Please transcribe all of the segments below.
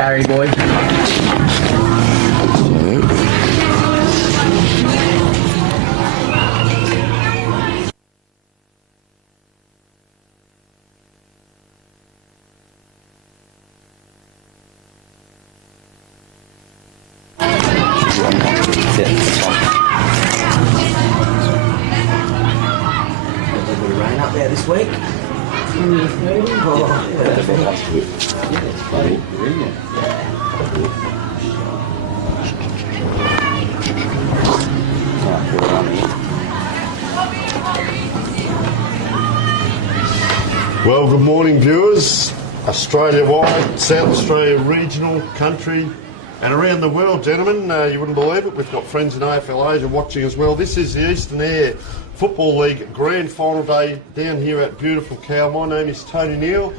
carry, boy. Rain up there this week. Well, good morning, viewers. Australia-wide, South Australia regional, country, and around the world, gentlemen. You wouldn't believe it. We've got friends in AFL Asia watching as well. This is the Eastern Eyre Football League Grand Final Day down here at beautiful Cow. My name is Tony Neal.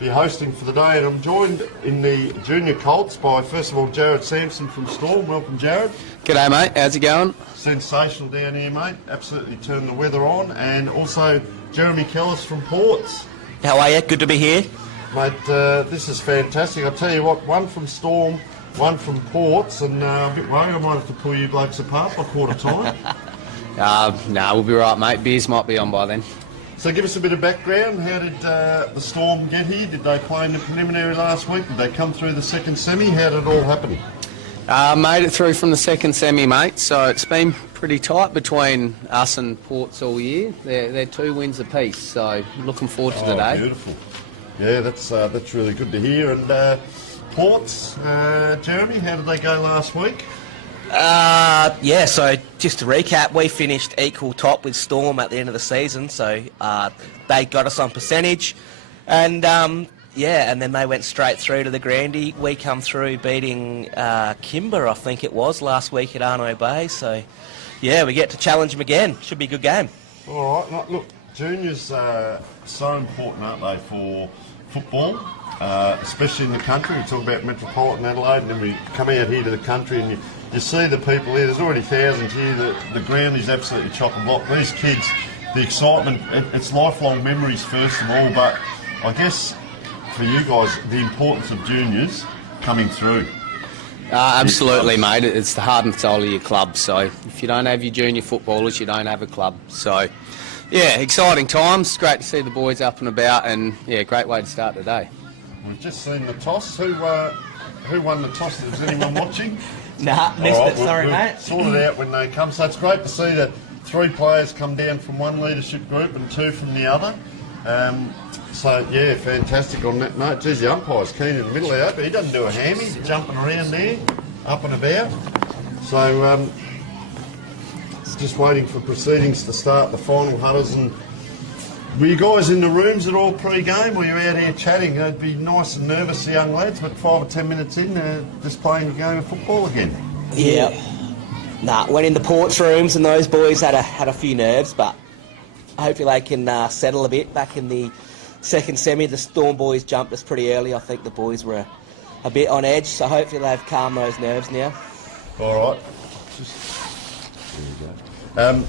Be hosting for the day, and I'm joined in the junior Colts by, first of all, Jared Sampson from Storm. Welcome, Jared. G'day, mate. How's it going? Sensational down here, mate. Absolutely turned the weather on. And also Jeremy Kellis from Ports. How are you? Good to be here. Mate, this is fantastic. I'll tell you what, one from Storm, one from Ports, and I'm a bit worried I might have to pull you blokes apart by quarter time. Nah, we'll be right, mate. Beers might be on by then. So give us a bit of background. How did the Storm get here? Did they play in the preliminary last week? Did they come through the second semi? How did it all happen? Made it through from the second semi, mate. So it's been pretty tight between us and Ports all year. They're 2 wins apiece, so looking forward to today. Beautiful. Yeah, that's really good to hear. And Ports, Jeremy, how did they go last week? So just to recap, we finished equal top with Storm at the end of the season, so they got us on percentage, and and then they went straight through to the Grandy. We come through beating Kimber, I think it was, last week at Arno Bay, so yeah, we get to challenge them again. Should be a good game. All right, look, juniors are so important, aren't they, for football? Especially in the country. We talk about metropolitan Adelaide, and then we come out here to the country and you see the people here. There's already thousands here. The ground is absolutely chock-a-block. These kids, the excitement, it's lifelong memories first of all, but I guess for you guys, the importance of juniors coming through. Absolutely, mate. It's the heart and soul of your club, so if you don't have your junior footballers, you don't have a club. So, yeah, exciting times. Great to see the boys up and about, and, yeah, great way to start the day. We've just seen the toss. Who won the toss? Is anyone watching? Nah, missed it. Sorry, we'll mate. Sort it out when they come. So it's great to see that 3 players come down from one leadership group and 2 from the other. So, yeah, fantastic on that note. Geez, the umpire's keen in the middle there, but he doesn't do a hammy. He's jumping around there, up and about. So, just waiting for proceedings to start, the final hunters. And were you guys in the rooms at all pre-game? Were you out here chatting? It'd be nice and nervous, the young lads, but 5 or 10 minutes in, just playing a game of football again. Yeah. Went in the Ports rooms, and those boys had a few nerves, but hopefully they can settle a bit. Back in the second semi, the Storm boys jumped us pretty early. I think the boys were a bit on edge, so hopefully they've calmed those nerves now. All right. There you go.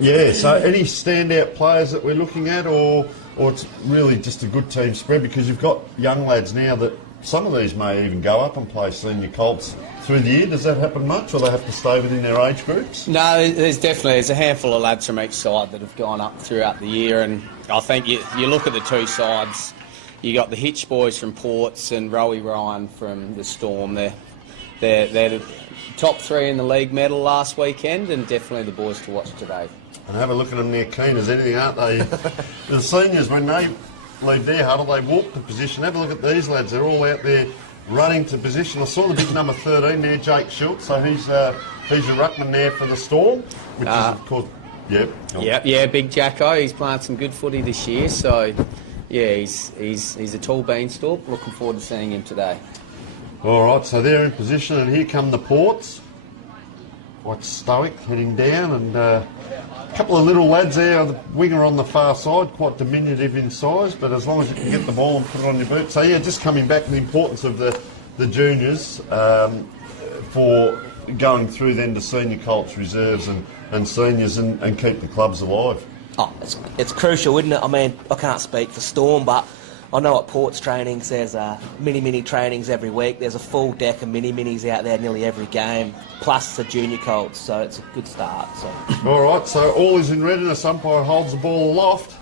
Yeah, so any standout players that we're looking at, or it's really just a good team spread, because you've got young lads now that some of these may even go up and play senior Colts through the year. Does that happen much, or they have to stay within their age groups? No, there's a handful of lads from each side that have gone up throughout the year, and I think you look at the 2 sides, you got the Hitch boys from Ports and Rowie Ryan from the Storm. They're the top 3 in the league medal last weekend, and definitely the boys to watch today. And have a look at them, they're keen as anything, aren't they? The seniors, when they leave their huddle, they walk to position. Have a look at these lads, they're all out there running to position. I saw the big number 13 there, Jake Schultz, so he's a ruckman there for the Storm, which is, of course, Yeah, big Jacko, he's playing some good footy this year, so, yeah, he's a tall beanstalk. Looking forward to seeing him today. All right, so they're in position, and here come the Ports. Quite stoic, heading down, and a couple of little lads there, the winger on the far side, quite diminutive in size, but as long as you can get the ball and put it on your boot. So, yeah, just coming back to the importance of the juniors for going through then to senior Colts reserves and seniors and keep the clubs alive. Oh, it's crucial, isn't it? I mean, I can't speak for Storm, but I know at Ports trainings there's mini trainings every week. There's a full deck of mini-minis out there nearly every game, plus the junior colts, so it's a good start. So. All right, so all is in readiness. Umpire holds the ball aloft.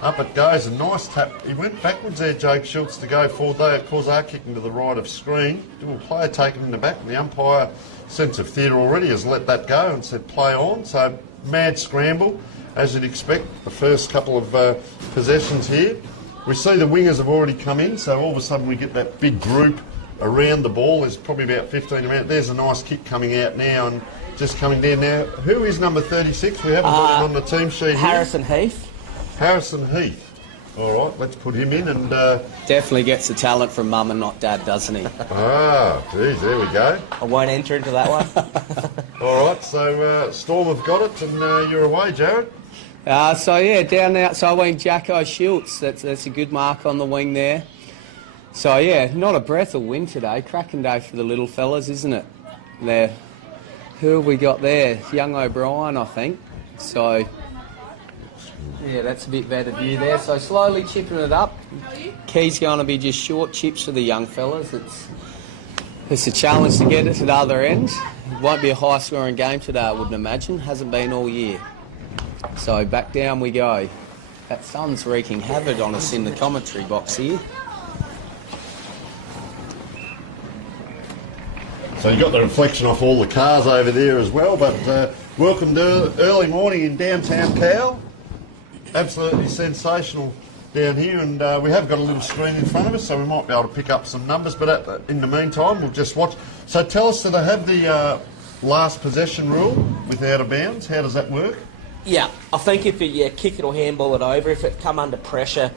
Up it goes, a nice tap. He went backwards there, Jake Schultz, to go forward. They, of course, are kicking to the right of screen. Little player taken in the back, and the umpire, sense of theatre already, has let that go and said play on. So, mad scramble, as you'd expect, the first couple of possessions here. We see the wingers have already come in, so all of a sudden we get that big group around the ball. There's probably about 15 around. There's a nice kick coming out now and just coming down now. Who is number 36? We haven't got him on the team sheet Harrison here. Heath. Harrison Heath. All right, let's put him in and... Definitely gets the talent from mum and not dad, doesn't he? Geez, there we go. I won't enter into that one. All right, so Storm have got it and you're away, Jared. So yeah, down the outside wing, Jacko Schultz. That's a good mark on the wing there. So yeah, not a breath of wind today. Cracking day for the little fellas, isn't it? There. Who have we got there? Young O'Brien, I think. So yeah, that's a bit better view there. So slowly chipping it up. Key's going to be just short chips for the young fellas. It's a challenge to get it to the other end. It won't be a high scoring game today, I wouldn't imagine. Hasn't been all year. So back down we go. That sun's wreaking havoc on us in the commentary box here. So you got the reflection off all the cars over there as well, but welcome to early morning in downtown Cowell. Absolutely sensational down here, and we have got a little screen in front of us, so we might be able to pick up some numbers, but in the meantime we'll just watch. So tell us, do they have the last possession rule with out of bounds? How does that work? Yeah, I think if you kick it or handball it over, if it come under pressure,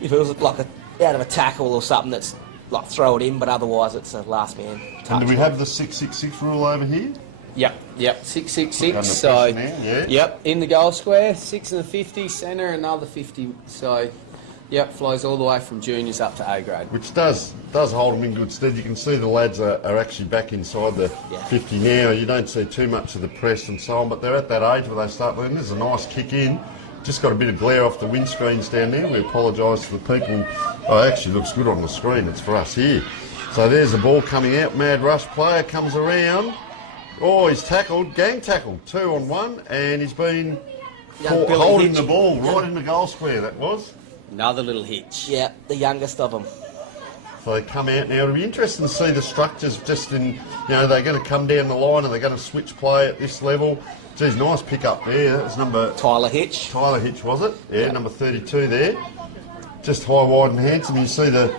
if it was like out of a tackle or something, that's like throw it in, but otherwise it's a last man touch. And do we have the 666 rule over here? Yep, 666. So, yep, in the goal square, 6 and a 50, centre another 50. So, yep, flows all the way from juniors up to A grade. Which does hold them in good stead. You can see the lads are actually back inside the 50 now. You don't see too much of the press and so on, but they're at that age where they start learning. There's a nice kick in. Just got a bit of glare off the windscreens down there. We apologise to the people. Oh, it actually looks good on the screen. It's for us here. So there's the ball coming out. Mad rush player comes around. Oh, he's tackled, gang tackled, 2-on-1, and he's been holding the ball right in the goal square, that was. Another little hitch. Yeah, the youngest of them. So they come out now. It'll be interesting to see the structures just in, you know, they're going to come down the line and they're going to switch play at this level. Geez, nice pick up there. That was number... Tyler Hitch, was it? Yeah, number 32 there. Just high, wide and handsome. You see the...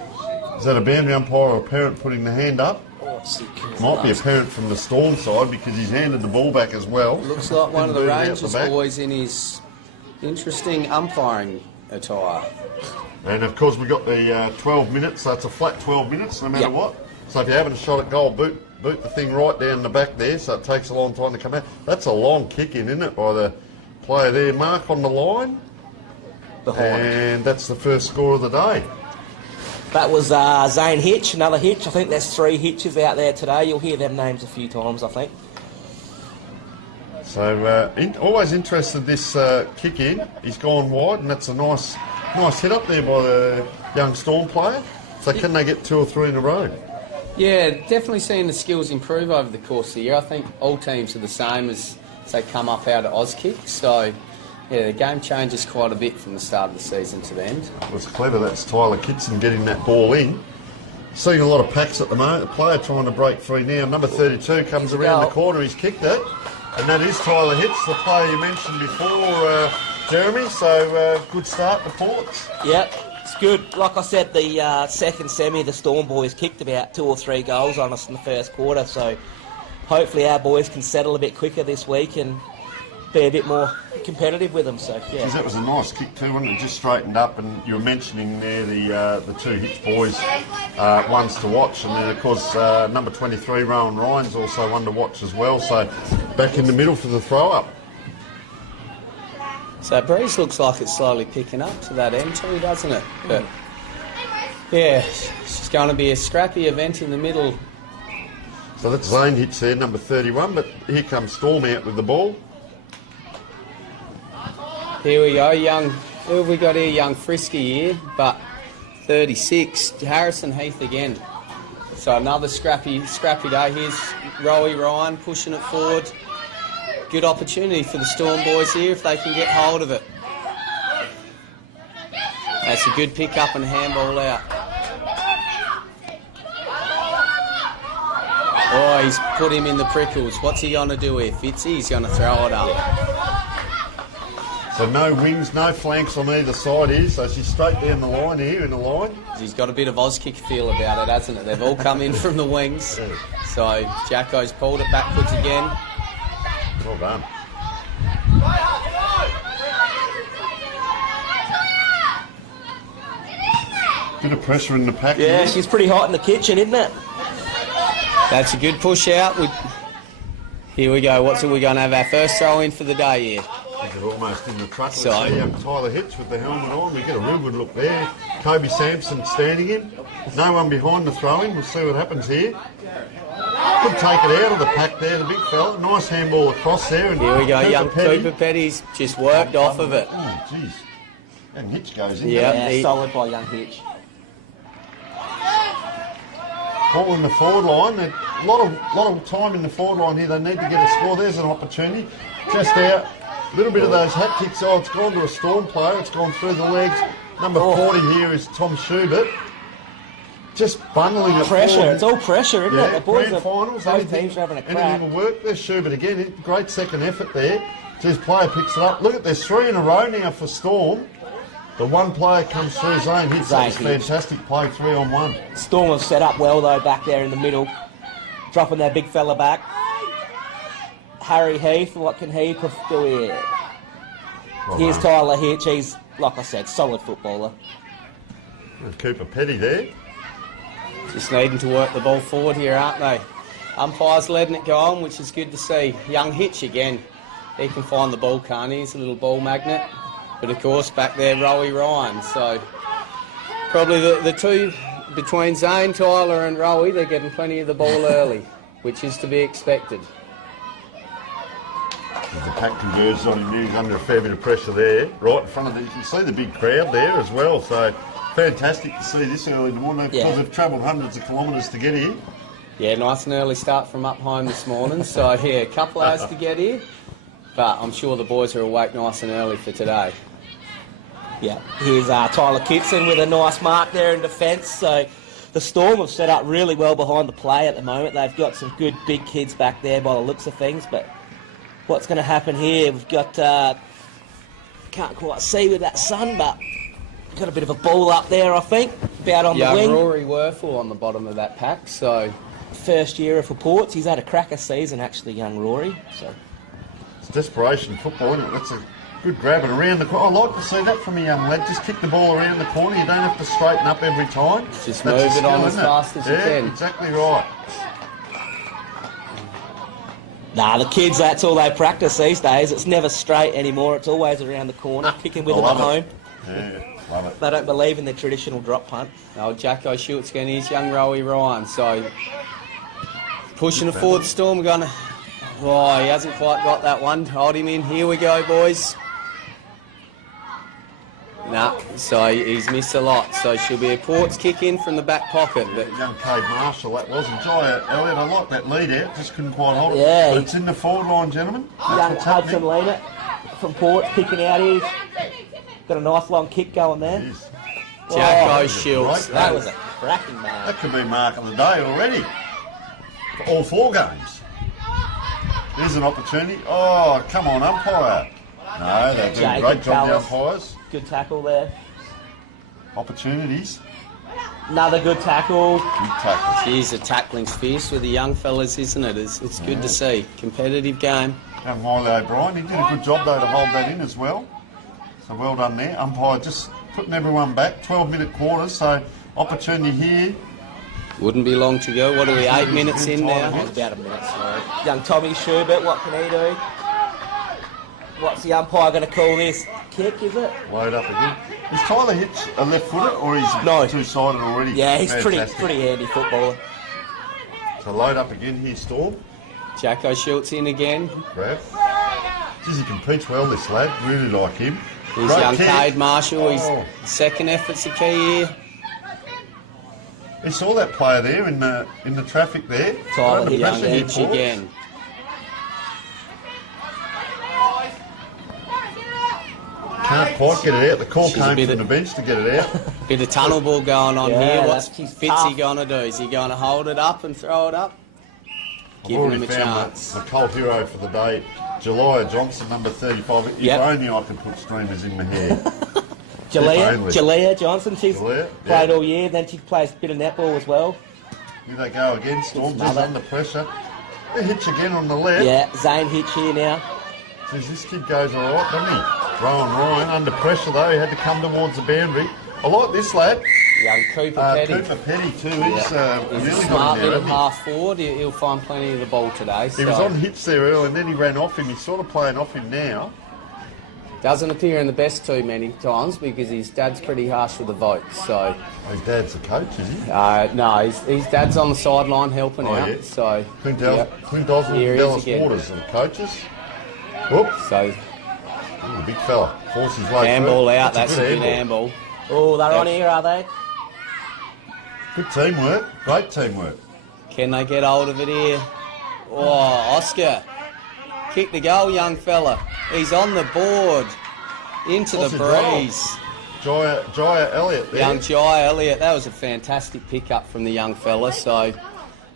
Is that a boundary umpire or a parent putting the hand up? Might be a parent from the Storm side because he's handed the ball back as well. Looks like one of the Rangers boys in his interesting umpiring attire. And of course we got the 12 minutes, so it's a flat 12 minutes no matter what. So if you haven't shot at goal, boot the thing right down the back there, so it takes a long time to come out. That's a long kick in, isn't it, by the player there. Mark on the line. And that's the first score of the day. That was Zane Hitch, another hitch. I think there's 3 hitches out there today. You'll hear them names a few times, I think. So always interested this kick in. He's gone wide, and that's a nice hit up there by the young Storm player. So can they get 2 or 3 in a row? Yeah, definitely seeing the skills improve over the course of the year. I think all teams are the same as they come up out of Auskick. So yeah, the game changes quite a bit from the start of the season to the end. It was clever. That's Tyler Kitson getting that ball in. Seeing a lot of packs at the moment. The player trying to break free now. Number 32 comes around the corner. He's kicked it. And that is Tyler Hitch, the player you mentioned before, Jeremy. So good start for Ports. Yep, it's good. Like I said, the second semi, the Storm boys kicked about 2 or 3 goals on us in the first quarter. So hopefully our boys can settle a bit quicker this week and be a bit more competitive with them. So yeah, that was a nice kick too, wasn't it? Just straightened up, and you were mentioning there the 2 Hitch boys, ones to watch, and then of course number 23 Rowan Ryan's also one to watch as well. So back in the middle for the throw up. So Breeze looks like it's slowly picking up to that end too, doesn't it? But yeah, it's going to be a scrappy event in the middle. So that's Zane Hitch there, number 31, but here comes Storm out with the ball. Here we go, young Who have we got here? Young Frisky here, but 36. Harrison Heath again. So another scrappy day. Here's Rowie Ryan pushing it forward. Good opportunity for the Storm boys here if they can get hold of it. That's a good pick up and handball out. Oh, he's put him in the prickles. What's he going to do here, Fitzy? He's going to throw it up. So no wings, no flanks on either side here, so she's straight down the line here in the line. He's got a bit of Auskick feel about it, hasn't it? They've all come in from the wings. So Jacko's pulled it backwards again. Well done. Bit of pressure in the pack. Yeah, she's pretty hot in the kitchen, isn't it? That's a good push out. Here we go. What's it? We're going to have our first throw in for the day here. They're almost in the truck. So- Let's see Tyler Hitch with the helmet on. We get a real good look there. Kobe Sampson standing in. No one behind the throwing. We'll see what happens here. Could take it out of the pack there, the big fella. Nice handball across there. And Here we go. Cooper Young Petty. Cooper Petty's just worked off of it. Oh, jeez. And Hitch goes in. Yeah. Yeah, he- solid by young Hitch. Ball in the forward line. A lot of time in the forward line here. They need to get a score. There's an opportunity. Just out. A little bit of those hat kicks. Oh, it's gone to a Storm player. It's gone through the legs. Number 40 here is Tom Schubert. Just bundling it Pressure. forward. It's all pressure, isn't it? Yeah, The boys grand finals. both teams are having a crack. Anything will work. There's Schubert again. Great second effort there. So his player picks it up. Look at, there's 3 in a row now for Storm. The one player comes through Zane hits. That was Zane hits. fantastic play, 3-on-1. Storm have set up well, though, back there in the middle. Dropping their big fella back. Harry Heath, what can he do here? Well Here's done. Tyler Hitch. He's, like I said, solid footballer. And Cooper Petty there. Just needing to work the ball forward here, aren't they? Umpires letting it go on, which is good to see. Young Hitch again. He can find the ball, can't he? He's a little ball magnet. But of course, back there, Rowie Ryan. So probably the two between Zane, Tyler and Rowie, they're getting plenty of the ball early, which is to be expected. As the pack converges on him, he's under a fair bit of pressure there, right in front of them. You can see the big crowd there as well. So fantastic to see this early in the morning because they've travelled hundreds of kilometres to get here. Yeah, nice and early start from up home this morning. So yeah, a couple hours to get here. But I'm sure the boys are awake nice and early for today. Yeah, here's Tyler Kitson with a nice mark there in defence. So the Storm have set up really well behind the play at the moment. They've got some good big kids back there by the looks of things. But what's going to happen here? We've got, can't quite see with that sun, but got a bit of a ball up there, I think, about on the wing. Rory Werfel on the bottom of that pack. So First year of reports. He's had a cracker season, actually, young Rory. So It's desperation football, isn't it? That's a good grab and around the corner. I like to see that from a young lad. Just kick the ball around the corner. You don't have to straighten up every time. Just That's move a it skill, on as isn't fast as you can. Exactly right. nah, the kids, that's all they practice these days. It's never straight anymore. It's always around the corner, kicking with I them at love it. home. Yeah, love it. They don't believe in their traditional drop punt. now Jacko Schultz again, here's young Rowie Ryan. So pushing it forward, Storm going. Oh, he hasn't quite got that one. Hold him in. Here we go, boys. Nah, so he's missed a lot. So she'll be a Ports kick in from the back pocket. But Young Cade Marshall, that was. Enjoy it, Elliot. I like that lead out. Just couldn't quite hold it. Yeah, But it's in the forward line, gentlemen. That's Young what's Hudson happening. Leaner from Port kicking out here. Got a nice long kick going there. Jeez. Jacko Oh, Schultz. great. That was a cracking man. That could be mark of the day already. For all 4 games. There's an opportunity. Oh, come on, umpire. No, they're doing a Jacob great job, the Callis. umpires. Good tackle there. Opportunities. Another good tackle. Big tackles. Geez, the tackling's fierce with the young fellas, isn't it? It's good to see. Competitive game. And Wiley O'Brien, he did a good job though to hold that in as well. So well done there. Umpire just putting everyone back. 12-minute quarters, so opportunity here. Wouldn't be long to go. What are we, 8 minutes in now? Oh, about a minute, sorry. Young Tommy Schubert, what can he do? What's the umpire going to call this? Kick, is it? Load up again. Is Tyler Hitch a left footer or he's No. two-sided already? Yeah, he's Fantastic. pretty handy footballer. So load up again here, Storm. Jacko Schultz in again. Grab. Geez, he competes well, this lad. Really like him. Here's Great young kick. Cade Marshall. Oh. His second effort's the key here. He saw that player there in the traffic there. Tyler Under Hitch pressure, again. he Hitch paused. again. Can't quite get it out. The call She's a came bit from the of- bench to get it out. Bit of tunnel ball going on Yeah, here. What's that's- he's Fitzy tough. going to do? Is he going to hold it up and throw it up? I've Giving already him a found chance. the cult hero for the day, Jalea Johnson, number 35. If Yep. only I could put streamers in my hair. Jalea, Jalea Johnson, she's Jalea, played yeah. all year, then she plays a bit of netball as well. Here they go again. Storm just Mother. under pressure. They Hitch again on the left. Yeah, Zane Hitch here now. Geez, this kid goes all right, doesn't he? Rowan Ryan under pressure though. He had to come towards the boundary. I like this lad. Young Cooper Petty. Cooper Petty too. He's He's a really smart got in there, little hasn't he? half forward. He'll find plenty of the ball today. He was on Hitch there earlier and then he ran off him. He's sort of playing off him now. Doesn't appear in the best too many times because his dad's pretty harsh with the votes. So His dad's the coach, is he? no, his dad's on the sideline helping Oh, out. yeah. So Clint yep. Oswald Here and he is Dallas again. Waters are the coaches. Whoop. So Ooh, big fella. Forces his way handball through. out. That's a good handball. handball. Oh, they're Yep. on here, are they? Good teamwork. Great teamwork. Can they get hold of it here? Oh, Oscar. Kick the goal, young fella. He's on the board. Into the Sausage roll. breeze. Jaya Elliott there. Young Jai Elliott. That was a fantastic pickup from the young fella. So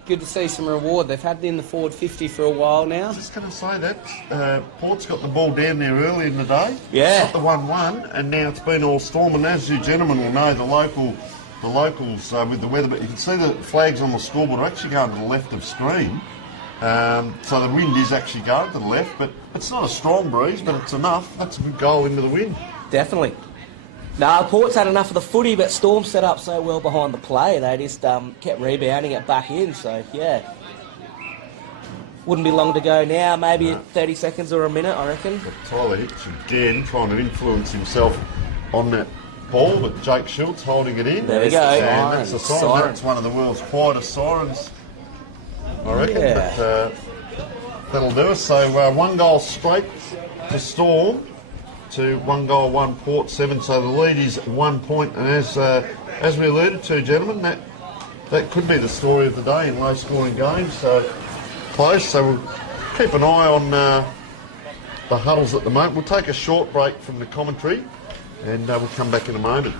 good to see some reward. They've had it in the forward 50 for a while now. Just going to say that Port's got the ball down there early in the day. Yeah. Got the 1-1, and now it's been all storm. And as you gentlemen will know, the locals with the weather, but you can see the flags on the scoreboard are actually going to the left of screen. So the wind is actually going to the left, but it's not a strong breeze, but it's enough. That's a good goal into the wind. Definitely. No, Port's had enough of the footy, but Storm set up so well behind the play. They just kept rebounding it back in, so yeah. Wouldn't be long to go now, maybe 30 seconds or a minute, I reckon. But Tyler Hitch again trying to influence himself on that ball, but Jake Schultz holding it in. There we go. And that's a siren. Siren. That's one of the world's quietest sirens, I reckon. Yeah. But that'll do us. So 1 goal straight to Storm to 1 goal, 1 Port, 7. So the lead is 1 point. And as we alluded to, gentlemen, that could be the story of the day in low-scoring games. So close. So we'll keep an eye on the huddles at the moment. We'll take a short break from the commentary, and we'll come back in a moment.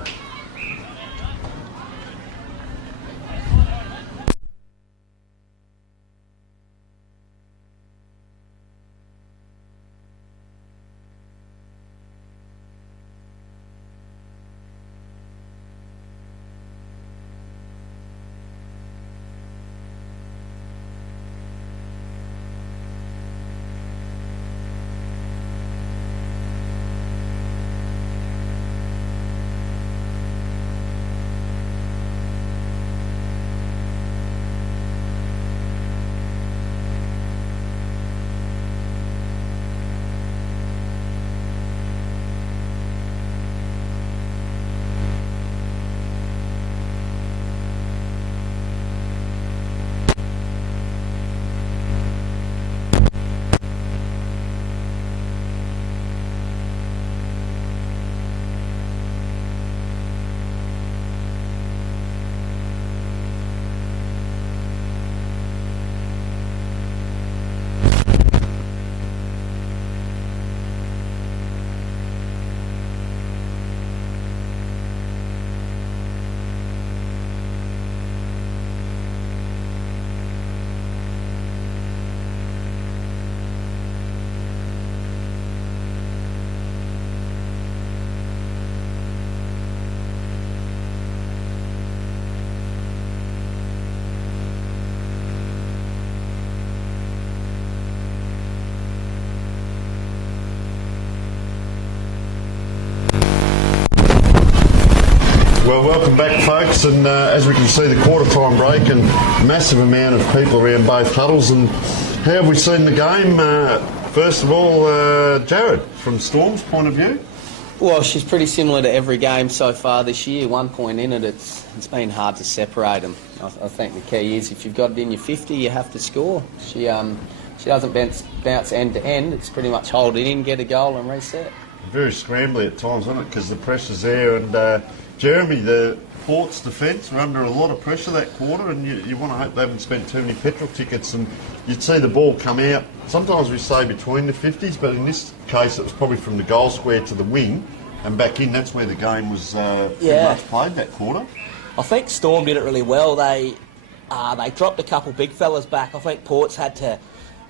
Well, welcome back, folks, and as we can see, the quarter-time break and massive amount of people around both huddles. And how have we seen the game? First of all, Jared, from Storm's point of view? Well, she's pretty similar to every game so far this year. 1 point in it, it's been hard to separate them. I think the key is if you've got it in your 50, you have to score. She doesn't bounce end to end. It's pretty much hold it in, get a goal and reset. very scrambly at times, wasn't it? Because the pressure's there. And Jeremy, the Port's defence were under a lot of pressure that quarter, and you want to hope they haven't spent too many petrol tickets, and you'd see the ball come out. Sometimes we say between the 50s, but in this case it was probably from the goal square to the wing and back in. That's where the game was pretty much played that quarter. I think Storm did it really well. They dropped a couple big fellas back. I think Ports had to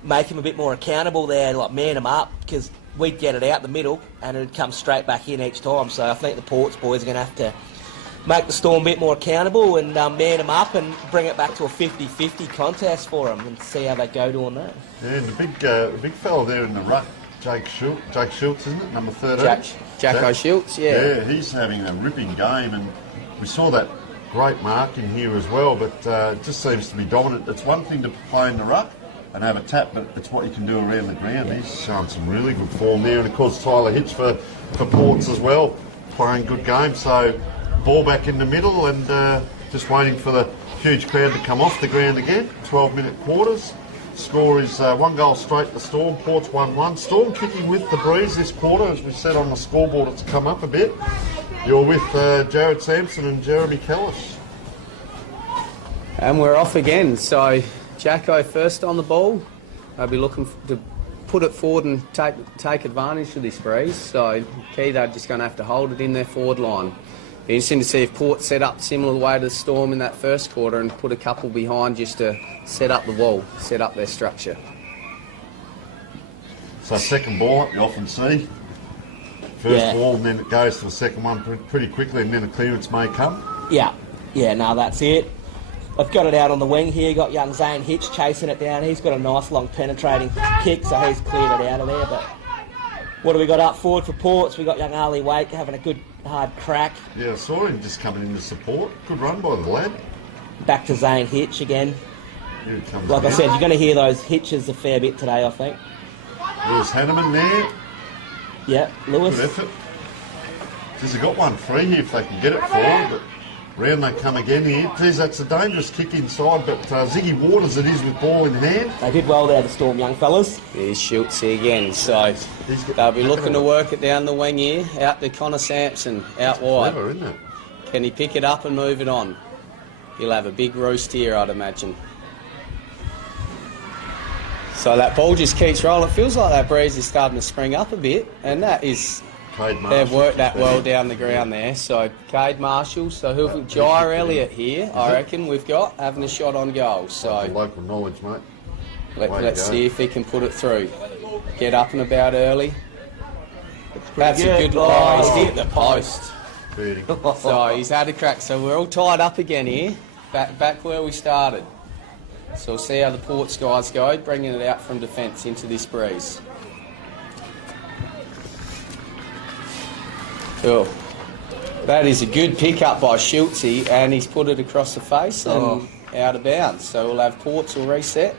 make him a bit more accountable there, like man him up, because we'd get it out the middle and it'd come straight back in each time. So I think the Ports boys are going to have to make the Storm a bit more accountable and man them up and bring it back to a 50-50 contest for them and see how they go doing that. Yeah, and the big fella there in the ruck, Jake Schultz, isn't it? Number 13. Jacko Schultz, yeah. Yeah, he's having a ripping game, and we saw that great mark in here as well, but it just seems to be dominant. It's one thing to play in the ruck and have a tap, but it's what you can do around the ground. He's shown some really good form there, and of course Tyler Hitch for Ports as well, playing good game. So ball back in the middle, and just waiting for the huge crowd to come off the ground again. 12-minute quarters. Score is 1 goal straight to Storm. Ports 1-1. Storm kicking with the breeze this quarter. As we said on the scoreboard, it's come up a bit. You're with Jared Sampson and Jeremy Kellis. And we're off again. So Jacko first on the ball. They'll be looking to put it forward and take advantage of this breeze. So key, they're just going to have to hold it in their forward line. Be interesting to see if Port set up similar way to the Storm in that first quarter and put a couple behind just to set up the wall, set up their structure. So second ball up, you often see. First ball, and then it goes to the second one pretty quickly, and then a clearance may come. Yeah, no, that's it. I've got it out on the wing here, got young Zane Hitch chasing it down. He's got a nice long penetrating kick, so he's cleared it out of there. But what do we got up forward for Ports? We got young Ali Wake having a good hard crack. Yeah, I saw him just coming in to support. Good run by the lad. Back to Zane Hitch again. Here it comes Like down. I said, you're going to hear those hitches a fair bit today, I think. Lewis Hanneman there. Yeah, Lewis. Good effort. Geez, they got one free here if they can get it forward, but round they come again here. Geez, that's a dangerous kick inside, but Ziggy Waters it is with ball in hand. They did well there, the Storm young fellas. Here's Schultz again, so they'll be looking to work it down the wing here, out to Connor Sampson, out wide. Clever, isn't it? Can he pick it up and move it on? He'll have a big roost here, I'd imagine. So that ball just keeps rolling. It feels like that breeze is starting to spring up a bit, and that is... They've worked that well down the ground there. So Cade Marshall, so who'll Jair Elliott here, I reckon we've got, having a shot on goal. So local knowledge, mate. Let's see if he can put it through. Get up and about early. That's a good line. He's hit the post. So he's had a crack. So we're all tied up again here, back where we started. So we'll see how the Ports guys go, bringing it out from defence into this breeze. Cool. That is a good pick-up by Schultzy, and he's put it across the face and out of bounds. So we'll have Ports will reset,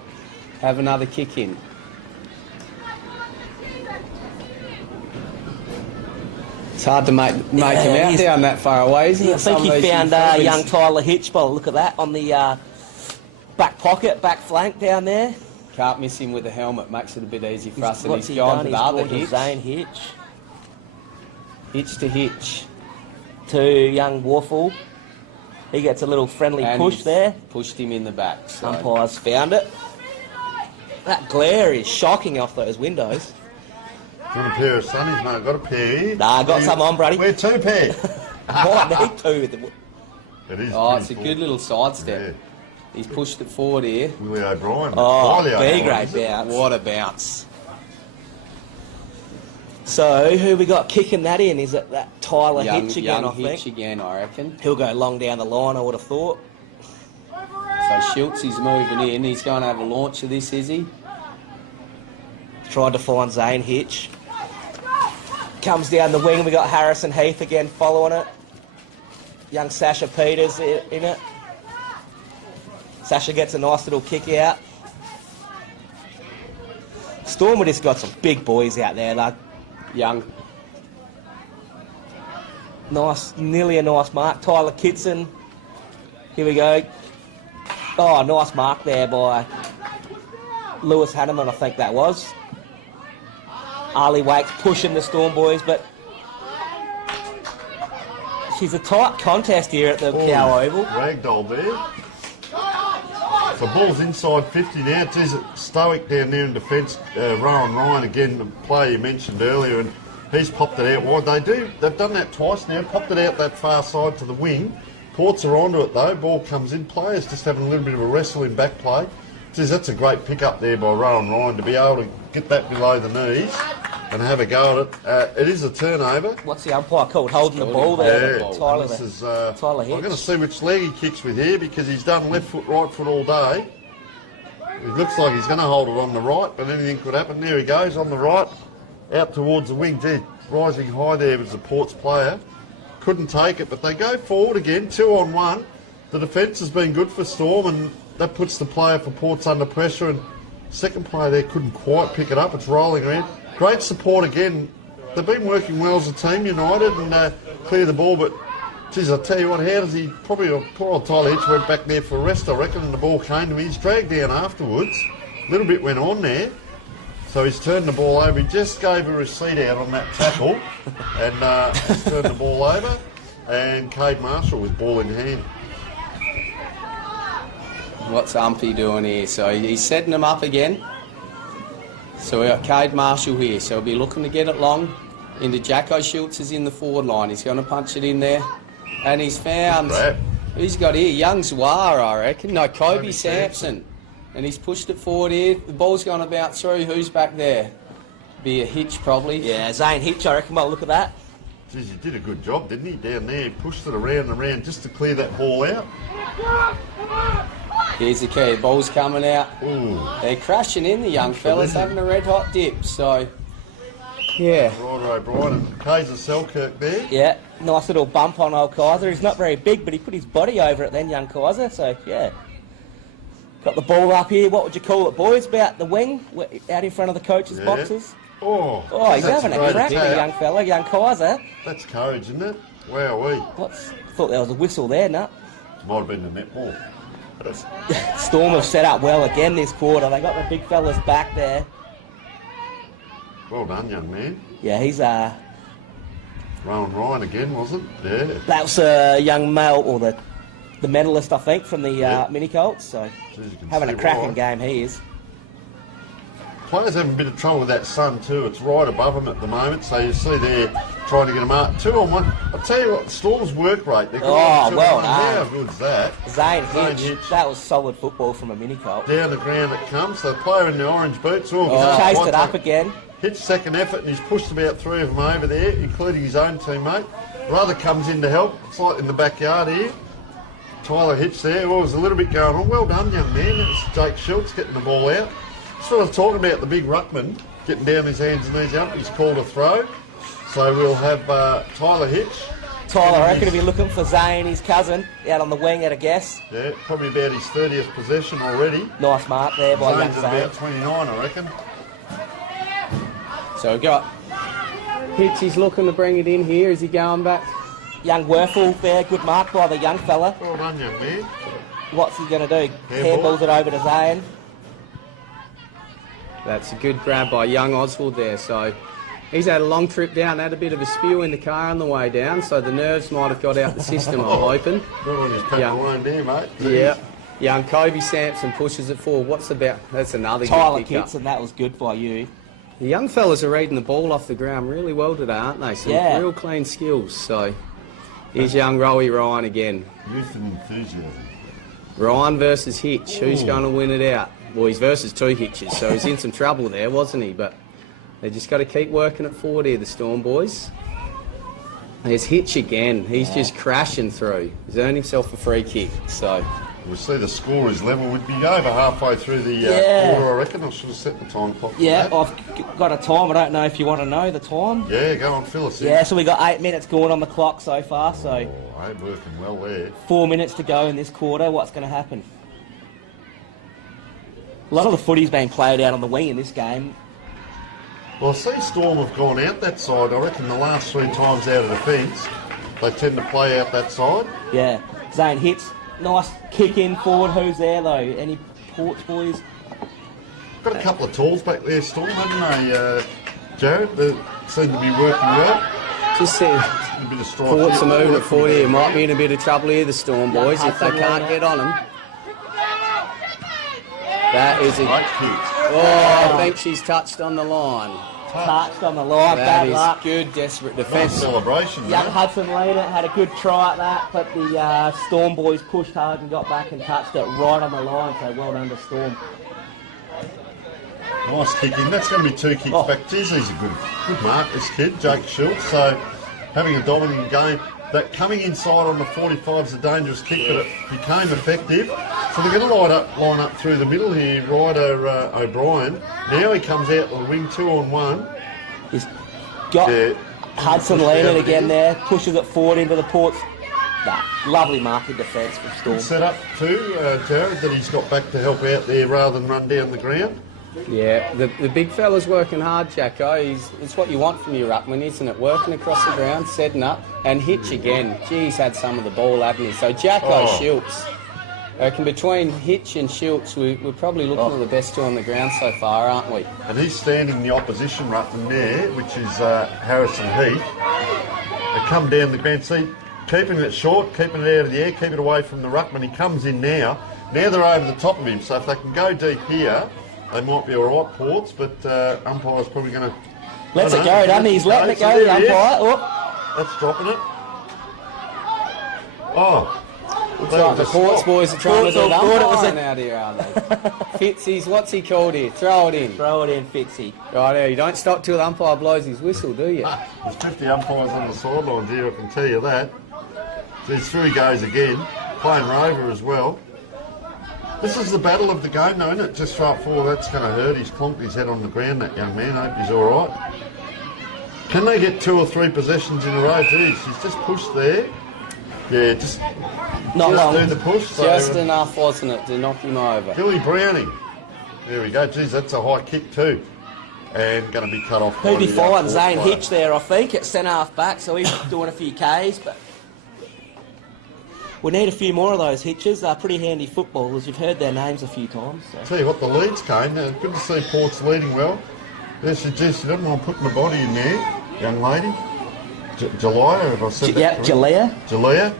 have another kick in. It's hard to make him out down that far away, isn't it? I think he found young Tyler Hitch by the look of that on the back pocket, back flank down there. Can't miss him with the helmet, makes it a bit easy for us. And What's he's he gone done? to the He's other gone to Hitch. Zane Hitch. Hitch to Hitch. To young Waffle. He gets a little friendly And push he's there. Pushed him in the back. So. Umpires found it. That glare is shocking off those windows. Do you want a pair of sunnies, mate? I've got a pair here. Nah, I got some on, Brady. We're two pair. Might need two. It is It's a cool. good little sidestep. Yeah. He's pushed it forward here. Willie O'Brien. Oh, Highly B O'Brien, grade is it? bounce. What a bounce. So, who we got kicking that in? Is it that Tyler Hitch again, young I think? Hitch again, I reckon. He'll go long down the line, I would have thought. So Schultz is moving in. He's going to have a launch of this, is he? Tried to find Zane Hitch. Comes down the wing. We got Harrison Heath again following it. Young Sasha Peters in it. Sasha gets a nice little kick out. Storm have just got some big boys out there. Like Young. nice, nearly a nice mark. Tyler Kitson. Here we go. Oh, nice mark there by Lewis Hanneman, I think that was. Ali Wake's pushing the Storm boys, but She's a tight contest here at the Oh, Cow Oval. Ragdoll there. So ball's inside 50 now. Geez, stoic down there in defence. Rowan Ryan again, the player you mentioned earlier, and he's popped it out wide. They've done that twice now. Popped it out that far side to the wing. Ports are onto it though. Ball comes in. Players just having a little bit of a wrestle in back play. Geez, that's a great pick up there by Rowan Ryan to be able to get that below the knees and have a go at it. It is a turnover. What's the umpire called? Holding the ball there. Yeah, Tyler, this is, Tyler I'm Hitch. going to see which leg he kicks with here because he's done left foot, right foot all day. It looks like he's going to hold it on the right, but anything could happen. There he goes on the right, out towards the wing. Gee, rising high there was the Ports player. Couldn't take it, but they go forward again, 2-on-1. The defence has been good for Storm, and that puts the player for Ports under pressure. And second player there couldn't quite pick it up. It's rolling around. Great support again. They've been working well as a team, United, and clear the ball. But geez, I tell you what, how does he? Probably poor old Tyler Hitch went back there for a rest, I reckon, and the ball came to him. He's dragged down afterwards. A little bit went on there. So he's turned the ball over. He just gave a receipt out on that tackle and just turned the ball over. And Cade Marshall with ball in hand. What's Umpy doing here? So he's setting them up again. So we've got Cade Marshall here. So he'll be looking to get it long into Jacko Schultz is in the forward line. He's going to punch it in there. And he's found... Who's got here? Young Zwar, I reckon. No, Kobe Sampson. And he's pushed it forward here. The ball's gone about through. Who's back there? Be a Hitch, probably. Yeah, Zane Hitch, I reckon. Well, look at that. Geez, he did a good job, didn't he, down there? He pushed it around and around just to clear that ball out. Here's the key. Ball's coming out. Ooh. They're crashing in, the young fellas, having a red-hot dip. So, yeah. Ryder O'Brien and Kaiser Selkirk there. Yeah, nice little bump on old Kaiser. He's not very big, but he put his body over it then, young Kaiser. So, yeah. Got the ball up here. What would you call it, boys? About the wing, out in front of the coach's boxes. Oh, he's having a crack, the young fella, young Kaiser. That's courage, isn't it? Wowee. Thought there was a whistle there, no? Might have been the netball. Storm have set up well again this quarter. They got the big fellas back there. Well done, young man. Yeah, he's Rowan Ryan again, was it? Yeah. that was a young male, or the medalist, I think, from the mini Colts. So having a cracking game, he is. Players having a bit of trouble with that sun too. It's right above them at the moment, so you see they're trying to get them up. 2-on-1. I'll tell you what, Storm's work rate. Well done. How good's that? Zane Hitch. That was solid football from a mini Colt. Down the ground it comes. The player in the orange boots. He's chased it up again. Hitch second effort, and he's pushed about 3 of them over there, including his own teammate. Brother comes in to help. It's like in the backyard here. Tyler Hitch there. Well, there's a little bit going on. Well done, young man. It's Jake Schultz getting the ball out. That's what I was talking about, the big ruckman getting down his hands and knees up. He's called a throw. So we'll have Tyler Hitch. Tyler, I reckon, to be looking for Zane, his cousin, out on the wing at a guess. Yeah, probably about his 30th possession already. Nice mark there by young Zane's Zane. about 29, I reckon. So we've got Hitch, he's looking to bring it in here. Is he going back? Young Werfel there, good mark by the young fella. Well done, young man. What's he going to do? Handball. Handballs it over to Zane. That's a good grab by young Oswald there. So he's had a long trip down, had a bit of a spew in the car on the way down, so the nerves might have got out the system, I'm hoping. Good on his pepperoni there, mate. Yeah. Young Kobe Sampson pushes it forward. What's about? That's another Tyler good pick-up. Kitts, and that was good by you. The young fellas are reading the ball off the ground really well today, aren't they? Some real clean skills. So here's young Rowie Ryan again. Youth and enthusiasm. Ryan versus Hitch. Who's going to win it out? Well, he's versus 2 Hitches, so he's in some trouble there, wasn't he? But they just got to keep working it forward here, the Storm boys. There's Hitch again. He's just crashing through. He's earned himself a free kick. So We see the score is level. We'd be over halfway through the quarter, I reckon. I should have set the time clock. Yeah, I've got a time. I don't know if you want to know the time. Yeah, go on, fill us in. Yeah, so we got 8 minutes going on the clock so far. So Oh, ain't working well there. 4 minutes to go in this quarter. What's going to happen? A lot of the footy's been played out on the wing in this game. Well, I see Storm have gone out that side. I reckon the last 3 times out of defence, they tend to play out that side. Yeah, Zane hits. Nice kick in forward. Who's there though? Any Ports boys? Got a couple of tools back there, Storm, haven't they, Jared? They seem to be working well. just A bit of strife. Ports are here. moving at 40. It might be in a bit of trouble here, the Storm boys, if they can't get on them. That is a... Great kick. Oh, I think she's touched on the line. Touched on the line, That bad is luck. good, desperate Nice defence. celebration, Young man. Hudson Leader had a good try at that, but the Storm boys pushed hard and got back and touched it right on the line, so well done to Storm. Nice kicking. That's going to be 2 kicks back. Geez, he's a good mark, this kid, Jake Schultz. So having a dominant game. That coming inside on the 45 is a dangerous kick, but it became effective. So they're going to line up through the middle here, Ryder O'Brien. Now he comes out on the wing 2-on-1. He's got Hudson leading again there, pushes it forward into the ports. Lovely marking defence from Storm. Set up too, Jared, that he's got back to help out there rather than run down the ground. Yeah, the big fella's working hard, Jacko. It's what you want from your ruckman, isn't it? Working across the ground, setting up, and Hitch again. Geez, had some of the ball, hadn't he? So Jacko Schultz. I reckon between Hitch and Schultz, we're probably looking at the best two on the ground so far, aren't we? And he's standing the opposition ruckman there, which is Harrison Heath. They come down the ground, see, keeping it short, keeping it out of the air, keep it away from the ruckman. He comes in now. Now they're over the top of him, so if they can go deep here, they might be all right, Ports, but umpire's probably going to... Lets it go, doesn't he? He's letting it go, the umpire. Oh. That's dropping it. Oh. Looks like the Ports boys are trying to do Ports it out here, aren't they? Fitzy's, what's he called here? Throw it in. Throw it in, Fitzy. Right, you don't stop till the umpire blows his whistle, do you? There's 50 umpires on the sidelines here, I can tell you that. There's 3 goes again, playing Rover as well. This is the battle of the game, though, isn't it? Just right forward, that's going to hurt. He's clonked his head on the ground, that young man. I hope he's all right. Can they get 2 or 3 possessions in a row? Geez, he's just pushed there. Yeah, just do the push. So, Just enough, wasn't it, to knock him over? Billy Browning. There we go. Geez, that's a high kick too. And going to be cut off. He'll be by the, fine, Zane player. Hitch there, I think, at centre half back, so he's doing a few Ks, but we need a few more of those Hitches. They're pretty handy footballers. You've heard their names a few times. So. Tell you what, the leads came. Good to see Ports leading well. There she doesn't want to put my body in there, young lady. Jalea, have I said that correct? Jalea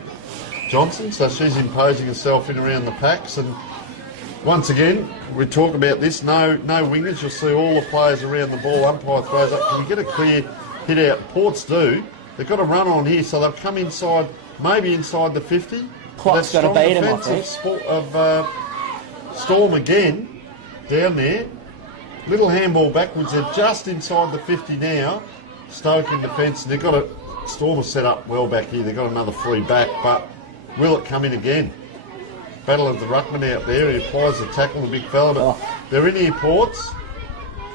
Johnson. So she's imposing herself in around the packs. And once again, we talk about this. No wingers. You'll see all the players around the ball. Umpire throws up. Can we get a clear hit out? Ports do. They've got to run on here, so they'll come inside, maybe inside the 50. Clock's got to beat him, I think. Of Storm again, down there. Little handball backwards. They're just inside the 50 now. Stoke in defence, and they've got a Storm is set up well back here. They've got another free back, but will it come in again? Battle of the ruckman out there. He applies the tackle, the big fella, but they're in here, Ports.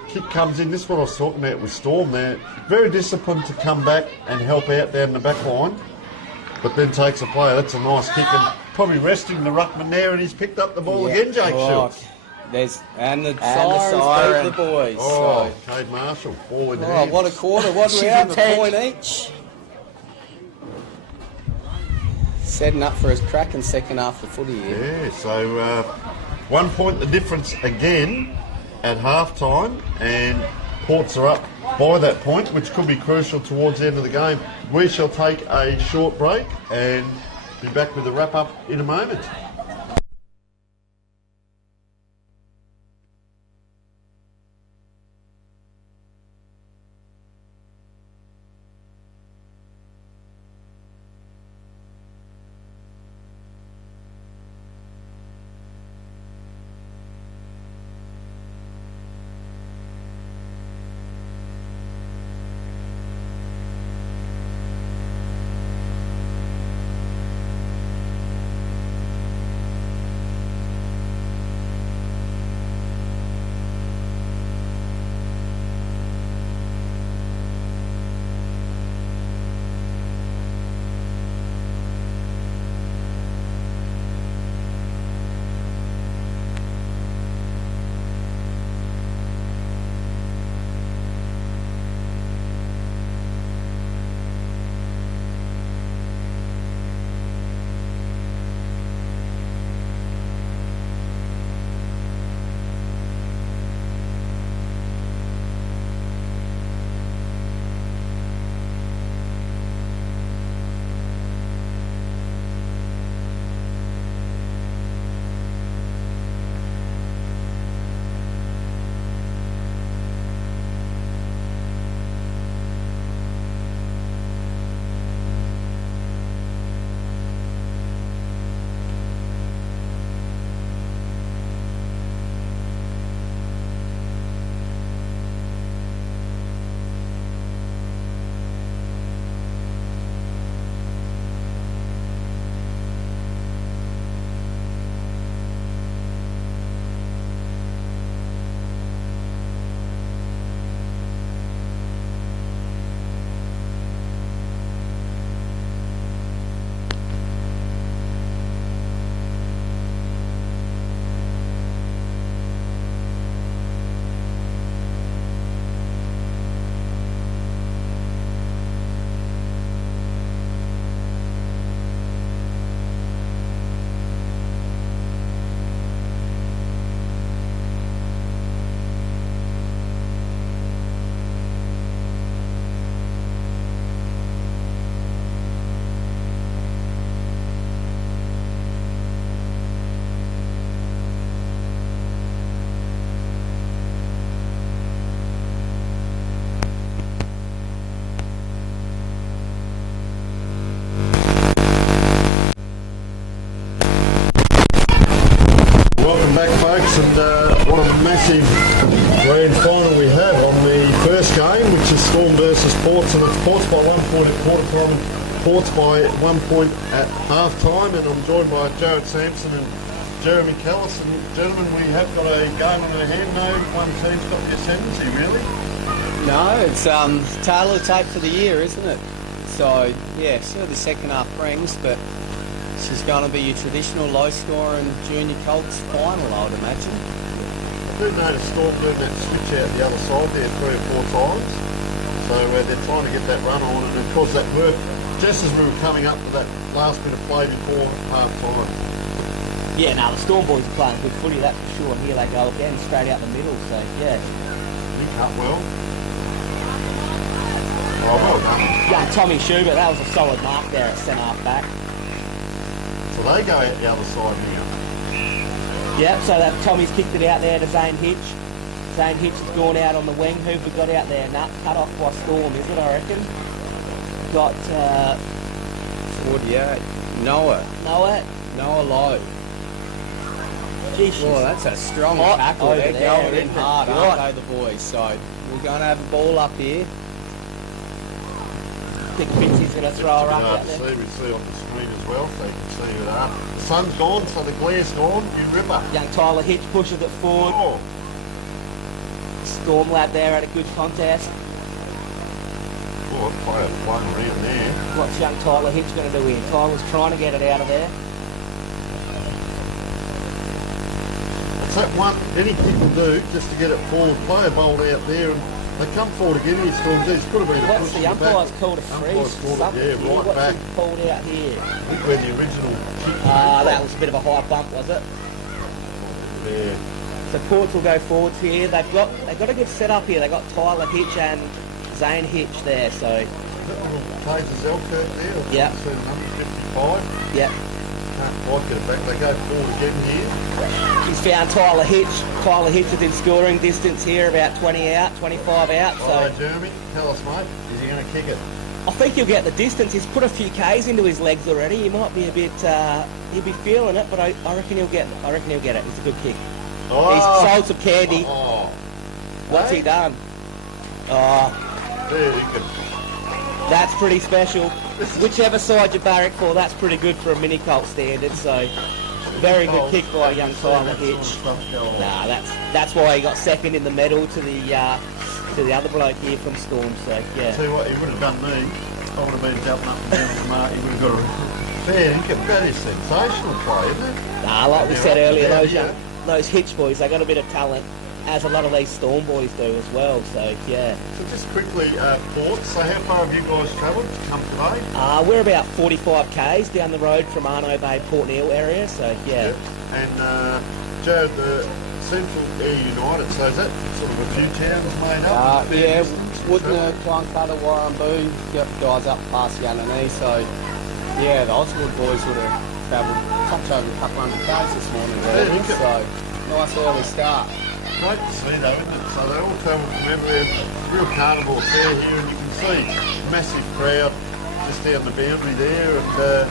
Kick comes in. This is what I was talking about with Storm there. Very disciplined to come back and help out down the back line, but then takes a player. That's a nice kick, and probably resting the ruckman there, and he's picked up the ball again, Jake Schultz. And the sirens beat the boys. Oh, Cade Marshall, ball in Oh, hand. what a quarter. What do we have? A point each. Setting up for his cracking second half of footy here. Yeah, so 1 point the difference again at half-time, and Ports are up by that point, which could be crucial towards the end of the game. We shall take a short break and be back with the wrap-up in a moment. and what a massive grand final we have on the first game, which is Storm versus Ports, and it's Ports by 1 point at quarter time, Ports by 1 point at half time, and I'm joined by Jared Sampson and Jeremy Callis. And gentlemen, we have got a game on our hand. No one team's got the ascendancy, really. No, it's tail of the tape for the year, isn't it? So, yeah, sort of the second half brings, but she's going to be your traditional low-scoring junior Colts final, I would imagine. I do notice Storm doing that switch out the other side there 3 or 4 times. So they're trying to get that run on, and of course that worked just as we were coming up to that last bit of play before half time. Yeah, no, the Storm boys are playing good footy, that's for sure. And here they go again, straight out the middle. So yeah, You cut well. Oh, well done. young Tommy Schubert, that was a solid mark there at centre half back. So they go out the other side here. Yep, so that Tommy's kicked it out there to Zane Hitch. Zane Hitch has gone out on the wing. Who've we got out there? Cut off by Storm, is it, I reckon? Got 48. Noah Lowe. Gee, she's Oh, that's a strong hot tackle. over They're there, going in isn't it? hard, God. aren't they, the boys? So we're going to have a ball up here. I think Fitzy's going to throw her up out We there. see on the screen as well, so you can see who they are. The sun's gone, so the glare's gone. You ripper. Young Tyler Hitch pushes it forward. Oh, Storm lad there had a good contest. oh, player flown around there. What's young Tyler Hitch going to do here? Tyler's trying to get it out of there. It's that one any kick will do just to get it forward. Player bowled out there, and they come forward again here, Storm. Geez, could have been a What's push the on back. umpire's called a freeze? Umpire's called it, Something yeah, here. right What's back. he called out here? I think where the original kick That was a bit of a high bump, was it? there. So Ports will go forwards here. They've got a good setup here. They've got Tyler Hitch and Zane Hitch there. So That little Taser Zelkirk there. Yeah. So number 55. yeah, Can't quite get it back. They go forward again here. he's found Tyler Hitch. Tyler Hitch is in scoring distance here, about 20 out, 25 out. So All right, Jeremy, tell us, mate. Is he going to kick it? I think he'll get the distance. He's put a few Ks into his legs already. He might be a bit. He'll be feeling it, but I reckon he'll get. I reckon he'll get it. It's a good kick. He's sold some candy. Oh, What's he done? Oh, there he can. that's pretty special. Whichever side you barrack for, that's pretty good for a mini Colt standard. So, very good kick by young Tyler Hitch. Nah, that's why he got second in the medal to the other bloke here from Storm. So yeah. Tell you what, he would have done me. I would have been jumping up and down the mark. He would have got a fair income. That is sensational play, isn't it? Nah, like we said earlier, Yeah. those Hitch boys, they got a bit of talent, as a lot of these Storm boys do as well. So yeah. So just quickly, Ports. So how far have you guys travelled to come today? We're about 45 Ks down the road from Arno Bay, Port Neal area. So yeah. And Joe, the Central Eyre United. So is that sort of a few towns made up? Yeah, Woodner, Cloncutta, Warramboo, got guys up past Yanani. So yeah, the Osgood boys would have travelled touch over a couple hundred Ks this morning. Really. So nice early start. Great to see though, isn't it? So they all travel from everywhere. Real carnival affair here, and you can see massive crowd just down the boundary there, and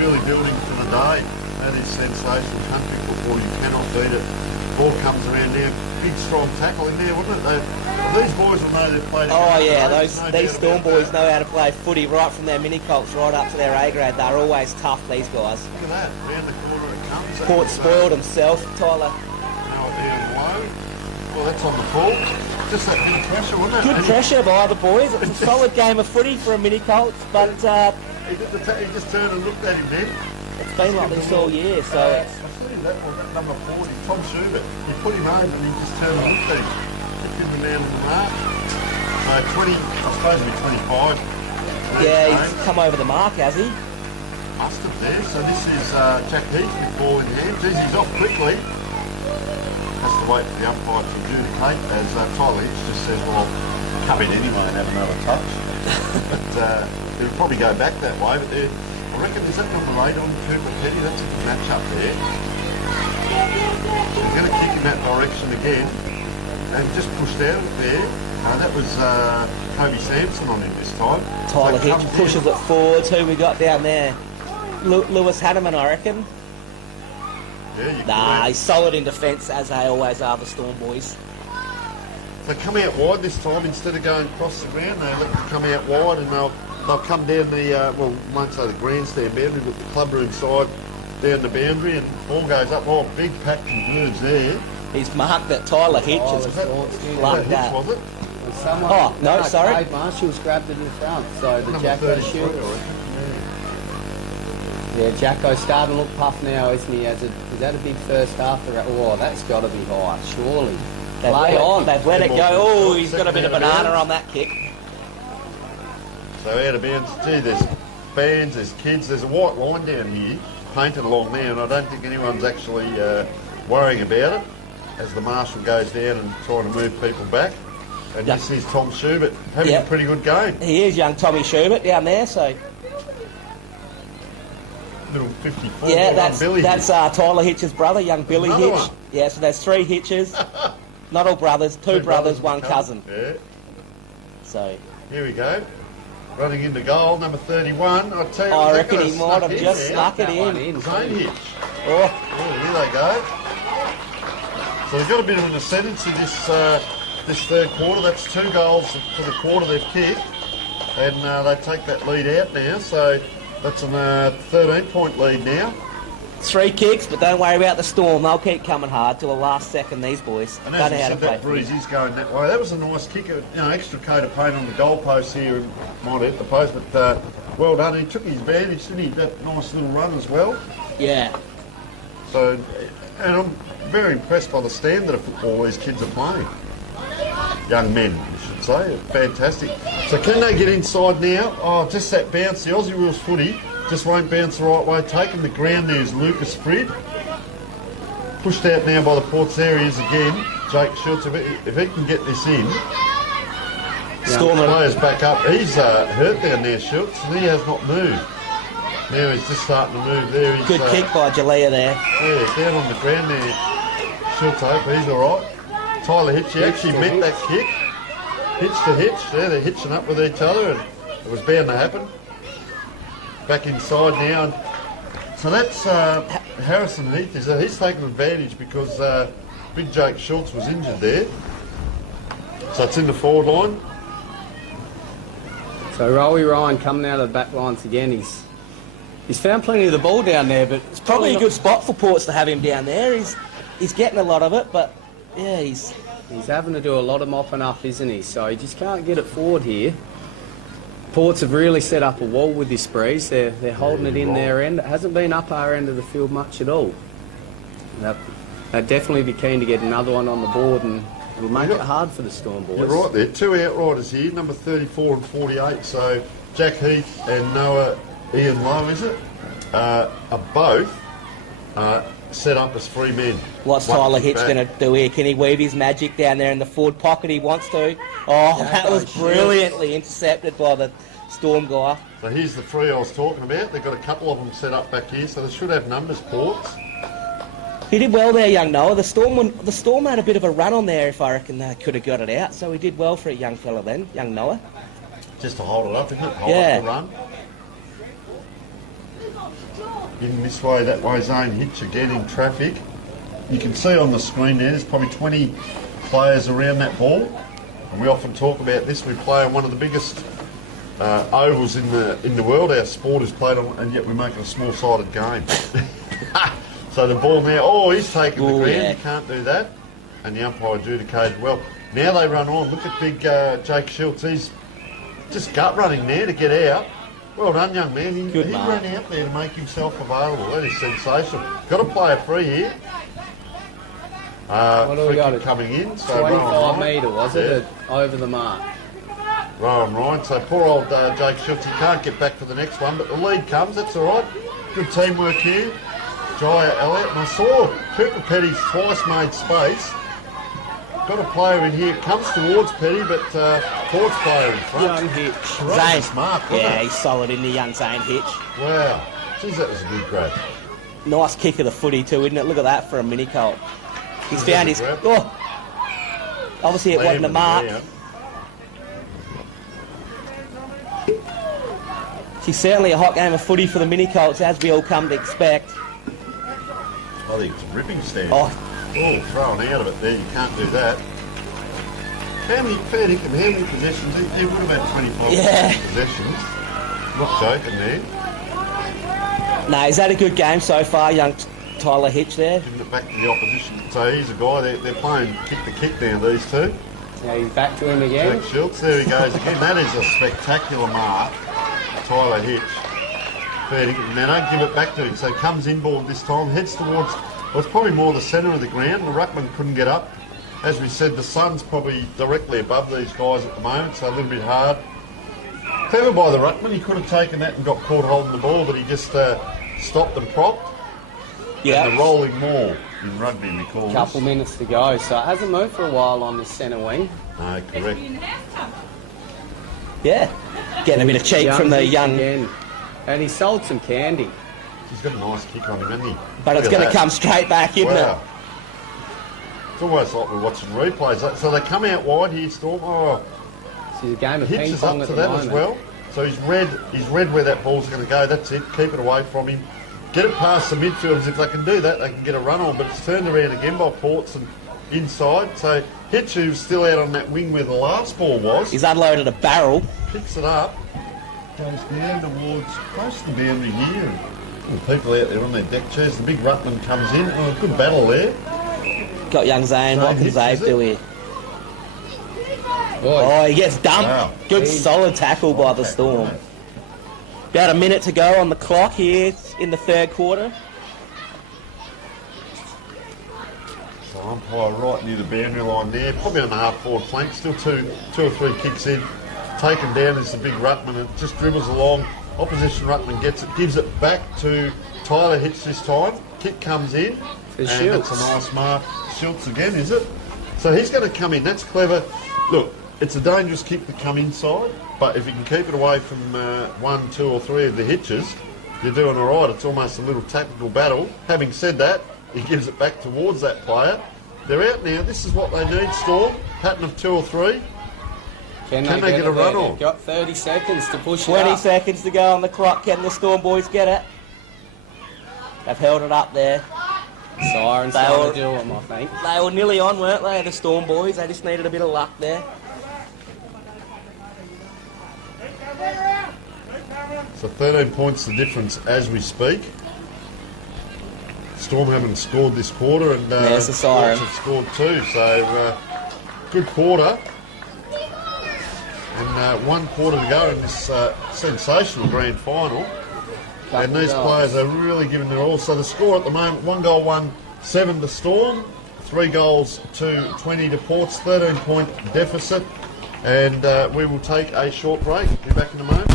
really building for the day. That is sensational country football. You cannot beat it. Ball comes around there, big strong tackle in there, wouldn't it? These boys will know they've played. Oh yeah, no these doubt Storm about boys that. know how to play footy right from their mini Colts right up to their A grade. They're always tough, these guys. Look at that, round the corner it comes. That Port was, spoiled himself, Tyler. Now down low. Well, that's on the full. Just that bit of pressure, wasn't it? Good And pressure by the boys. It was a solid game of footy for a mini Colts, but He just turned and looked at him then. it's been like this all year. So I see that one, that number 40, Tom Schubert. He put him over and he just turned and looked at him. Hit him down on the mark. So 20, I suppose it'll be 25. yeah, he's come over the mark, has he? Must have there. So this is Jack Heath with ball in hand. Geez, he's off quickly. Has to wait for the umpire to adjudicate as Tyler Hitch just says, well, I'll come in anyway and have another touch. But he'll probably go back that way. But I reckon there's that number 8 on Cooper Petty. That's a good match up there. He's going to kick in that direction again and just pushed out there. That was Kobe Sampson on him this time. Tyler So Hitch comes pushes in. it forwards. Who we got down there? Lewis Hanneman, I reckon. Yeah, you Nah, could. he's solid in defence, as they always are, the Storm boys. They come out wide this time instead of going across the ground. They let them come out wide, and they'll come down the well, won't say the grandstand boundary, but the clubroom side down the boundary, and ball goes up. Oh, big pack of birds there. He's marked that Tyler Hitch. Oh, It's was that like Hitch, that. was it? Someone, Oh, no, sorry. Dave Marshall's grabbed it in front, so the Number Jacko 33, shoots. I reckon. Yeah, Jacko's starting to look puff now, isn't he? He's had a big first half. Oh, that's got to be high, surely. They've let it go. Oh, he's got a bit of Second out of banana bounds. on that kick. So out of bounds. Gee, there's bands, there's kids. There's a white line down here, painted along there, and I don't think anyone's actually worrying about it as the marshal goes down and trying to move people back. And Yeah. this is Tom Schubert having Yeah. a pretty good game. He is young Tommy Schubert down there, so Little 54. yeah, well done, Billy. that's Tyler Hitch's brother, young Billy Another Hitch. one. Yeah, so there's 3 Hitches. Not all brothers, two brothers, one cousin. Yeah. So Here we go. Running into goal, number 31. I tell you, I they're reckon gonna he might have snuck in just there. snuck it That one in. in. Zane Hitch. Oh, Oh, here they go. So they've got a bit of an ascendancy this third quarter. That's 2 goals for the quarter they've kicked, and they take that lead out now. So that's a 13-point lead now. 3 kicks, but don't worry about the Storm. They'll keep coming hard till the last second, these boys. And Don't as know you how to said, play. that breeze is going that way. That was a nice kick. Extra coat of paint on the goalpost here, and might hit the post, but well done. He took his advantage, didn't he? That nice little run as well. Yeah. So, and I'm very impressed by the standard of football these kids are playing. Young men, I should say. Fantastic. So can they get inside now? Oh, just that bounce. The Aussie rules footy just won't bounce the right way. Taking the ground there is Lucas Frid. Pushed out now by the Ports. There he is again. Jake Schultz. If he can get this in, Storm and players back up. He's hurt down there, Schultz, and he has not moved. Now he's just starting to move there. He's, good kick by Jalea there. yeah, down on the ground there. Schultz, I hope he's all right. Tyler Hitch, he actually to met Hitch. that kick. Hitch to Hitch. Yeah, they're hitching up with each other, and it was bound to happen. Back inside now. And so that's Harrison Heath. He's taken advantage because Big Jake Schultz was injured there. So it's in the forward line. So Rowie Ryan coming out of the back lines again. He's found plenty of the ball down there, but it's Probably a not- good spot for Ports to have him down there. He's getting a lot of it, but yeah, He's having to do a lot of mopping up, isn't he? So he just can't get it forward here. Ports have really set up a wall with this breeze. They're holding it in their end. It hasn't been up our end of the field much at all. They'd definitely be keen to get another one on the board, and it'll make it hard for the Storm boys. You're right there. 2 outriders here, number 34 and 48. So Jack Heath and Noah Ian Lowe, is it? Are both set up as 3 men. what's One Tyler kick Hitch back. going to do here? Can he weave his magic down there in the forward pocket? He wants to. Oh, that was brilliantly intercepted by the Storm guy. So here's the 3 I was talking about. They've got a couple of them set up back here, so they should have numbers, Ports. He did well there, young Noah. The Storm had a bit of a run on there, if I reckon they could have got it out. So he did well for a young fella then, young Noah. Just to hold it up, isn't it? Hold Yeah. up the run. In this way, that way, Zane Hitch again in traffic. You can see on the screen there's probably 20 players around that ball. And we often talk about this. We play on one of the biggest ovals in the world. Our sport is played on, and yet we make it a small-sided game. So the ball now, oh, he's taking the Ooh, ground. yeah. You can't do that. And the umpire adjudicated well. Now they run on. Look at big Jake Schultz. He's just gut running there to get out. Well done, young man. He Good mark. ran out there to make himself available. That is sensational. Got to play a free here. What do we Free got? kick coming in. So 25 Rowan metre, was Yeah. it? Over the mark. Rowan Ryan. So poor old Jake Schultz, he can't get back to the next one, but the lead comes. That's all right. Good teamwork here. Jaya Elliott. And I saw Cooper Petty's twice made space. Got a player in here. Comes towards Petty, but towards player in front. Young Hitch. Tremendous mark, wasn't Yeah, it? he's solid in the young Zane Hitch. Wow. Geez, that was a good grab. Nice kick of the footy too, isn't it? Look at that for a mini colt. He's found his... grab. Oh! Obviously it wasn't a Landon mark. there. She's certainly a hot game of footy for the mini colts, as we all come to expect. I think it's a ripping stand. Oh, Thrown out of it there. You can't do that. Fair dinkum, how many possessions? He would have had 25 possessions. Not joking there. no, he's had a good game so far, young Tyler Hitch there. Giving it back to the opposition. So he's a guy, they're playing kick the kick now, these two. Now he's back to him again. Jack Schultz, there he goes again. That is a spectacular mark. Tyler Hitch. Fair dinkum. Now don't give it back to him. So comes inboard this time, heads towards, well, it's probably more the centre of the ground. The ruckman couldn't get up. As we said, the sun's probably directly above these guys at the moment, so a little bit hard. Clever by the ruckman, he could have taken that and got caught holding the ball, but he just stopped and propped. Yeah. And the rolling maul in rugby, we call Couple this. minutes to go, so it hasn't moved for a while on this centre wing. No, correct. Yeah. Getting a bit of cheek from the young... Again. And he sold some candy. He's got a nice kick on him, hasn't he? But it's going to come straight back, isn't it? It's almost like we're watching replays. So they come out wide here, Storm. Oh, It's a game of Hitch ping is up pong at to the that moment. as well. So he's read where that ball's going to go. That's it. Keep it away from him. Get it past the midfielders. If they can do that, they can get a run on. But it's turned around again by Ports and inside. So Hitch, who's still out on that wing where the last ball was, He's unloaded a barrel. picks it up, goes down towards close to the boundary here. The people out there on their deck chairs. The big ruckman comes in. Oh, good battle there. Got young Zane. What can Hitch, Zane is do it? here? Boy, Oh, he gets dumped. Wow. Good solid tackle by the Storm. About a minute to go on the clock here in the third quarter. So umpire right near the boundary line there, probably on the half-forward flank, still two or three kicks in. Taken down is the big ruckman and just dribbles along. Opposition ruckman gets it, gives it back to Tyler Hitch this time. Kick comes in, For and Schultz. that's a nice mark. Schultz again, is it? So he's going to come in, that's clever. Look, it's a dangerous kick to come inside, but if you can keep it away from 1, 2 or 3 of the hitches, you're doing all right. It's almost a little tactical battle. Having said that, he gives it back towards that player. They're out now. This is what they need, Storm. Pattern of 2 or 3. Can they get it a run there? on? They've got 30 seconds to push it 20 up. seconds to go on the clock. Can the Storm boys get it? They've held it up there. Sirens They trying were- to do them, I think. They were nearly on, weren't they, the Storm boys? They just needed a bit of luck there. So 13 points the difference as we speak. Storm haven't scored this quarter, and There's the siren. Hawks have scored 2. So good quarter. And 1 quarter to go in this sensational grand final. And these players are really giving their all. So the score at the moment, 1 goal, 1-7 to Storm, 3 goals to 20 to Ports, 13-point deficit. And we will take a short break. Be back in a moment.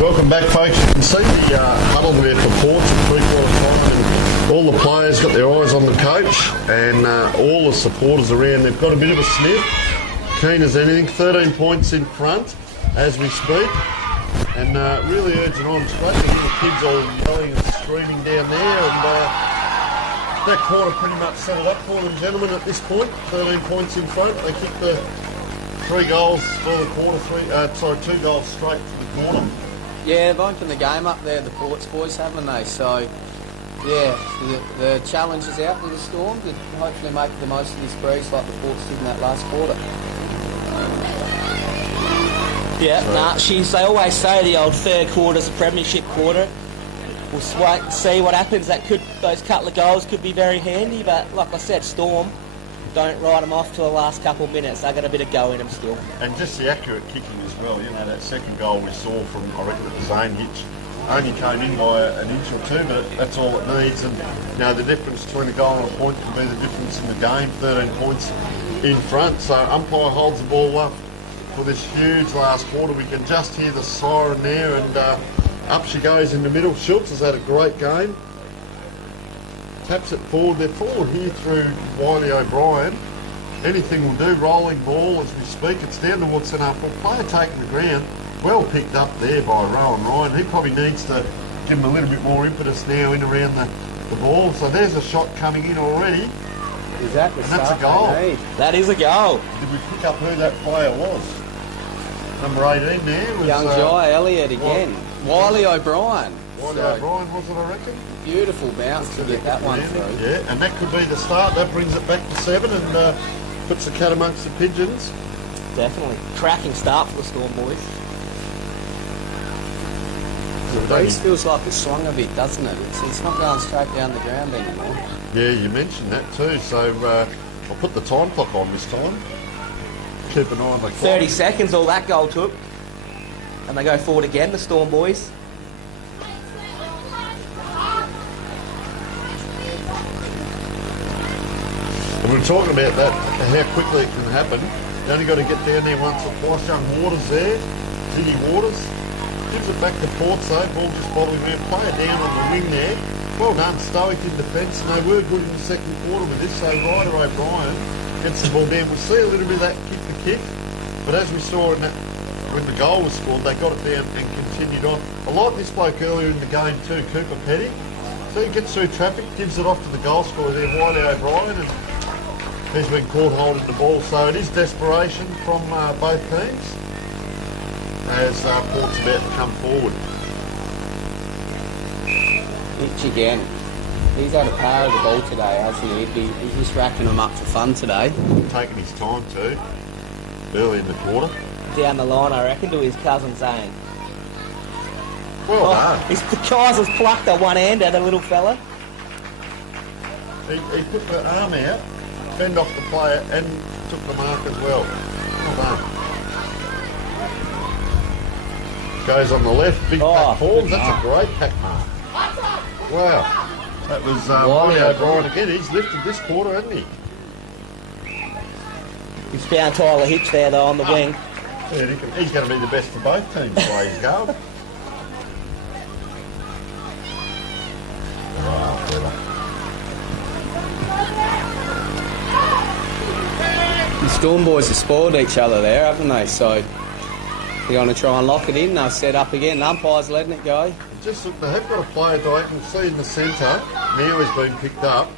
Welcome back, folks. You can see the huddle there for Ports at 3/4 time, and all the players got their eyes on the coach, and all the supporters around. They've got a bit of a sniff. Keen as anything. 13 points in front as we speak, and really urging on. It's great to hear the kids all yelling and screaming down there, and that quarter pretty much settled up for them, gentlemen. At this point, 13 points in front. They kicked the 3 goals for the quarter. 2 goals straight for the quarter. Yeah, they've opened the game up there, the Ports boys, haven't they? So, yeah, the challenge is out with the Storm to hopefully make the most of this breeze like the Ports did in that last quarter. Yeah, they always say the old third quarter's a premiership quarter. We'll wait and see what happens. Those couple of goals could be very handy, but like I said, Storm, don't write them off till the last couple of minutes. They've got a bit of go in them still. And just the accurate kicking as well. You know, that second goal we saw from, I reckon it was Zane Hitch, only came in by an inch or two, but that's all it needs. And the difference between a goal and a point can be the difference in the game. 13 points in front. So umpire holds the ball up for this huge last quarter. We can just hear the siren there, and up she goes in the middle. Schultz has had a great game. Taps it forward. They're forward here through Wiley O'Brien. Anything will do. Rolling ball as we speak. It's down towards centre half. Player taking the ground. Well picked up there by Rowan Ryan. He probably needs to give him a little bit more impetus now in around the ball. So there's a shot coming in already. Is that the and that's a goal. That is a goal. Did we pick up who that player was? Number 18 there was... Young Jai Elliott again. Wiley O'Brien. Wiley O'Brien, was it, I reckon? Beautiful bounce to get that one through. Yeah, and that could be the start. That brings it back to 7 and puts the cat amongst the pigeons. Definitely. Cracking start for the Storm boys. The breeze feels like it's swung a bit, doesn't it? It's not going straight down the ground anymore. Yeah, you mentioned that too. So I'll put the time clock on this time. Keep an eye on the clock. 30 seconds all that goal took. And they go forward again, the Storm boys. And we're talking about that, how quickly it can happen. You only got to get down there once or twice. Young Waters there, Ziggy Waters. Gives it back to Ports though, ball just bottling around. Player down on the wing there. Well done, stoic in defence. And they were good in the second quarter with this, so Ryder O'Brien gets the ball down. We'll see a little bit of that kick for kick. But as we saw in that, when the goal was scored, they got it down and continued on. I like this bloke earlier in the game too, Cooper Petty. So he gets through traffic, gives it off to the goal scorer there, Ryder O'Brien, and he's been caught holding the ball. So it is desperation from both teams as Port's about to come forward. Hitch again. He's had a power of the ball today, hasn't he? He's just racking them up for fun today. Taking his time too, early in the quarter. Down the line, I reckon, to his cousin Zane. Well done. The Kaiser's plucked a one-hander, the little fella. He put the arm out, fend off the player, and took the mark as well. Well done. Goes on the left, big pack forwards. That's a great pack mark. Wow. That was Wiley O'Brien again. He's lifted this quarter, hasn't he? He's found Tyler Hitch there, though, on the wing. Yeah, he's going to be the best for both teams the way he's going. The Storm boys have spoiled each other there, haven't they? So they're going to try and lock it in. They'll set up again. The umpire's letting it go. Just look, they have got a player that I can see in the centre. Now he's been picked up.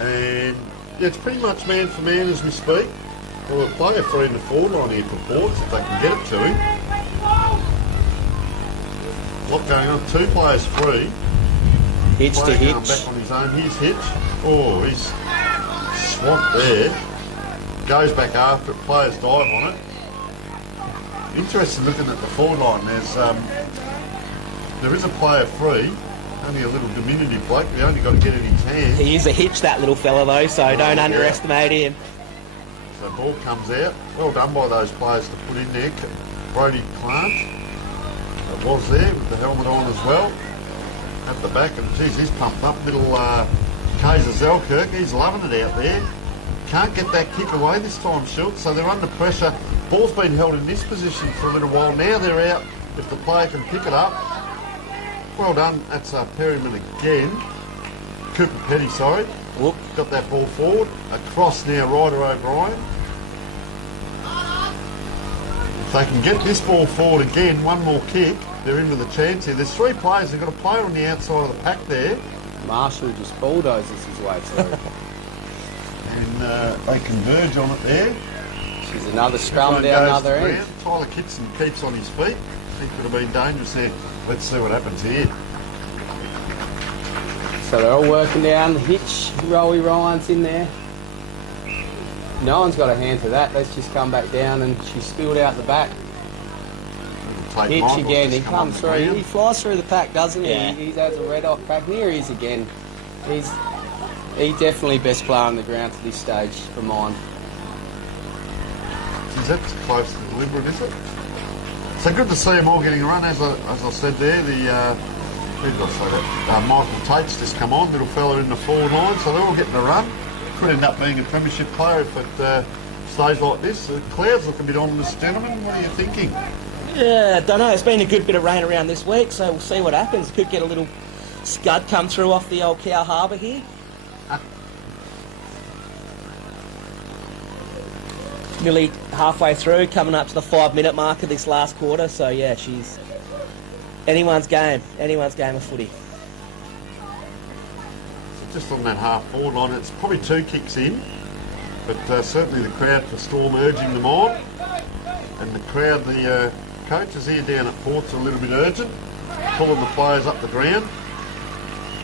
And yeah, it's pretty much man for man as we speak. Well, a player free in the forward line here for Ports if they can get it to him. A lot going on. 2 players free. Hitch to Hitch. Back on his own. Here's Hitch. Oh, he's swamped there. Goes back after it. Players dive on it. Interesting looking at the forward line. There is a player free. Only a little diminutive bloke. We only got to get it in his hand. He is a Hitch, that little fella, though, so don't underestimate him. So the ball comes out. Well done by those players to put in there. Brodie Clark was there with the helmet on as well. At the back, and geez, he's pumped up. Little Kaiser Zelkirk, he's loving it out there. Can't get that kick away this time, Schultz, so they're under pressure. Ball's been held in this position for a little while. Now they're out. If the player can pick it up. Well done. That's Perryman again. Cooper Petty, sorry. Whoop. Got that ball forward. Across now, Ryder O'Brien. If they can get this ball forward again, one more kick, they're into the chance here. There's 3 players. They've got a player on the outside of the pack there. Marshall just bulldozes his way through. And they converge on it there. There's another scrum Everyone down the goes other to end. ground. Tyler Kitson keeps on his feet. He could have been dangerous there. Let's see what happens here. So they're all working down the hitch. Rowie Ryan's in there. No one's got a hand to that. Let's just come back down, and she spilled out the back. Take Hitch Michael, again. just He come on comes the through. ground. He flies through the pack, doesn't he? Yeah. He has a red hot crack. Here he is again. He's definitely best player on the ground to this stage for mine. Is that close to deliberate, is it? So good to see them all getting a run. As I said there, who did I say that? Michael Tate's just come on, little fella in the forward line, so they're all getting a run. Could end up being a premiership player if it stays like this. The clouds look a bit ominous, gentlemen. What are you thinking? Yeah, don't know. It's been a good bit of rain around this week, so we'll see what happens. Could get a little scud come through off the old Cow Harbour here. Nearly halfway through, coming up to the 5-minute mark of this last quarter. So yeah, she's anyone's game of footy. So just on that half forward line, it's probably 2 kicks in, but certainly the crowd for Storm urging them on, and the crowd, the coaches here down at Port's are a little bit urgent, pulling the players up the ground,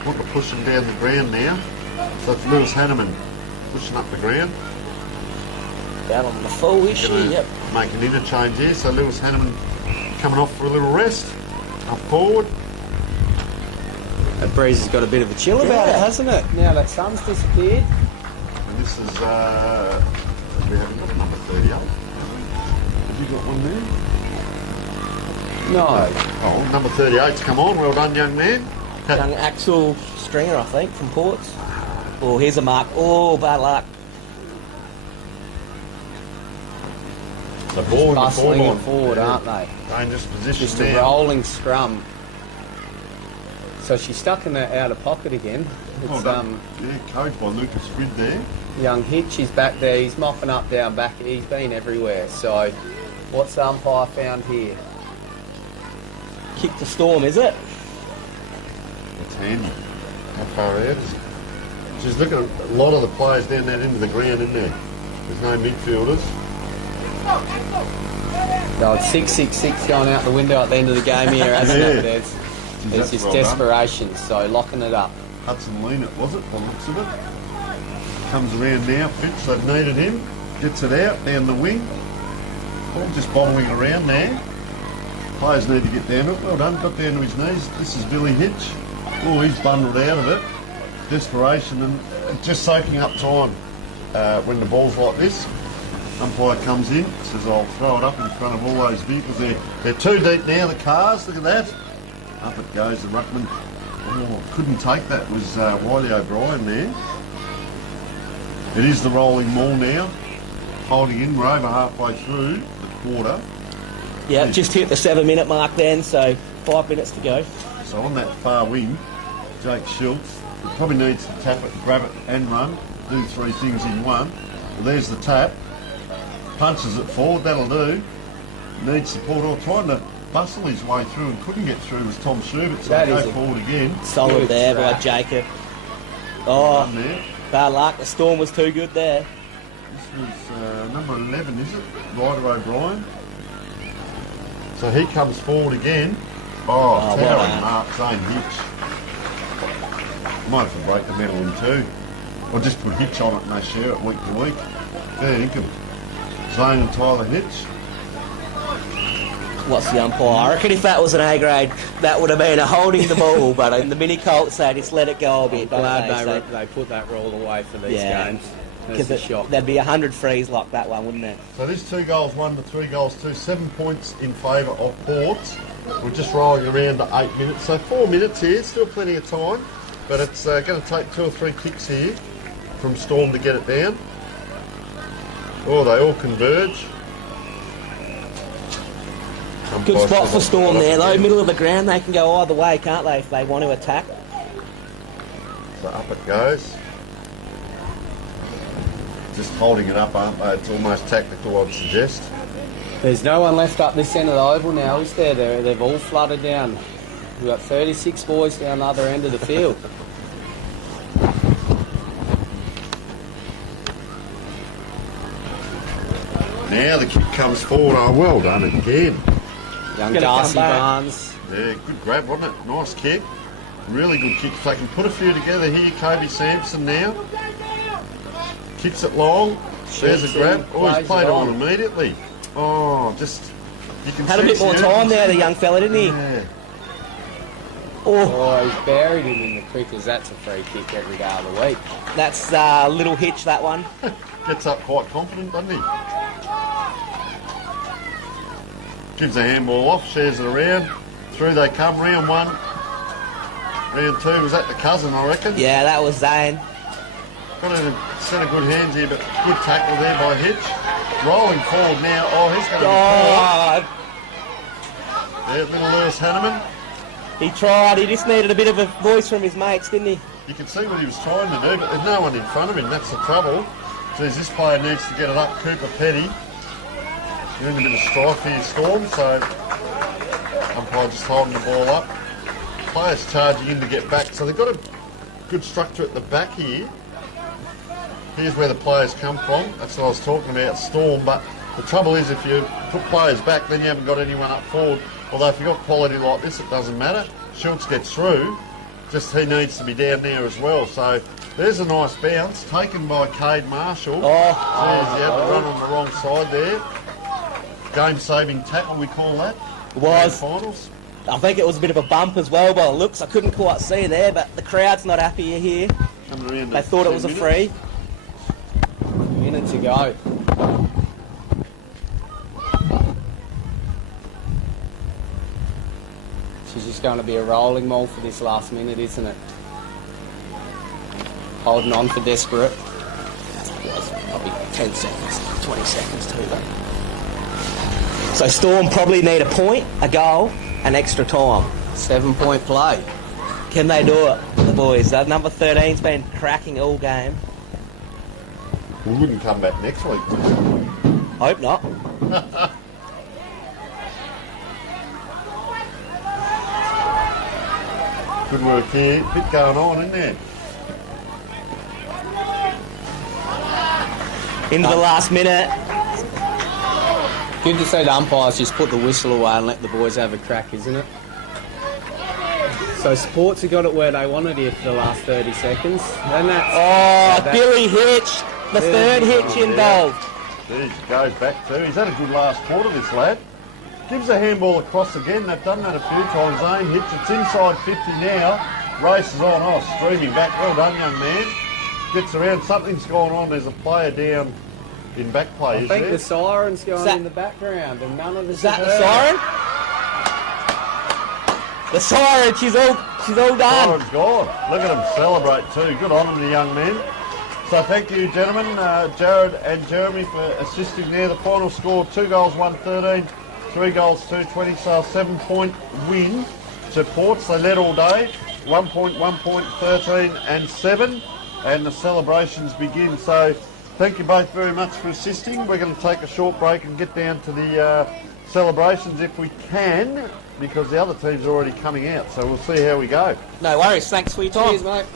want to push them down the ground now. So it's Lewis Hanneman pushing up the ground. Out on the full issue, Gonna yep. make an interchange here, so Lewis Hanneman coming off for a little rest, up forward. That breeze has got a bit of a chill about it, hasn't it? Now that sun's disappeared. And this is, we haven't got a number 30 up. Have you got one there? No. Oh, number 38's come on. Well done, young man. Young Axel Stringer, I think, from Ports. Oh, here's a mark. Oh, bad luck. The ball in the Bustling forward it forward, aren't they? Dangerous position Just a there. rolling scrum. So she's stuck in the outer pocket again. Well It's done. Yeah, coached by Lucas Frid there. young Hitch. He's back there. He's mopping up down back. He's been everywhere. So what's the umpire found here? Kick the Storm, is it? It's handy. How far out is it? She's looking at a lot of the players down that end of the ground, isn't there? There's no midfielders. No, it's 6-6-6 going out the window at the end of the game here, hasn't Yeah. it? There's That's just well done. desperation, so locking it up. Hudson Lean, it was it, by the looks of it. Comes around now, Fitch, they've needed him. Gets it out, down the wing. All just bobbling around there. Players need to get down to it. Well done, got down to his knees. This is Billy Hitch. Oh, he's bundled out of it. Desperation and just soaking up time when the ball's like this. Umpire comes in, says I'll throw it up in front of all those vehicles there. They're too deep now, the cars, look at that. Up it goes, the ruckman. Oh, couldn't take that, was Wiley O'Brien there. It is the rolling maul now. Holding in, we're over halfway through the quarter. Yeah, just hit the 7-minute mark then, so 5 minutes to go. So on that far wing, Jake Schultz probably needs to tap it, grab it and run, do 3 things in one. Well, there's the tap. Punches it forward, that'll do. Needs support, or trying to bustle his way through and couldn't get through was Tom Schubert, so That go is a forward again. Solid Good there by track. Jacob. Oh, One there. bad luck. The Storm was too good there. This was number 11, is it? Ryder O'Brien. So he comes forward again. Oh, well towering done. mark, Zane Hitch. Might have to break the medal in two. Or just put Hitch on it and they share it week to week. Fair income. Zane and Tyler Hitch. What's the umpire? I reckon if that was an A grade, that would have been a holding the ball, but in the mini Colts, they just let it go a bit. don't Glad they? So- they put that rule away for these Yeah. games. Because That's a shock. there'd be 100 frees like that one, wouldn't there? So this 2 goals 1 to 3 goals 2, 7 points in favour of Ports. We're just rolling around to 8 minutes, so 4 minutes here, still plenty of time, but it's going to take 2 or 3 kicks here from Storm to get it down. Oh, they all converge. Good spot for Storm there, though. Middle of the ground, they can go either way, can't they, if they want to attack? So up it goes. Just holding it up, aren't they? It's almost tactical, I'd suggest. There's no one left up this end of the oval now, is there? They've all flooded down. We've got 36 boys down the other end of the field. Now the kick comes forward. Oh, well done again. Young Gonna Darcy come back. Barnes. Yeah, good grab, wasn't it? Nice kick. Really good kick. If they can put a few together here, Kobe Sampson now. Kicks it long. There's a grab. Oh, he's plays played it it on on. immediately. Oh, just... You can Had a bit sense more the time urgency. there, the young fella, didn't he? Yeah. Oh, Oh, he's buried him in the crickets. That's a free kick every day of the week. that's a little hitch, that one. Gets up quite confident, doesn't he? Gives the handball off, shares it around. Through they come, round one. Round two, was that the cousin, I reckon? Yeah, that was Zane. Got in a set of good hands here, but good tackle there by Hitch. Rolling forward now. Oh, he's going to be caught. Oh, There's little Lewis Hanneman. he tried. He just needed a bit of a voice from his mates, didn't he? You can see what he was trying to do, but there's no one in front of him. That's the trouble. Says this player needs to get it up. Cooper Petty. You're in a bit of strife here, Storm, so umpire just holding the ball up. Players charging in to get back, so they've got a good structure at the back here. Here's where the players come from. That's what I was talking about, Storm, but the trouble is if you put players back, then you haven't got anyone up forward. Although if you've got quality like this, it doesn't matter. Schultz gets through, just he needs to be down there as well. So there's a nice bounce, taken by Cade Marshall. Oh, He had to run on the wrong side there. Game-saving tackle, we call that. it was. Finals. I think it was a bit of a bump as well by the looks. I couldn't quite see there, but the crowd's not happy here. Coming around They to thought it 10 was a minutes. free. Minute to go. She's just going to be a rolling maul for this last minute, isn't it? Holding on for desperate. Probably 10 seconds, 20 seconds too, but... So Storm probably need a point, a goal, and extra time. 7-point play. Can they do it, the boys? That number 13's been cracking all game. We wouldn't come back next week. Hope not. Good work here. Bit going on, isn't there? Into the last minute. Good to see the umpires just put the whistle away and let the boys have a crack, isn't it? So Sports have got it where they wanted here for the last 30 seconds. And that's... Oh, Billy Hitch, the third hitch involved. Geez, goes back too. He's had a good last quarter, this lad. Gives the handball across again. They've done that a few times. Zane Hitch, it's inside 50 now. Races on. Oh, streaming back. Well done, young man. Gets around. Something's going on. There's a player down in back play, I is think there? the siren's going that- in the background and none of us Is that have the heard. siren? The siren, she's all done. Siren's gone. Look at them celebrate too. Good on them, the young men. So thank you, gentlemen, Jared and Jeremy, for assisting there. The final score, 2 goals, 113, 3 goals, 220, so a 7-point win to Ports. They led all day, 1 point, 1 point, 13 and 7, and the celebrations begin. So thank you both very much for assisting. We're going to take a short break and get down to the celebrations if we can, because the other team's already coming out, so we'll see how we go. No worries, thanks for your time. Cheers, mate.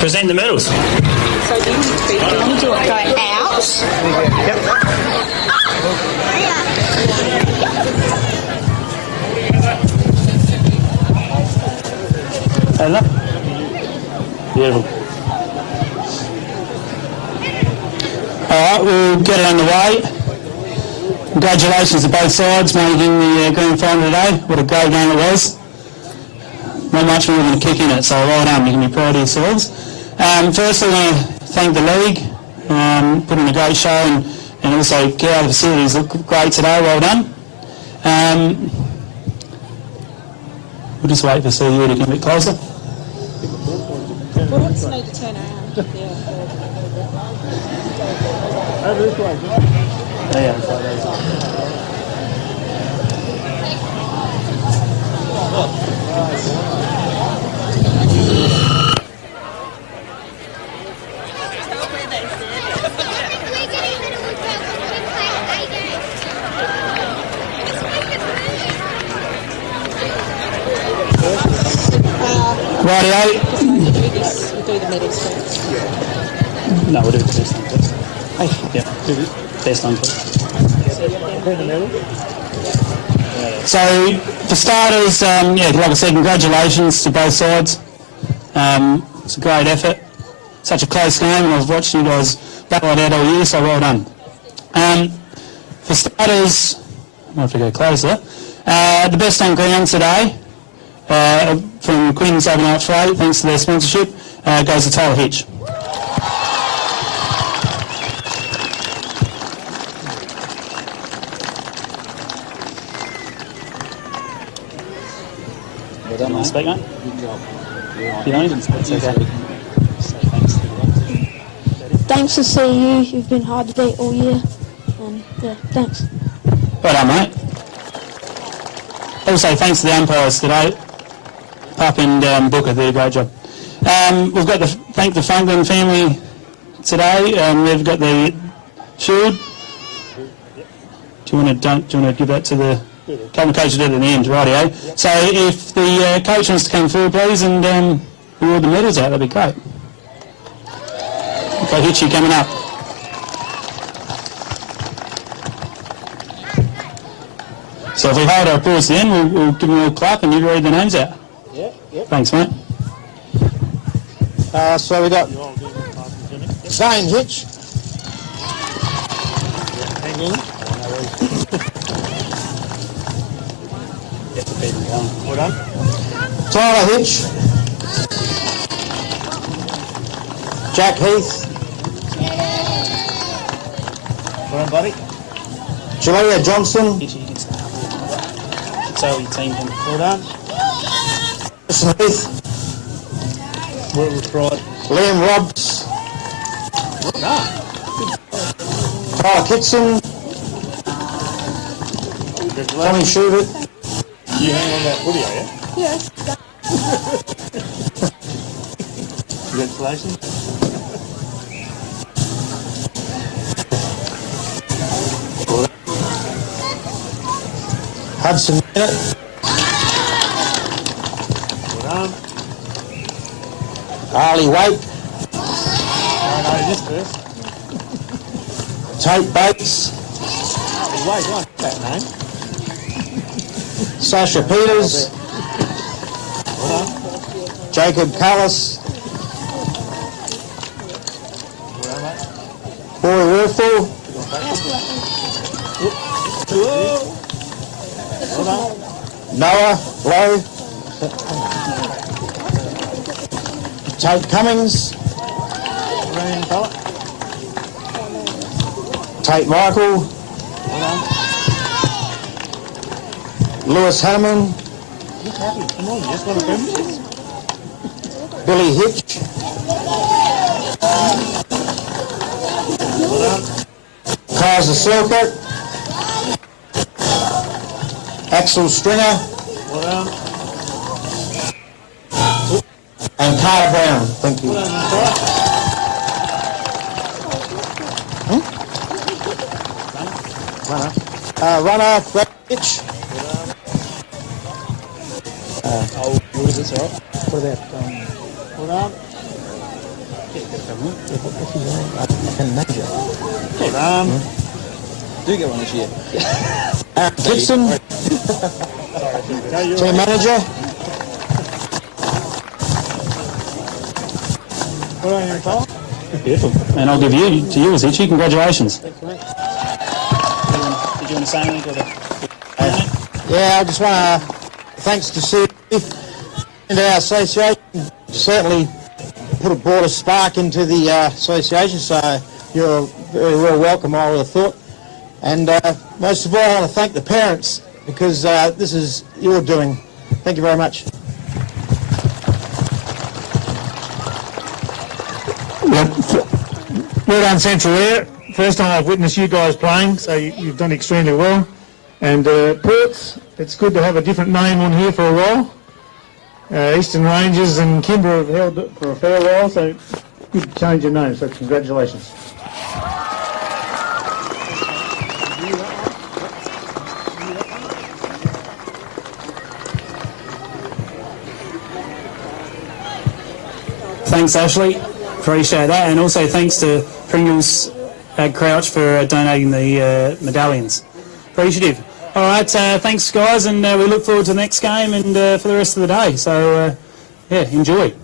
Present the medals. So do you want to do it go out? Hello. Beautiful. Alright, we'll get it underway. Congratulations to both sides making the grand final today. What a great game it was. Not much more than a kick in it, so well done. You can be proud of yourselves. Firstly, I want to thank the league, put in a great show, and also Care, the facilities look great today. Well done. We'll just wait for CU to come a bit closer. Bullets need to turn around. Over this way. Yeah, Rightio. We'll do the medals first. No, we'll do the test on first. Hey, yeah, do the test on first. So, for starters, like I said, congratulations to both sides. It's a great effort. Such a close game, and I was watching you guys battle it out all year, so well done. For starters, I'll have to go closer. The best on ground today, from Quinn's Overnight Freight, thanks to their sponsorship, goes to Tyler Hitch. Well done, mate. Speak, mate. Good job. You know, it's okay. Thanks to CU, you've been hard to beat all year. Yeah, thanks. Well done, mate. Also, thanks to the umpires today. Pup and Booker did a great job. We've got to thank the Franklin family today. We've got the shield. Do you want to give that to the coach at the end, rightio? So if the coach wants to come forward, please, and award the medals out, that'd be great. Okay, Hitchy coming up. So if we hold our applause to the end, we'll give them all a clap and you read the names out. Yep. Thanks, mate. So we got Zane Hitch. Hang on. Well done. Tyler Hitch. Jack Heath. Well done, buddy. Julia Johnson. Hitchy, you can start. So your team can. Well done. Jason Heath. Well, we've tried. Liam Robbs. Tyler Kitson. Tommy Schubert. You hang on that footy, are you? Yes. Congratulations. Hudson Bennett. Well done. Harley Waite. No, this first. Tate Bates. Wait, I like that name. Sasha Peters. Well done. Jacob Callis. Well done, mate. Boy Werfel. Well done. Noah Lowe. Tate Cummings. Well done, young fella. Tate Michael. Well done. Lewis Hanneman. Look happy. Come on, you just want to finish. Billy Hitch. Well done. Kaiser Selkirk. Axel Stringer. Well done. And Carter Brown. Thank you. Well done, young fella. Runner, Brad Hitch. Oh, what is this, all right? What about Well done. Do get one this year. Gibson, team manager. Beautiful. And I'll give you to yours, Itchy. Congratulations. Thanks, mate. Did you want to say anything? Yeah, I just want to thanks to Steve and our association. Certainly brought a spark into the association, so you're very well welcome, I would have thought. And most of all, I want to thank the parents, because this is your doing. Thank you very much. Well done, Central Eyre. First time I've witnessed you guys playing, so you've done extremely well. And Ports, it's good to have a different name on here for a while. Eastern Rangers and Kimber have held it for a fair while, so good to change your name, so congratulations. Thanks, Ashley. Appreciate that. And also thanks to Pringles Crouch for donating the medallions. Appreciative. All right, thanks, guys, and we look forward to the next game and for the rest of the day. So, yeah, enjoy.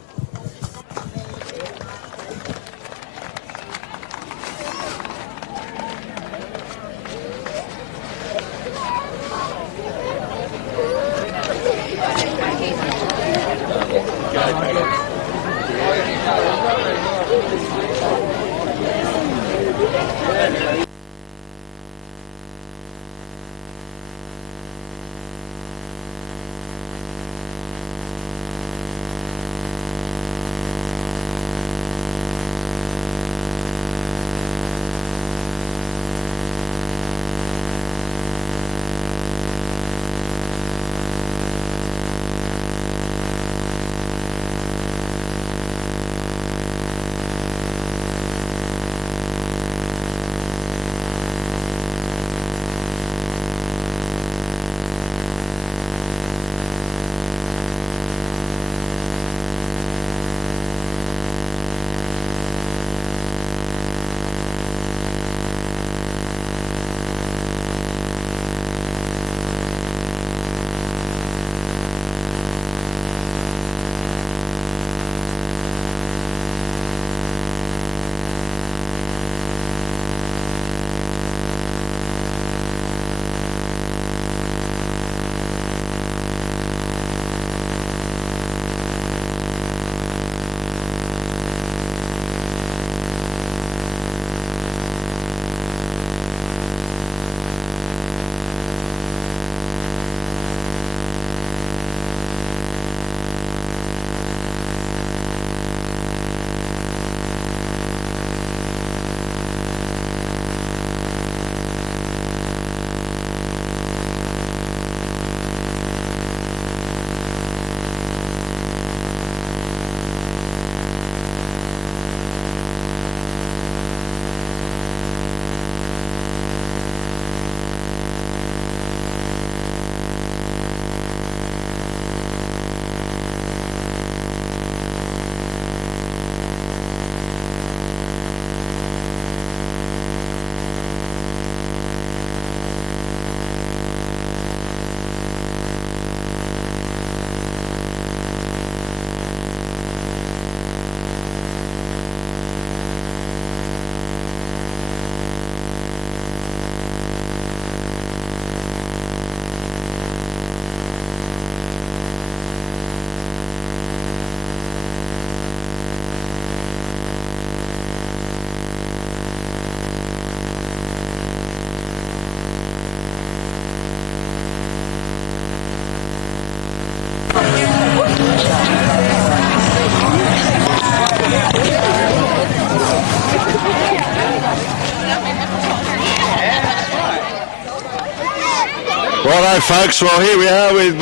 Righto, folks. Well, here we are. We've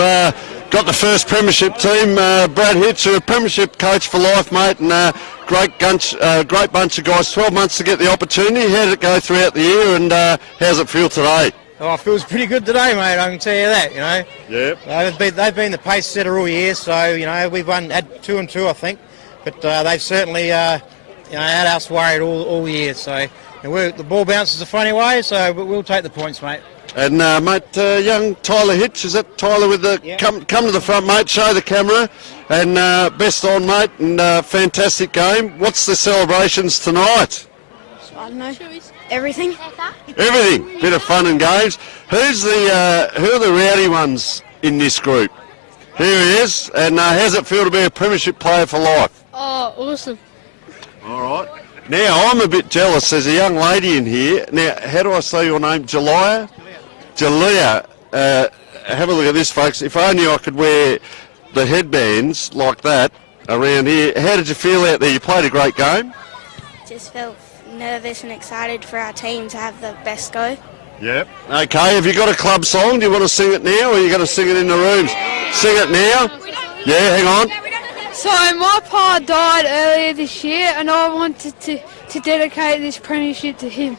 got the first premiership team. Brad Hitch, a premiership coach for life, mate, and great bunch of guys. 12 months to get the opportunity. How did it go throughout the year, and how's it feel today? Oh, it feels pretty good today, mate. I can tell you that. You know. Yep. They've been the pace setter all year, so you know we've had 2 and 2, I think, but they've certainly had us worried all year. So the ball bounces a funny way, so we'll take the points, mate. And mate, young Tyler Hitch, is that Tyler with the come to the front, mate? Show the camera, and best on, mate, and fantastic game. What's the celebrations tonight? I don't know. Everything. Everything, bit of fun and games. Who are the rowdy ones in this group? Here he is, and how's it feel to be a premiership player for life? Oh, awesome. All right. Now I'm a bit jealous. There's a young lady in here. Now, how do I say your name? Jalea. Jalea, have a look at this, folks. If only I could wear the headbands like that around here. How did you feel out there? You played a great game. Just felt nervous and excited for our team to have the best go. Yep. Okay, have you got a club song? Do you want to sing it now, or are you going to sing it in the rooms? Sing it now? Yeah, hang on. So my pa died earlier this year, and I wanted to dedicate this premiership to him.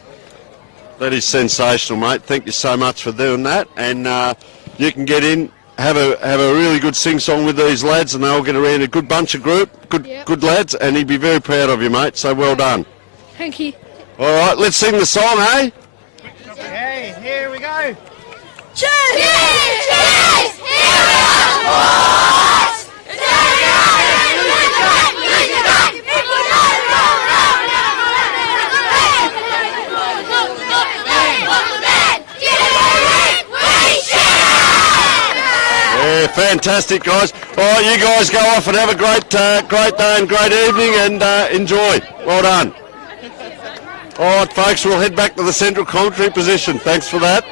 That is sensational, mate. Thank you so much for doing that. And you can get in, have a really good sing-song with these lads, and they'll get around a good bunch of good lads, and he'd be very proud of you, mate. So well done. Thank you. All right, let's sing the song, eh? Okay, here we go. Cheers! Cheers! Here we are, boys! Yeah, fantastic, guys. All right, you guys go off and have a great day and great evening, and enjoy. Well done. All right, folks, we'll head back to the central commentary position. Thanks for that.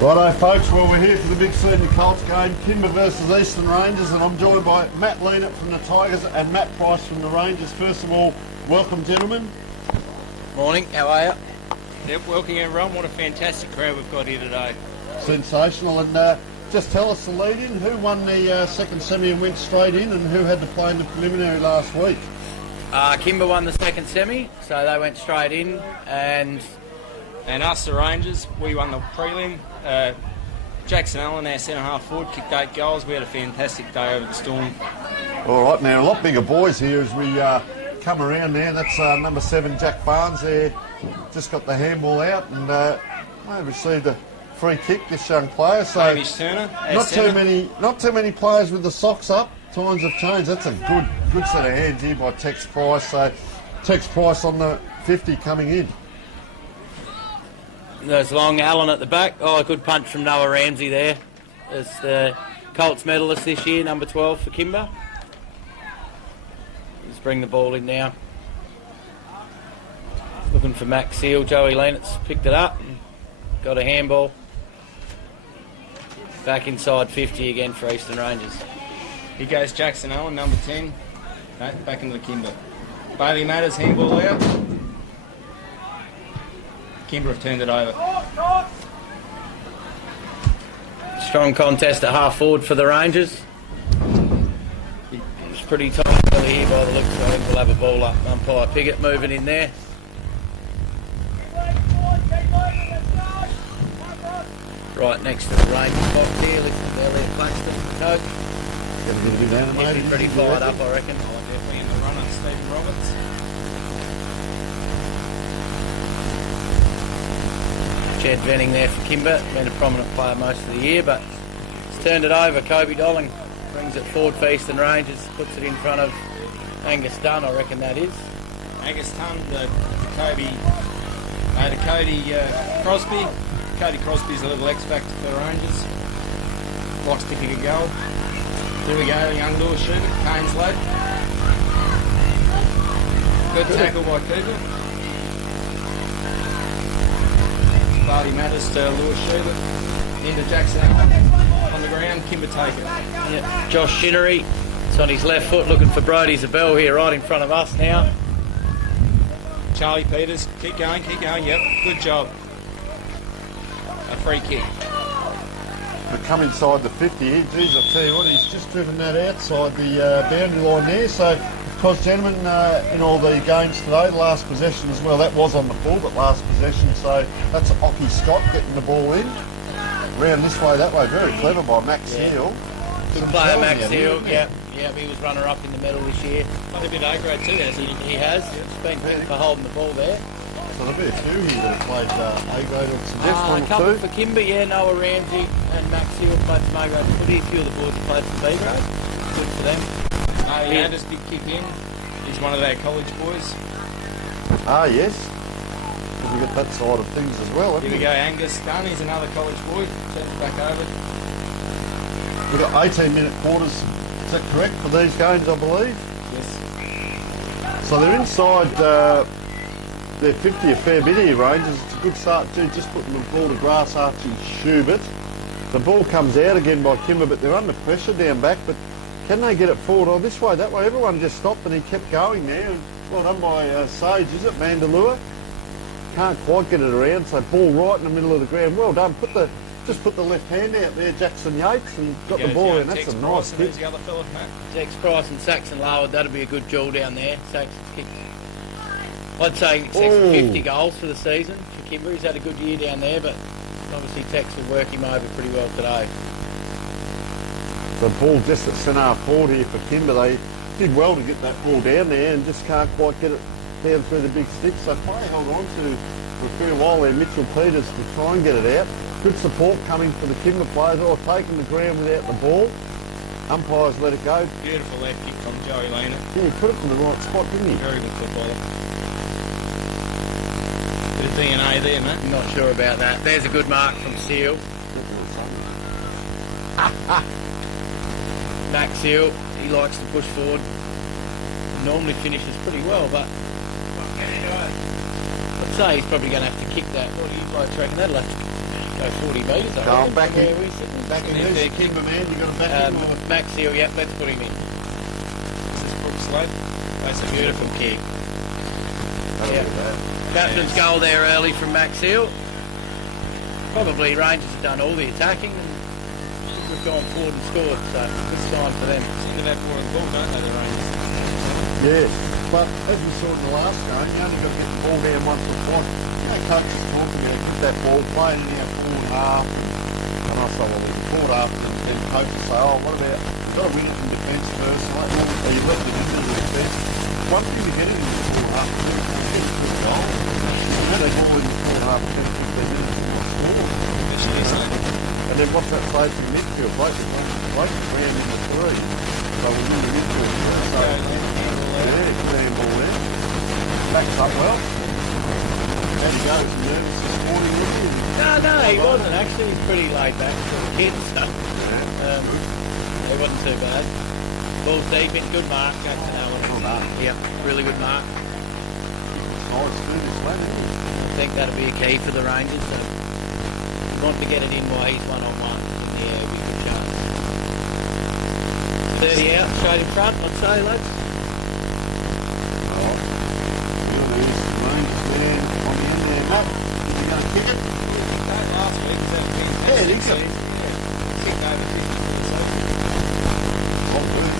Righto, folks, well, we're here for the big senior Colts game, Kimber versus Eastern Rangers, and I'm joined by Matt Leanett from the Tigers and Matt Price from the Rangers. First of all, welcome, gentlemen. Morning, how are you? Yep, welcome everyone. What a fantastic crowd we've got here today. Sensational. And just tell us the lead-in, who won the second semi and went straight in, and who had to play in the preliminary last week? Kimber won the second semi, so they went straight in, and us, the Rangers, we won the prelim. Jackson Allen, our centre half forward, kicked 8 goals. We had a fantastic day over the Storm. All right, now a lot bigger boys here as we come around there. That's number 7, Jack Barnes there. Just got the handball out and received a free kick, this young player. So Hamish Turner, not too many players with the socks up. Times have changed. That's a good set of hands here by Tex Price. So Tex Price on the 50 coming in. Goes long, Allen at the back. Oh, a good punch from Noah Ramsey there. As the Colts medalist this year, number 12 for Kimber. Let's bring the ball in now. Looking for Max Seal. Joey Lennox picked it up and got a handball. Back inside 50 again for Eastern Rangers. Here goes Jackson Allen, number 10. Back into the Kimber. Bailey Matters, handball out. Kimber have turned it over. Strong contest at half forward for the Rangers. It's pretty tight early here by the looks of it. We'll have a ball up. Umpire Piggott moving in there. Right next to the Rangers box here. Listen to Elliot Claxton. Coke. He'll be pretty fired up, I reckon. Definitely in the run on Stephen Roberts. Jed Venning there for Kimber, been a prominent player most of the year, but he's turned it over. Kobe Dolling brings it forward for Eastern Rangers, puts it in front of Angus Dunn, I reckon that is. Angus Dunn, to Cody Crosby. Cody Crosby's a little X-factor for the Rangers. Likes to kick a goal. Here we go, young Lewis shooter, Kane's lad. Good tackle by Cooper. Barty Matters to Lewis Shooter. Into Jackson Allen. On the ground, Kimber take it. Yep. Josh Shinnery, it's on his left foot, looking for Brody Zabel here right in front of us now. Charlie Peters, keep going, yep, good job. A free kick. To come inside the 50 here, geez, I'll tell you what, he's just driven that outside the boundary line there. So, because gentlemen, in all the games today, the last possession as well, that was on the ball, but last possession, so that's Ockie Scott getting the ball in. Round this way, that way, very clever by Max Hill. Good player, Max Hill, yeah, he was runner-up in the medal this year. Might a bit A-grade too, hasn't he? He has, it's been picked for holding the ball there. So there'll be a few here that have played A-grade or some A couple for Kimber, Noah Ramsey and Max Hill played some A-grade footy. A few of the boys have played some B-grade. Good for them. Landis did kick in. He's one of our college boys. Ah, yes. We've got that side of things as well, haven't Here we go, Angus Dunn. He's another college boy. Turn it back over. We've got 18-minute quarters. Is that correct for these games, I believe? Yes. So they're inside their 50 a fair bit here, Rangers. It's a good start too, just putting the ball to Grass Archie Schubert. The ball comes out again by Kimber, but they're under pressure down back. But can they get it forward? Oh, this way, that way. Everyone just stopped and he kept going there. Well done by Sage, is it? Mandalua. Can't quite get it around, so ball right in the middle of the ground. Well done. Just put the left hand out there, Jackson Yates, and got the ball in. That's a nice kick. The other fella, Tex Price and Saxon Larwood, that'll be a good duel down there. Saxon's kicked, I'd say, in excess of 50 goals for the season for Kimber. He's had a good year down there, but obviously Tex will work him over pretty well today. The ball just at centre forward here for Kimber. They did well to get that ball down there and just can't quite get it down through the big sticks. So play held on to for a fair while there, Mitchell Peters, to try and get it out. Good support coming for the Kimber players, all taking the ground without the ball. Umpires let it go. Beautiful left kick from Joey Lehner. Yeah, he put it in the right spot, didn't he? Very good footballer. Bit of DNA there, mate. I'm not sure about that. There's a good mark from Seal. Max Seal, he likes to push forward. He normally finishes pretty well, but I'd say he's probably going to have to kick that. What do you guys reckon? That'll have to go 40 metres. Go back in. Back in there, Kimber, man. You've got to back in. Max Seal, yep, let's put him in. This is Brooks Slope. That's a beautiful kick. Yep. Captain's goal there early from Max Seal. Probably Rangers have done all the attacking and we've gone forward and scored, so good sign for them. Seem to have more of the ball, don't they, the Rangers? Yeah, but as we saw in the last game, you only got to get the ball down once or twice. You know, coaches talking about get that ball, playing in our forward half. And I I said, well, we can pull it up, and then coaches say, oh, what about, you've got to win it in defence first, like, or you left it into the defence. One thing to get it in the 4.5 minutes, you get a good goal. You know, they go in 4.5, 10, 15 minutes and not score. And then what's that play from midfield? Blake ran in the 3. So we win the midfield. So, yeah, clean ball in. Backs up well. There you go, it's nervous this morning, was he? No, he wasn't actually. He's pretty laid back for the kids, so it wasn't too bad. Ball's deep in, good mark, Jackson Allen. Well done. Yep, really good mark. Oh, it's through this way, isn't it? I think that'll be a key for the Rangers. So we want to get it in while he's one-on-one in the air with a good chance. 30 out, straight in front, I'd say, lads. Alright. Really is the Rangers man on the end there, Matt. Is he going to kick it? Last week, he's had 10 Yeah, he did. Kicked over 50 for the sofa. Oh, good.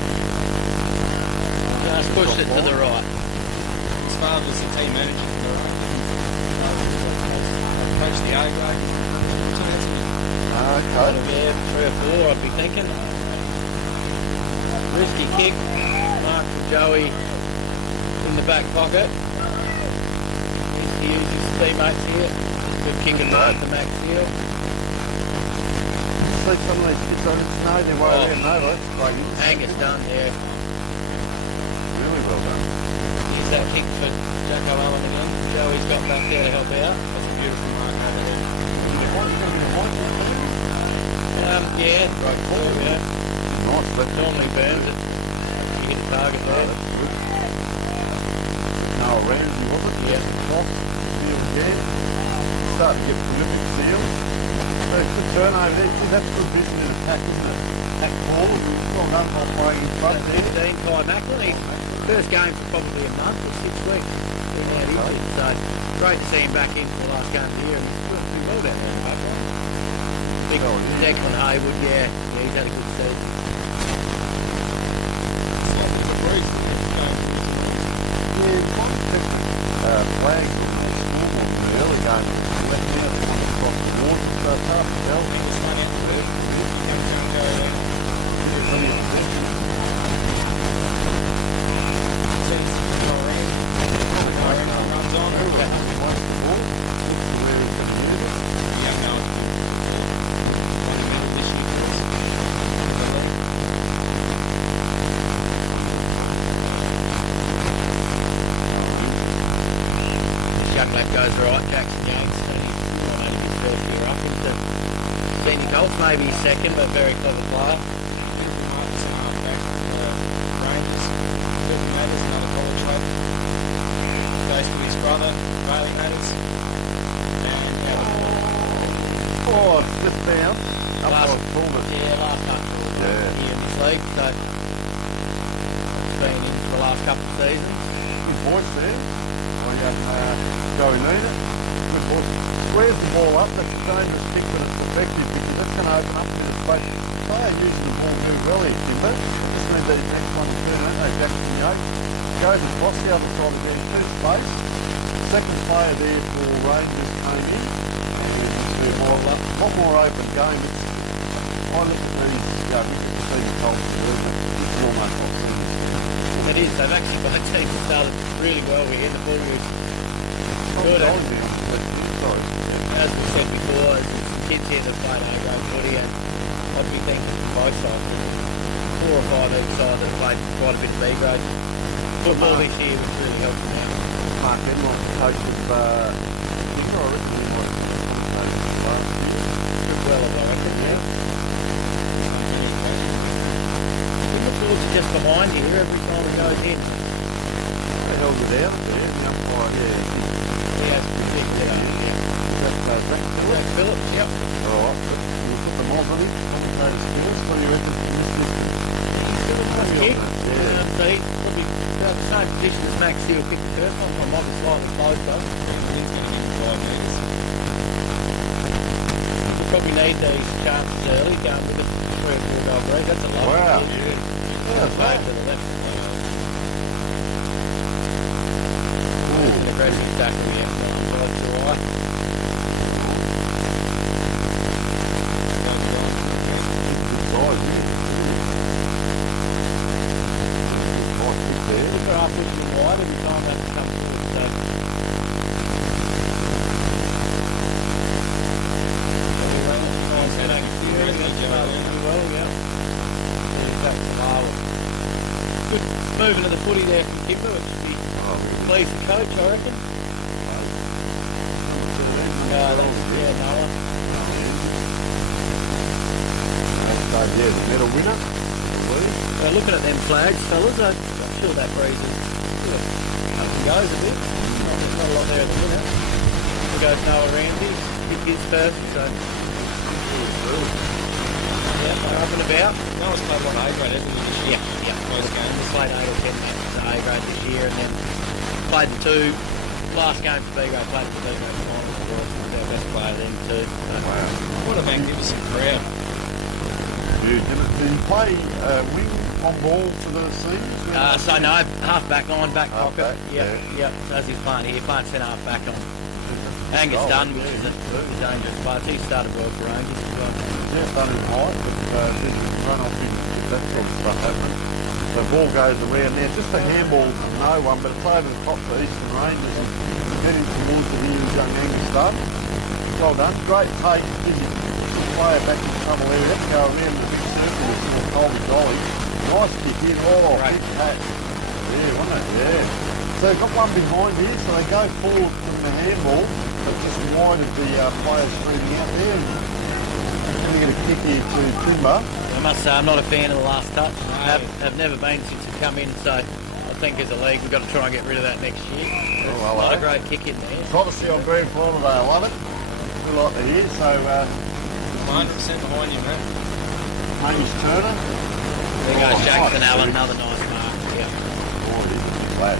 Just pushed it to the right. His father was the team manager for the coach the A grade. Okay. Yeah, 3 or 4, I'd be thinking. Risky kick. Mark for Joey in the back pocket. Needs to use his teammates here. Good kick and right to Max Hill. See some of these kids on know their way around, no, that's great. Angus done there. Really well done. Here's that kick for Jacko Allen again. Joey's got back there to help out. That's a beautiful mark over there. Yeah, right through, yeah. Nice, but Normally burns it. You hit the target there. that's good. No, Ramsey, was it? Yeah. Cross, seal again. Starting to get prolific seals. So good turnover there. That's good vision in attack, isn't it? Attack ball. Well done by playing in front there. Dean Kai Macklin, first game for probably a month or 6 weeks. Been out injured, so great to see him back in for the last game of the year. And he's doing pretty well down there in the back line. Big Declan Haywood, yeah, he's had a good season. Flags on the scoreboard in the early game. Left now, the one across the water. So it's hard to tell. That goes right. Jackson Yates, only his first year up into senior Colts, maybe his second, but very clever player. Rangers, Billy Matters, another college lad. Goes to his brother, Bailey Matters. And oh, it's just down. Last called it. Yeah, last up here in this league. So it's been in for the last couple of seasons. Good voice there. Joey Nina. Good ball. Squares the ball up. That's a dangerous kick, but it's effective because that's going to open up a bit of space. Player using the ball very well here, Timber. It just means that his next one to turn, don't they? Jackson Yates goes across the other side of the two space. Second player there for Rangers came in. One more open game. I look at these, this is the team culture, it's almost not seen. It is. They've actually both teams started really well here. The ball was good. As we said before, there's some kids here that played A-grade footy, and I'd be thinking from both sides. 4 or 5 each side that played quite a bit of B-grade. Football this year was really helping out. Mark Edmond, coach of Nicker, I reckon he might have been last year. Good well, I reckon, yeah. The balls are just behind here every time he goes in. They held it out there, the umpire, He has to pick it out, yeah. Zach Phillips, yep. Alright, we'll put them on, buddy. Commentator skills, what do you reckon from this distance? He's got a nice kick. So he's probably about the same position as Max Hill kicked the first one. I might be slightly closer. he's going to get 5 metres. You probably need these chances early, going with a 3 or 4 goal break. That's a lot. Wow. Played to the left. Ooh. An aggressive tackle, yeah. That's all right. Look at half pushing wide every time they have to come forward. So. Good moving of the footy there from Kimber, which should be pleased the coach, I reckon. Noah. The medal winner. Looking at them flags, fellas, I'm sure that breeze is up and goes a bit. There's not a lot there at the minute. We'll go Noah Ramsey, hit his first, so. Yeah, they're up and about. Noah's played one A-grade, hasn't he, this year? Yeah. Close game. He's played 8 or 10 matches at A-grade this year, and then played the 2 last game for B-grade, played the B-grade final as well. Our best player then too. What a magnificent crowd. Did he play wing on ball for the season? So no, half back on, back pocket. Back, Yeah. So as he's playing here, playing centre half back on. Angus Dunn, which is a dangerous player. He started well for Rangers as well. Yeah, done him high, but he can run off in that sort of stuff happening. The ball goes around there, just a handball to no one, but it's over the top to Eastern Rangers and getting towards the rear young Angus Dunn. Well done, great take, gives you player back in trouble there. Let's go around the big circle with more Colby Dolly. Nice kick in, kick catch. Yeah, wasn't it? Yeah. So they've got one behind here, so they go forward from the handball, but just wide of the players screaming out there. And going to get a kick here to Timber. I must say, I'm not a fan of the last touch. I've never been since it's come in, so I think as a league we've got to try and get rid of that next year. Not a great kick in there. Obviously on grand final day, I love it. We like to hear, so 100% behind you, mate. Hamish Turner. There goes Jackson Allen, another nice mark. Yeah. Oh, it is flat.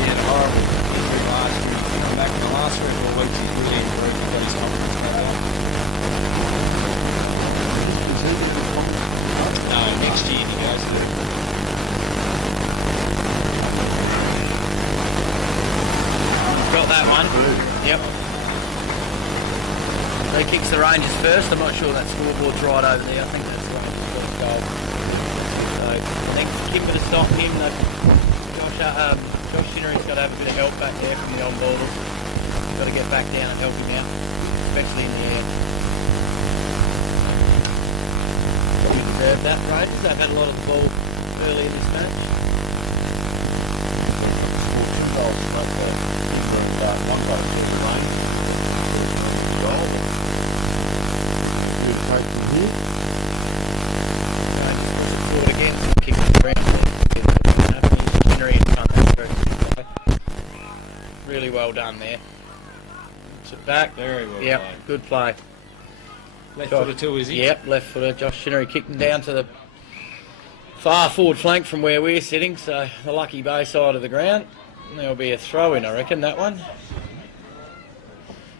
He had a horrible injury last year. Come back in the last 3 or 4 weeks, he's really improved. He's got his confidence back up. No, next year he goes to Got that one. Yep. So he kicks the Rangers first. I'm not sure that scoreboard's right over there. I think that's the Rangers first goal. So I think Kimber to stop him. Josh Shinnery's got to have a bit of help back there from the old ballers. He's got to get back down and help him out, especially in the air. Probably deserved that, Rangers. They've had a lot of the ball early in this match. One goal to the Rangers. Good take from here. Forward again, kick the ground. Shinnery in front. Really well done there. Puts it back. very well Yep, played. good play. Left footer too, is he? Yep, left footer. Josh Shinnery kicked him down to the far forward flank from where we're sitting, so the Lucky Bay side of the ground. And there'll be a throw in, I reckon, that one.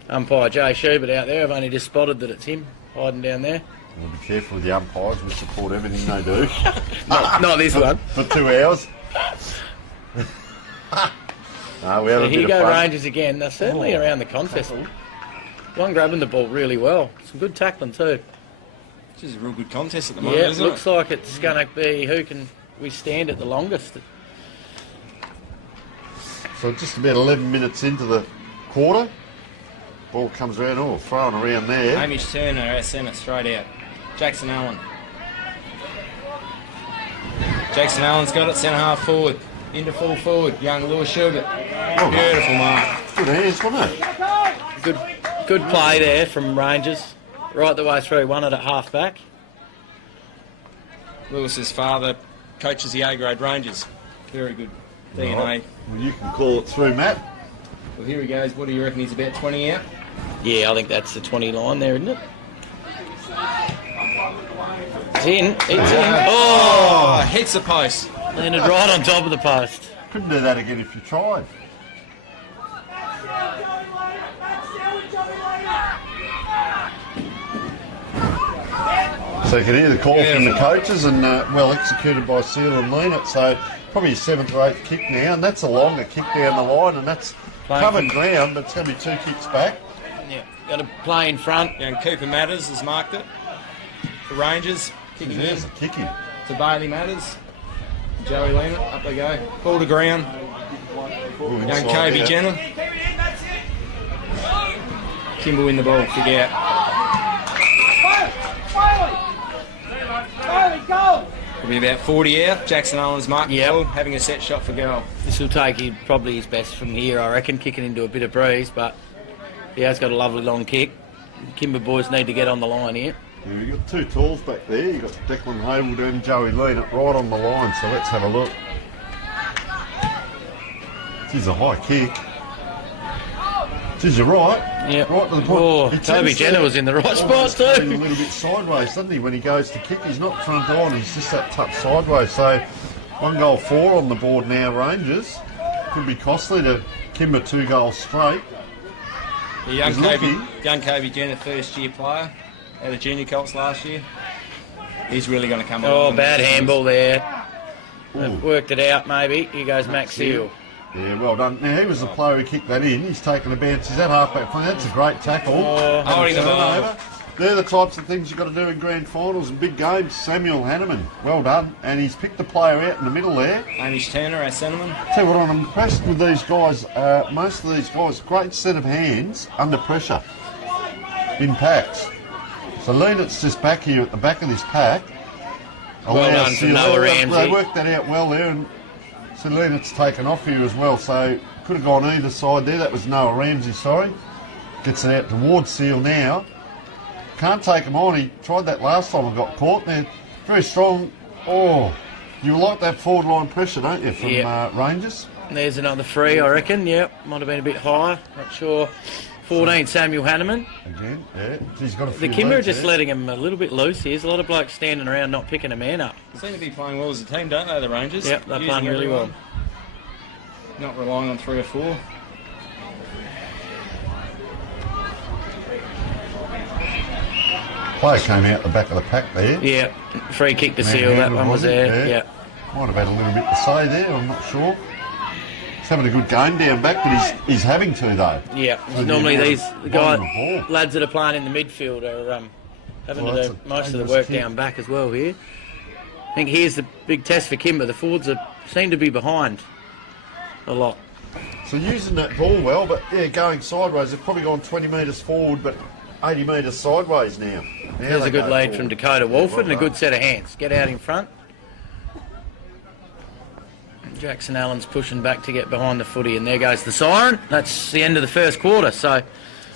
Umpire Jay Schubert out there. I've only just spotted that it's him hiding down there. Well, be careful with the umpires. We support everything they do. Not this one. For 2 hours. No, we have a Here bit go of fun. Rangers again. They're certainly around the contest. One grabbing the ball really well. Some good tackling too. This is a real good contest at the moment, Yeah, it isn't looks like it's going to be who can withstand it the longest. So just about 11 minutes into the quarter. Ball comes around, throwing around there. Hamish Turner, our centre, straight out. Jackson Allen. Jackson Allen's got it, centre half forward. Into full forward, young Lewis Schubert. Beautiful mark. Good hands, wasn't it? Good play there from Rangers. Right the way through, won it at half back. Lewis's father coaches the A-grade Rangers. Very good DNA. Right. Well, you can call it through, Matt. Well, here he goes. What do you reckon? He's about 20 out? Yeah, I think that's the 20 line there, isn't it? It's in. It's in. Oh, hits the post. Landed right on top of the post. Couldn't do that again if you tried. So you can hear the call from the coaches and well executed by Seal and Lean. So probably his 7th or 8th kick now, and that's a longer kick down the line, and that's covered ground, but it's going to be 2 kicks back. Yeah, got to play in front. Yeah, and Cooper Matters has marked it. for Rangers. Kicking in. There's a kicking. To Bailey Matters. Joey Lena, up they go. Ball to ground. Young Kobe Jenner. Kimber win the ball, kick out. Will be about 40 out. Jackson Owens marking the ball, having a set shot for goal. This will take probably his best from here, I reckon, kicking into a bit of breeze, but he has got a lovely long kick. Kimber boys need to get on the line here. Yeah, you've got two tools back there. You've got Declan Hayward and Joey Lean right on the line, so let's have a look. This is a high kick. Geez, you're right. Yeah. Right to the point. Oh, Toby Jenner was in the right spot too. A little bit sideways, doesn't he, when he goes to kick? He's not front on, he's just that touch sideways. So 1 goal 4 on the board now, Rangers. Could be costly to Kimber 2 goals straight. The young Kobe Jenner, first year player out of junior Colts last year. He's really going to come along. Oh, bad handball there. They've worked it out maybe. Here goes Max Hill. Yeah, well done. Now, he was the player who kicked that in. He's taken a bounce. He's at half-back flank. That's a great tackle. Holding the ball. They're the types of things you've got to do in grand finals and big games. Samuel Hanneman, well done. And he's picked the player out in the middle there. Hamish Turner, our centreman. Tell you what, I'm impressed with these guys. Most of these guys, great set of hands under pressure in packs. So Leonard's just back here at the back of this pack. Well done for Noah Ramsey. They worked that out well there, and so Leonard's taken off here as well. So could have gone either side there. That was Noah Ramsey, sorry. Gets it out towards Seal now. Can't take him on. He tried that last time and got caught. They're very strong. Oh, you like that forward line pressure, don't you, from Rangers? There's another free, I reckon. Yep, might have been a bit higher. Not sure. 14, Samuel Hanneman. Again, yeah. He's got a few the Kimber are leads just there. letting him a little bit loose here. There's a lot of blokes standing around not picking a man up. They seem to be playing well as a team, don't they, the Rangers? Yep, they're playing really everyone. Not relying on 3 or 4. Player came out the back of the pack there. Yeah, free kick to Seal. That one was there. Yeah. Might have had a little bit to say there, I'm not sure. He's having a good game down back, but he's having to, though. Yeah, normally these lads that are playing in the midfield are having to do most of the work down back as well here. I think here's the big test for Kimber. The forwards seem to be behind a lot. So using that ball well, but yeah, going sideways. They've probably gone 20 metres forward, but 80 metres sideways now. There's a good lead from Dakota Walford and a good set of hands. Get out in front. Jackson Allen's pushing back to get behind the footy, and there goes the siren. That's the end of the first quarter. So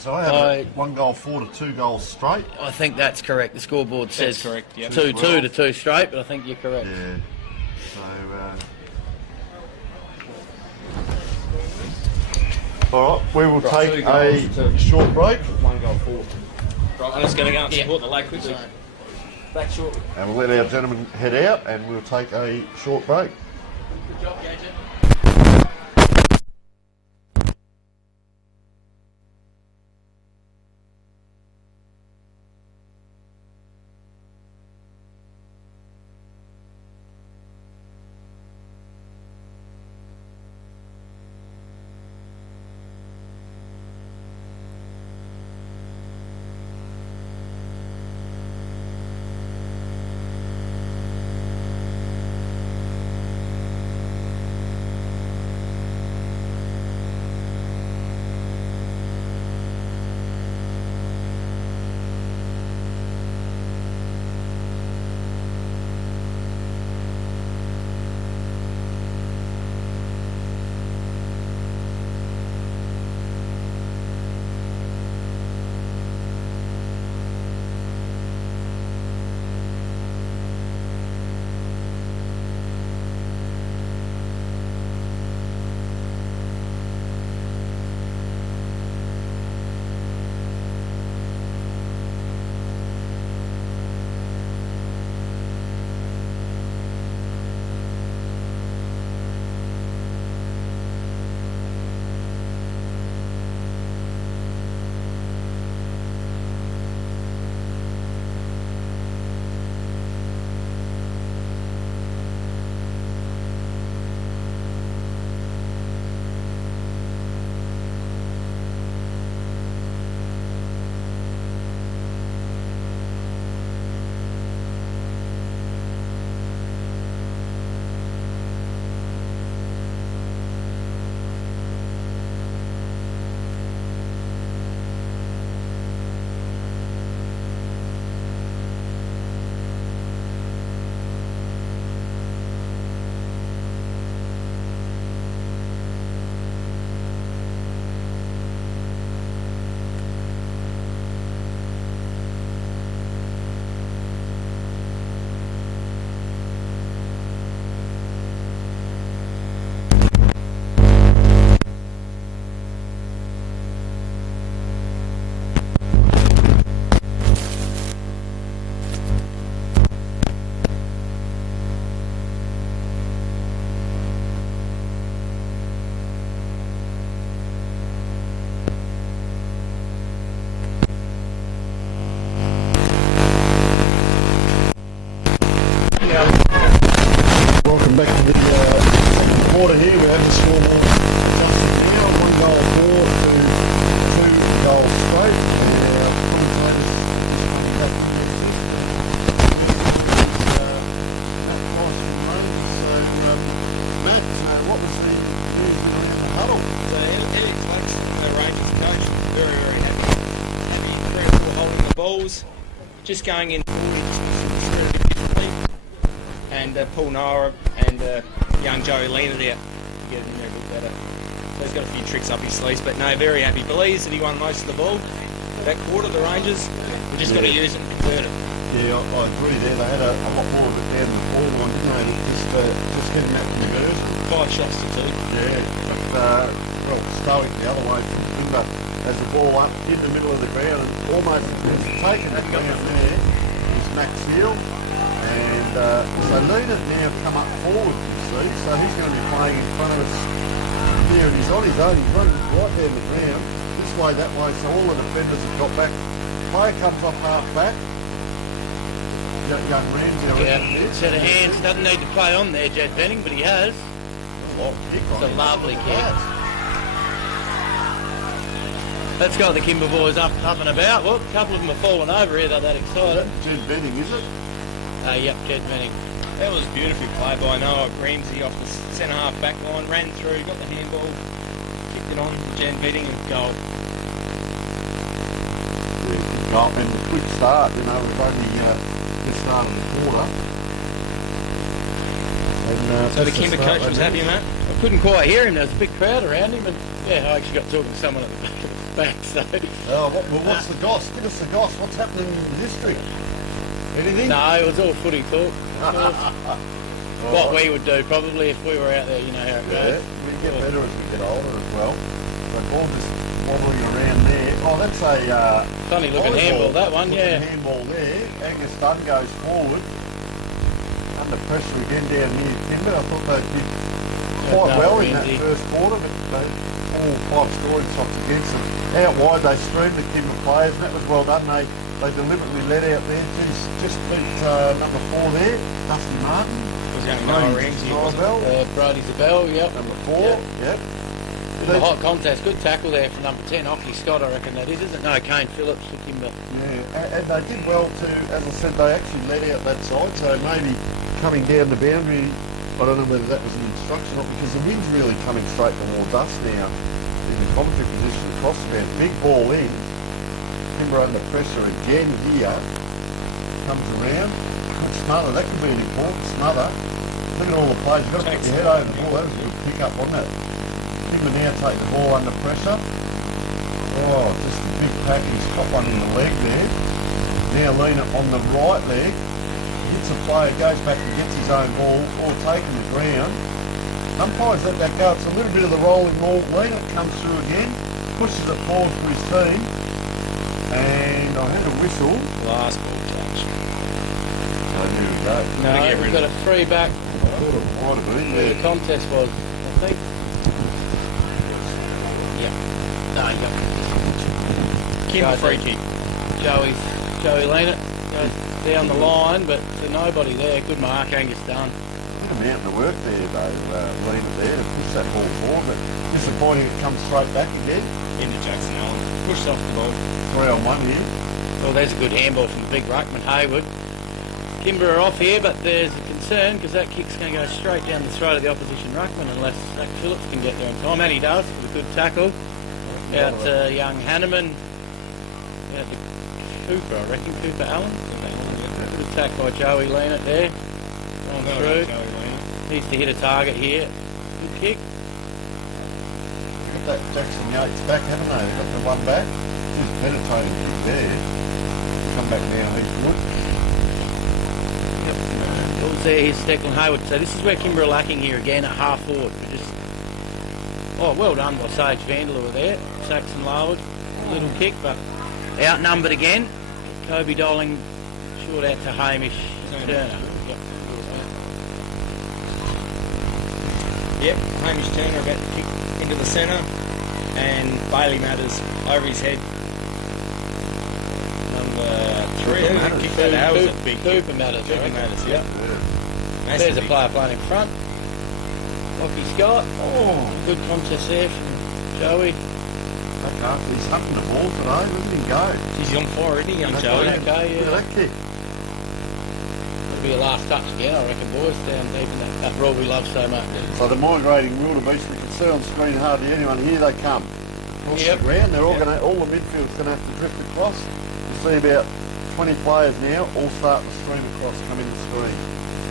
I have 1 goal 4 to 2 goals straight. I think that's correct. The scoreboard says correct, yep. 2-2 to 2 straight, but I think you're correct. Yeah. So, all right, we will take a short break. 1 goal 4. Right, I'm just going to go and support the leg quickly. Back shortly. And we'll let our gentlemen head out, and we'll take a short break. Good job, Gadget. just going in differently, and Paul Noah and young Joey Leonard out to get it in there a bit better. So he's got a few tricks up his sleeves, but no, very happy. Believes that he won most of the ball. That quarter, the Rangers, we just got to use it and convert it. Yeah, I agree there. They had a lot more of it down the ball line, didn't they? Just getting that conversion. 5 shots to 2. Yeah, but well, Stoic the other way from Kimber has the ball up in the middle of the ground and almost taken that ground there is Max Hill. And so Leonard now come up forward, you see, so he's going to be playing in front of us. There it is on his own, he's running right down the ground, this way, that way, so all the defenders have got back. Player comes off half back. Young Ramsey, yeah, set of hands, doesn't need to play on there, Jed Benning, but he has. It's a lovely kick. Let's go, the Kimber boys up and about. Well, a couple of them have fallen over here, they're that excited. Jed Benning, is it? Yep, Jed Benning. That was beautifully played by Noah Ramsey off the centre half back line, ran through, got the handball, kicked it on, Jen Benning and goal. Yeah, good goal, and a quick start, you know, we've only just started the quarter. And, so the Kimber coach was happy, mate? I couldn't quite hear him, there was a big crowd around him, and yeah, I actually got talking to someone at the back, so... Oh, what's the goss? Give us the goss, what's happening in the district? Anything? No, it was all footy talk. What we would do probably if we were out there, you know how it goes. We get better as we get older as well. So ball just wobbling around there. Oh, that's a funny looking handball, that one, yeah. Handball there. Angus Dunn goes forward. Under pressure again down near Kimber. I thought they did quite well in that first quarter, but they all 5 scoring shots against them. Out wide they streamed the Kimber players, and that was well done. They deliberately led out there. Just beat number 4 there, Dusty Martin. Was that Noah Ramsey? Brody Zabel, yep. Number 4, yep. The hot contest, good tackle there for number 10, Ockley Scott, I reckon that is, isn't it? No, Kane Phillips took him. Yeah, and they did well to, as I said, they actually led out that side, so maybe coming down the boundary, I don't know whether that was an instruction or not, because the wind's really coming straight towards us now in the commentary position across the bound. Big ball in. Kimber under pressure again here, comes around, and smother, that could be an important smother. Look at all the plays, you've got to put your head over the ball, that was a good pick up, wasn't it? Kimber now take the ball under pressure. Oh, just a big package, got one in the leg there. Now Lena on the right leg, hits a player, goes back and gets his own ball, or taking the ground. Umpires let that go, it's a little bit of the rolling ball. Lena comes through again, pushes it forward for his team. And I heard a whistle. Last ball touch. I knew that. No, we've got a free back. Might have been Where there. the contest was, I think. Yep. No, yep. Kimber free kick. Joey Leonard goes down the line, but to nobody there. Good mark, Angus Dunn. Did a mountain of work there, though, Lena there to push that ball forward, but disappointing it comes straight back again. Into Jackson Allen. Pushed off the ball. 3 on 1 here. Well, there's a good handball from the big ruckman, Hayward. Kimber are off here, but there's a concern because that kick's going to go straight down the throat of the opposition ruckman unless Zach Phillips can get there in time. And he does with a good tackle. Out to young Hanneman. Out to Cooper, I reckon. Cooper Allen. Good attack by Joey Leonard there. On through. Needs to hit a target here. Good kick. Got that Jackson Yates back, haven't they? They've got the one back. Just penetrating kick there. Come back now, he's good. Yep. Ball's there, here's Declan Hayward. So this is where Kimber are lacking here again at half forward. Well done by Sage Vanderloo there. Saxon lowered. A little kick, but outnumbered again. Kobe Doling short out to Hamish Turner. Yep, Hamish Turner about to kick into the centre, and Bailey Matters over his head. Number 3, who kicked that out? Was it big? Cooper Matters. Cooper Matters, yep. There's a player playing in front. Lockie Scott. Oh, good contest there from Joey. He's hunting the ball today. Look at him go. He's on fire, isn't he, young Joey? Okay, yeah. Look at that kick. That'll be a last touch again, I reckon, boys, down deep in that rule we love so much. So the migrating wildebeest, we can see on screen hardly anyone. Here they come. Across the ground, they're all the midfield's going to have to drift across. You see about 20 players now, all starting to stream across, come in the screen.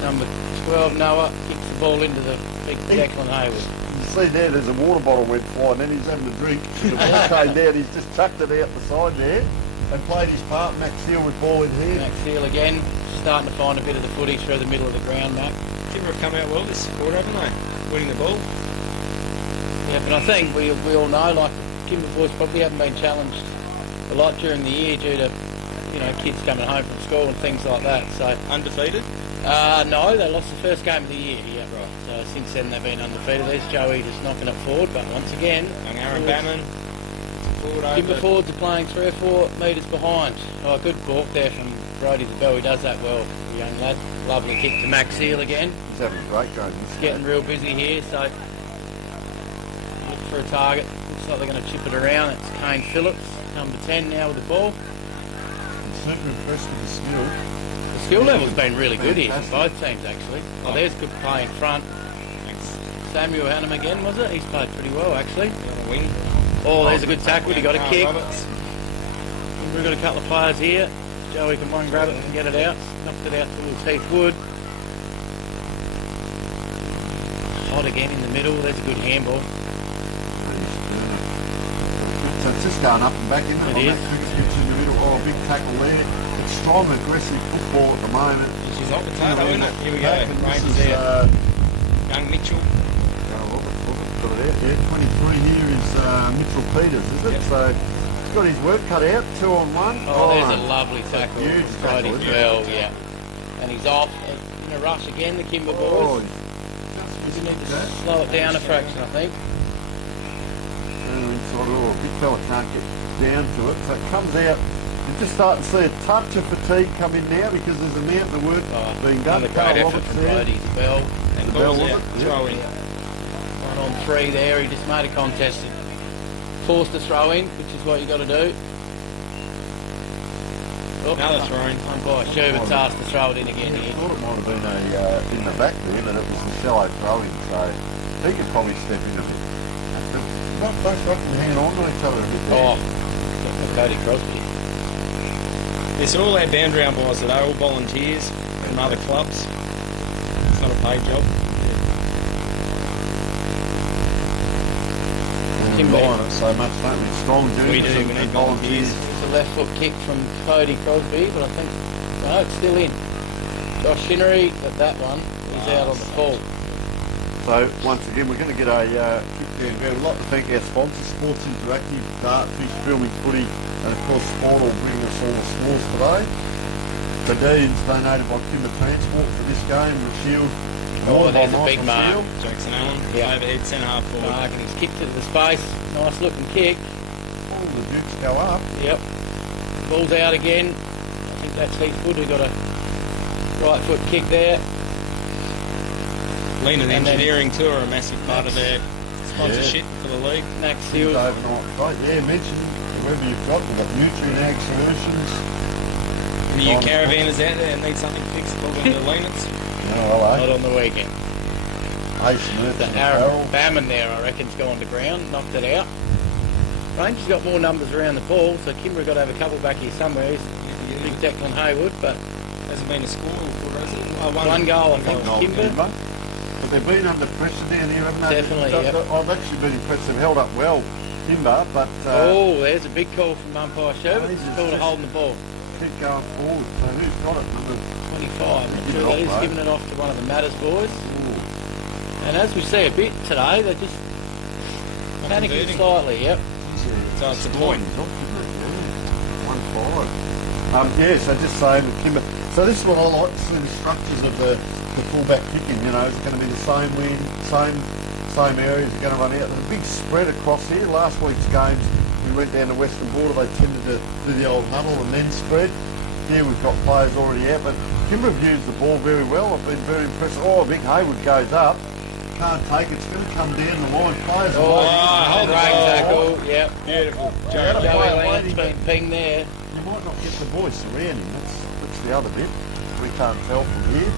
Number 12, Noah, kicks the ball into the big Declan Hayward. You see there's a water bottle went flying, then he's having a drink, and the ball came down, he's just chucked it out the side there, and played his part. Max Hill with ball in here. Max Hill again, starting to find a bit of the footy through the middle of the ground, Mac. Kimber have come out well this quarter, haven't they? Winning the ball. Yeah, but I think we all know, like, Kimber boys probably haven't been challenged a lot during the year due to, you know, kids coming home from school and things like that. So undefeated? No, they lost the first game of the year. Yeah, right. So since then they've been undefeated. There's Joey just knocking it forward, but once again, young Aaron Bammon. Kimber forwards are playing 3 or 4 metres behind. Oh, good balk there from Brody the Bell. He does that well, the young lad. Lovely kick to Max Hill again. He's having a great game. He's getting real busy here, so look for a target. Looks like they're going to chip it around. It's Kane Phillips, number 10 now with the ball. I'm super impressed with the skill. The skill level's been really good here for both teams, actually. Oh, there's good play in front. Thanks. Samuel Hannum again, was it? He's played pretty well, actually. On a wing. Oh, there's a good tackle. He got a kick. Roberts. We've got a couple of players here. Joey can one grab it and get it out. Knocked it out towards Heath Wood. Hot again in the middle. There's a good handball. So it's just going up and back, isn't it? It is. That pitch in the middle. Oh, big tackle there. It's strong, aggressive football at the moment. She's on potato, isn't it? Here we go. Rangers there. Young Mitchell. Got it out there. 23 here is Mitchell Peters, is it? So he's got his work cut out. 2 on 1. Oh, there's a lovely tackle. Huge Brody tackle, well, yeah. And he's off in a rush again, the Kimber boys. You need to slow it down a fraction, I think. Big fella can't get down to it, so it comes out. You're just starting to see a touch of fatigue come in now because there's a mountain of work being done. Great effort from Brody Bell. And Bell's out, throwing. 1 on 3 there. He just made a contest and forced a throw in, which is what you got to do. Oh, another throwing. Umpire Sherwood's asked to throw it in again here. I thought it might have been in the back there, but it was a shallow throw-in, so he could probably step in a bit. Both got to hang on to each other a bit there. Oh, Cody Crosby. It's all our boundary umpires that are all volunteers from other clubs. It's not a paid job. Timber on it so much, don't we? Strong dudes. We do, we need volunteers. It's a left foot kick from Cody Crosby, but I think, no, it's still in. Josh Shinnery, but that one is out on the full. So, once again, we're going to get a kick down here. We'd like to thank our sponsors, Sports Interactive, Dartfish, Filming Footy, and of course Sport will bring us all the scores today. The Deans donated by Kimber Transport for this game, the Shield. Oh, there's a big mark. Jackson Allen, overhead centre half forward. Mark, and he's kicked it to the space. Nice looking kick. All the Dukes go up. Yep. Ball's out again. I think that's Heath Wood who got a right foot kick there. Lean and Engineering too are a massive part of their sponsorship for the league. Max Hill. Right, mention whoever you've got. We've got Nutrient Ag Solutions. The new caravanners out there need something fixed, probably the Leaners. Not on the weekend. Ace Smith The Aaron Bammon there, I reckon's gone to ground, knocked it out. Rangers got more numbers around the ball, so Kimber got to have a couple back here somewhere. He's big Declan Hayward, but hasn't been a score for us. One goal, I think, Kimber. But they've been under pressure down here, haven't they? Definitely, yep. I've actually been impressed. They've held up well, Kimber, but... oh, there's a big call from umpire Sherwood. He's called holding the ball. Keep going forward. So who's got it? Number 25. Not sure that is giving it off to one of the Matters boys. Ooh. And as we see a bit today, they're just panicking slightly, yep. So it's a point. 1-5. So just saying with Kimber. So this is what I like to see, the structures of the fullback kicking. You know, it's going to be the same wind, same areas are going to run out. There's a big spread across here. Last week's games, we went down the Western Border. They tended to do the old huddle and then spread. Here we've got players already out, but Kimber have used the ball very well. I've been very impressed. Oh, big Hayward goes up. Can't take it. It's going to come down the line. Players hold the tackle. Yep. Beautiful. Joey Lance been pinged there. You might not get the boys surrounding. That's the other bit. We can't tell from here.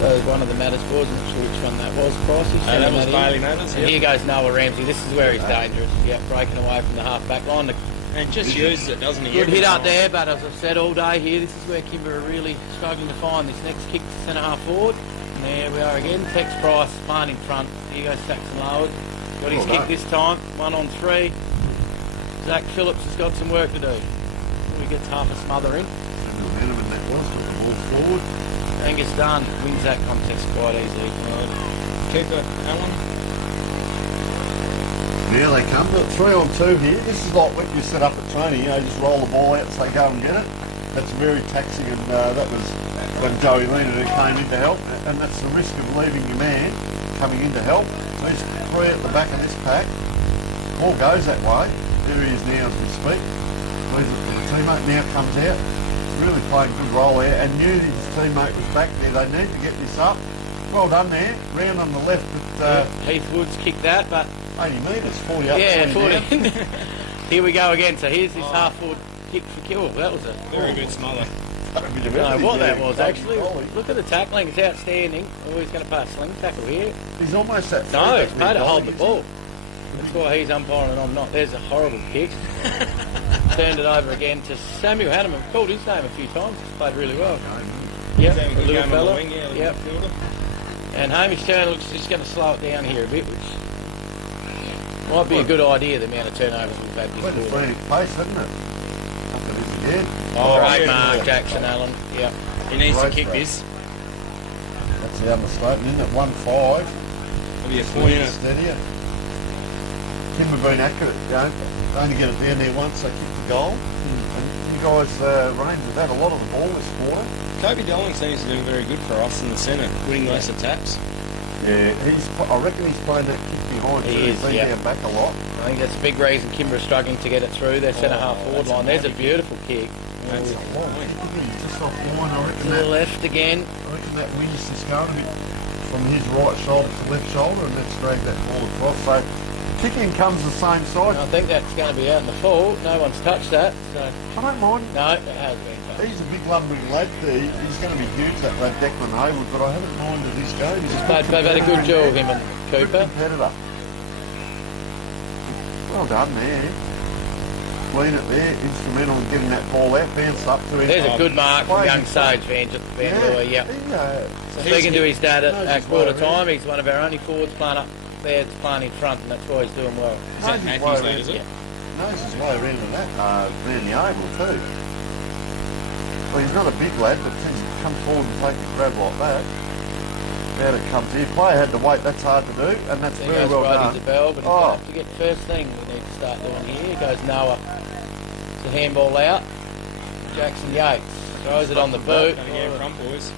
So one of the Matters boys, I'm not sure which one that was, Pricey. That was Bailey Matters. And here goes Noah Ramsey. This is where he's dangerous. Yeah, breaking away from the half-back line. And just uses it, doesn't he? Good Every hit up time. there, but as I've said all day here, this is where Kimber are really struggling to find this next kick to centre half forward. And there we are again. Tex Price, man in front. Here goes Saxon Lowers. Got his kick this time. 1 on 3. Zach Phillips has got some work to do. He gets half a smother in. That was, took the ball forward. Angus Dunn wins that contest quite easily. Keeper, Alan. Now they come. Look, 3 on 2 here. This is like what you set up at training. You know, just roll the ball out, say go and get it. That's very taxing, and that was when Joey Leonard came in to help. And that's the risk of leaving your man coming in to help. These 3 at the back of this pack. Ball goes that way. There he is now as we speak. Leaves it for the teammate. Now comes out. Really playing a good role there, and knew that his teammate was back there. They need to get this up. Well done there. Round on the left, but Heath Woods kicked that, but 80 metres, 40 up. yeah, 40 40. Here we go again. So here's this half forward kick for kill. That was a Very good smother. I don't know what that was actually. Look at the tackling. It's outstanding. Oh, he's going to pass sling tackle here. He's almost at No, it's paid to hold the ball. That's why he's umpiring and I'm not. There's a horrible kick. Turned it over again to Samuel Hanneman. Called his name a few times. He's played really well. Yep, the little fella. Yep. And Hamish Turner looks just going to slow it down here a bit, which might be a good idea, the amount of turnovers we've had this It's quarter. pace, isn't it? Up it is again. Great mark, Jackson Allen. Yep. He needs to Great kick throw. this. That's the understatement, isn't it? 1-5. It'll be a point in it. Steadier. Kimber been accurate, you know. Only get it down there once, they kick the goal. And you guys range with that a lot of the ball this quarter. Kobe Dolling seems to be doing very good for us in the centre, winning most attacks. Yeah, I reckon he's playing that kick behind too. He's been down back a lot. I think that's a big reason Kimber is struggling to get it through their centre half forward line. There's a beautiful kick. That's a lot. He's just off line, I reckon. To the left again. I reckon that wind's just going a bit from his right shoulder to left shoulder, and that's dragged that ball across. So kicking comes the same side. I think that's going to be out in the full. No one's touched that. So. I don't mind. No, it has been touched. He's a big lumbering lad. He's going to be huge, that lad Declan Haywood, but I haven't minded his go. They've had a good job, him and Cooper. Competitor. Well done there. Clean it there, instrumental in getting that ball out, bounce up to him. There's a good mark from young Sage Van Looy, yep. Speaking to his dad at quarter time, he's one of our only forwards playing up there that's playing in front, and that's why he's doing well. Is that Matthews lad, is it? Knows his way around to that, around the oval too. Well, he's not a big lad, but things come forward and take a grab like that. Out it comes here. Player had to wait, that's hard to do, and that's very well done. The bell, but he's going to have to get the first thing we need to start doing here. Here goes Noah. It's a handball out. Jackson Yates throws it on the boot. Going to get in front, boys.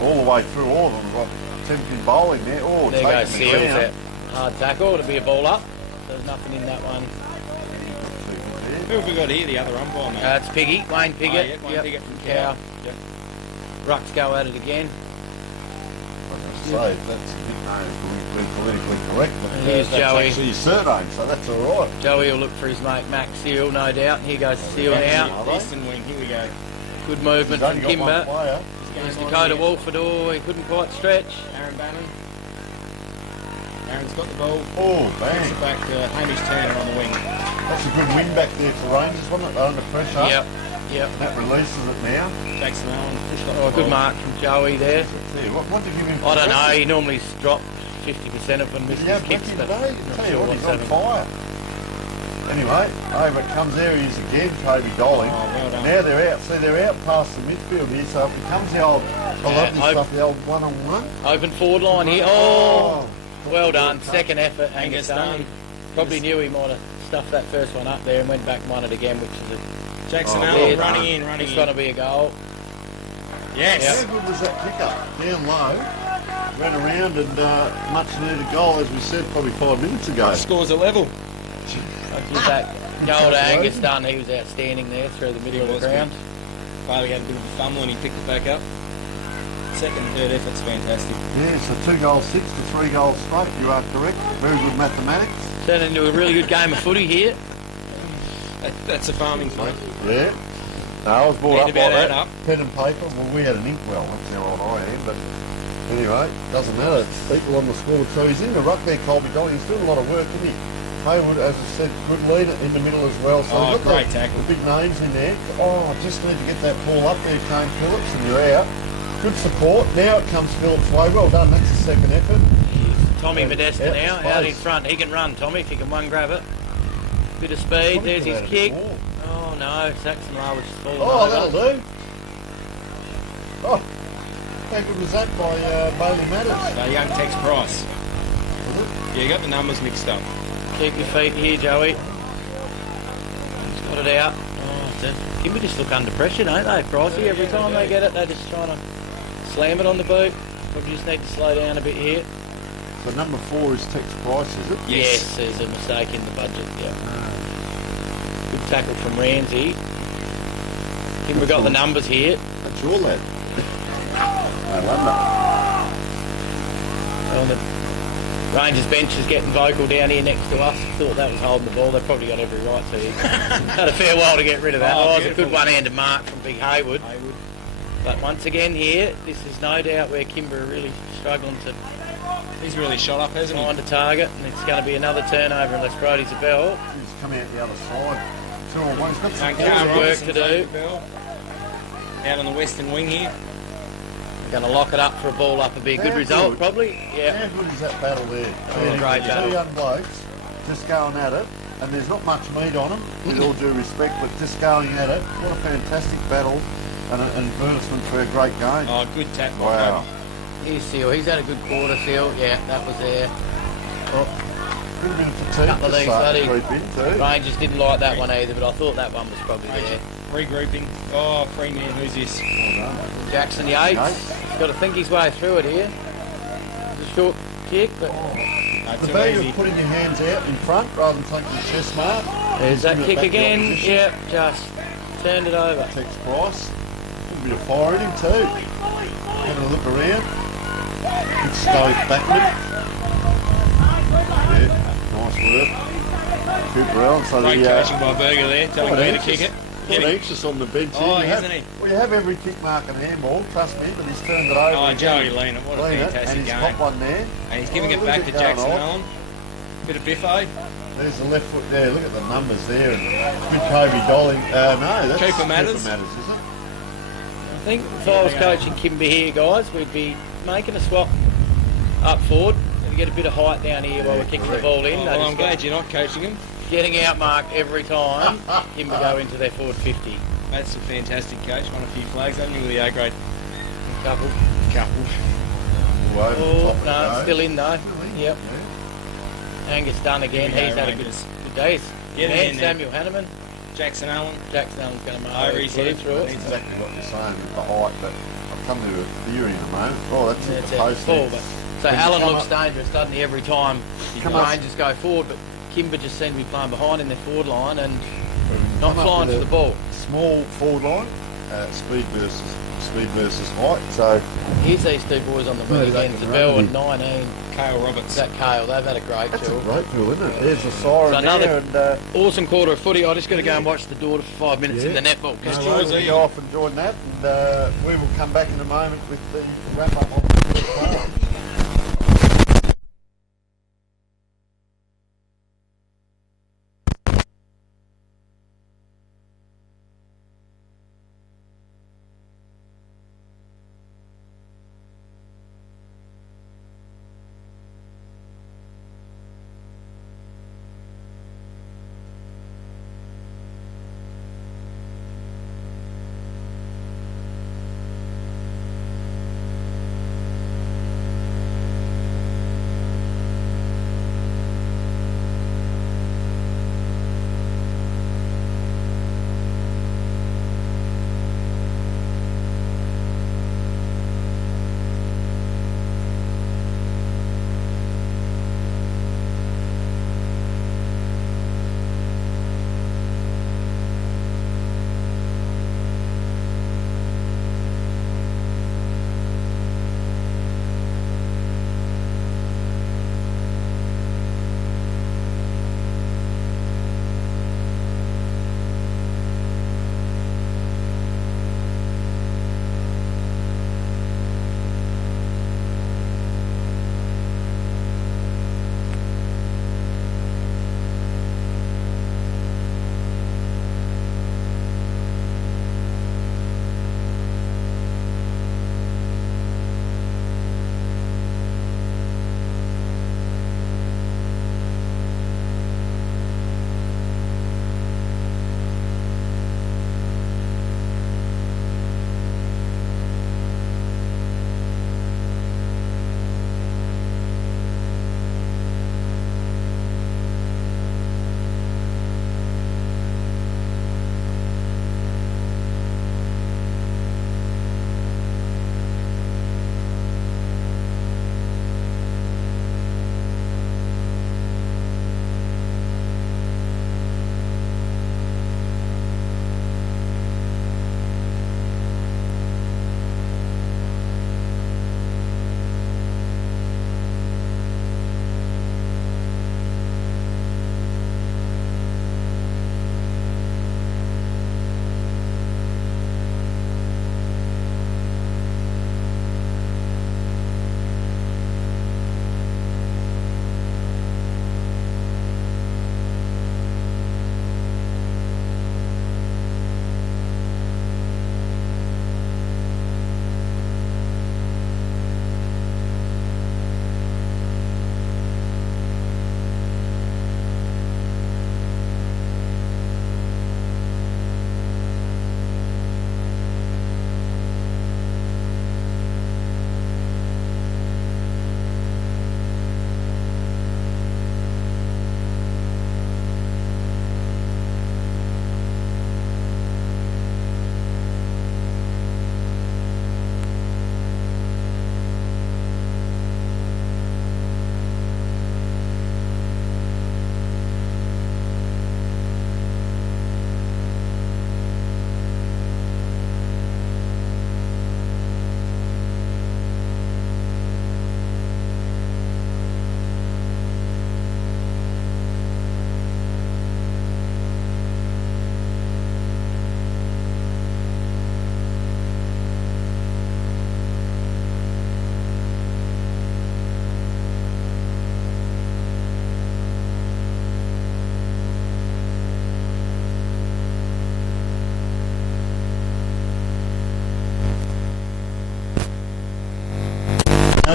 All the way through, all of them got attempting bowling there. Oh, there goes taking Seals the ground. out. Hard tackle, it'll be a ball up. There's nothing in that one. Who have we got here, the other umpire, mate? It's Piggy, Wayne Piggott. Wayne Piggott from Cow. Yep. Rucks go at it again. Say, that's a bit politically correct, but Here's that's Joey. actually his surname, so that's all right. Joey will look for his mate Max Seal, no doubt. Here goes Seal now. Eastern wing, here we go. Good movement from Kimber. Here's Dakota Walford. Oh, he couldn't quite stretch. Aaron Bannon. Aaron's got the ball. Oh, Puts bang. it back to Hamish Turner on the wing. That's a good win back there for Rangers, wasn't it? They're under pressure. Yep. And that releases it now. Jackson Allen pushed up Oh, the good ball. mark from Joey there. What did you give him? I don't know, he normally dropped 50% of them, missed Yeah, his kicks, but today, not tell you sure what, what's he's on happening. fire. Anyway, over it comes there, he is again, Kobe Dolling. well done. Now they're out, see they're out past the midfield here, so it becomes the old, I love this stuff, the old one-on-one. Open forward line here. Oh, well done. Second effort, Angus Dunn. Probably knew he might have stuffed that first one up there and went back and won it again, which is a... Jackson Oh, Allen yeah, running in. It's going to be a goal. Yes. How good was that kick up? Down low, ran around and much needed goal, as we said probably 5 minutes ago. Scores a level. I'll give that goal to Angus Dunn. He was outstanding there through the middle of the ground. Bailey had a bit of a fumble and he picked it back up. Second and third effort's fantastic. Yeah, so 2 goals 6 to 3 goals straight, you are correct. Very good mathematics. Turned into a really good game of footy here. That's a farming point. Yeah. No, I was brought up like about that. up. Pen and paper. Well, we had an inkwell. That's how old I am. But anyway, doesn't matter. It's people on the score too. He's in the ruck there, Colby Dolly. He's doing a lot of work, isn't he? Haywood, as I said, good leader in the middle as well. So Oh, you've got great the tackle. big names in there. Oh, just need to get that ball up there, Kane Phillips, and you're out. Good support. Now it comes Phillips' way. Well done. That's the second effort. Tommy And Modesta out now, of out space. in front. He can run, Tommy, if he can one grab it. Bit of speed. Probably There's could his have kick. had a bit Oh no, Saxon Large is falling Oh, over. that'll do. Oh, how good was that by Bailey Matters? Young Tex Price. Yeah, you got the numbers mixed up. Keep your feet here, Joey. He's got it out. Oh, Kimber just look under pressure, don't they, Pricey? Every time they get it, they're just trying to slam it on the boot. Probably just need to slow down a bit here. So number 4 is Tex Price, is it? Yes, there's a mistake in the budget, yeah. Good tackle from Ramsey. Kimber got the numbers here. That's your lad. No wonder. On the Rangers bench is getting vocal down here next to us. Thought that was holding the ball. They've probably got every right to. Had a fair while to get rid of that. Oh, it was a good one-handed mark from Big Haywood. But once again here, this is no doubt where Kimber are really struggling to. He's really shot up, hasn't he? Find a target, and it's going to be another turnover unless Brody's a bell. He's come out the other side. 2-on-1. He's got some Carl work to do. Out on the western wing here. Going to lock it up for a ball up, a big good result, probably. Yeah. How good is that battle there? Oh, great battle. Two young blokes just going at it, and there's not much meat on them, with all due respect, but just going at it. What a fantastic battle and an advertisement for a great game. Oh, good tap. Wow. Here's Seal. He's had a good quarter, Seal. Yeah, that was there. A little bit of fatigue Couple of to these start to bloody creep in too. Rangers didn't like that one either, but I thought that one was probably there. Regrouping. Oh, free man, who's this? Jackson Yates. He's got to think his way through it here. It's a short kick, but The value of putting your hands out in front rather than taking the chest mark. there's that Giving it kick back to the again. opposition. Yep, just turned it over. Tex Price. A little bit of fire in him too. Having a look around. Good stoic backman. Yeah, nice work. Cooper Allen. So Great the, coaching by Berger there, telling me to kick it. Quite anxious on the bench here. Oh, You have- isn't he? Well, you have every kick mark and handball, trust me, but he's turned it over. Oh, again. Joey Lena, what a fantastic and he's game. got one there. And he's giving Oh, it look back at to going Jackson on. Allen. Bit of biffo. There's the left foot there. Look at the numbers there. Good Kobe Dolly. No, that's Cooper Matters. Cooper Matters, is it? I think if I was coaching Kimber here, guys, we'd be making a swap up forward and get a bit of height down here while we're kicking the ball in. Oh, They well, just I'm glad you're not coaching him. getting outmarked every time. Kimber go into their forward 50. That's a fantastic coach. Won a few flags, haven't you, with the A grade? Couple. All over the Oh, top of no, the it's still in though. Yep. Angus Dunn again. Here we He's go, had a Rangers. good day. Get it And in there. Samuel Hanneman. Jackson Allen. Jackson Allen's going to Over mark his it head. through it. That's exactly what you're saying with the height, but I'll come to a theory in a moment. Oh, that's Yeah, at it's the out post full, there. but so When you Allen come looks up- dangerous, doesn't he, every time Come the up- Rangers go forward, but Kimber just seemed to be playing behind in their forward line and not Come up flying with to a the ball. Small forward line, speed versus height. So Here's these two boys on the Yeah, wing they again, can Zabel run. and 19. Kale Roberts. Is that Kale? They've had a great that's a tour. great tool, isn't it? There's the So siren another there, and awesome quarter of footy. I just got to go and watch the daughter for 5 minutes in the netball. we'll go off and join that, and we will come back in a moment with the wrap up of the first half.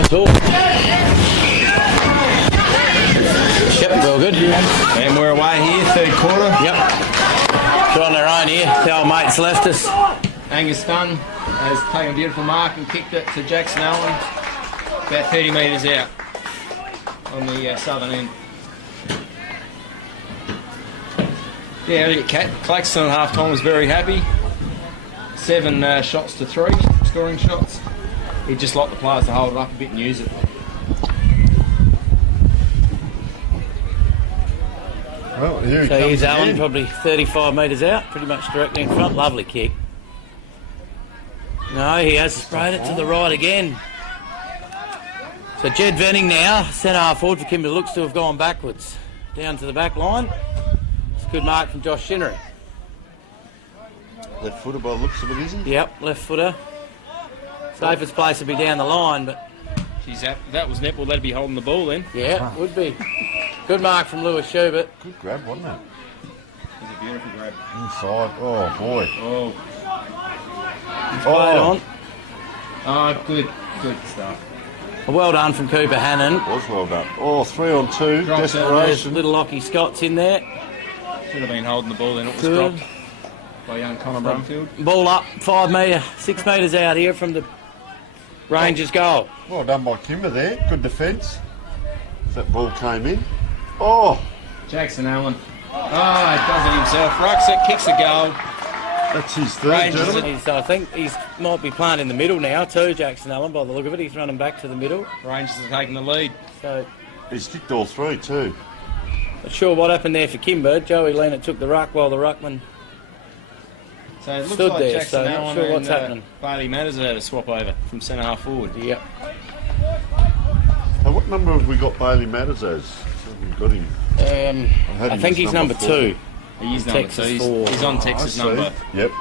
Talk. Yep, well good. And we're away here, third quarter. Yep. They're on their own here. The old mates left us. Angus Dunn has taken a beautiful mark and kicked it to Jackson Allen, about 30 metres out on the southern end. Yeah, Claxton at half time was very happy. 7 shots to 3, scoring shots. He'd just like the players to hold it up a bit and use it. Well, here he So comes here's Allen, again. probably 35 metres out, pretty much directly in front. Lovely kick. No, he has sprayed it to the right again. So Jed Venning now, centre half forward for Kimber, looks to have gone backwards. Down to the back line. It's a good mark from Josh Shinnery. Left footer by the looks of it, is he? Yep, left footer. Safest place would be down the line, but... Geez, that was netball, that'd be holding the ball then. Yeah, would be. Good mark from Lewis Schubert. Good grab, wasn't it? It was a beautiful grab. Inside. Oh, boy. Oh. Played on. Oh, good stuff. Well done from Cooper Hannon. Was well done. Oh, 3 on 2. There's Desperation. little Lockie Scott's in there. Should have been holding the ball then. It was Good. dropped by young Connor Brumfield. Ball up 5 metre, 6 metres out here from the Rangers goal. Well done by Kimber there. Good defence. That ball came in. Oh! Jackson Allen. Oh, he does it himself. Rucks it, kicks the goal. That's his third, Rangers gentlemen. I think he might be playing in the middle now too, Jackson Allen, by the look of it. He's running back to the middle. Rangers are taking the lead. So, He's kicked all 3 too. not sure what happened there for Kimber. Joey Leonard took the ruck while the ruckman So it looks stood like there, Jackson so not Allen sure and what's happening. Bailey Matters had a swap over from centre half forward. Yep. So what number have we got Bailey Matters as? We've got him. I think he's number 2. He is number Texas 2. He's on I Texas see. number. Yep.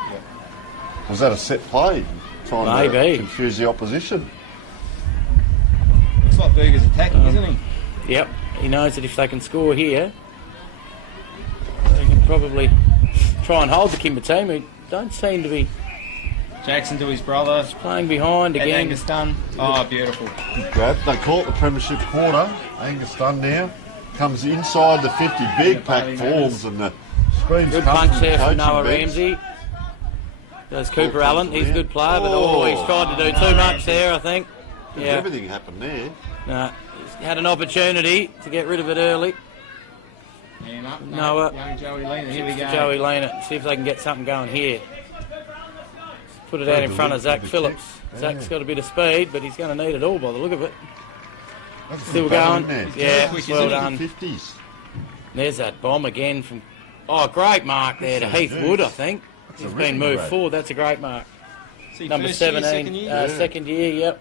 Was that a set play? Trying Maybe. to confuse the opposition. Looks like Berger's attacking, isn't he? Yep. He knows that if they can score here, they can probably try and hold the Kimber team, who don't seem to be Jackson to his brother. playing behind And again. Angus Dunn. Oh, beautiful. Good grab. They call it the Premiership quarter. Angus Dunn now comes inside the 50. Big pack forms and the screams Good come punch from the there from coaching Noah bench. Ramsey. There's Cooper Allen. He's a good player, but he's tried to do too much there, I think. Yeah. Everything happened there. No, he's had an opportunity to get rid of it early. And up, Noah. young Joey Lena. Here we To go. Joey Lane, see if they can get something going here. Put it out in front of Zach Phillips. Zach's got a bit of speed, but he's going to need it all by the look of it. That's a Still good battle, going. isn't it? Yeah, Quick, well isn't it? done. 50s. There's that bomb again from... Oh, great mark there to Heath Wood, I think. That's a He's ripping been moved grab. forward. That's a great mark. See, Number first year, 17, second year? second year, yep.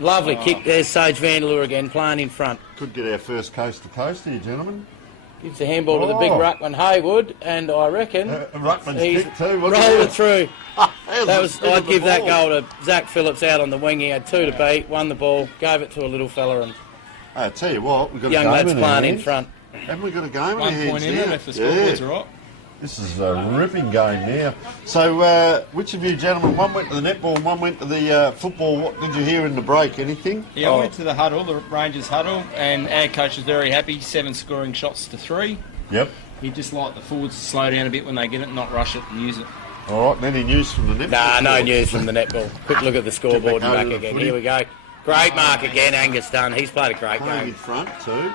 Lovely kick. There's Sage Vandeleur again, playing in front. Could get our first coast to coast here, gentlemen. Gives the handball to the big ruckman Haywood, and I reckon Ruckman's he's kick too, wasn't rolled it? it through. That was the I'd give that ball. goal to Zach Phillips out on the wing. He had 2 to beat, won the ball, gave it to a little fella, and I tell you what, we've got young a game lads in our playing in hands. front. Haven't we got a game in our 1 hands point in now? it if the scoreboard's right. This is a ripping game now. So, which of you gentlemen, one went to the netball and one went to the football. What did you hear in the break? Anything? Yeah, I went to the huddle, the Rangers huddle, and our coach was very happy. 7 scoring shots to 3. Yep. He'd just like the forwards to slow down a bit when they get it, not rush it and use it. All right, any news from the netball? Nah, no scores? news from the netball. Quick look at the scoreboard and over back the again. footy. Here we go. Great mark again, Angus Dunn. He's played a great Playing in game. front too.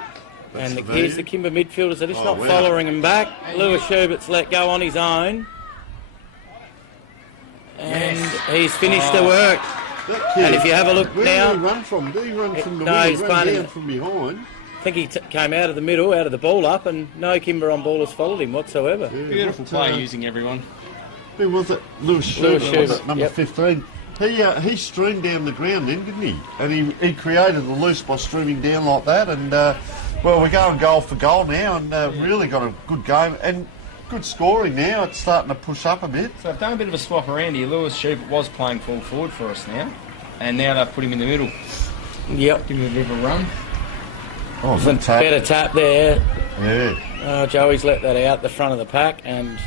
That's And the here's the value. Kimber midfielders. They're just Oh, not wow. following him back. Lewis Schubert's let go on his own. And he's finished the work. That kid, And if you have a look where now- did he run from? Did he run from the No, middle? he's Ran playing in down the- from behind. I think he came out of the middle, out of the ball up, and no Kimber on ball has followed him whatsoever. Yeah, Beautiful what, play using everyone. Who was it? Lewis Lewis Schubert, was Schubert, it? Number yep. 15. He streamed down the ground then, didn't he? And he created a loose by streaming down like that. And, well, we're going goal for goal now and really got a good game. And good scoring now. It's starting to push up a bit. So I've done a bit of a swap around here. Lewis Schubert was playing full forward for us now. And now they've put him in the middle. Yep. Give him a bit of a run. Oh, good tap. Better tap there. Yeah. Joey's let that out the front of the pack, and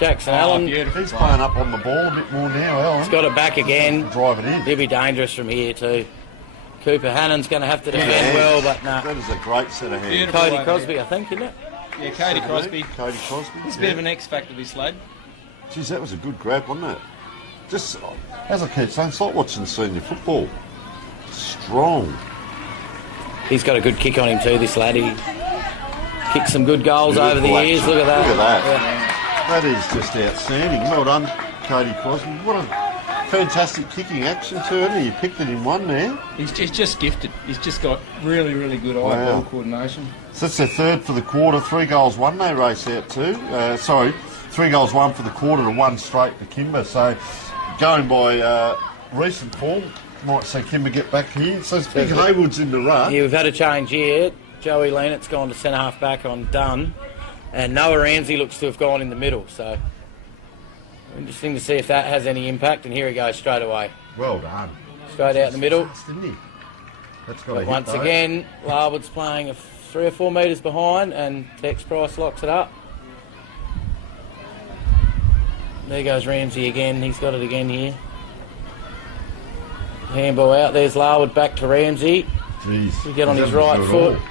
Jackson Allen Beautiful He's play. playing up on the ball a bit more now, Alan. has got it back again. Drive it in. He'll be dangerous from here too. Cooper Hannon's going to have to defend well, but no. That is a great set of hands. Cody Crosby, I think, isn't it? Yeah, Cody Crosby. Cody Crosby. He's a bit of an X factor, this lad. Geez, that was a good grab, wasn't it? Just, as I keep saying, it's like watching senior football. Strong. He's got a good kick on him too, this lad. He kicked some good goals over the years. Look at that. Look at that. Yeah. That is just outstanding. Well done, Cody Crosby. What a fantastic kicking action too, hasn't he? You picked it in one there. He's just gifted. He's just got really, really good eye-ball coordination. So that's their third for the quarter. 3 goals, 1 they race out to. 3 goals, 1 for the quarter to 1 straight to Kimber. So going by recent form, might see Kimber get back here. So it's Big Haywood's in the ruck. Yeah, we've had a change here. Joey Leonard's gone to centre half back on Dunn, and Noah Ramsey looks to have gone in the middle. So interesting to see if that has any impact. And here he goes straight away. Well done. Straight out in the middle. Fast, didn't he? That's got But a hit, once though. again, Larwood's playing 3 or 4 metres behind, and Tex Price locks it up. There goes Ramsey again. He's got it again here. Handball out. There's Larwood back to Ramsey. Jeez. We get on He his doesn't right do it foot. all.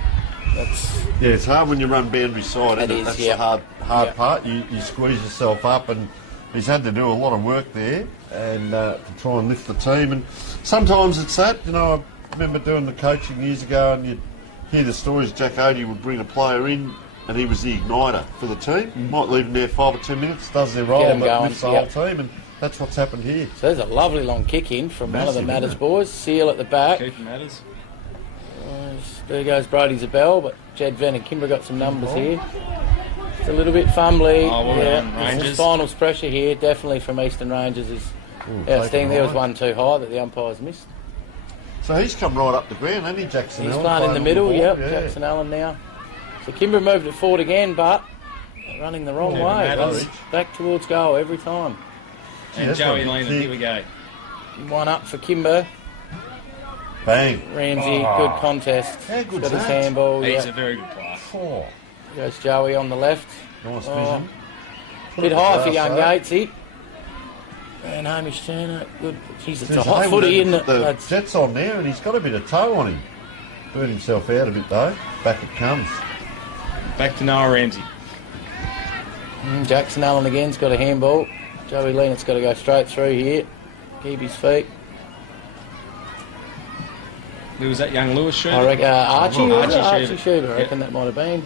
That's Yeah, it's hard when you run boundary side. It Isn't is, That's yeah. the hard Yeah. part. You squeeze yourself up, and he's had to do a lot of work there, and to try and lift the team. And sometimes it's that. You know, I remember doing the coaching years ago, and you'd hear the stories. Jack Odie would bring a player in, and he was the igniter for the team. Might leave them there 5 or 10 minutes, does their role, Get 'em but going, lifts the yep. whole team, and that's what's happened here. So there's a lovely long kick in from one of the Massive, Matters isn't it? boys. Seal at the back. Keeper Matters. There goes Brodie Zabel, but Jed Venn and Kimber got some numbers here. It's a little bit fumbly. Oh, well done, Rangers. Finals pressure here, definitely from Eastern Rangers is outstanding. There was one too high that the umpires missed. So he's come right up the ground, hasn't he, Jackson? He's Allen, playing in the on middle, ball? yep. Yeah. Jackson Allen now. So Kimber moved it forward again, but running the wrong Keeper way. Matters. Runs back towards goal every time. And that's Joey what Leonard, he- here we go. One up for Kimber. Bang. Ramsey, Oh. good contest. How He's good's got his that? handball. He's Yeah. a very good player. Oh, Goes Joey on the left. nice Oh. vision. Bit high for young Grass, Gatesy. And Hamish Turner, good. Jeez, it's Geez, a hot Hayward footy, had isn't it? The That's- jet's on there, and he's got a bit of toe on him. Burnt himself out a bit though. Back it comes. Back to Noah Ramsey. Jackson Allen again's got a handball. Joey Leonard's got to go straight through here. Keep his feet. Who was that young Lewis shooter? I reckon Archie, was it? Archie Archie Schubert. Schubert, I reckon that might have been.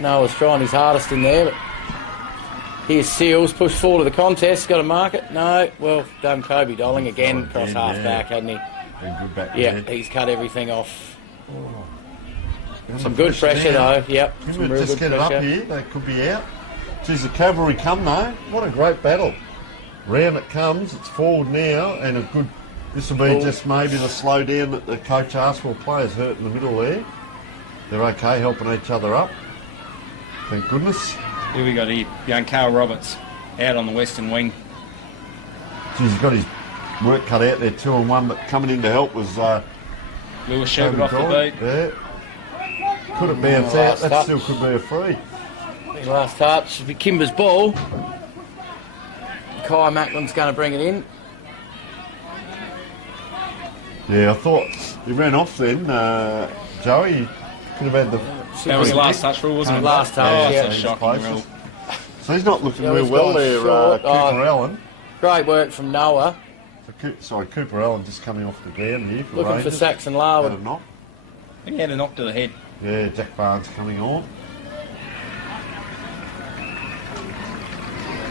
Noah's trying his hardest in there, but here's Seals, pushed forward to the contest, got to mark it. No, well done Kobe Dolling again, Oh, cross again, half yeah. back, hadn't he? Been good back Yeah, there. he's cut everything off. Under Some good pressure now. though, yep. Can Some we real just good get it up pressure. here? They could be out. Geez, the cavalry come though. What a great battle. Round it comes. It's forward now, and a good. This will be just maybe the slow down that the coach asked for. Players hurt in the middle there. They're okay, helping each other up. Thank goodness. Here we got here, young Carl Roberts out on the western wing. Geez, he's got his work cut out there 2-on-1, but coming in to help was Lewis Schubert off the Toby beat. Doyle. Yeah. Could have bounced out. Last That touch. still could be a free. Big last touch should be Kimber's ball. Kai Macklin's going to bring it in. Yeah, I thought he ran off then. Joey he could have had the. That was the last touch rule, wasn't it? Last touch, Oh, yeah. that's a shocking rule. So he's not looking Joey's real well gone there, short. Cooper Allen. Great work from Noah. Sorry, Cooper Allen just coming off the ground here for Looking Rangers. for Saxon Had a Larwood. knock. I think he had a knock to the head. Yeah, Jack Barnes coming on.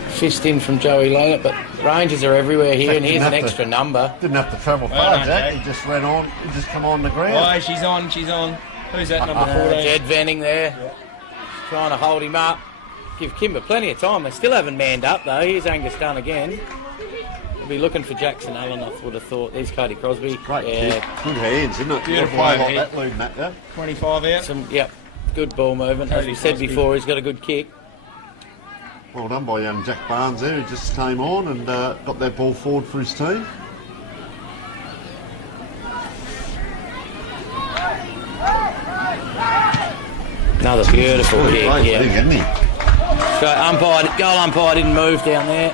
Fist in from Joey Leonard, but Rangers are everywhere here, and here's an Didn't have extra to- number. Didn't have to travel Well far, done, Jack. Jack. He just ran on. He just come on the ground. Oh, she's on, she's on. Who's that, number 14? Jed Venning there, trying to hold him up. Give Kimber plenty of time. They still haven't manned up though. Here's Angus Dunn again. They'll be looking for Jackson Allen, I would have thought. There's Cody Crosby. Great Yeah, kick. Good hands, isn't it? Beautiful You gotta play overhead. like that, leading that, yeah? 25 out. some, yep, good ball movement. As Cody we said Crosby. before, he's got a good kick. Well done by young Jack Barnes there. He just came on and got that ball forward for his team. Another beautiful kick. Great Yeah. leg, isn't he? Goal umpire didn't move down there.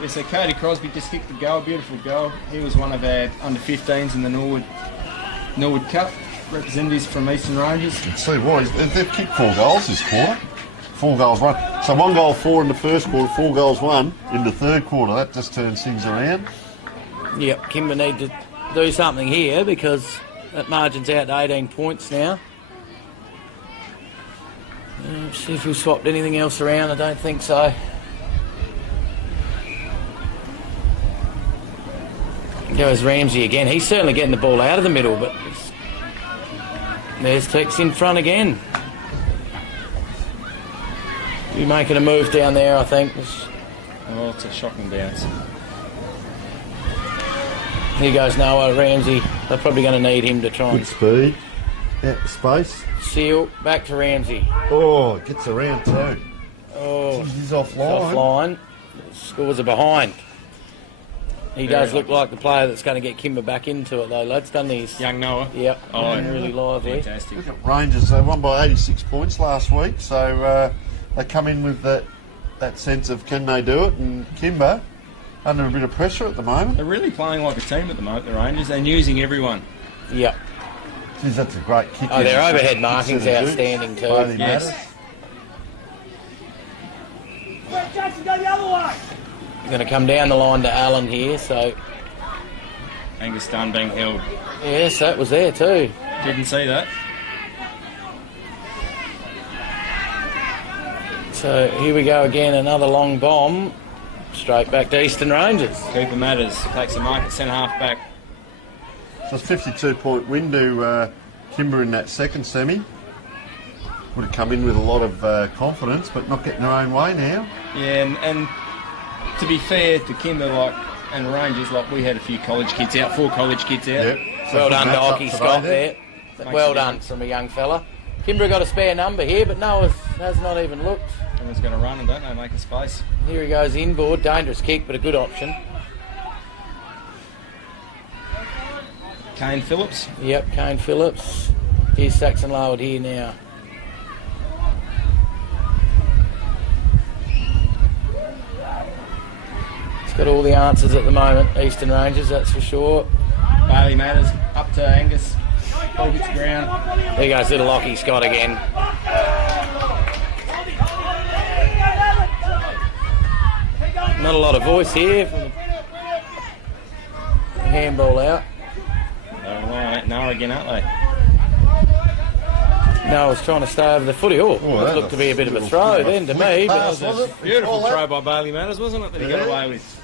Yeah, so Cody Crosby just kicked the goal, beautiful goal. He was one of our under-15s in the Norwood Cup, representatives from Eastern Rangers. Let's see why. They've kicked 4 goals this quarter. 4 goals, 1. So 1 goal, 4 in the first quarter, 4 goals, 1 in the third quarter. That just turns things around. Yep, Kimber need to do something here because that margin's out to 18 points now. See if we've swapped anything else around. I don't think so. Goes Ramsey again. He's certainly getting the ball out of the middle, but there's Tex in front again. He's making a move down there, I think. Oh, it's a shocking bounce. Here goes Noah Ramsey. They're probably going to need him to try Good and speed. Out space. seal. Back to Ramsey. Oh, gets around too. Oh, he's offline. Offline. Scores are behind. He does look like the player that's going to get Kimber back into it, though, lads. Done these. Young Noah. Yep. Oh, really lively. Fantastic. Look at Rangers. They won by 86 points last week, so they come in with that sense of can they do it, and Kimber under a bit of pressure at the moment. They're really playing like a team at the moment, the Rangers, and using everyone. Yep. Geez, that's a great kick. Oh, their overhead marking's outstanding too. Yes. Going to come down the line to Allen here, so... Angus Dunn being held. Yes, that was there too. Didn't see that. So here we go again, another long bomb. Straight back to Eastern Rangers. Cooper Matters takes the mark at centre half back. So it's 52-point win to Kimber in that second semi. Would have come in with a lot of confidence, but not getting their own way now. Yeah, and to be fair to Kimber, and Rangers, we had a few college kids out, 4 college kids out. Yep. So Well done to that's up Ockie today Scott then. there. Well done from a young fella. Kimber got a spare number here, but Noah has not even looked. Someone's going to run and don't they make a space. Here he goes inboard. Dangerous kick, but a good option. Kane Phillips. Yep, Kane Phillips. Here's Saxon Loward here now. He's got all the answers at the moment, Eastern Rangers, that's for sure. Bailey Matters up to Angus. Ball hits the ground. There goes little Ockie Scott again. Not a lot of voice here from the handball out. Noah again, aren't they? Noah's trying to stay over the footy. Oh, that looked to be a bit of a throw then to me. Pass, But was it? Beautiful throw by Bailey Matters, wasn't it, that he got away with?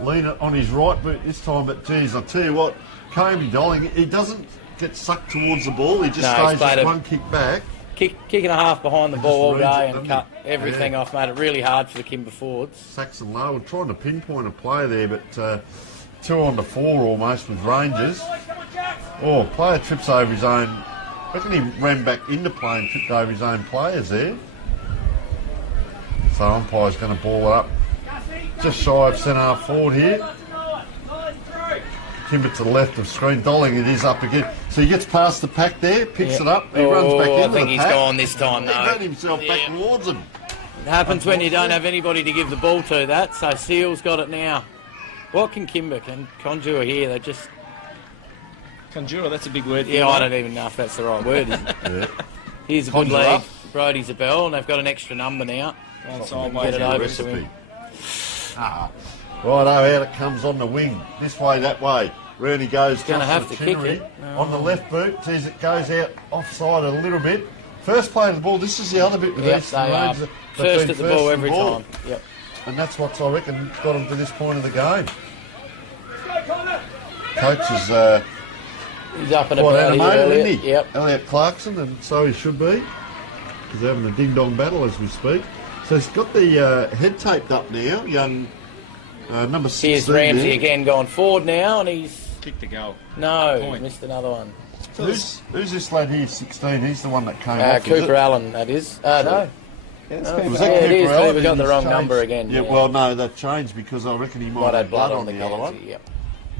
Lean it on his right boot this time, but geez, I'll tell you what, Comey Dolling, he doesn't get sucked towards the ball, he just stays with one kick back. Kick and a half behind the ball all reads day it, and cut everything off, made it really hard for the Kimber forwards. Saxon Lowe trying to pinpoint a play there, but 2 on to 4 almost with Rangers. Oh, player trips over his own. I reckon he ran back into play and tripped over his own players there. So umpire's going to ball it up just shy of centre half forward here. Kimber to the left of screen. Dolling it is up again. So he gets past the pack there, picks it up, he runs back into the pack. I think he's gone this time, He though. ran himself back towards him. It happens when you don't have anybody to give the ball to, that. So Seal's got it now. What can Kimber conjure here? They just... Conjure, that's a big word. Yeah, I don't even know if that's the right word, is it? Yeah. Here's a good lead. Brody's a bell, and they've got an extra number now. Get it over to him. Righto, out it comes on the wing. This way, that way. Rooney goes. He's going to have to kick Chinnery it. on the left boot. Sees it goes out offside a little bit. First play of the ball. This is the other bit with Yep, Eastern they are. Rangers. First at the ball every time. Yep. And that's what's, I reckon, got them to this point of the game. Coach is he's up and quite about animated, here, isn't he? Yep. Elliot Clarkson, and so he should be. He's having a ding-dong battle as we speak. So he's got the head taped up now, young number 16. Here's Ramsey there. again going forward now, and he's... Kicked the goal. No, missed another one. So who's this lad here, 16? He's the one that came off, Cooper Allen, that is. No. Was that it Cooper is. Allen? We got the He's wrong changed. number again. Yeah, well, no, that changed because I reckon he might have blood on the other one. Yep.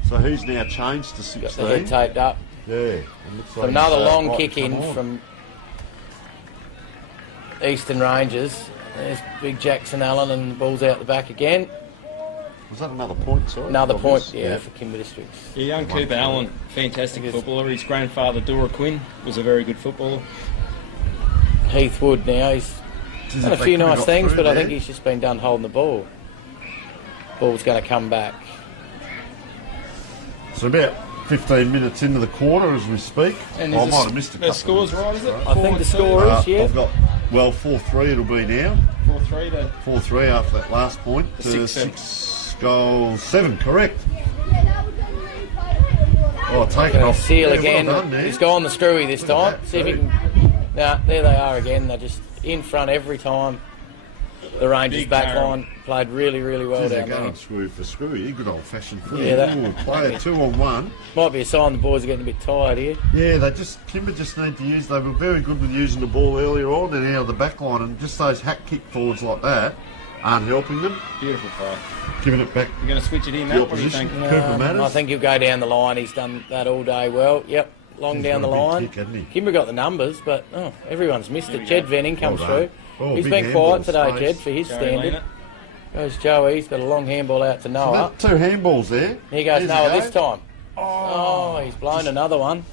So who's now changed to 16? Got the head taped up. Yeah. It looks So like another he's, long right kick to come in on. from Eastern Rangers. There's big Jackson Allen, and the ball's out the back again. Was that another point, sorry? Another point, Obvious? yeah, for Kimber Districts. Yeah, young Cooper Allen, fantastic footballer. His grandfather, Dora Quinn, was a very good footballer. Heath Wood now, he's done a few nice things, but I think he's just been done holding the ball. Ball's going to come back. So about 15 minutes into the quarter as we speak. And I might have missed a couple. The score's right, is it? I think the score is, yeah. I've got, 4-3 it'll be now. 4-3 to... 4-3 after that last point. To 6 goals, 7, correct. Oh, taken off. Seal Yeah, again. well done, He's gone the screwy this time. See if he can... Now, there they are again. They're just in front every time. The Rangers Big back barrel. line played really, really well They're down there. going screwy for screwy. Good old-fashioned footy. Yeah, that- Ooh, player 2-on-1. Might be a sign the boys are getting a bit tired here. Yeah, Kimber just need to use. They were very good with using the ball earlier on and out of the back line, and just those hack kick forwards like that aren't helping them. Beautiful play. Giving it back. You're going to switch it in, The Matt? What do you opposition. think? Cooper Matters. I think he'll go down the line. He's done that all day well. Yep, long He's down the got a big line. kick, hasn't he? Kimber got the numbers, but everyone's missed it. Jed Venning comes Well done. through. Oh, He's big been handball quiet today, space. Jed, for his Joey standard. Lena. Goes Joey. He's got a long handball out to So Noah. that 2 handballs there. Here goes Here's Noah a go. this time. Oh, he's blown another one.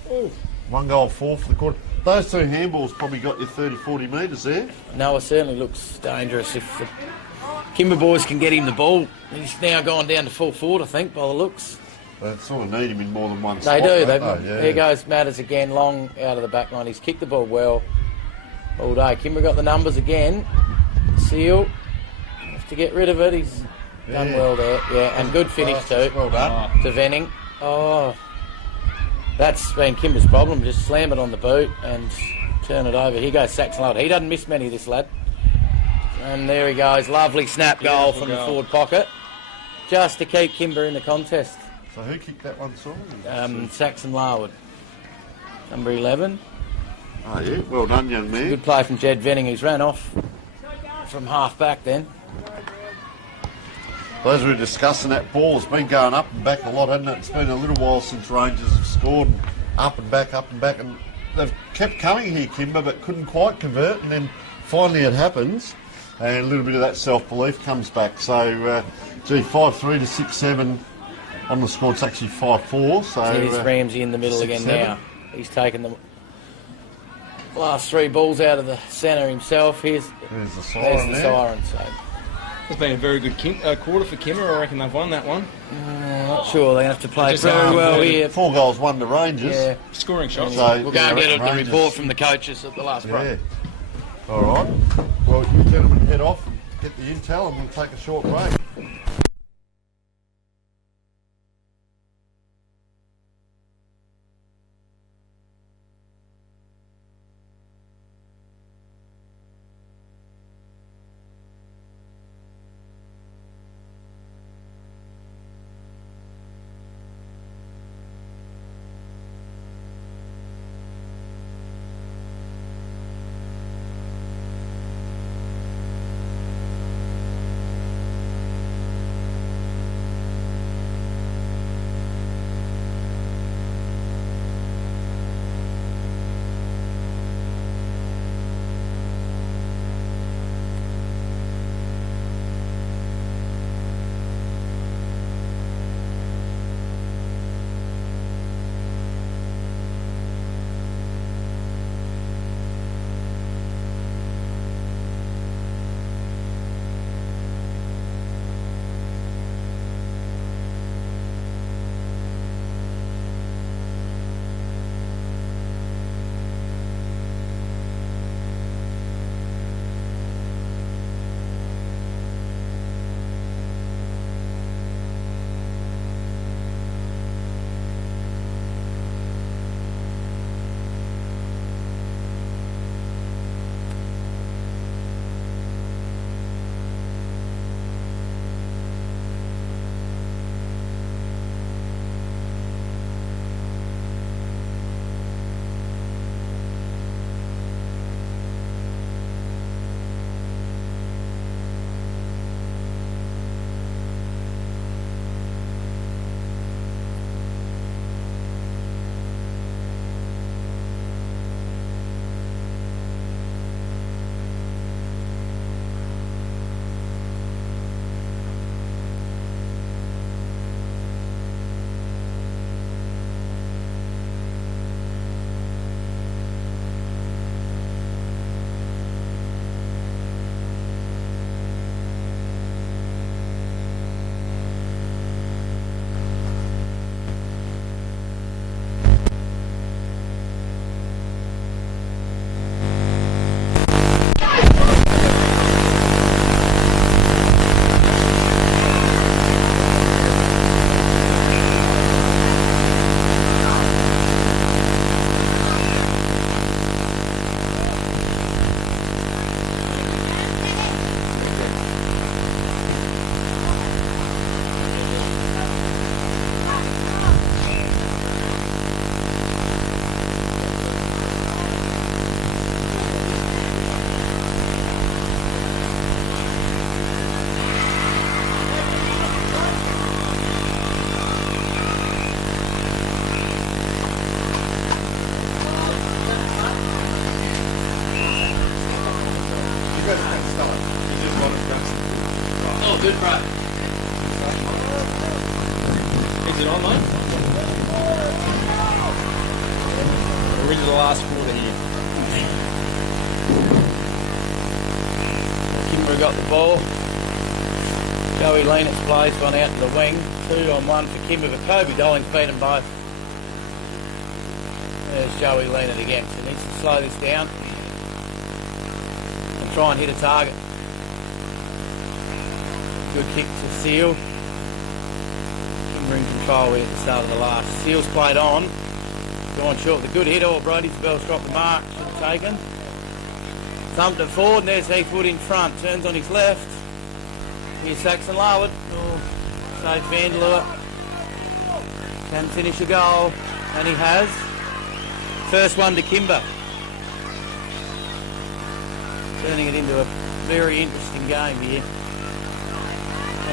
1 goal 4 for the quarter. Those 2 handballs probably got you 30-40 metres there. Noah certainly looks dangerous if the Kimber boys can get him the ball. He's now gone down to full forward, I think, by the looks. They sort of need him in more than one They spot. do. Don't they? Yeah. Here goes Matters again, long out of the back line. He's kicked the ball well all day. Kimber got the numbers again. Seal. Have to get rid of it. He's done well there. Yeah, and good finish too. Well done. To Venning. Oh, that's been Kimber's problem. Just slam it on the boot and turn it over. Here goes Saxon Lord. He doesn't miss many, this lad. And there he goes. Lovely snap goal from the forward pocket. Just to keep Kimber in the contest. So who kicked that one, sorry? Saxon Larwood. Number 11. Oh, yeah. Well done, young man. Good play from Jed Venning, who's ran off from half back then. As we were discussing, that ball's been going up and back a lot, hasn't it? It's been a little while since Rangers have scored, and up and back, and they've kept coming here, Kimber, but couldn't quite convert, and then finally it happens, and a little bit of that self-belief comes back. So, 5-3 to 6-7 on the score. It's actually 5-4. So Here's Ramsey in the middle again 6-7. now. He's taken the last 3 balls out of the centre himself. There's the siren there. siren. So. It's been a very good quarter for Kimmer. I reckon they've won that one. Not sure. They're going to have to play Just very well here. 4 goals, 1 to Rangers. Yeah. Scoring shots. So, We'll go and get the Rangers. report from the coaches at the last break. Yeah. All right. Well, you gentlemen head off and get the intel, and we'll take a short break. good, bro. Is it on, mate? We're into the last quarter here. Kimber got the ball. Joey Lennox plays one out to the wing. 2-on-1 for Kimber, but Kobe Dolling's beat them both. There's Joey Lennox again. So he needs to slow this down and try and hit a target. Good kick to Seal. Kimber in control here at the start of the last. Seal's played on. Gone short with a good hit. Brody's Bell's dropped the mark. Should have taken. Thumped it forward, and there's Heathwood in front. Turns on his left. Here's Saxon Larwood. Safe Vandeleur. Can finish a goal. And he has. First one to Kimber. Turning it into a very interesting game here.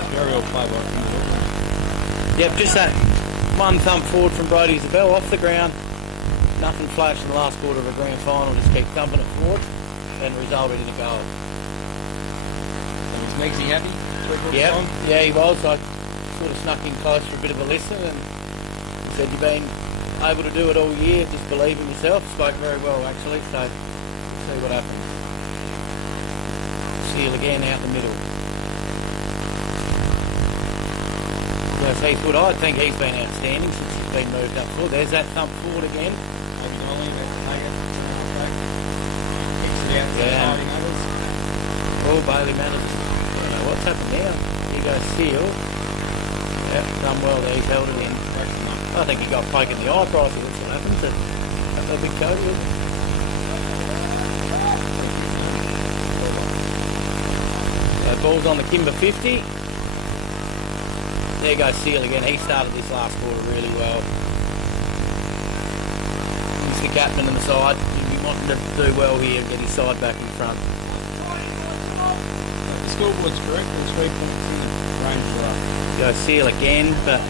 Very well played by Kimber. Yep, just that one thump forward from Brody Isabel off the ground. Nothing flashed in the last quarter of a grand final. Just keep thumping it forward and resulted in a goal. And was Meggsy happy? Yep. Yeah, he was. I sort of snuck in close for a bit of a listen, and he said, "You've been able to do it all year, just believe in yourself." Spoke very well, actually, so we'll see what happens. Seal again out the middle. Yes, Heathwood, I think he's been outstanding since he's been moved up forward. There's that thump forward again. Yeah. Oh, Bailey Manners. I don't know what's happened now. Here goes Seal. Yep, done well there. He's held it in. I think he got poke in the eye, Price. That's what happened to a big coat. So ball's on the Kimber 50. There goes Seal again. He started this last quarter really well. He's the captain on the side. He'd be wanting to do well here and get his side back in front. The scoreboard's correct. There's 3 points in the range for us. Go Seal again, but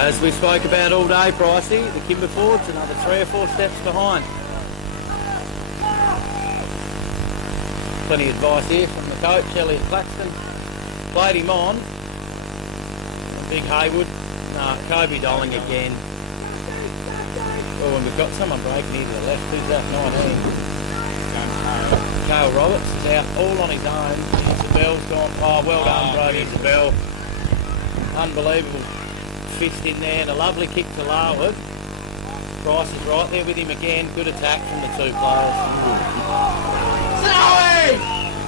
as we spoke about all day, Pricey, the Kimber forwards another 3 or 4 steps behind. Plenty of advice here from the coach, Elliot Claxton. Played him on. Big Haywood. No, Kobe Dolling again. Oh, and we've got someone breaking here to the left. Who's that? 19. Cale Roberts is out all on his own. Isabel's gone. Oh, well done, Brody Isabel. Unbelievable fist in there and a lovely kick to Larwood. Price is right there with him again. Good attack from the 2 players.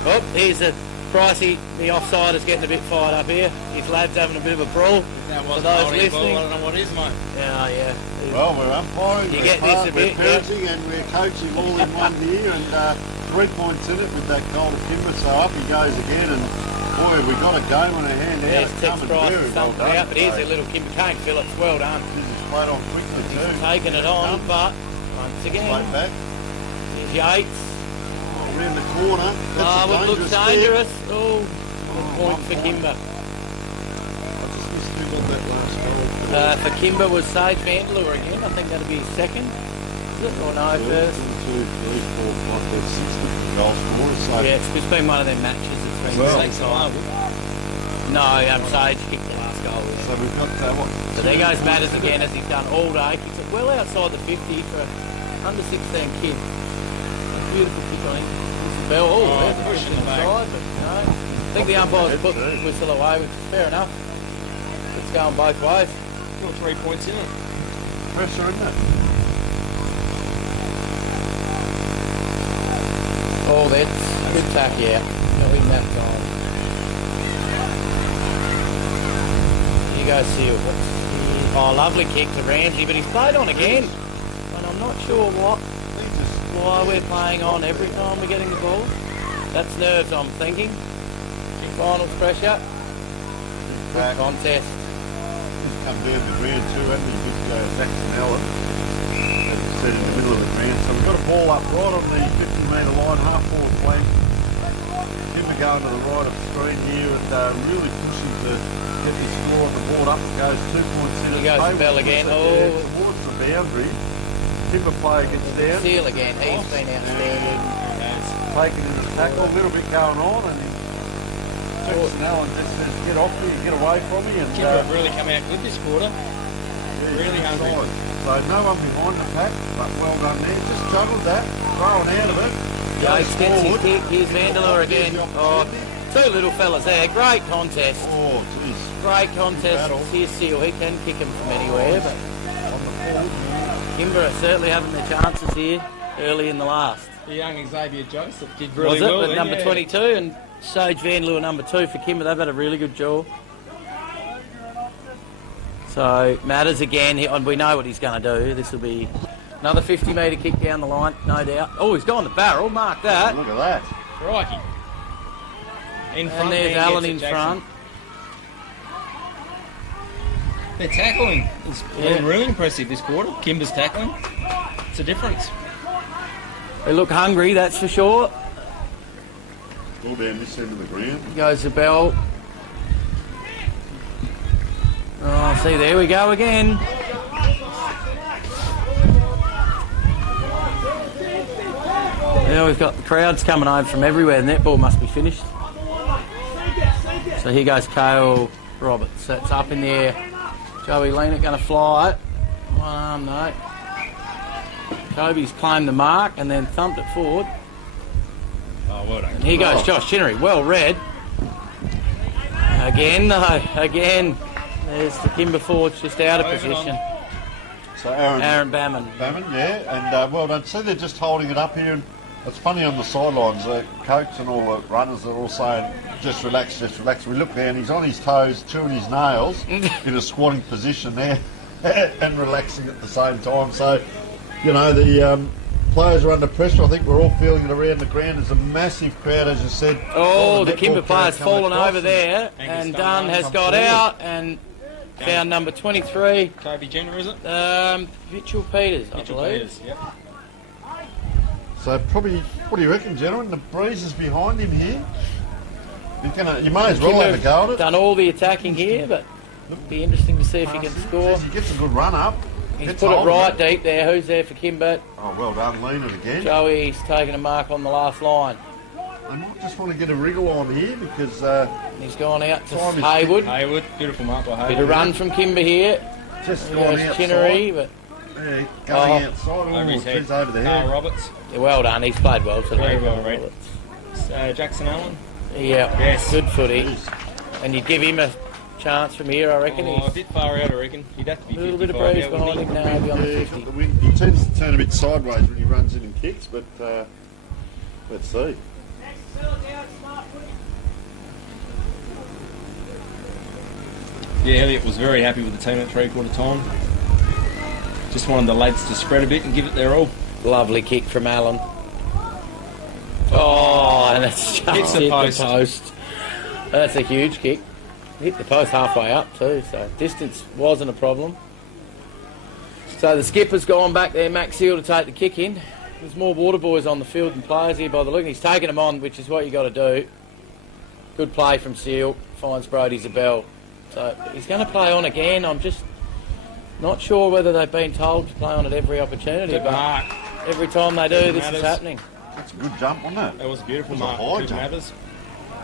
Oh, here's a Pricey. The offside is getting a bit fired up here. His lad's having a bit of a brawl. For those listening. I don't know what it is, mate. Yeah, yeah. Well, we're umpiring, You we're, get this a bit, we're coaching and we're coaching all in one here, and 3 points in it with that goal to Kimber, so up he goes again, and boy, have we got a game on our hand now. There's Tex Price something out, but here's a little Kimber Kane Phillips. Well done. He's played on quickly too. He's taken it on, but once again, Straight back. here's Yates. Around the corner. That's It looks dangerous. Oh, good point for Kimber. For Kimber was Sage Vandeleur again. I think that'll be his second. Is it? Or no, first? 1, 2, 3, 4, 5, 6 different goal scorers. So Yeah, it's been one of their matches. It's been No, Sage kicked the last goal. Yeah. So we've got what? So there goes Matters again, as he's done all day. Kicks it well outside the 50 for an under 16 kid. Beautiful kick on him. Bell, pushing the back. Side, but no. I think the umpires put the whistle away, which is fair enough. It's going both ways. Got 3 points in it. Pressure, isn't it? Oh, that's a good tack, yeah. Not in that time. Here you go, Seal. Oh, lovely kick to Ramsey, but he's played on again. And I'm not sure why we're playing on every time we're getting the ball. That's nerves, I'm thinking. Finals pressure. Good contest. Come down the ground too, hasn't he? Good Saxon Allen. As you said, in the middle of the ground. So we've got a ball up right on the 50-metre line, half-forward flank. Kimber going to the right of the screen here and really pushing to get the score on the board up. It goes 2 points in. Here goes Bell again. Towards the boundary. Kimber player gets down. Seal again. He's been outstanding. Taking in the tackle, a little bit going on, and Jackson Allen just says, get off me, get away from me. And Kimber have really come out good this quarter. Really hungry. So no one behind the pack, but well done there. Just juggled that, thrown out of it. Yates gets his kick. Here's Vandeleur again. Oh, two little fellas there. Great contest. Oh, jeez. Great contest. Here's Seal. He can kick him from anywhere, but Kimber are certainly having their chances here early in the last. The young Xavier Joseph did really Was it? well. But then, number yeah. 22 and Sage Vandeleur number 2 for Kimber. They've had a really good jaw. So Matters again, and we know what he's going to do. This will be another 50-metre kick down the line, no doubt. Oh, he's gone the barrel. Mark that. Look at that. Crikey. In front, And there's man Allen gets in it, Jackson. front. Their tackling is really impressive this quarter. Kimber's tackling. It's a difference. They look hungry, that's for sure. All down this end of the ground. Goes the bell. Oh, see, there we go again. Yeah, we've got the crowds coming over from everywhere. The netball must be finished. So here goes Cale Roberts. That's up in the air. Joey Leanett going to fly it. One arm, no. Kobe's claimed the mark and then thumped it forward. Oh, well done. And here goes Josh Chinnery. Well read. Again, though. Again. There's the Kimber forwards just out of position. So Aaron Bammon. Bammon, yeah, and well done. See, they're just holding it up here, and it's funny on the sidelines. The coach and all the runners are all saying, just relax, just relax. We look down, he's on his toes, chewing his nails in a squatting position there and relaxing at the same time. So, you know, the players are under pressure. I think we're all feeling it around the ground. There's a massive crowd, as you said. Oh, the Kimber netball crowd player's coming fallen across over there, and Dunn has got out and found number 23. Kobe Jenner, is it? Mitchell Peters, I Mitchell believe. Peters, yep. So probably, what do you reckon, gentlemen? The breeze is behind him here. You may as well have a go at it. Done all the attacking here, but it'll be interesting to see if he can score. He gets a good run up. He's Gets put it hold of right deep there. Who's there for Kimber? Oh, well done, lean it again. Joey's taking a mark on the last line. I might just want to get a wriggle on here because he's gone out to time is Haywood. Haywood, beautiful mark by Haywood. Bit of run from Kimber here. just There gone goes outside. Chinnery, but Yeah, going outside. Over his head. He's over the Carl head. Roberts. yeah, well done. He's played well today. Very well read. Jackson Allen. Yeah, Yes. good footy. And you'd give him a chance from here, I reckon. Oh, a He's bit far out, I reckon. He'd have to be a little bit of 55 breeze out, behind wouldn't him now, he'll be on the Yeah, 50. got the wind. He tends to turn a bit sideways when he runs in and kicks, but let's see. Yeah, Elliot was very happy with the team at three-quarter time. Just wanted the lads to spread a bit and give it their all. Lovely kick from Allen. Oh, and it's just Hits the hit post. the post. That's a huge kick. Hit the post halfway up too, so distance wasn't a problem. So the skipper's gone back there, Max Seal, to take the kick in. There's more water boys on the field than players here by the look. He's taken them on, which is what you got to do. Good play from Seal. Finds Brody Zabel. So he's going to play on again. I'm just not sure whether they've been told to play on at every opportunity, Good but mark. every time they do, this Matters. is happening. That's a good jump, wasn't it? That was a beautiful It was a mark. high Good jump. Matters.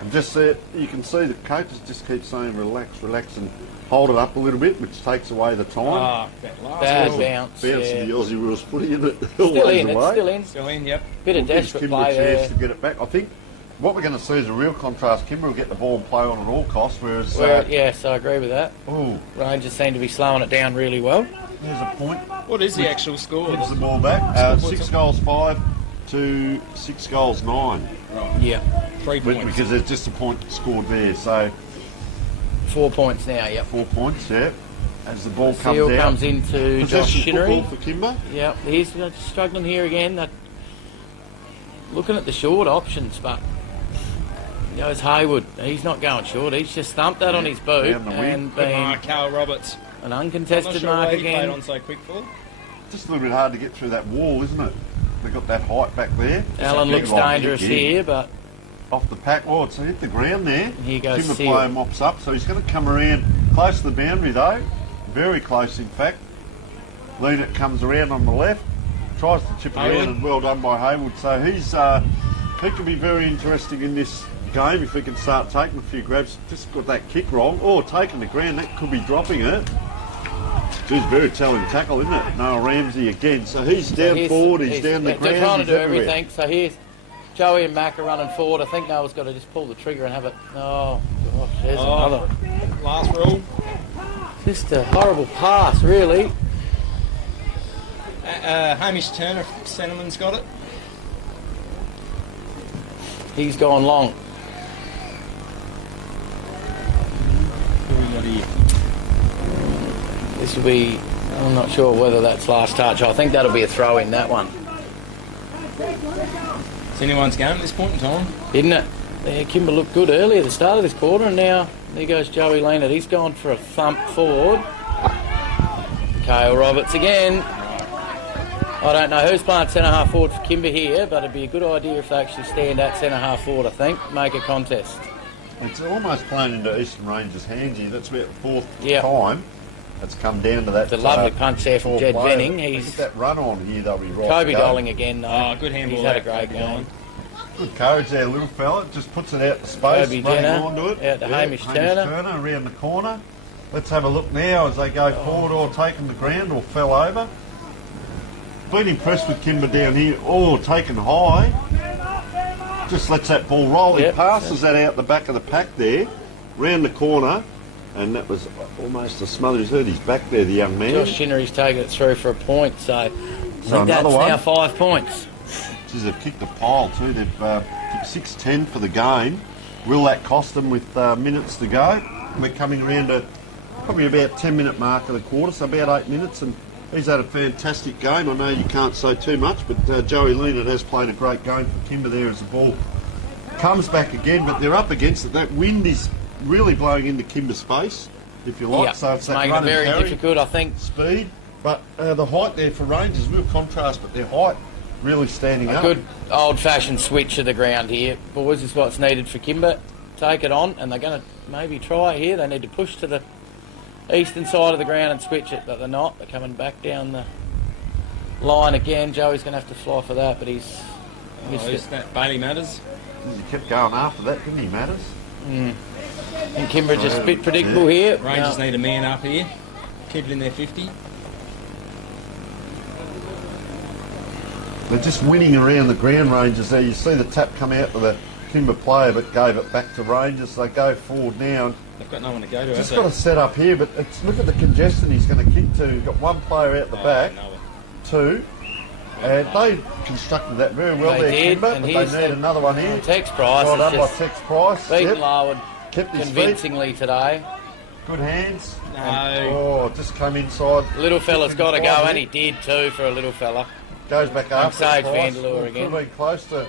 And just there, you can see the coaches just keep saying relax, relax, and hold it up a little bit, which takes away the time. Ah, that last Bad ball. bounce. Bouncing Yeah. the Aussie rules footy, isn't it? Still Always in, it's away. still in. Still in, yep. Bit of Gives desperate Kimber play a chance there. to get it back. I think what we're going to see is a real contrast. Kimber will get the ball and play on at all costs, whereas Yes, I agree with that. Rangers seem to be slowing it down really well. There's a point. What is the actual score? Gives the ball back. 6 goals 5 to 6 goals 9. Right. Yeah. 3 points. Because there's just a point scored there. So 4 points now, yep. 4 points, yeah. As the ball comes Seal out. comes into Josh Possession Chinnery. football for Kimber. Yep, he's struggling here again. Looking at the short options, but goes Haywood. He's not going short. He's just thumped that on his boot Down the wing. and Good been mark, Carl Roberts. an I'm not uncontested sure mark why he played again. on so quick for. Just a little bit hard to get through that wall, isn't it? They've got that height back there. Allen Big looks line dangerous kick in. here, but Off the pack. Oh, it's hit the ground there. here goes Kimber Seal. player mops up, so he's going to come around close to the boundary though. Very close, in fact. Leanett comes around on the left, tries to chip it Haywood. around, and well done by Haywood. So he could be very interesting in this game if we can start taking a few grabs. Just got that kick wrong, or taking the ground. That could be dropping it. Geez, very telling tackle, isn't it? Noah Ramsey again. So he's down forward. He's down the ground. They're trying to do everywhere. everything. So here's Joey and Mac are running forward. I think Noah's got to just pull the trigger and have it. Oh, gosh, there's another. Last rule. Just a horrible pass, really. Hamish Turner, Centerman's got it. He's gone long. Who we got here? This will be, I'm not sure whether that's last touch. I think that'll be a throw in, that one. It's anyone's game at this point in time. Isn't it? Yeah, Kimber looked good earlier at the start of this quarter, and now there goes Joey Leonard. He's gone for a thump forward. Cale Roberts again. I don't know who's playing centre-half forward for Kimber here, but it'd be a good idea if they actually stand at centre-half forward, I think. Make a contest. It's almost playing into Eastern Rangers' hands here. That's about the fourth time it's come down to that. It's a lovely punch there from Jed Venning. He's that run on here, they'll be right. Kobe Dolling again, though. Oh, good handball. He's had a great game. Good courage there, little fella. Just puts it out to space, Kobe running Jenner, onto it. out to Hamish Turner. Around the corner. Let's have a look now as they go forward or taking the ground or fell over. Been impressed with Kimber down here. Oh, taken high. Just lets that ball roll. He passes that out the back of the pack there, round the corner, and that was almost a smother. He's hurt his back there, the young man. Josh Shinnery's taken it through for a point, so I think that's now 5 points. Geez, they've kicked the pile too. They've kicked 6-10 for the game. Will that cost them with minutes to go? We're coming around to probably about 10-minute mark of the quarter, so about 8 minutes, and he's had a fantastic game. I know you can't say too much, but Joey Leonard has played a great game for Kimber there as the ball comes back again, but they're up against it. That wind is really blowing into Kimber's face, if you like. Yep. So it's that making run it very and carry, difficult, I think. Speed, but the height there for Rangers, real contrast, but their height really standing up. A good old-fashioned switch of the ground here. Boys, is what's needed for Kimber. Take it on, and they're going to maybe try here. They need to push to the eastern side of the ground and switch it, but they're not. They're coming back down the line again. Joey's going to have to fly for that, but he's missed it. That Bailey Matters. He kept going after that, didn't he, Matters? And Kimber just a bit predictable here. Rangers need a man up here. Keep it in their 50. They're just winning around the ground, Rangers there. You see the tap come out to the Kimber player, but gave it back to Rangers. They go forward now. They've got no one to go to. Just got to set up here, but look at the congestion he's going to kick to. He's got one player out the back, two, and they constructed that very well there, Kimber, and but they need another one here. Tex Price Got up by just Tex Price. beaten Larwood kept his convincingly today. Good hands. No. Oh, just come inside. Little fella's got to go, and he did too for a little fella. Goes back after Sage Price. Vandeleur again. Could be close to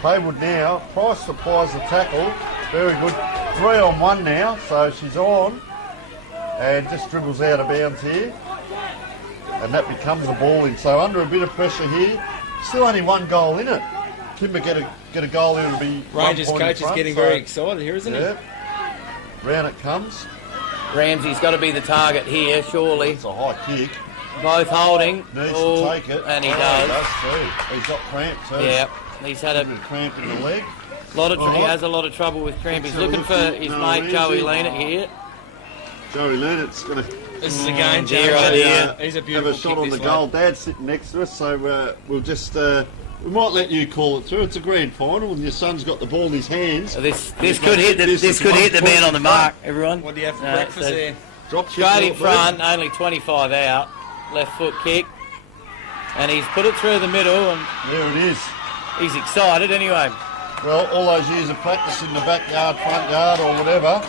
Haywood now. Price supplies the tackle. Very good. 3-on-1 now, so she's on. And just dribbles out of bounds here. And that becomes the ball in. So under a bit of pressure here. Still only one goal in it. Kimber get a goal here, it'll be Rangers coach is getting very excited here, isn't he? Round it comes. Ramsey's got to be the target here, surely. It's a high kick. Both holding. Needs to take it. And he He does. does too. He's got cramp too. Yeah, he's had a cramp in the leg. he has a lot of trouble with cramp. He's looking for his mate Joey Leonard here. Joey Leonard's going to. This is a game dear changer. idea. He's a beautiful have a shot kick, on the this goal. one. Dad's sitting next to us, so we'll just. We might let you call it through. It's a grand final, and your son's got the ball in his hands. This could hit the man on the mark. Everyone. What do you have for breakfast there? Drop straight in front, only 25 out. Left foot kick, and he's put it through the middle, and there it is. He's excited anyway. Well, all those years of practice in the backyard, front yard, or whatever,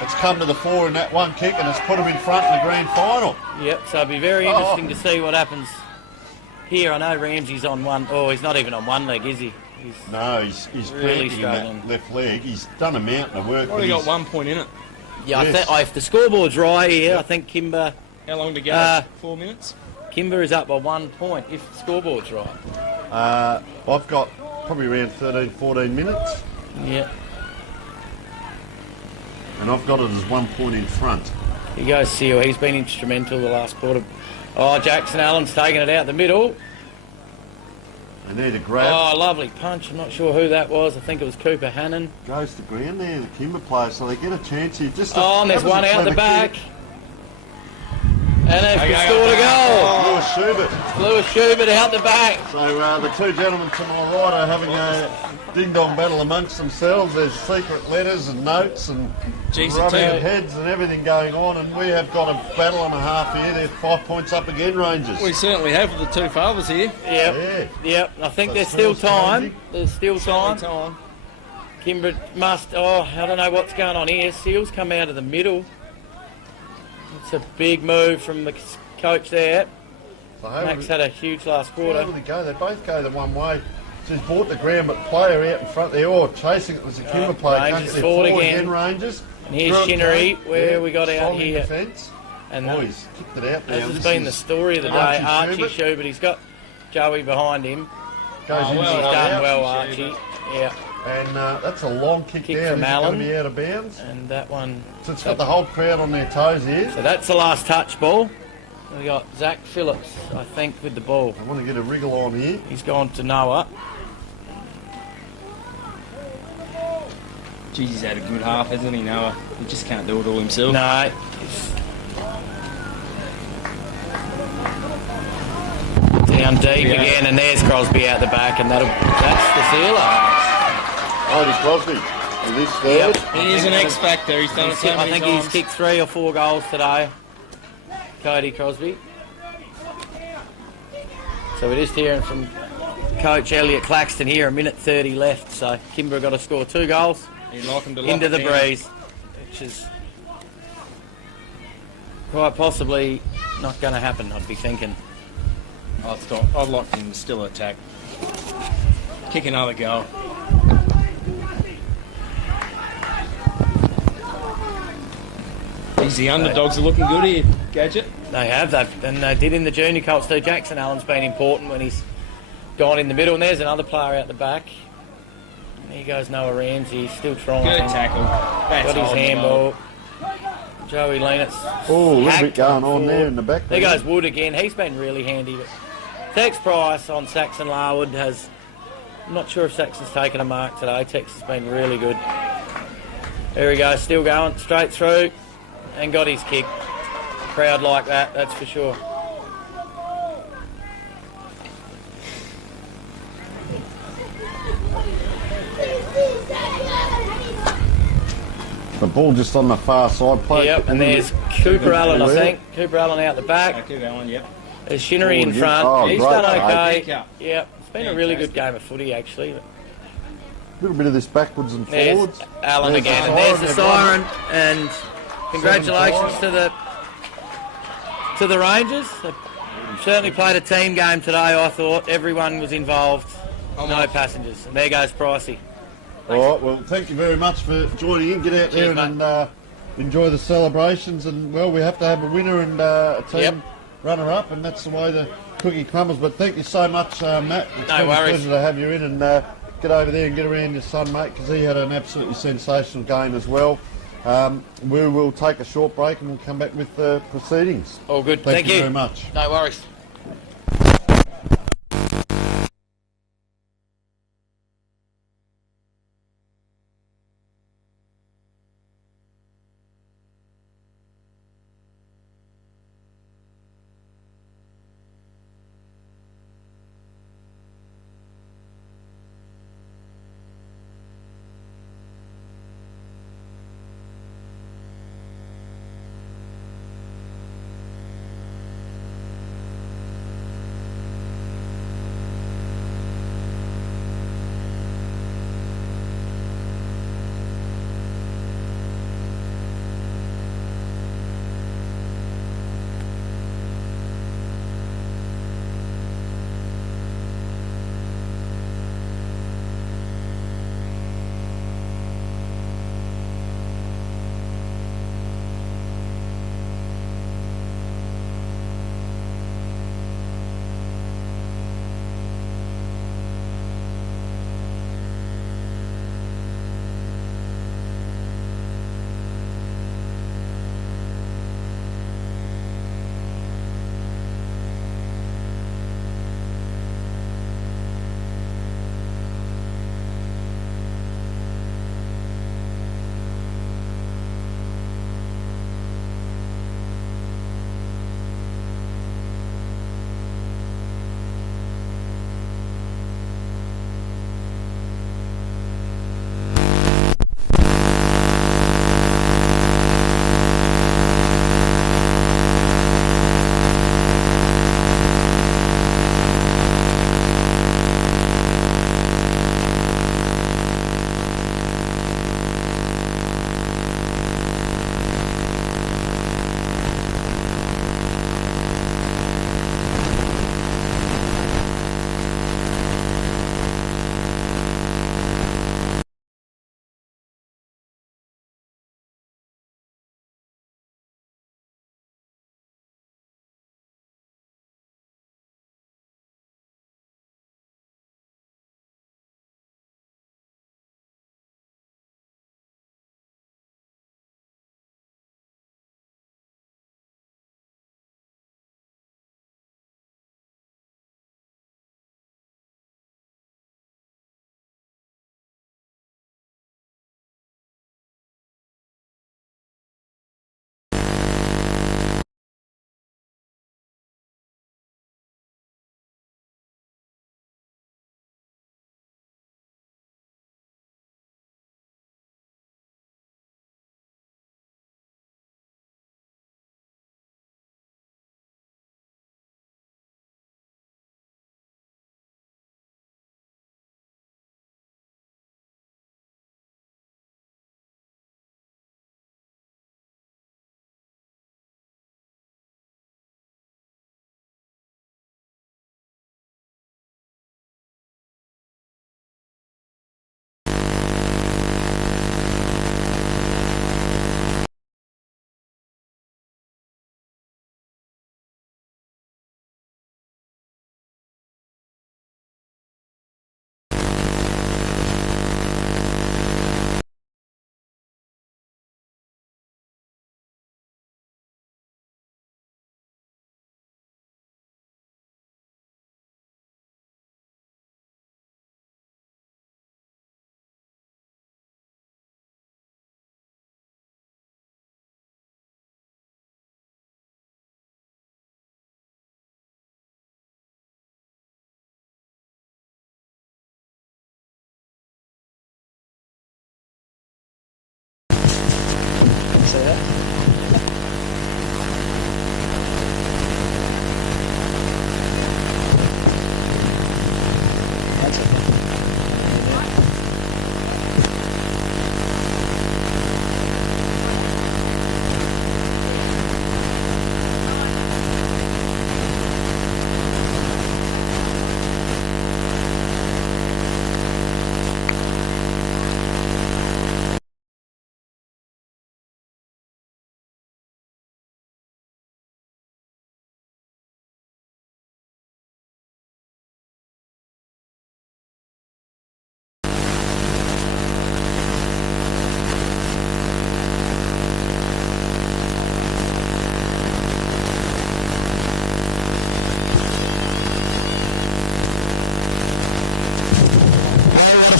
it's come to the fore in that one kick, and it's put him in front in the grand final. Yep. So it'll be very interesting to see what happens here. I know Ramsey's on one. Oh, he's not even on one leg, is he? He's really struggling struggling. that left leg. He's done a mountain of work. Only got 1 point in it. Yeah, Yes. if the scoreboard's right here, I think Kimber. How long to go? 4 minutes? Kimber is up by 1 point if the scoreboard's right. I've got probably around 13, 14 minutes. Yeah. And I've got it as 1 point in front. Here goes Seal. He's been instrumental the last quarter. Oh, Jackson Allen's taking it out the middle. They need a grab. Oh, lovely punch. I'm not sure who that was. I think it was Cooper Hannon. Goes to ground there, the Kimber player, so they get a chance here. Just and there's one out the back. Kick. And they've scored a goal. Lewis Schubert. Lewis Schubert out the back. So the two gentlemen to my right are having a ding-dong battle amongst themselves. There's secret letters and notes and rubbing of heads and everything going on, and we have got a battle and a half here. They're 5 points up again, Rangers. We certainly have with the two fathers here. Yep. I think there's still time. There's still time. Kimber must... Oh, I don't know what's going on here. Seals come out of the middle. It's a big move from the coach there. So Max had a huge last quarter. How do they go? They both go the one way. So he's bought the ground, but player out in front there, or chasing it was a Kimber player. Rangers forward again. Rangers. And here's Shinnery, where we got out here. Defense. And he's kicked it out there. This has been the story of the day. Archie Schubert. He's got Joey behind him. Goes he's done well, Archie. Yeah. And that's a long kick down. From Allen. Going to be out of bounds. And that one... So it's got the whole crowd on their toes here. So that's the last touch ball. We got Zach Phillips, I think, with the ball. I want to get a wriggle on here. He's gone to Noah. Geez, he's had a good half, hasn't he, Noah? He just can't do it all himself. No. Down deep again, and there's Crosby out the back, and that's the sealer. Cody Crosby. Is this third? He is an X factor. He's done it so many times. I think he's kicked 3 or 4 goals today. Cody Crosby. So we're just hearing from Coach Elliot Claxton here, 1:30 left. So Kimber got to score 2 goals into the breeze, which is quite possibly not going to happen, I'd be thinking. I'd like him to still attack. Kick another goal. The underdogs are looking good here, Gadget. They have, and they did in the junior Colts too. Jackson Allen's been important when he's gone in the middle, and there's another player out the back. And here goes Noah Ramsey, still trying. Good tackle. Got his handball. Joey Lennox. Oh, a little bit going on there in the back. There goes Wood again. He's been really handy. But Tex Price on Saxon Larwood has... I'm not sure if Saxon's taken a mark today. Tex has been really good. There we go, still going, straight through. And got his kick. Crowd like that, that's for sure. The ball just on the far side. Yep, and there's Cooper Allen, I think. Cooper Allen out the back. Cooper Allen, yep. There's Shinnery in front. Oh, he's great. done okay. Yep, it's been a really good game of footy, actually. A little bit of this backwards and forwards. There's Allen again, and there's the siren, and congratulations to the Rangers. They certainly played a team game today, I thought. Everyone was involved. No passengers. And there goes Pricey. All right, well, thank you very much for joining in. Get out there and enjoy the celebrations. And, well, we have to have a winner and a team runner-up, and that's the way the cookie crumbles. But thank you so much, Matt. It's been a pleasure to have you in, and get over there and get around your son, mate, because he had an absolutely sensational game as well. We will take a short break and we'll come back with the proceedings. All good. Thank you very much. No worries.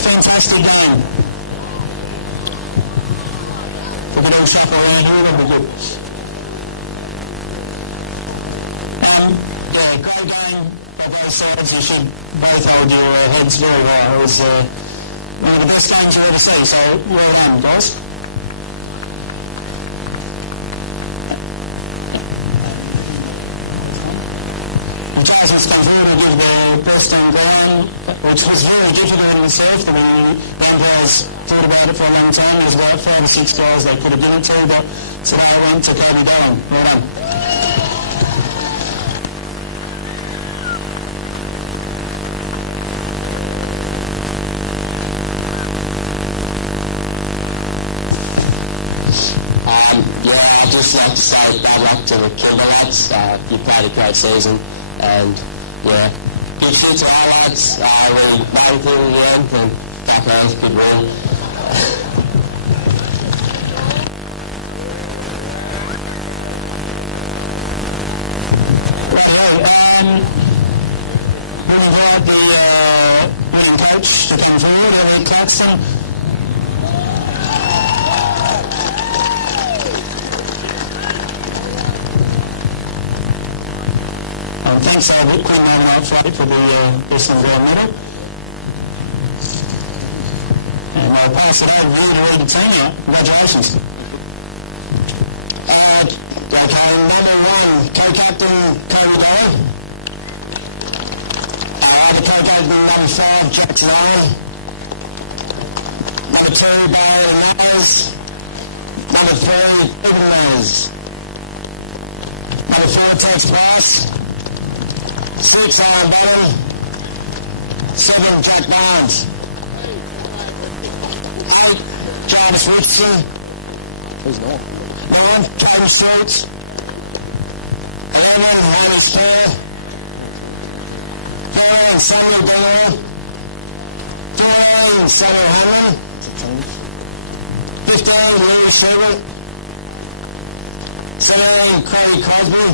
Fantastic game. If we don't shuffle around here, that'll be good. Yeah, great game by both sides. You should both hold your heads very well. It was one of the best games you've ever seen, so well done, guys. Charles comes in and give the best on ground, which was very difficult in itself. I mean, one guy's thought about it for a long time. There's about 5 or 6 guys they could have given it to, but today I went to Kobe going. Well done. Yeah, I'd just like to say bad luck to the Kilda lads. You played a great season. And yeah, big future highlights. We won through in the end, and back rounds could win. We invite the winning coach to come forward, Eyre Claxton. Thanks, Queen Margaret Flight for the Western Gold Medal. And I'll pass it over to the team now. Congratulations. Okay, number 1, co-captain Cody Dale. The co-captain number 5, Jackson Eyre. Number 2, Barry Myers. Number 3, Evan Myers. Number 4, Tex Price. 6, Alan Bottom. 7, Jack Barnes. 8, James Richardson. Who's not? 9, James Schultz. 11, Hannah Kerr. 12, Samuel Delore. 13, Samuel Hanlon. 15, Lewis Sherwood. 17, Craig Crosby.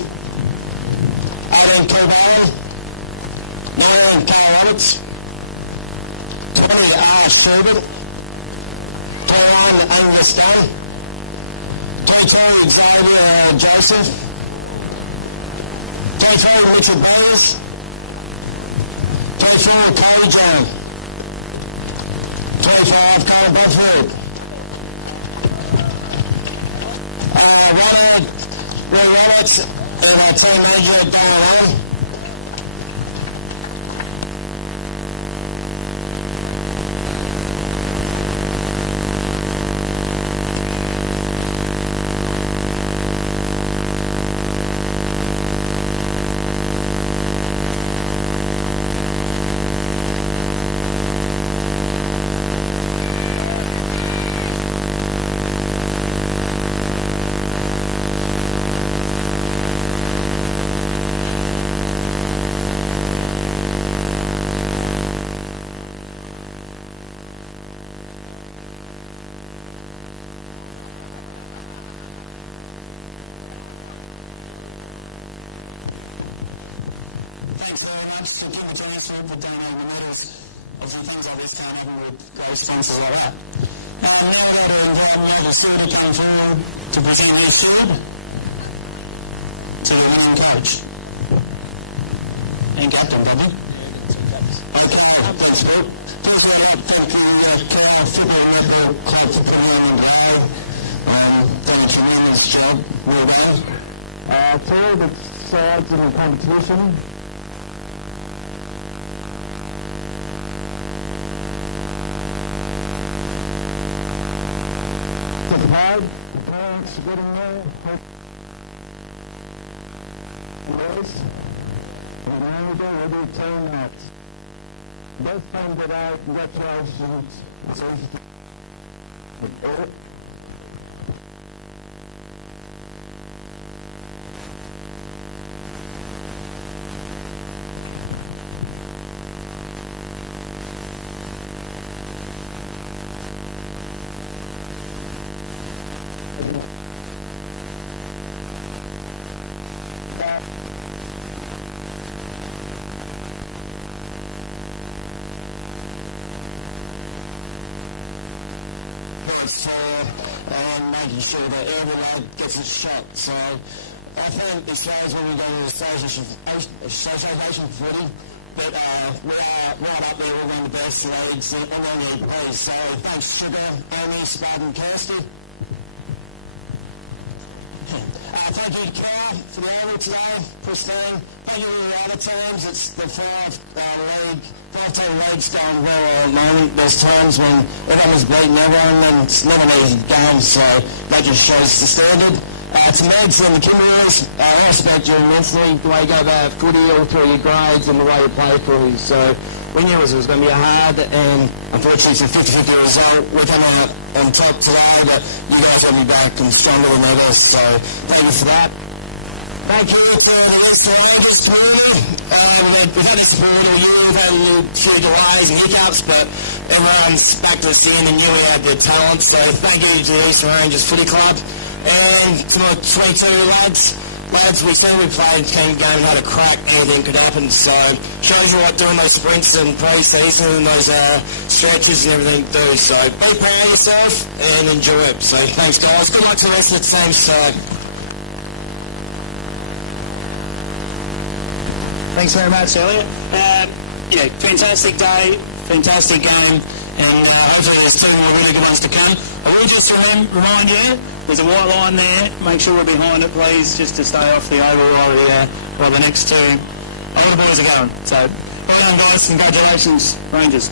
18, Kilbane. 19, Carl Roberts. 20, R. Sherbert. 21, Angus Day. 22, Xavier Joseph. 23, Richard Bowers. 24, Cody John. 25, Carl Bedford. Ron Roberts and our team manager, Dana Long. Thanks very much to Kim International for donating the medals. Obviously things like this can't happen with great sponsors like that. Now we're going to invite Michael Stewart to come forward to present their sword to the winning coach. And captain, probably. Okay, thanks, Bill. Please let up thank you, Football Netball Club for putting on the ground. Thank you, Two of the sides in the competition. The parents getting there. Yes. The manager will be team mates. Both come today. Congratulations. And making sure that everyone gets a shot. So I think as far as when we go to the association footy, but we are right up there with one of the best leagues along the place. So thanks Sugar, Amy, Spud and Kirsty. Thank you to Carl for the order today, Christine. Thank you to the other teams. It's the five-team league's going well at the moment. There's times when everyone's beating everyone and it's not an easy game, so that just shows the standard. To Mads and the Kimberleys, I respect you immensely, the way you go about footy, all through your grades and the way you play footy. So we knew it was going to be hard, and unfortunately it's a 50-50 result. We come out on top today, but you guys will be back and stronger than ever, so thank you for that. Thank you for the list of this tournament. We've had a support all year, we've had a few delays and hiccups, but everyone's back to the scene and knew we had good talent, so thank you to the Eastern Rangers Footy Club. And to my 22 lads, we said we played team game, had a crack, anything could happen, so shows you what doing those sprints and pre-season and those stretches and everything do, so be proud of yourself and enjoy it. So thanks guys, good luck to the rest of the team side. Thanks very much, Elliot. Fantastic day, fantastic game, and hopefully there's two more really good ones to come. I will just remind you, there's a white line there. Make sure we're behind it, please, just to stay off the oval while the next two older boys are going. So, well done, guys. Congratulations, Rangers.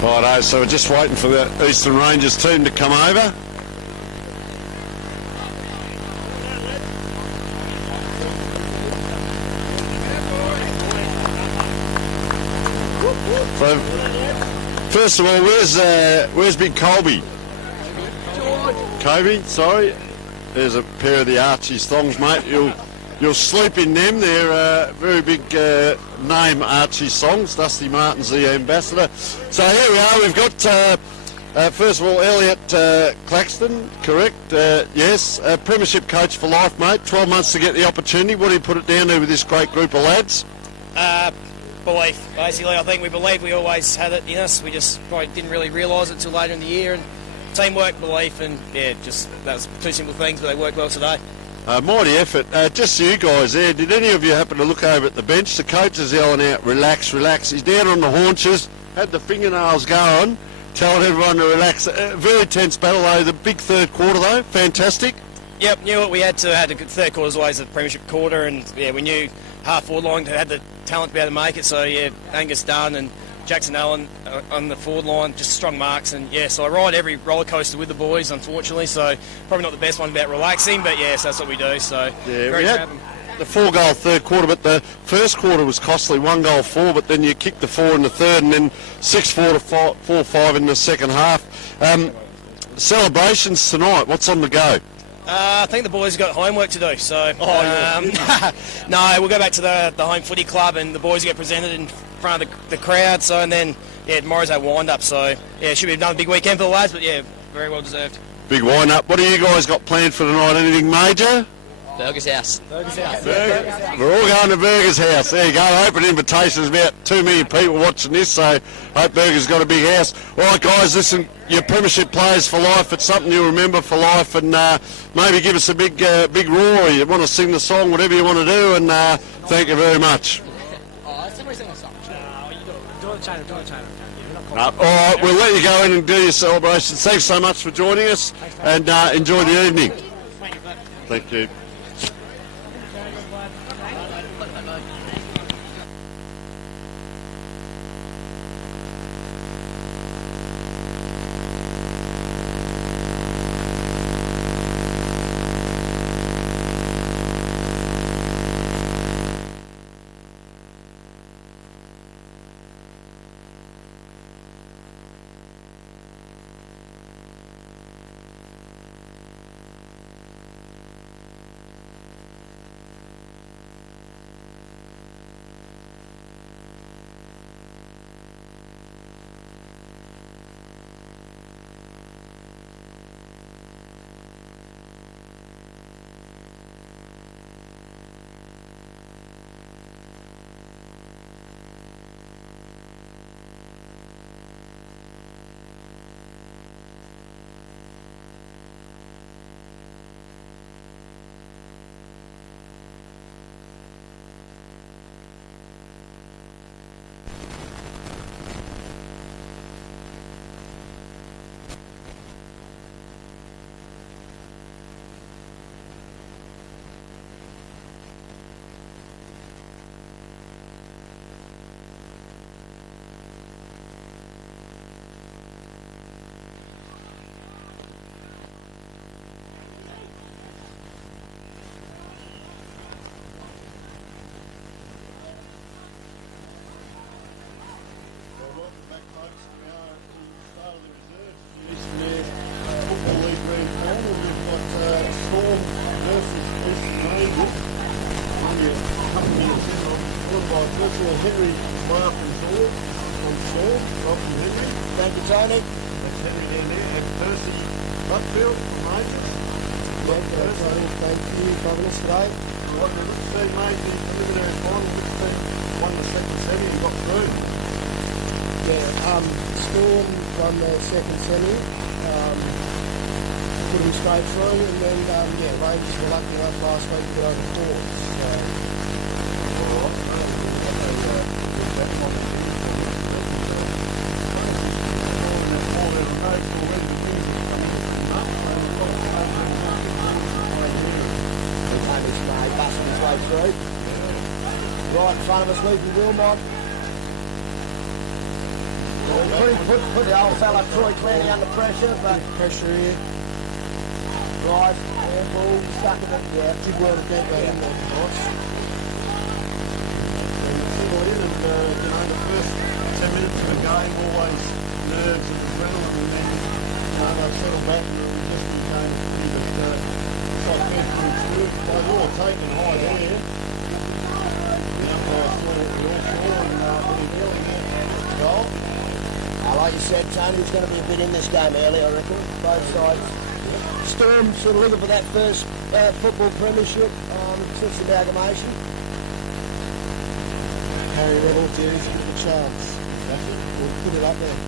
Righto, so we're just waiting for the Eastern Rangers team to come over. So, first of all, where's Big Colby? Kobe, sorry. There's a pair of the Archie's thongs, mate. You'll sleep in them. They're a very big name, Archie's thongs. Dusty Martin's the ambassador. So here we are. We've got, first of all, Elliot Claxton, correct? Yes, premiership coach for life, mate. 12 months to get the opportunity. What do you put it down to with this great group of lads? Belief, basically. I think we believed we always had it in us. We just probably didn't really realise it until later in the year. And teamwork, belief, and yeah, just that was two simple things, but they worked well today. Mighty effort. Just you guys there, did any of you happen to look over at the bench? The coach is yelling out, relax, relax. He's down on the haunches, had the fingernails going, telling everyone to relax. Very tense battle though, the big third quarter though, fantastic. Yep, knew what we had to. Had a good third quarter was always a premiership quarter, and yeah, we knew half forward line had the talent to be able to make it. So yeah, Angus Dunn and Jackson Allen on the forward line, just strong marks, and yeah, so I ride every roller coaster with the boys, unfortunately, so probably not the best one about relaxing, but yes, that's what we do, so yeah, very we had the 4-goal third quarter, but the first quarter was costly, 1 goal 4, but then you kicked the 4 in the third, and then 6-4 to 4-5 in the second half. Celebrations tonight, what's on the go? I think the boys have got homework to do, so no, we'll go back to the home footy club, and the boys get presented in front of the crowd, so, and then yeah, tomorrow's our wind up, so yeah, it should be another big weekend for the lads, but yeah, very well deserved. Big wind up. What do you guys got planned for tonight? Anything major? Burger's house. Burger's house. We're all going to Burger's house. There you go. Open invitations. About 2 million people watching this, so hope Burger's got a big house. All right, guys, listen, your premiership players for life. It's something you'll remember for life, and maybe give us a big roar, or you want to sing the song, whatever you want to do, and thank you very much. All right, we'll let you go in and do your celebrations. Thanks so much for joining us, and enjoy the evening. Thank you. Henry, Mark and George on Storm, Rob and Henry. Thank you, Tony. That's Henry down there. And Percy Lutfield from Rangers. Thank you, Governor, today. What the team made the preliminary final, which team won the second semi and got through? Yeah, Storm won the second semi, put them straight through, and then Rangers were lucky enough last week to get over the boards. Right in front of us, Luke Wilmot. Put the old fella Troy Clancy under pressure, but pressure here. Right, handball, stuck in it. Yeah, did well to get that in there. Nice. The first 10 minutes of the game, always nerves and adrenaline, and then they'll settle back and just be going through. But They were all taken high there. The umpire saw what we all saw and we really get goal. Like you said, Tony, was going to be a bit in this game early, I reckon. Both sides. Storm sort of looking for that first football premiership since the amalgamation. Harry Reynolds here, he's given a chance. We'll put it up there.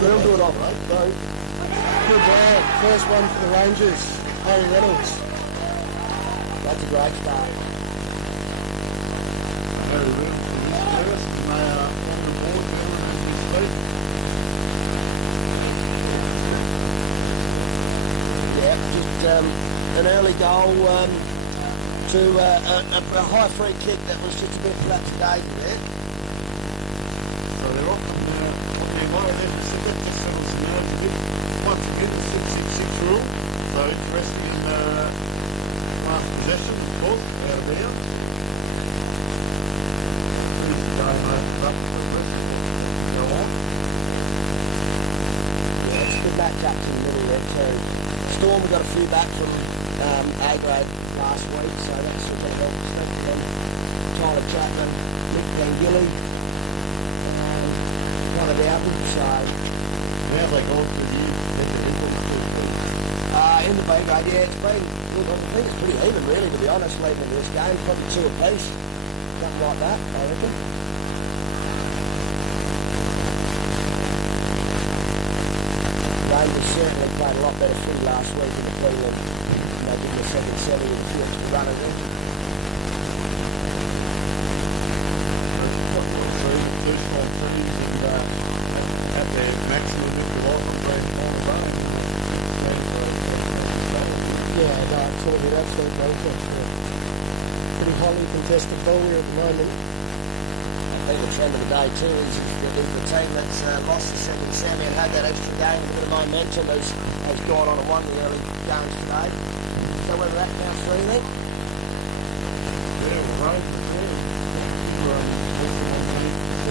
They'll do it off, right? Good man. First one for the Rangers, Harry Reynolds. That's a great start. Harry Reynolds for this first, and they are on the board now as we speak. Yeah, just an early goal to a high free kick that was just a bit flat today there. So they're off on their way there for that just settles them out a bit. Once again, the 6-6-6 rule. So interesting in last possession, of course, out of bounds. Here's the game opens up for the rest of it. Go on. Yeah, it's a good match up to the middle there too. Storm, we got a few back from A-grade last week, so that's sort of helped us them. Tyler Chapman, Nick Gangilly, kind of out, so... Now they gone for the in the B-grade, yeah, it's been, look, I think it's pretty even really, to be honest, leading into this game, probably 2 apiece, something like that, I reckon. Rangers certainly played a lot better footy last week in the Cleveland. They did the second semi with a few extra runners in. Two small trees and at their maximum if you like on grand final run. Yeah, no, absolutely, that's very close. Pretty hotly contested ball here at the moment. I think the trend of the day too is the team that's lost the second semi and had that extra game, a bit of momentum has gone on and won the early games today. So whether that counts for anything? Yeah, well, Rangers there.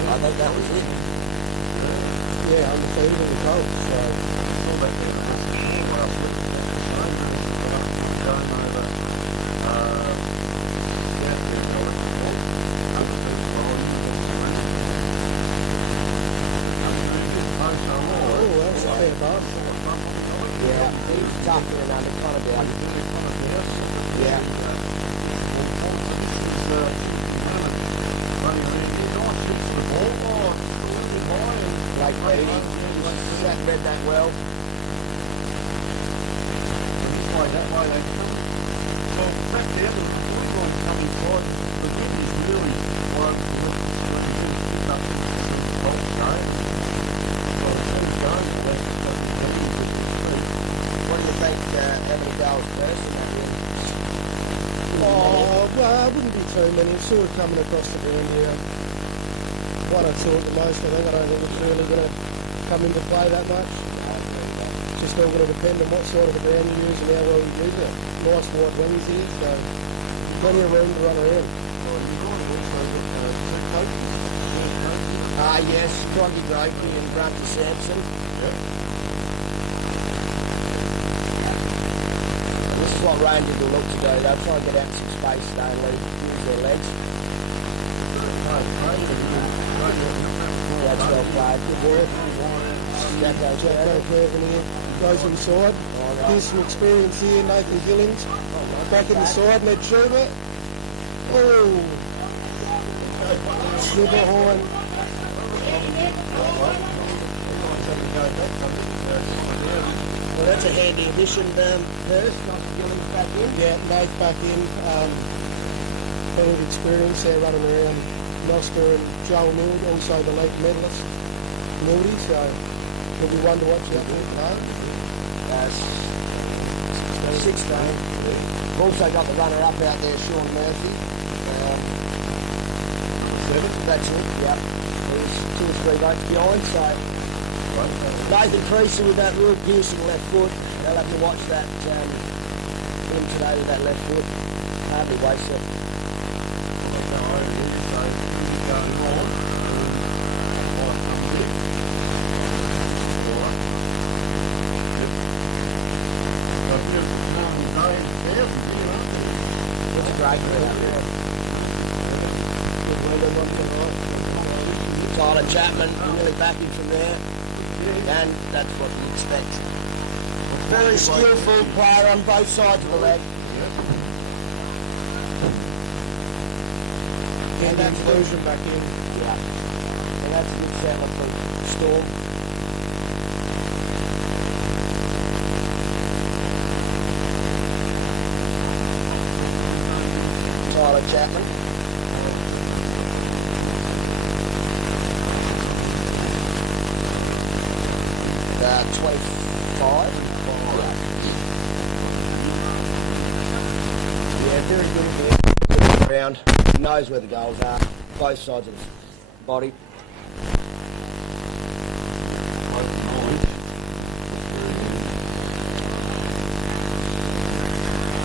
I think that was it. Yeah, undefeated in the Colts, so... All back there, last week, going over Oh, that's a fair pass. Yeah, he's tough in under Conabell. Yeah. Like Zach read that well. Play that way, they come. Well, back there, the point coming forward, the wind is really one of the pick up the golf game. So the team's going for that, What do you think, how many goals first in that win? Oh, well, it wouldn't be too many. It's sort of coming across the ground here. 1 or 2 at the most, I think. I don't think it's really going to come into play that much. It's just all going to depend on what side of the ground you use and how well you use it. Nice wide wings here, so plenty of room to run around. Yes, Croggy Gropey and Brunty Sampson. This is what Rangers will look to do. They'll try and get out some space today and use their legs. That's well played. Good work. Jacko Craven here goes inside. Here's some experience here. Nathan Gillings back in the side. Ned Schubert. Oh, slip behind. Well, that's a handy addition, Hurst. Nice Gillings back in. Yeah, Nate back in. Plenty of experience there running around. Noster and Joel Mild, also the league medalist, Mildy, so it'll be one to watch out there today. 16. We've also got the runner-up out there, Sean Murphy. 7. That's it, yep. He's 2 or 3 votes behind, so... Nathan Creasy with that real piercing left foot. They'll have to watch that him today with that left foot. Hardly waste it. Going on. Day great crowd. Tyler Chapman really backing from there, and that's what you expect. Very skillful player on both sides of the leg. And that inclusion back in. Yeah. And that's a good settler for Storm. Tyler Chapman. 25. Yeah, very good around. He knows where the goals are. Both sides of the body.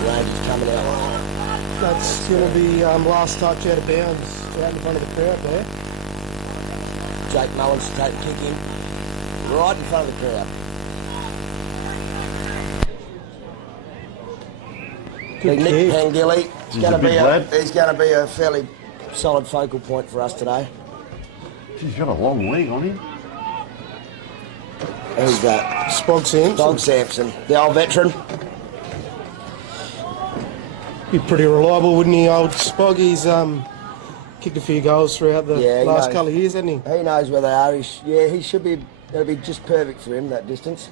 Rangers coming out. That's going to be last touch out of bounds, out in front of the crowd there. Jake Mullins to take the kick in. Right in front of the crowd. Big Nick Pangilly. He's going to be a fairly solid focal point for us today. He's got a long leg on him. Who's that? Spog Sampson. Spog Sampson, the old veteran. Be pretty reliable, wouldn't he, old Spog? He's kicked a few goals throughout the last couple of years, hasn't he? He knows where they are. He should be. It'll be just perfect for him, that distance.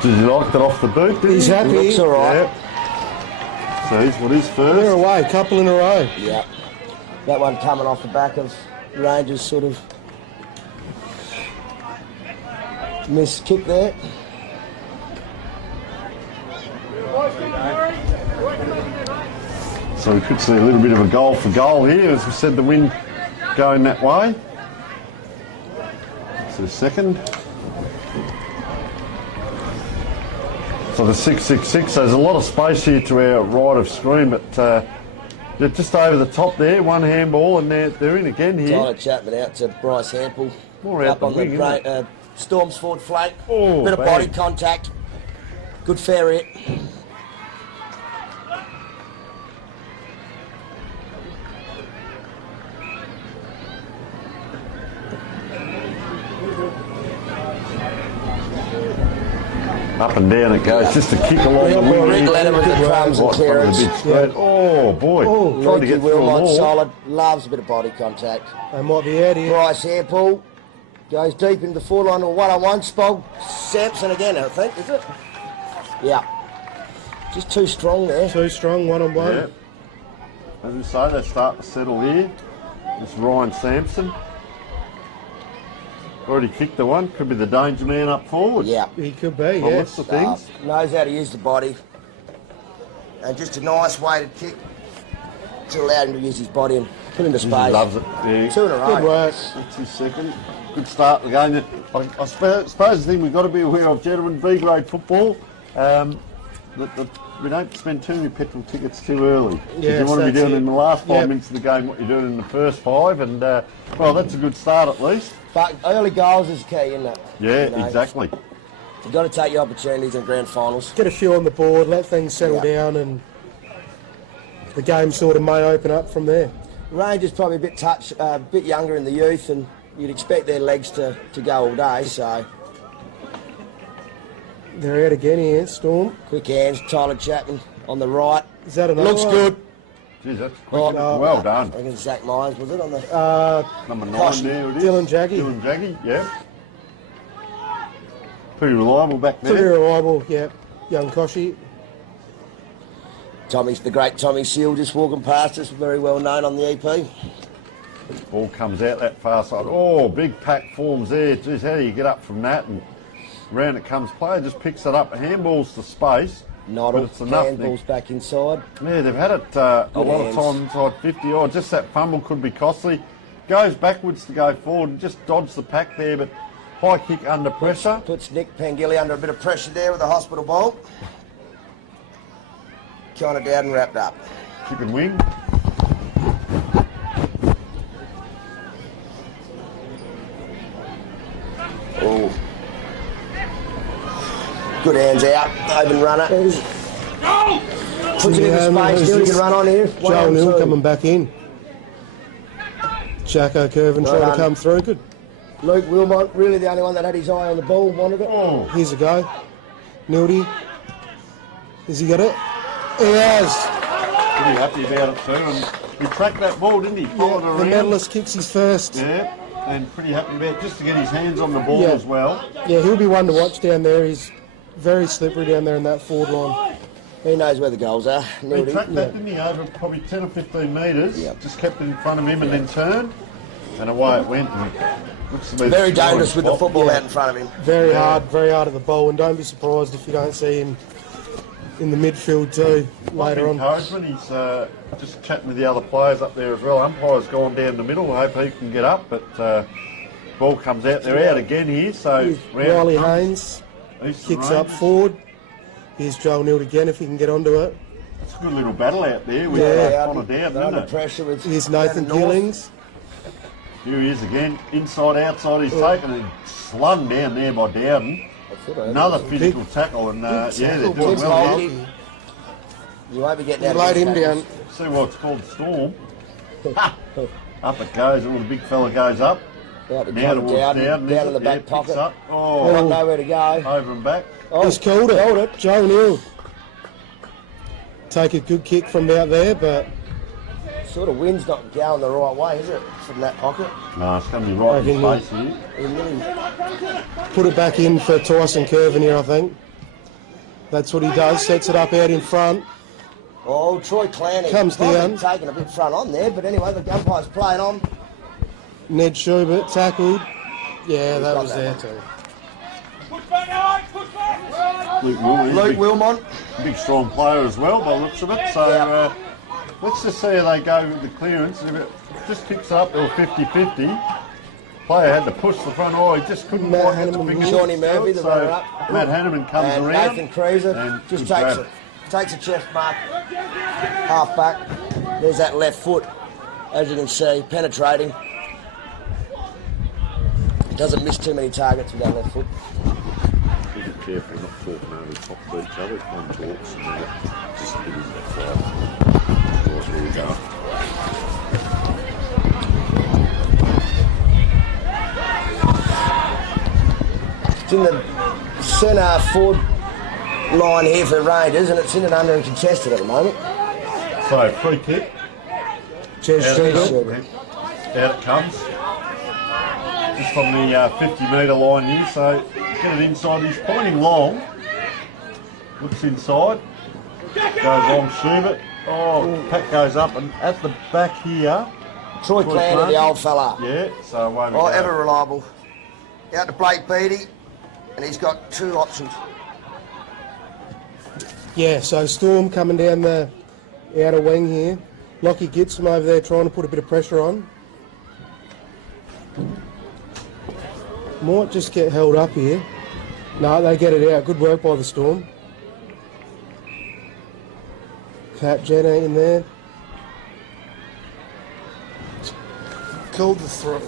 Did you like that off the boot? He's happy. He looks all right. Yep. So he's got his first. They're away, a couple in a row. Yeah. That one coming off the back of Rangers' sort of missed kick there. So we could see a little bit of a goal for goal here. As we said, the wind going that way. It's the second. So the 666, there's a lot of space here to our right of screen, but just over the top there, one handball, and they're in again here. Tyler Chapman out to Bryce Hample. More out up on wing, the Storm's forward flank. Oh, bit of body contact. Good fair hit. Up and down it goes, just a kick along the wing. Rick Leonard with the crumbs and clearance. Oh boy, trying to get through them all. Solid, loves a bit of body contact. They might be out here. Bryce Hample goes deep into the forward line or one-on-one. Spog Sampson again, I think, is it? Yeah. Just too strong there. Too strong, one-on-one. Yeah. As we say, they start to settle here. It's Ryan Sampson. Already kicked the one. Could be the danger man up forward. Yeah. He could be, yes. The things. Knows how to use the body. And just a nice weighted kick to allow him to use his body and put him to space. He loves it. Yeah. 2 in a row. Good work. That's his second. Good start to the game. I suppose the thing we've got to be aware of, gentlemen, B-grade football, we don't spend too many petrol tickets too early. Yes, you want to be doing in the last 5 Yep. minutes of the game what you're doing in the first 5, and well, that's a good start at least. But early goals is key, isn't it? Yeah, You know, exactly. You've got to take your opportunities in grand finals. Get a few on the board, let things settle down, and the game sort of may open up from there. Rangers probably a bit younger in the youth, and you'd expect their legs to go all day, so... They're out again here, Storm. Quick hands, Tyler Chapman on the right. Is that another Looks one? good. Jeez, that's quick. Well done. I think it's Zach Myers, was it? On the Number 9 Caution. there it is. Dylan Jaggy. Dylan Jaggy, yeah. Pretty reliable back there. Pretty reliable, yeah. Young Koshy. the great Tommy Seal just walking past us, very well known on the EP. Ball comes out that far side. Oh, big pack forms there. Jeez, how do you get up from that? And round it comes. Player just picks it up. Handballs to space. Not but all it's enough. handballs back inside. Yeah, they've had it a lot of time inside 50. Oh, just that fumble could be costly. Goes backwards to go forward and just dodged the pack there, but high kick under pressure. Puts Nick Pangilly under a bit of pressure there with the hospital ball. Counted down and wrapped up. Kick and wing. Oh, Good hands out. Open runner. Puts it into space. Still can run on here. Joel Neal coming back in. Jacko Curvin trying to come through. Good. Luke Wilmot, really the only one that had his eye on the ball, wanted it. Here's a go. Nildy. Has he got it? He has. Pretty happy about it too. And he tracked that ball, didn't he? Followed The around. medalist kicks his first. Yeah, and pretty happy about it, just to get his hands on the ball as well. Yeah, he'll be one to watch down there. He's very slippery down there in that forward line. He knows where the goals are. He tracked that, didn't he, over probably 10 or 15 metres. Just kept it in front of him and then turned. And away it went. Very dangerous with the football out in front of him. Very hard at the ball, and don't be surprised if you don't see him in the midfield too later on. Encouragement. He's just chatting with the other players up there as well. Umpire's gone down the middle. I hope he can get up, but ball comes out. They're out again here. So Riley Haynes kicks up forward. Here's Joel Neal again if he can get onto it. It's a good little battle out there with Connor Dowd, isn't it? Pressure with Here's Nathan Gillings. Here he is again, inside, outside. He's taken and slung down there by Dowden. Another physical tackle, and they're doing well. You won't be getting out. Laid him down. See what's called Storm. Up it goes. The big fella goes up. Now towards Dowden, down in the back pocket. Up. Oh, got nowhere to go. Over and back. He's called it. Joel Neal. Take a good kick from out there, but sort of wind's not going the right way, is it, from that pocket? No, it's going to be right in his face here. Put it back in for Tyson Curvin here, I think. That's what he does, sets it up out in front. Oh, Troy Clanny. Comes down. Taking a bit front on there, but anyway, the umpire's playing on. Ned Schubert tackled. Yeah, that was there too. Luke Wilmot. Big strong player as well by the looks of it. So let's just see how they go with the clearance. If it just kicks up, or 50-50. Player had to push the front. Oh, he just couldn't quite get the fingers. Shawnee Murphy, the runner up. Matt Hanneman comes and around. Nathan Cruiser just takes a chest mark, half back. There's that left foot, as you can see, penetrating. Doesn't miss too many targets with that left foot. Be careful not talking over the top of each other. If one talks and then just hit him that fly. Otherwise, where we go. It's in the centre forward line here for the Rangers, and it's in and under and contested at the moment. So, free kick. Out it comes. Just from the 50-metre line here, so get it inside. He's pointing long. Looks inside. Goes long, Schubert. Oh, Pat goes up, and at the back here. Troy Clanny, the old fella. Yeah, so won't Oh, ever reliable. Out to Blake Beattie, and he's got two options. Yeah, so Storm coming down the outer wing here. Lockie gets him over there trying to put a bit of pressure on. Might just get held up here. No, they get it out. Good work by the Storm. Pat Jenner in there. Called the throw.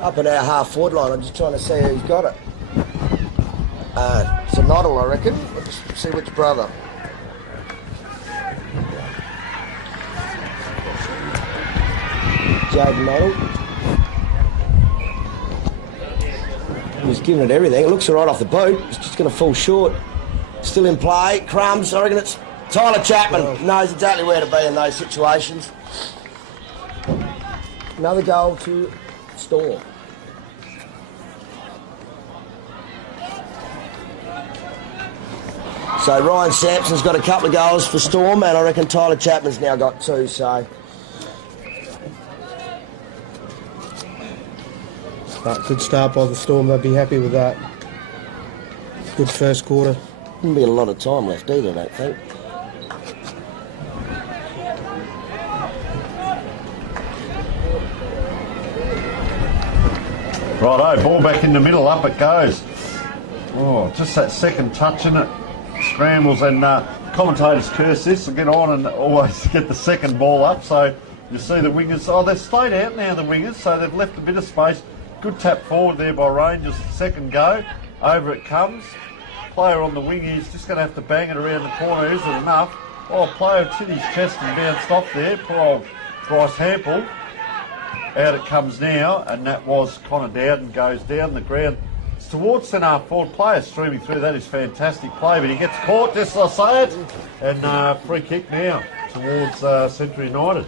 Up at our half forward line, I'm just trying to see who's got it. It's a Noddle, I reckon. Let's see which brother. Jaden Noddle. He's giving it everything. It looks all right off the boot. It's just going to fall short. Still in play. Crumbs. I reckon it's Tyler Chapman. Knows exactly where to be in those situations. Another goal to Storm. So Ryan Sampson's got a couple of goals for Storm, and I reckon Tyler Chapman's now got two. So Good start by the Storm. They'd be happy with that. Good first quarter. Wouldn't be a lot of time left either, I don't think. Righto, ball back in the middle, up it goes. Oh, just that second touch in it. Scrambles, and commentators curse this and get on and always get the second ball up. So you see the wingers, they've stayed out now, the wingers, so they've left a bit of space. Good tap forward there by Rangers, second go. Over it comes. Player on the wing, he's just going to have to bang it around the corner. Is it enough? Oh, player hit his chest and bounced off there. Poor old Bryce Hample. Out it comes now, and that was Connor Dowden goes down the ground. It's towards centre half forward. Player streaming through. That is fantastic play, but he gets caught, just as I say it. And free kick now towards Central United.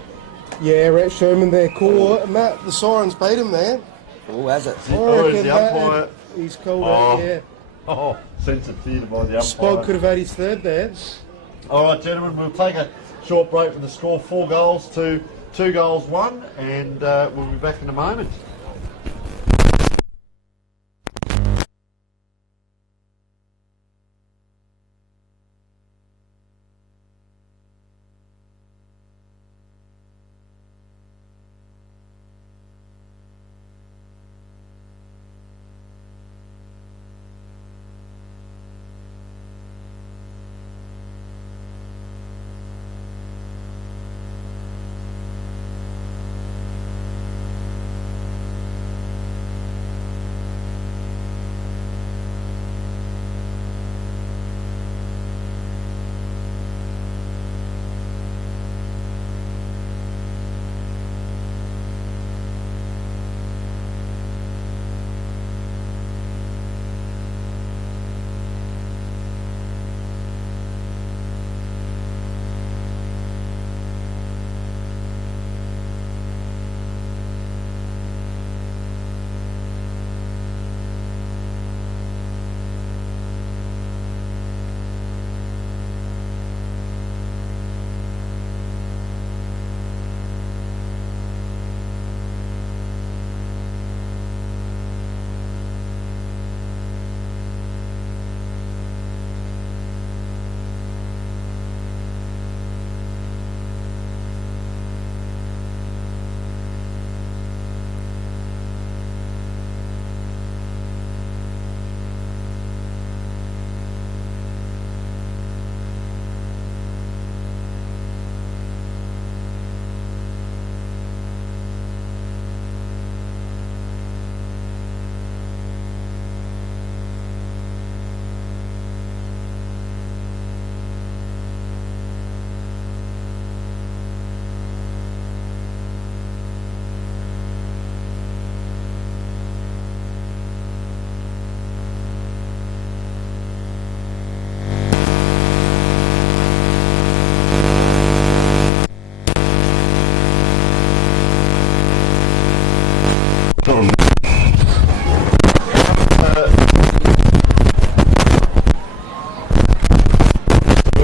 Yeah, Rhett Sherman there. Cool. Matt, the Sirens beat him there. Oh, has it? Oh, is the umpire? He's called out, yeah. Oh, sensitive theatre by the umpire. Spog could have had his third there. All right, gentlemen, we'll take a short break from the score. 4 goals to 2 goals 1, and we'll be back in a moment.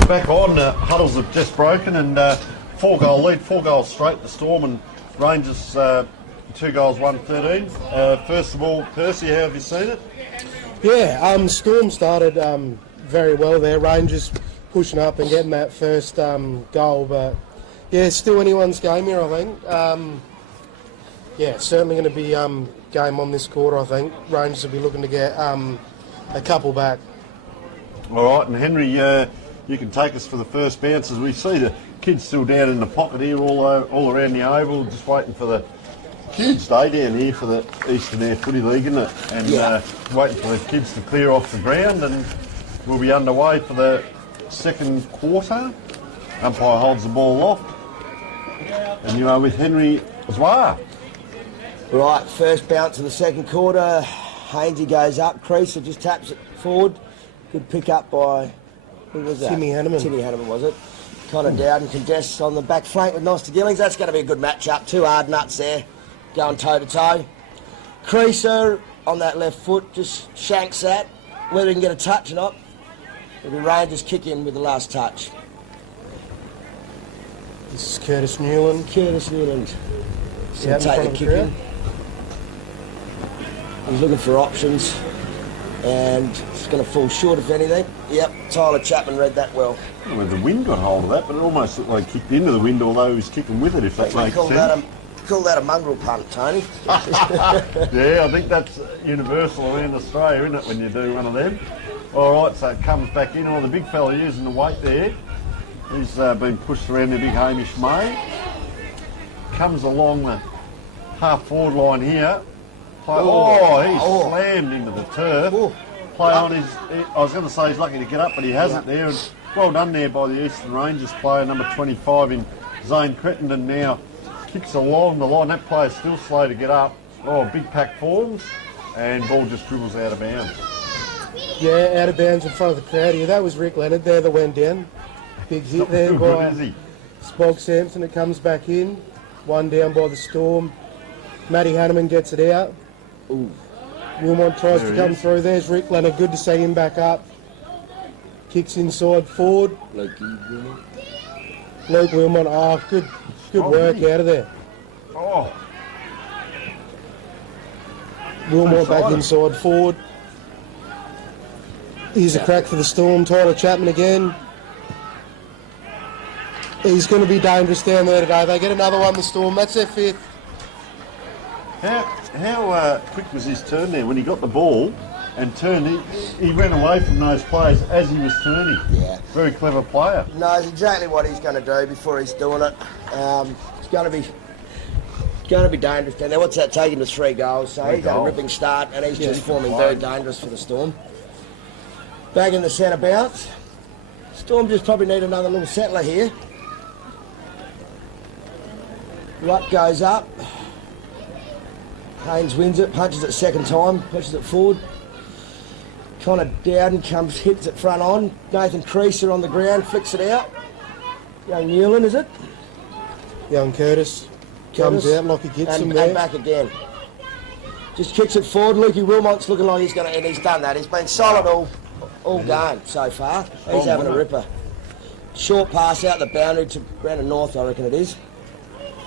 Back on, huddles have just broken, and 4-goal lead, 4 goals straight. The Storm and Rangers 2 goals, 1-13. First of all, Percy, how have you seen it? Yeah, Storm started very well there. Rangers pushing up and getting that first goal, but yeah, still anyone's game here, I think. Yeah, certainly going to be game on this quarter, I think. Rangers will be looking to get a couple back. All right, and Henry, you can take us for the first bounce as we see the kids still down in the pocket here all around the oval, just waiting for the huge day down here for the Eastern Air Footy League, isn't it? And waiting for the kids to clear off the ground, and we'll be underway for the second quarter. Umpire holds the ball locked, and you are with Henry as well. Right, first bounce of the second quarter. Hainsey goes up, Creaser just taps it forward. Good pick up by... Who was that? Timmy Hanneman. Timmy Hanneman, was it? Connor Dowden contests on the back flank with Noster Gillings. That's going to be a good match-up. 2 hard nuts there, going toe-to-toe. Creaser on that left foot, just shanks that. Whether he can get a touch or not, it'll be Rangers kick in with the last touch. This is Curtis Newland. Curtis Newland. Yeah, take the kick in. He's looking for options, and it's going to fall short if anything. Yep, Tyler Chapman read that well. I don't know whether the wind got hold of that, but it almost looked like he kicked into the wind, although he was kicking with it, if that makes sense. Call that a mongrel punt, Tony. Yeah, I think that's universal around Australia, isn't it, when you do one of them? All right, so it comes back in. Oh, the big fella using the weight there. He's been pushed around the big Hamish May. Comes along the half-forward line here. He slammed into the turf. play on. I was going to say he's lucky to get up, but he hasn't there. And well done there by the Eastern Rangers player, number 25 in Zane Crittenden now. Kicks along the line. That player's still slow to get up. Oh, big pack forms, and ball just dribbles out of bounds. Yeah, out of bounds in front of the crowd here. That was Rick Leonard there that went down. Big hit there by Spog Sampson. It comes back in. One down by the Storm. Matty Hanneman gets it out. Ooh. Wilmot tries to come through. There's Rick Leonard. Good to see him back up. Kicks inside forward. Luke Wilmot. Oh, good work out of there. Oh. Wilmot back inside forward. Here's a crack for the Storm. Tyler Chapman again. He's going to be dangerous down there today. They get another one, the Storm. That's their fifth. How quick was his turn there when he got the ball and turned? He ran away from those players as he was turning. Yeah. Very clever player. Knows exactly what he's going to do before he's doing it. It's going to be dangerous down there. What's that? Take him to 3 goals. So he's had a ripping start and he's just forming very dangerous for the Storm. Back in the centre bounce. Storm just probably need another little settler here. Rutt goes up. Haynes wins it, punches it second time, pushes it forward. Connor Dowden hits it front on. Nathan Creaser on the ground, flicks it out. Young Newland, is it? Young Curtis comes out like he gets him there. And back again. Just kicks it forward. Lukey Wilmot's looking like he's going to, and he's done that. He's been solid all game so far. He's having a ripper. Short pass out the boundary to Brandon North, I reckon it is.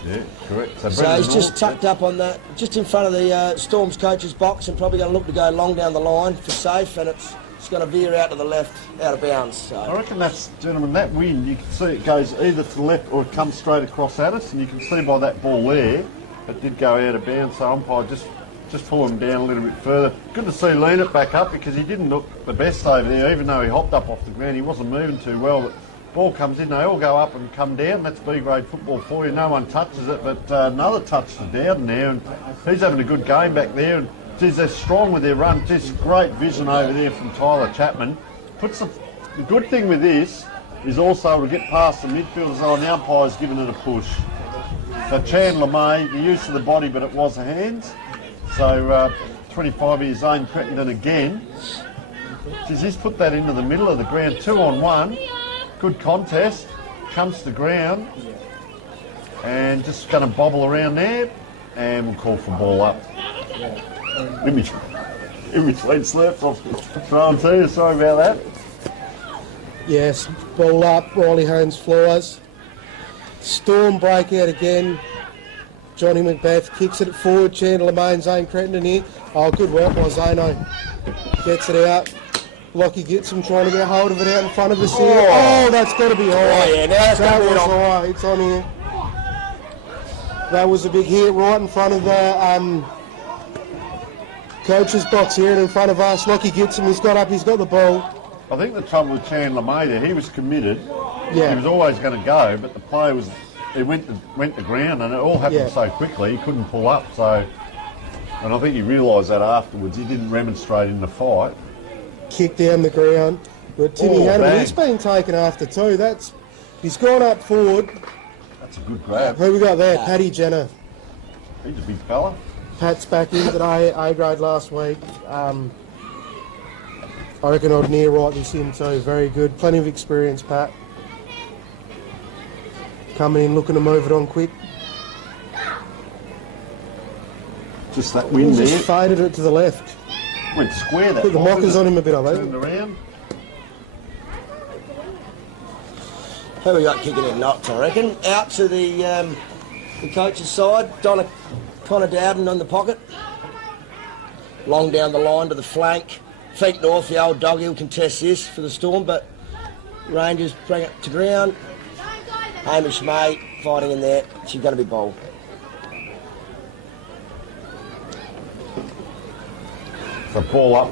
Yeah, correct. So he's just tucked up on that, just in front of the Storm's coach's box, and probably going to look to go long down the line for safe, and it's going to veer out to the left, out of bounds. So. I reckon that's, gentlemen, that wind, you can see it goes either to the left or it comes straight across at us, and you can see by that ball there, it did go out of bounds, so umpire just pull him down a little bit further. Good to see Leonard back up because he didn't look the best over there, even though he hopped up off the ground. He wasn't moving too well. But ball comes in, they all go up and come down. That's B-grade football for you. No one touches it, but another touch to Dowden there, and he's having a good game back there. And geez, they're strong with their run. Just great vision over there from Tyler Chapman. The good thing with this is also to get past the midfielders. Oh, the umpire's giving it a push. So Chandler May, the use of the body, but it was a hands. So 25 years Zane Crittenden again. He's put that into the middle of the ground, 2-on-1. Good contest. Comes to ground. And just going to bobble around there. And we'll call for ball up. In between slurps off thrown to you. Sorry about that. Yes, ball up. Riley Haynes flies. Storm breakout again. Johnny Macbeth kicks it forward. Chandler May and Zane Crittenden here. Oh, good work by Zano. Gets it out. Lockie gets him trying to get hold of it out in front of us here. Oh, that's got to be high. Oh, yeah, now that's that was high. It's on here. That was a big hit right in front of the coach's box here and in front of us. Lockie gets him. He's got up. He's got the ball. I think the trouble with Chandler May there, he was committed. Yeah. He was always going to go, but the player was... He went to ground and it all happened so quickly, he couldn't pull up. So, and I think he realised that afterwards. He didn't remonstrate in the fight. Kick down the ground. But Timmy Hanneman, he's been taken after too. He's gone up forward. That's a good grab. Who we got there? Paddy Jenner. He's a big fella. Pat's back in today, A grade last week. I reckon I'd near right this in too. Very good. Plenty of experience, Pat. Coming in, looking to move it on quick. Just that wind there. Just faded it to the left. Went square that. Put the mockers on him a bit, I think. Turned around. Who we got kicking in knots, I reckon? Out to the coach's side. Connor Dowden on the pocket. Long down the line to the flank. Feet north, the old dog, he'll contest this for the Storm, but Rangers bring it to ground. Hamish May fighting in there. She's going to be bowled. So ball up,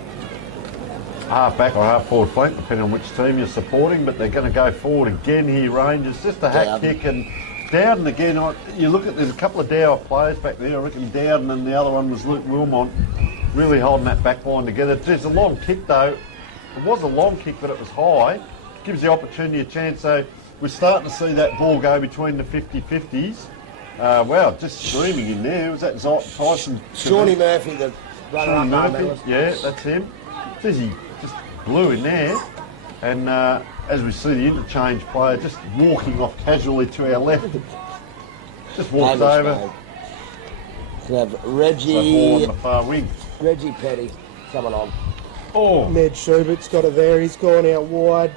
half back or half forward flank, depending on which team you're supporting, but they're going to go forward again here, Rangers. Just a hack kick, and Dowden again. You look at, there's a couple of Dower players back there. I reckon Dowden and the other one was Luke Wilmot. really holding that back line together. There's a long kick though. It was a long kick, but it was high. Gives the opportunity a chance. So we're starting to see that ball go between the 50-50s. Wow, just streaming in there. Was that Tyson? Shawnee Murphy, the runner-up. Murphy, yeah, that's him. He just blew in there. And as we see the interchange player just walking off casually to our left. Just walks over. We have Reggie. On the far wing. Reggie Petty coming on. Oh. Ned Schubert's got it there. He's gone out wide.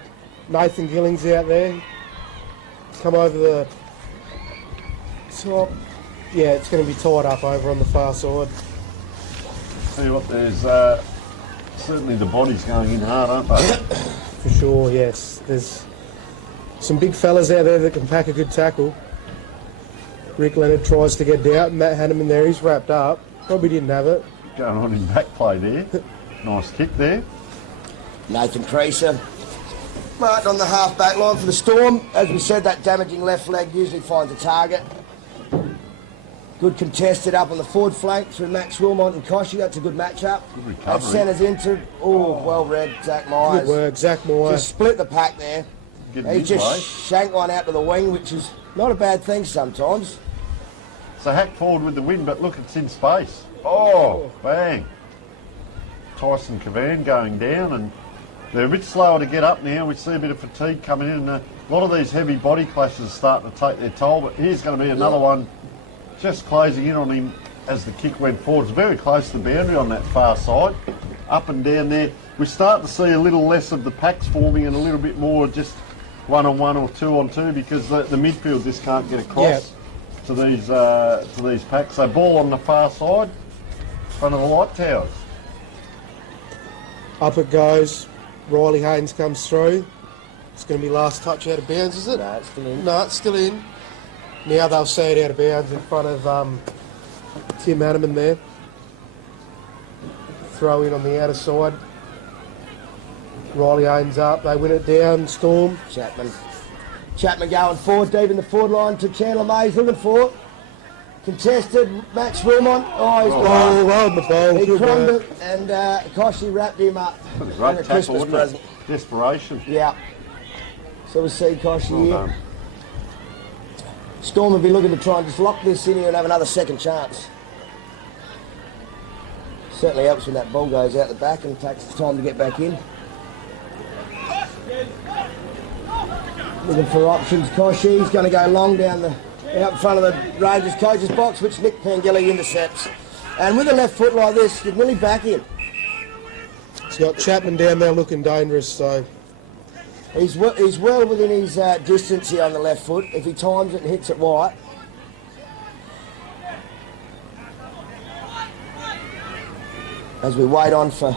Nathan Gilling's out there. Come over the top. Yeah, it's going to be tied up over on the far side. Tell you what, there's certainly the bodies going in hard, aren't they? For sure, yes. There's some big fellas out there that can pack a good tackle. Rick Leonard tries to get out. Matt Hanneman there, he's wrapped up. Probably didn't have it. Going on in back play there. Nice kick there. Nathan Creaser marked on the half back line for the Storm. As we said, that damaging left leg usually finds a target. Good contested up on the forward flank through Max Wilmot and Koshy. That's a good matchup. Good recovery. Centres into, well read, Zach Myers. Good work, Zach Myers. Just split the pack there. He just shanked one out to the wing, which is not a bad thing sometimes. So hack forward with the win, but look, it's in space. Oh, bang. Tyson Cavan going down, and they're a bit slower to get up now. We see a bit of fatigue coming in, and a lot of these heavy body clashes are starting to take their toll, but here's going to be another one just closing in on him as the kick went forward. It's very close to the boundary on that far side, up and down there. We start to see a little less of the packs forming and a little bit more just 1-on-1 or 2-on-2 because the midfield just can't get across to these packs. So ball on the far side, front of the light towers. Up it goes. Riley Haynes comes through. It's going to be last touch out of bounds, is it? No, it's still in. No, it's still in. Now they'll see it out of bounds in front of Tim Hanneman there. Throw in on the outer side. Riley Haynes up. They win it down. Storm. Chapman going forward, deep in the forward line to Chandler Mays, looking for it. Contested, Max Wilmot. Oh, he's on the ball. He crumbed it, and Koshy wrapped him up. Great a tackle, Christmas wasn't present. it? Desperation. Yeah. So we'll see Koshy Well here. done. Storm will be looking to try and just lock this in here and have another second chance. Certainly helps when that ball goes out the back and takes the time to get back in. Looking for options. Koshy, he's going to go long down the out in front of the Rangers coach's box, which Nick Pangeli intercepts. And with a left foot like this, you're nearly back in. He's got Chapman down there looking dangerous, so... He's well within his distance here on the left foot. If he times it and hits it wide. As we wait on for...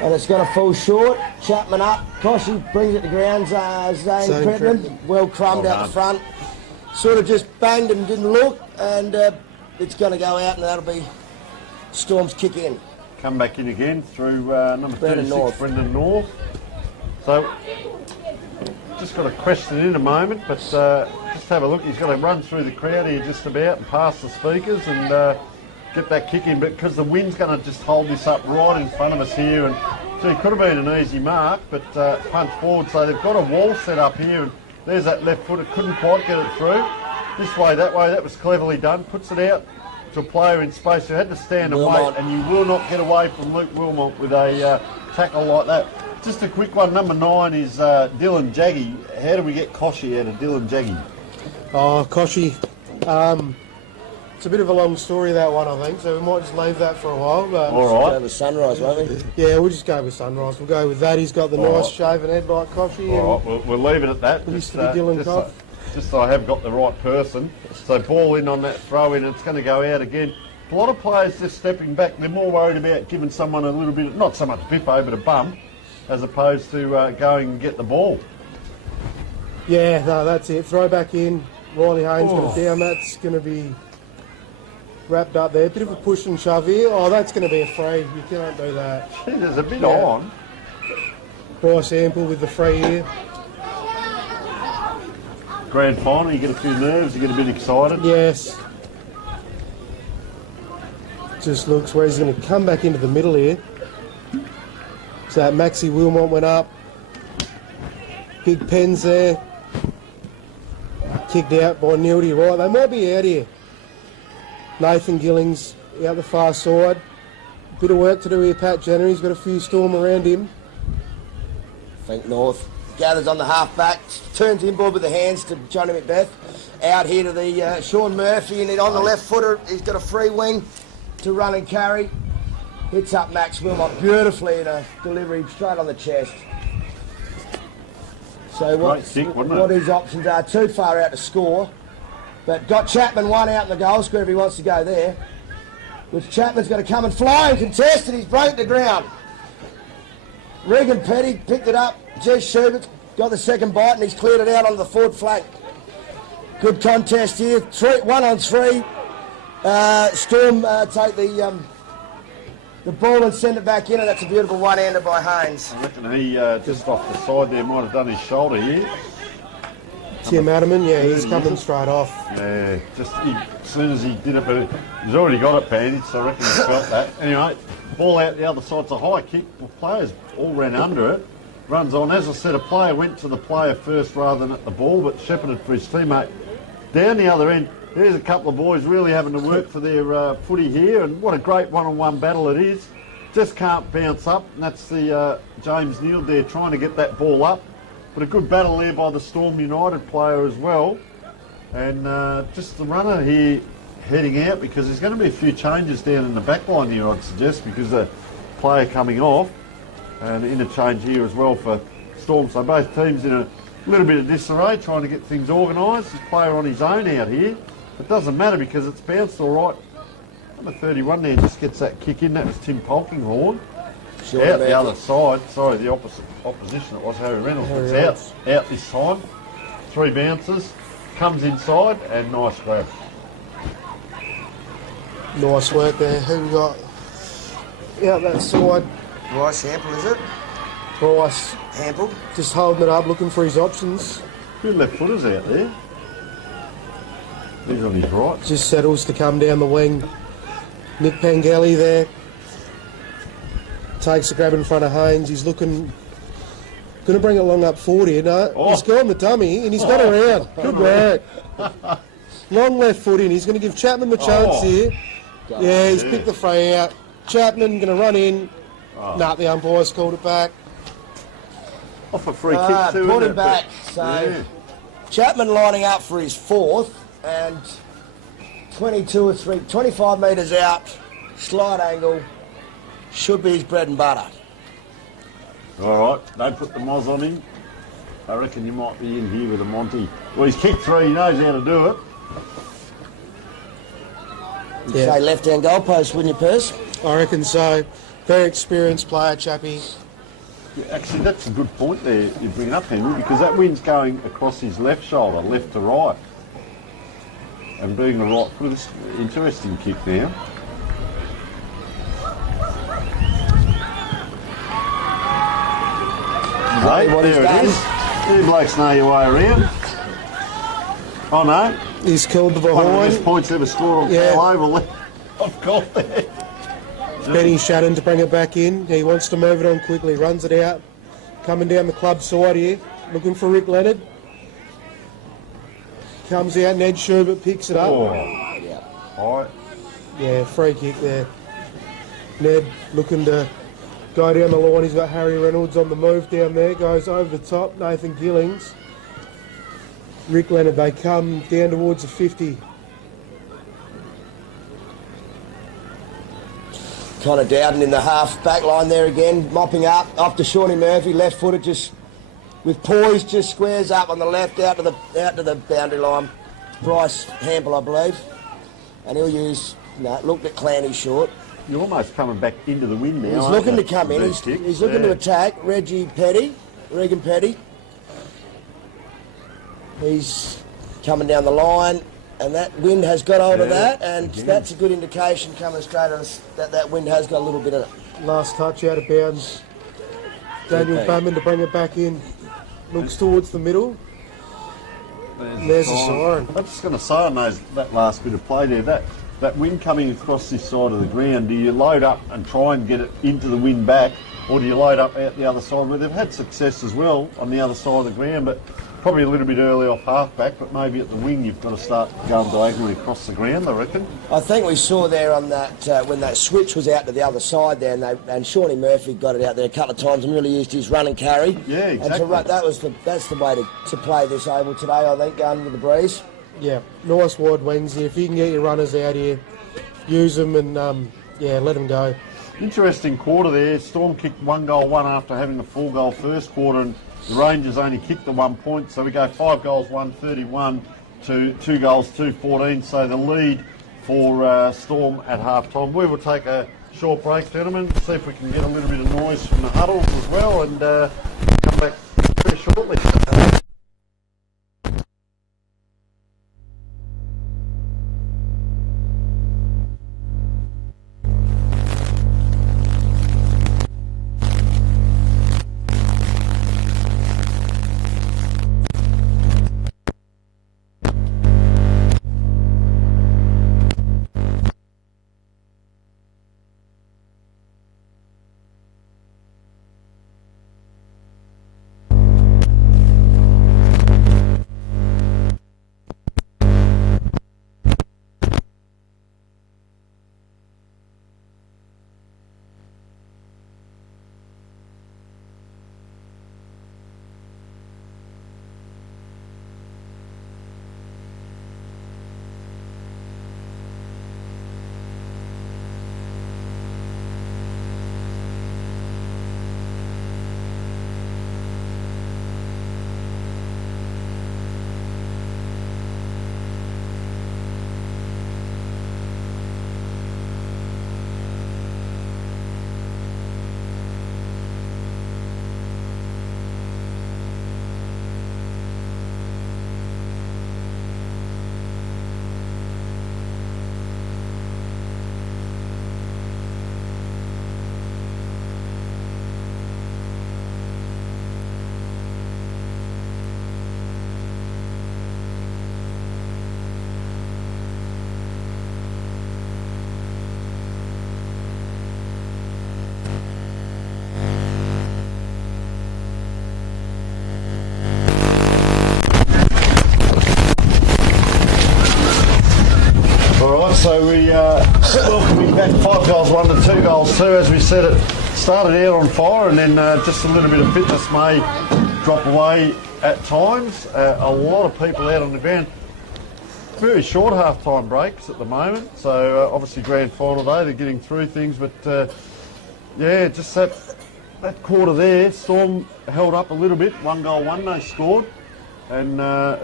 And it's going to fall short. Chapman up. Koshy brings it to ground. Zane Cretton, well crumbed out the front. Sort of just banged and didn't look. And it's going to go out and that'll be Storm's kick in. Come back in again through number Brendan 36, Brendan North. So, just got a question in a moment, but just have a look. He's got to run through the crowd here just about and past the speakers and get that kick in. But because the wind's going to just hold this up right in front of us here, and so it could have been an easy mark, but punch forward. So they've got a wall set up here, and there's that left foot. It couldn't quite get it through. This way, that way. That was cleverly done. Puts it out to a player in space who had to stand and wait, and you will not get away from Luke Wilmot with a tackle like that. Just a quick one. Number 9 is Dylan Jaggy. How do we get Koshy out of Dylan Jaggy? Oh, Koshy. It's a bit of a long story, that one, I think, so we might just leave that for a while. But all right. Go with Sunrise, won't we? Yeah, we'll just go with Sunrise. We'll go with that. He's got the nice shaven head like Koshy. All right, we'll leave it at that. Used to be Dylan Cobb. Just so I have got the right person. So ball in on that throw in, it's going to go out again. A lot of players just stepping back. They're more worried about giving someone a little bit, not so much pippo, but a bump, as opposed to going and get the ball. Yeah, no, that's it. Throw back in. Riley Haynes got it down. That's going to be wrapped up there. Bit of a push and shove here. Oh, that's going to be a free. You can't do that. Gee, there's a bit on. Bryce Ample with the free here. Grand final, you get a few nerves, you get a bit excited. Yes. Just looks where he's going to come back into the middle here. So that Maxi Wilmot went up. Big Pens there. Kicked out by Nildy, right? They might be out here. Nathan Gillings out the far side. Bit of work to do here, Pat Jenner. He's got a few Storm around him. Think North gathers on the half-back, turns inboard with the hands to Johnny Macbeth. Out here to the Sean Murphy, and then on the left footer, he's got a free wing to run and carry. Hits up Max Wilmot beautifully in a delivery straight on the chest. So what his options are, too far out to score. But got Chapman one out in the goal square if he wants to go there. Which Chapman's got to come and fly and contest, and he's broke the ground. Regan Petty picked it up. Jez Schubert's got the second bite, and he's cleared it out onto the forward flank. Good contest here. 1 on 3. Storm take the ball and send it back in, and that's a beautiful one-hander by Haynes. I reckon he just off the side there might have done his shoulder here. Tim Adderman, yeah, he's coming straight off. Yeah, just as soon as he did it, but he's already got it bandaged, so I reckon he felt that. Anyway, ball out the other side, it's a high kick. Well, players all ran under it. Runs on. As I said, a player went to the player first rather than at the ball, but shepherded for his teammate. Down the other end, there's a couple of boys really having to work for their footy here, and what a great one-on-one battle it is. Just can't bounce up, and that's the James Neal there trying to get that ball up. But a good battle there by the Storm United player as well. And just the runner here heading out, because there's going to be a few changes down in the back line here, I'd suggest, because the player coming off. And interchange here as well for Storm. So both teams in a little bit of disarray, trying to get things organised. This player on his own out here. It doesn't matter because it's bounced all right. Number 31 there just gets that kick in. That was Tim Polkinghorn. Out the other side. Sorry, the opposition. It was Harry Reynolds. It's out this time. 3 bounces. Comes inside and nice grab. Nice work there. Who we got out that side? Bryce Hample, is it? Bryce Hample. Just holding it up, looking for his options. Good left footers out there. He's on his right. Just settles to come down the wing. Nick Pangelli there. Takes the grab in front of Haynes. He's looking... Going to bring it long up forward here. No, he's gone the dummy and he's got around. Good work. Long left foot in. He's going to give Chapman the chance here. Yeah, he's picked the fray out. Chapman going to run in. Nah, the umpire's called it back. Off a free kick too, put him back. So Chapman lining up for his 4th, and 25 metres out, slight angle, should be his bread and butter. All right, don't put the moz on him. I reckon you might be in here with a Monty. Well, he's kicked 3, he knows how to do it. You'd say left-hand goalpost, wouldn't you, Purse? I reckon so. Very experienced player, Chappie. Yeah, actually, that's a good point there you bring up, Henry, because that wind's going across his left shoulder, left to right. And being the right foot, it's an interesting kick now. Hey, what there it is. You blokes know your way around. Oh no. He's killed the behind. One of the best points ever scored on Cal Oval. I've got there. Benny Shannon to bring it back in. He wants to move it on quickly, runs it out. Coming down the club side here, looking for Rick Leonard. Comes out, Ned Schubert picks it up. All right. Yeah, free kick there. Ned looking to go down the line. He's got Harry Reynolds on the move down there. Goes over the top, Nathan Gillings. Rick Leonard, they come down towards the 50. Connor Dowden in the half back line there again, mopping up after Shawnee Murphy, left footed, just with poise, just squares up on the left out to the boundary line. Bryce Hample, I believe, and he'll use. No, looked at Clanny short. You're almost coming back into the wind now. He's looking to come in. He's looking to attack Regan Petty. He's coming down the line. And that wind has got hold of that, and that's a good indication coming straight at us that wind has got a little bit of it. Last touch out of bounds. Daniel Bowman to bring it back in. Looks towards the middle. There's a siren. I'm just going to say on that last bit of play there, that that wind coming across this side of the ground, do you load up and try and get it into the wind back, or do you load up out the other side? Where they've had success as well on the other side of the ground, but probably a little bit early off half-back, but maybe at the wing you've got to start going diagonally across the ground, I reckon. I think we saw there on that, when that switch was out to the other side there, and Shawnee Murphy got it out there a couple of times and really used his run and carry. Yeah, exactly. And that's the way to play this oval today, I think, going with the breeze. Yeah, nice wide wings here. If you can get your runners out here, use them and, let them go. Interesting quarter there. Storm kicked 1 goal, 1 after having a 4-goal first quarter, and the Rangers only kicked the 1 point. So we go 5 goals, 131 to 2 goals, 214. So the lead for Storm at half time. We will take a short break, gentlemen, see if we can get a little bit of noise from the huddles as well, and come back very shortly. So we welcoming back 5 goals 1 to 2 goals 2. As we said, it started out on fire, and then just a little bit of fitness may drop away at times. A lot of people out on the ground. Very short half-time breaks at the moment, so obviously grand final day, they're getting through things, but just that quarter there, Storm held up a little bit. 1 goal 1 they scored, and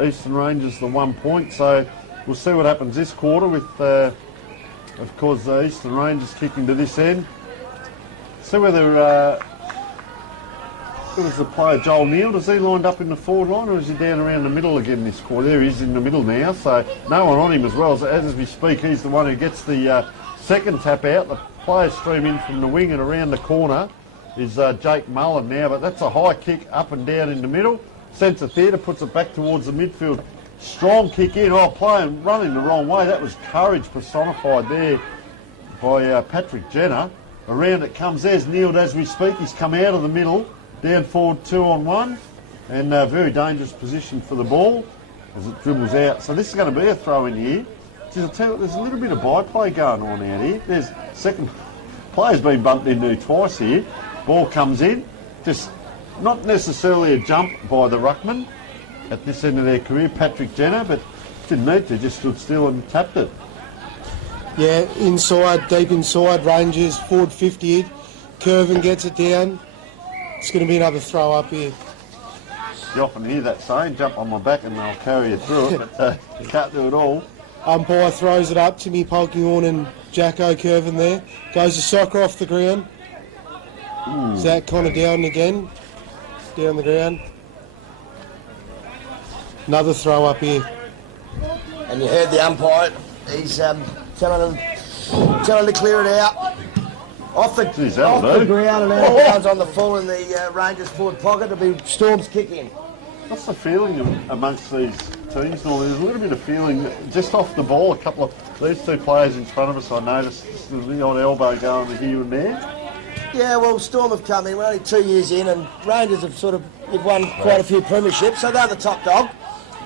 Eastern Rangers the 1 point. So we'll see what happens this quarter with, of course, the Eastern Rangers kicking to this end. See whether it was the player Joel Neal. Is he lined up in the forward line, or is he down around the middle again this quarter? There he is in the middle now, so no one on him as well. So as we speak, he's the one who gets the second tap out. The players stream in from the wing, and around the corner is Jake Mullen now, but that's a high kick up and down in the middle. Sense of theatre, puts it back towards the midfield. Strong kick in, playing, running the wrong way. That was courage personified there by Patrick Jenner. Around it comes, there's Neal as we speak. He's come out of the middle, down forward 2-on-1, and very dangerous position for the ball as it dribbles out. So this is going to be a throw in here. I'll tell you, there's a little bit of byplay going on out here. There's second player's been bumped into twice here. Ball comes in, just not necessarily a jump by the ruckman at this end of their career, Patrick Jenner, but didn't need to, just stood still and tapped it. Yeah, inside, deep inside, Rangers, forward 50, Curvin gets it down. It's going to be another throw up here. You often hear that saying, jump on my back and I'll carry you through it, but you can't do it all. Umpire throws it up, Timmy Polkinghorn and Jacko Curvin there. Goes the soccer off the ground. Zach kind of down again, down the ground. Another throw up here. And you heard the umpire, he's telling to clear it out. Off the ground and out goes on the full in the Rangers forward pocket. It'll be Storm's kick in. What's the feeling amongst these teams? There's a little bit of feeling that just off the ball, a couple of These two players in front of us, I noticed the odd elbow going here and there. Yeah, well, Storm have come in. We're only 2 years in, and Rangers have they've won quite a few premierships, so they're the top dog.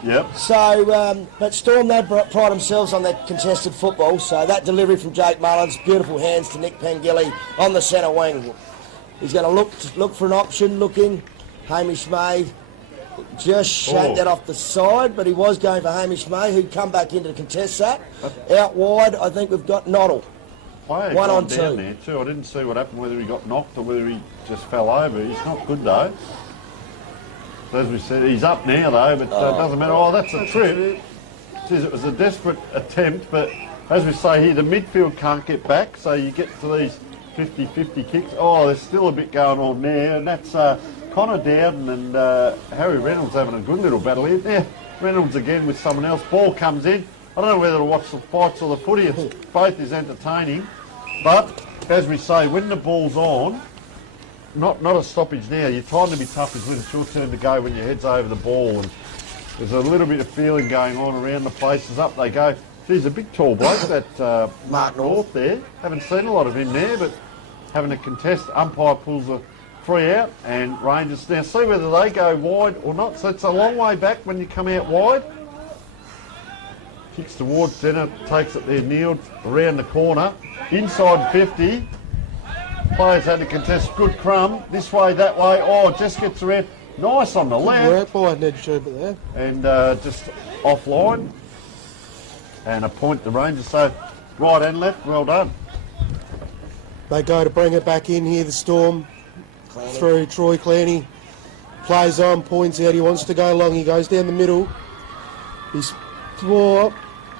Yep. So, but Storm, they pride themselves on their contested football. So that delivery from Jake Mullins, beautiful hands to Nick Pengilly on the centre wing. He's going to look for an option, looking. Hamish May just shanked that off the side, but he was going for Hamish May, who'd come back in to contest that. Out wide, I think we've got Noddle. One on down two. There too. I didn't see what happened, whether he got knocked or whether he just fell over. He's not good though. As we said, he's up now though, but it doesn't matter. Oh, that's a trip. Jeez, it was a desperate attempt, but as we say here, the midfield can't get back, so you get to these 50-50 kicks. Oh, there's still a bit going on there, and that's Connor Dowden and Harry Reynolds having a good little battle here. Yeah, Reynolds again with someone else. Ball comes in. I don't know whether to watch the fights or the footy. Both is entertaining. But, as we say, when the ball's on, not a stoppage now. Your time to be tough is when it's your turn to go, when your head's over the ball. And there's a little bit of feeling going on around the places. Up they go. Geez, a big tall bloke, that Mark North there. Haven't seen a lot of him there, but having a contest. Umpire pulls a free out, and Rangers now see whether they go wide or not. So it's a long way back when you come out wide. Kicks towards centre, takes it there, kneeled around the corner, inside 50. Players had to contest, good crumb, this way, that way. Oh, just gets around, nice on the left. Work by Ned Schubert there. And just offline. And a point to Rangers, so right and left, well done. They go to bring it back in here, the Storm, through Troy Claney. Plays on, points out, he wants to go long, he goes down the middle. He's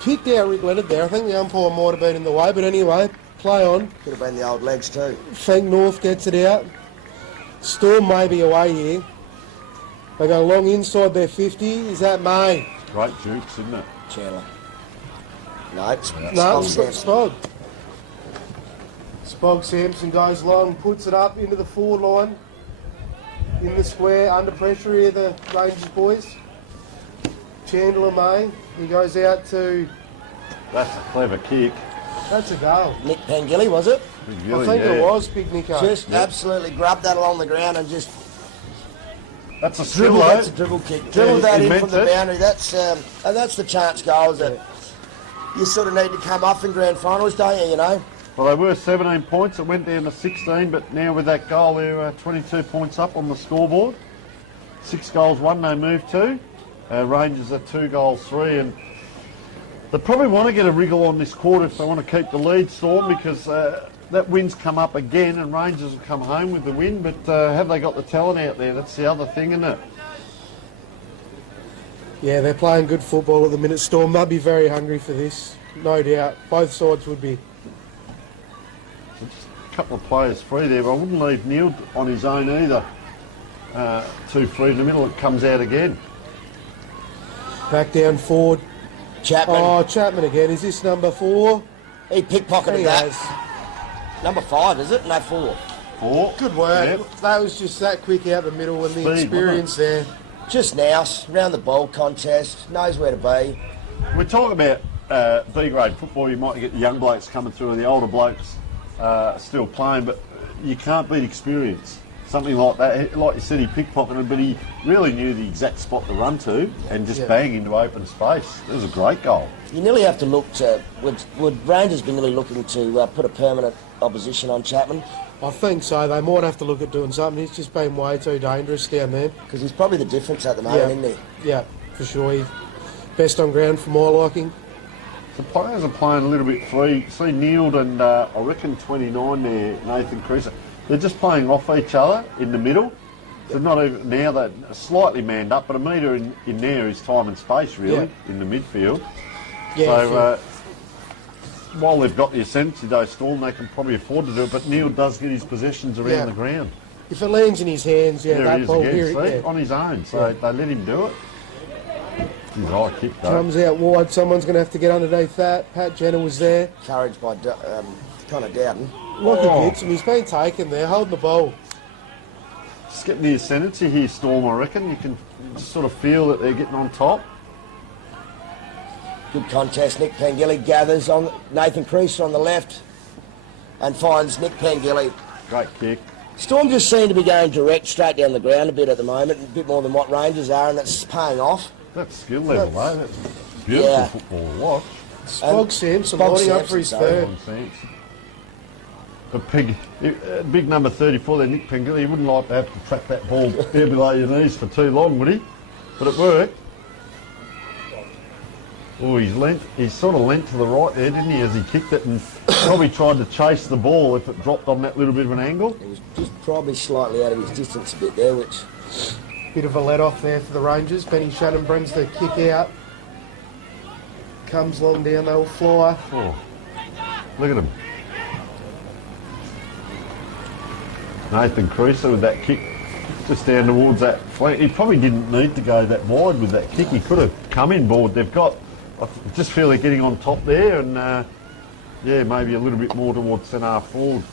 kicked out Rick Leonard there. I think the umpire might have been in the way, but anyway, play on. Could have been the old legs too. Feng North gets it out. Storm may be away here. They go long inside their 50. Is that May? Great jukes, isn't it? Chandler. No, Spog. Spog Sampson goes long, puts it up into the forward line. In the square, under pressure here, the Rangers boys. Chandler May, he goes out to... That's a clever kick. That's a goal. Nick Pengilly, was it? Pengilly, I think it was, Big Nico. Just absolutely grabbed that along the ground and just... That's a dribble. skill, That's a dribble kick. Dribbled that in from the boundary. That's and that's the chance goals that you sort of need to come off in grand finals, don't you, you know? Well, they were 17 points. It went down to 16, but now with that goal, they're 22 points up on the scoreboard. 6 goals, 1 they move to. Rangers are 2 goals, 3, and they probably want to get a wriggle on this quarter if they want to keep the lead, Storm, because that win's come up again and Rangers have come home with the win, but have they got the talent out there? That's the other thing, isn't it? Yeah, they're playing good football at the minute. Storm, they'll be very hungry for this, no doubt. Both sides would be. Just a couple of players free there, but I wouldn't leave Neil on his own either. 2 free in the middle, it comes out again. Back down forward. Chapman. Oh, Chapman again. Is this number 4? He pickpocketed that. Number 5, is it? No, 4. 4. Good work. Yep. That was just that quick out the middle and the experience there. Just now, round the ball contest, knows where to be. We're talking about B-grade football. You might get the young blokes coming through and the older blokes still playing, but you can't beat experience. Something like that, like you said, he pickpocketed, but he really knew the exact spot to run to and just bang into open space. It was a great goal. You nearly have to look to... Would Rangers be nearly looking to put a permanent opposition on Chapman? I think so. They might have to look at doing something. He's just been way too dangerous down there. Because he's probably the difference at the moment, isn't he? Yeah, for sure. He's best on ground for my liking. The players are playing a little bit free. See Neild and I reckon 29 there, Nathan Cruiser. They're just playing off each other in the middle. So not even now, they're slightly manned up, but a metre in there is time and space, really, in the midfield. Yeah, so while they've got the ascendancy, though, Storm, they can probably afford to do it, but Neild does get his possessions around the ground. If it lands in his hands, that ball here, on his own, so they let him do it. He's high kick, though. Comes out wide, someone's going to have to get underneath that. Pat Jenner was there. Courage by Connor Dowden. Lucky gets him, he's been taken there, holding the ball. Just getting the ascendancy here, Storm, I reckon. You can sort of feel that they're getting on top. Good contest. Nick Pengilly gathers on Nathan Creaser on the left and finds Nick Pengilly. Great kick. Storm just seem to be going direct, straight down the ground a bit at the moment, a bit more than what Rangers are, and that's paying off. That's skill level, though. That's beautiful football to watch. Spog Sampson lining up for his third. But big number 34 there, Nick Pengilly, he wouldn't like to have to track that ball there below your knees for too long, would he? But it worked. Oh, he's sort of leant to the right there, didn't he, as he kicked it, and probably tried to chase the ball if it dropped on that little bit of an angle. He was just probably slightly out of his distance a bit there, which... Bit of a let-off there for the Rangers. Benny Shannon brings the kick out. Comes long down the old flyer. Oh, look at him. Nathan Creaser with that kick just down towards that flank. He probably didn't need to go that wide with that kick. He could have come in board. I just feel they're getting on top there, and yeah, maybe a little bit more towards centre forward.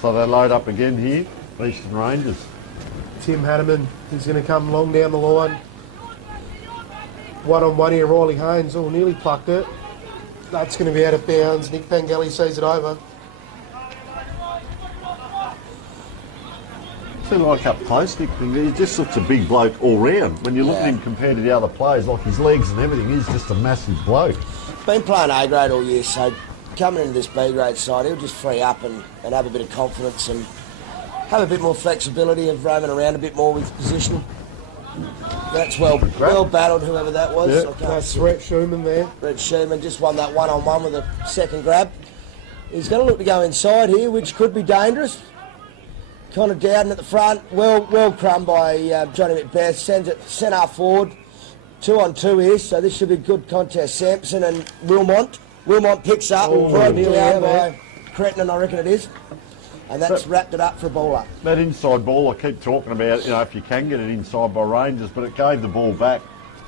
So they load up again here, Eastern Rangers. Tim Hanneman is going to come long down the line. One-on-one here, Riley Haynes. Oh, nearly plucked it. That's going to be out of bounds. Nick Pengilly sees it over. Like up close, Nick Pengilly, he just looks a big bloke all round. When you look at him compared to the other players, like his legs and everything, he's just a massive bloke. Been playing A grade all year, so coming into this B grade side, he'll just free up and have a bit of confidence and have a bit more flexibility of roaming around a bit more with position. That's well battled, whoever that was. Yeah. That's Rhett Schumann there. Rhett Schumann just won that one-on-one with a second grab. He's going to look to go inside here, which could be dangerous. Connor Dowden at the front, well crumbed by Johnny McBeth, sends it centre forward, 2-on-2 here, so this should be a good contest. Sampson and Wilmont. Wilmont picks up, right nearly out by Cretton, I reckon it is, and that's wrapped it up for a ball up. That inside ball I keep talking about, if you can get it inside by Rangers, but it gave the ball back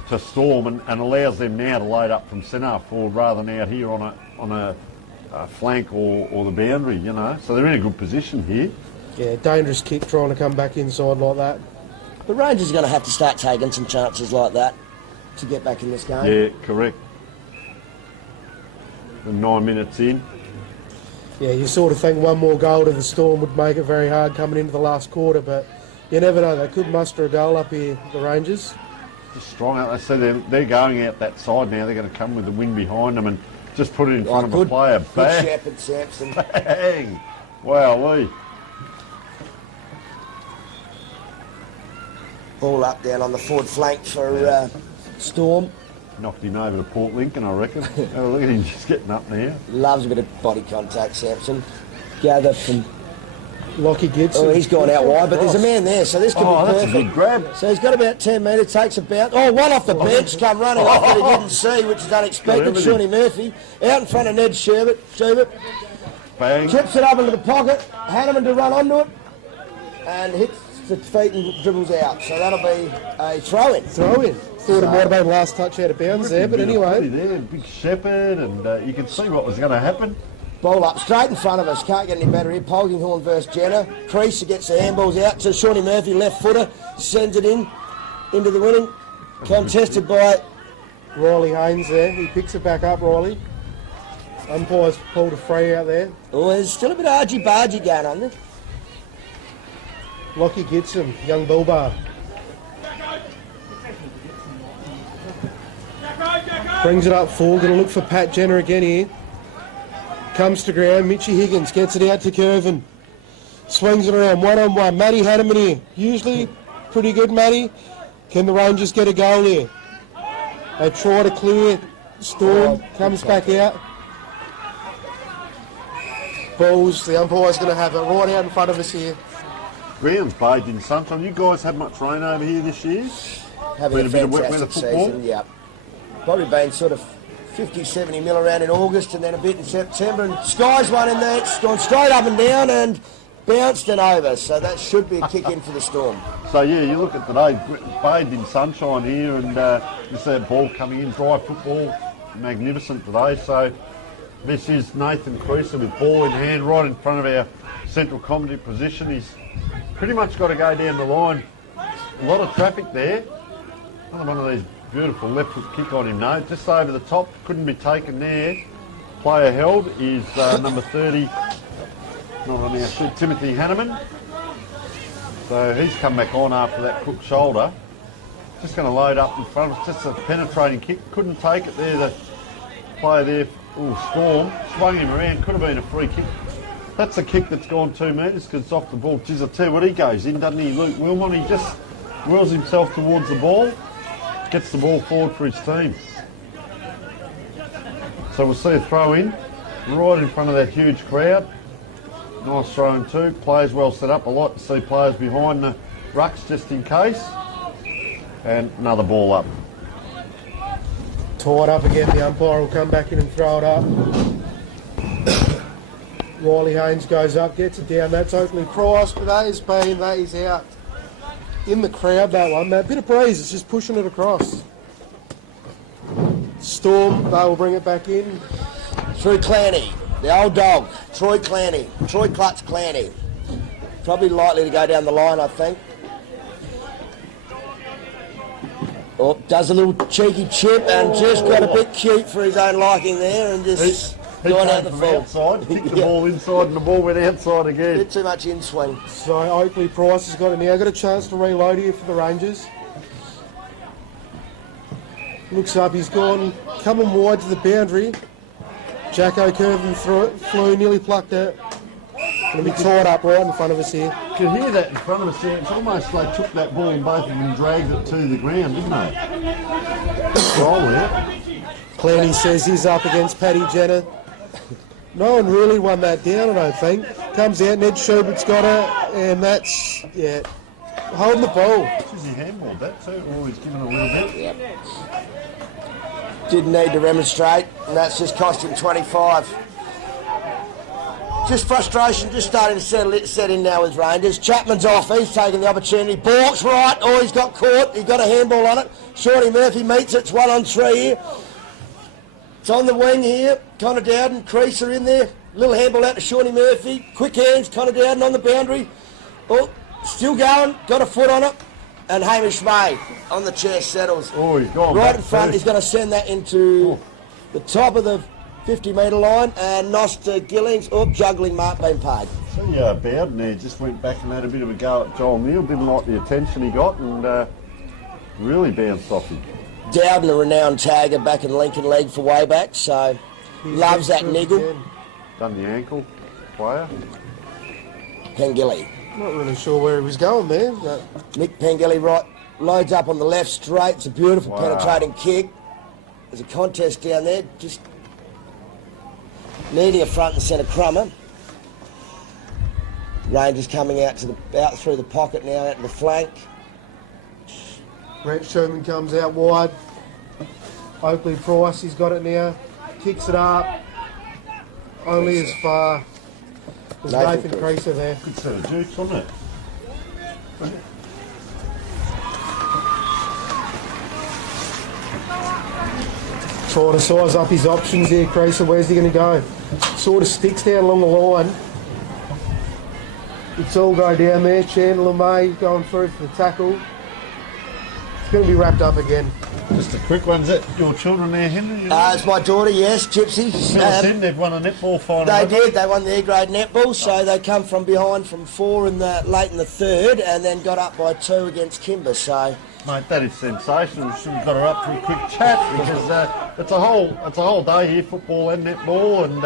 to Storm and allows them now to load up from centre forward rather than out here on a flank or the boundary, so they're in a good position here. Yeah, dangerous kick trying to come back inside like that. The Rangers are going to have to start taking some chances like that to get back in this game. Yeah, correct. And 9 minutes in. Yeah, you sort of think one more goal to the Storm would make it very hard coming into the last quarter, but you never know. They could muster a goal up here, the Rangers. Just strong out. They say they're going out that side now. They're going to come with the wind behind them and just put it in front of a player. Good Shepherd, Sampson. Bang! Wow-wee. Ball up down on the forward flank for Storm. Knocked him over to Port Lincoln, I reckon. Oh, look at him just getting up now. Loves a bit of body contact, Sampson. Gather from... Lockie Gibson. Oh, he's gone out wide, but there's a man there, so this could be perfect. That's a good grab. So he's got about 10 metres, takes a bounce. Oh, one off the bench, come running off that he didn't see, which is unexpected. Shawnee Murphy, out in front of Ned Sherbert. Bang. Chips it up into the pocket, Hanneman to run onto it, and hits the feet and dribbles out. So that'll be a throw-in. Throw-in. Thought it might have been last touch out of bounds there, but anyway. There, big Shepherd, and you can see what was going to happen. Ball up straight in front of us. Can't get any better here. Polkinghorn versus Jenner. Creaser gets the handballs out to Shawnee Murphy, left footer. Sends it into the winning. Contested by Riley Haynes there. He picks it back up, Riley. Umpires pulled a free out there. Oh, there's still a bit of argy-bargy going on there. Lockie Gibson, young Bilbar. Brings it up full. Going to look for Pat Jenner again here. Comes to ground. Mitchie Higgins gets it out to Curvin. Swings it around one-on-one. Matty Hanneman here. Usually pretty good, Matty. Can the Rangers get a goal here? They try to clear. Storm comes back out. Balls. The umpire's going to have it right out in front of us here. Ground's bathed in sunshine. You guys had much rain over here this year? Having a fantastic season, yeah. Probably been sort of 50, 70 mil around in August and then a bit in September. And Sky's one in there. It's gone straight up and down and bounced and over. So that should be a kick in for the Storm. So, yeah, you look at today, bathed in sunshine here, and you see that ball coming in, dry football, magnificent today. So this is Nathan Creaser with ball in hand right in front of our central comedy position. He's pretty much got to go down the line. A lot of traffic there. Another one of these Beautiful left foot kick on him, no. Just over the top, couldn't be taken there. Player held is number 30, not on our sheet, Timothy Hanneman. So he's come back on after that crook shoulder. Just going to load up in front of us, just a penetrating kick. Couldn't take it there, the player there, Storm. Swung him around, could have been a free kick. That's a kick that's gone 2 metres because it's off the ball. Geez, I tell you what, he goes in, doesn't he, Luke Wilmot? He just wheels himself towards the ball, gets the ball forward for his team. So we'll see a throw in, right in front of that huge crowd. Nice throw in too. Players well set up. I like to see players behind the rucks just in case. And another ball up. Tied up again, the umpire will come back in and throw it up. Riley Haynes goes up, gets it down. That's Oakley Price, but that is out in the crowd, that one. That bit of breeze, it's just pushing it across. Storm, they will bring it back in. Through Clanny, the old dog, Troy Clanny, Troy Clutch Clanny. Probably likely to go down the line, I think. Oh, does a little cheeky chip and just got a bit cute for his own liking there and just gone out the full. Outside, kicked the ball inside and the ball went outside again. Bit too much in swing. So Oakley Price has got it now. Got a chance to reload here for the Rangers. Looks up, he's gone, coming wide to the boundary. Jacko curving through it, flew, nearly plucked out. Going to be tied up right in front of us here. You can hear that in front of us here. It's almost like took that ball and both of them dragged it to the ground, didn't they? Goal there. Clanny says he's up against Paddy Jenner. No one really won that down, I don't think. Comes out, Ned Schubert's got it, and that's, yeah, holding the ball. He handballed that too, or he's given a little bit. Yep. Didn't need to remonstrate, and that's just cost him 25. Just frustration, just starting to set in now with Rangers. Chapman's off, he's taking the opportunity. Bork's right, oh, he's got caught, he got a handball on it. Shorty Murphy meets it, it's 1 on 3 here. It's on the wing here, Connor Dowden, Creaser in there. Little handball out to Shorty Murphy. Quick hands, Connor Dowden on the boundary. Oh, still going, got a foot on it. And Hamish May on the chest settles. Oh, he's gone right back in front, first. he's going to send that into the top of the 50-metre line, and Noster Gillings, juggling mark being paid. So Bowden there just went back and had a bit of a go at Joel Neal, didn't like the attention he got and really bounced off him. Dowden, a renowned tagger back in Lincoln League for way back, so loves that niggle. Done the ankle, player. Pengilly. Not really sure where he was going there. But Nick Pengilly right, loads up on the left straight, it's a beautiful penetrating kick. There's a contest down there, just needing a front and centre crummer. Rangers coming out through the pocket now, out to the flank. Brett Sherman comes out wide. Oakley Price, he's got it now. Kicks it up. Only as far as Nathan Creaser there. Good set of jukes, wasn't it? Trying to size up his options here, Creaser. Where's he going to go? Sort of sticks down along the line. It's all go down there. Chandler May going through for the tackle. It's going to be wrapped up again. Just a quick one. Is that your children there, Henry? It's my daughter, yes, Gypsy. They've won a netball final. They did. They won the A-grade netball, so they come from behind from 4 in the late in the third, and then got up by 2 against Kimber. So, mate, that is sensational. We should have got her up for a quick chat because it's a whole day here, football and netball, and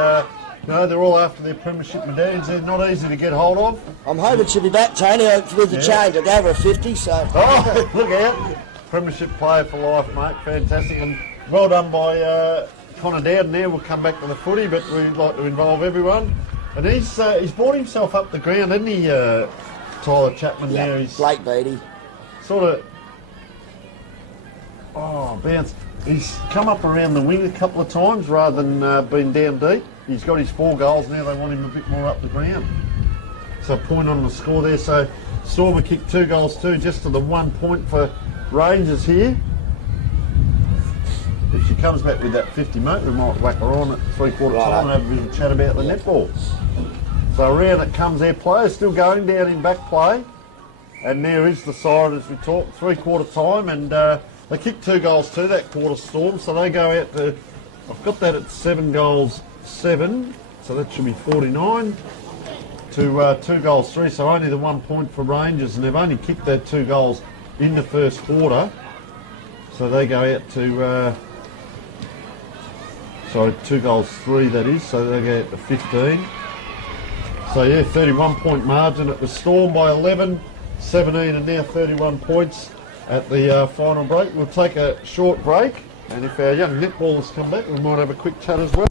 they're all after their premiership medallions. They're not easy to get hold of. I'm hoping she'll be back, Tony, with the change. I gave her a 50, so. Oh, look out! Premiership player for life, mate. Fantastic. And well done by Connor Dowden there. We'll come back to the footy, but we'd like to involve everyone. And he's brought himself up the ground, hasn't he, Tyler Chapman there? He's Blake Beattie. Sort of, bounced. He's come up around the wing a couple of times rather than being down deep. He's got his 4 goals now. They want him a bit more up the ground. So a point on the score there. So Stormer kicked 2 goals too, just to the 1 point for Rangers here. If she comes back with that 50, mate, we might whack her on at 3/4 time and have a bit of a chat about the netball. So around it comes their players, still going down in back play. And there is the siren as we talk, 3/4 time, and They kicked 2 goals to that quarter, Storm, so they go out to, I've got that at 7 goals 7, so that should be 49 to 2 goals 3, so only the 1 point for Rangers, and they've only kicked that 2 goals in the first quarter, so they go out to 2 goals 3 that is, so they go out to 15. So yeah, 31 point margin. It was Storm by 11, 17 and now 31 points at the final break. We'll take a short break, and if our young netballers come back, we might have a quick chat as well.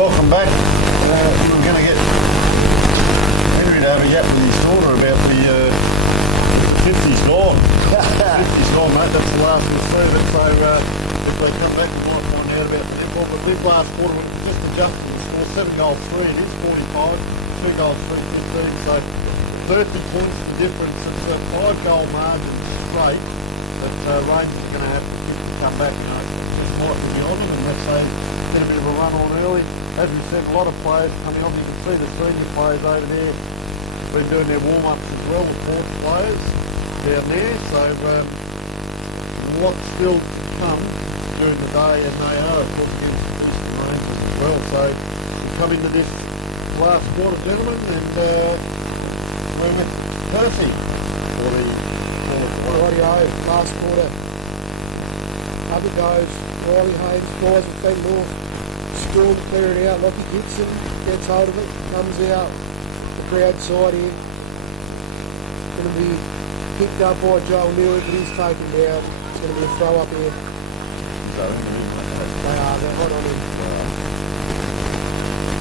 Welcome back. We're going to get Henry to have a yap with his daughter about the 50's gone. 50's gone, mate. That's the last we'll see of it. So if they come back, we might find out about the netball. But this last quarter, we just adjusted the score. 7 goals 3. It is 45. 2 goals 3, 15. So 30 points is the difference. It's a 5-goal margin straight that Rangers are going to have to kick to come back. You know, it might be on it, and let's say get a bit of a run on early. As we said, a lot of players coming off. You can see the senior players over there been doing their warm-ups as well with fourth players down there. So lots still to come during the day, and they are, of course, against the Eastern Rangers as well. So we come into this last quarter, gentlemen, and we're with Percy for the fourth quarter. Rightio, last quarter. Up it goes. Riley Haynes, guys with Ben North. Storm clear it out. Lockie Gibson gets hold of it, comes out the crowd side here. Going to be picked up by Joel Neely, but he's taken down. It's going to be a throw up here. They are, they're hot on him.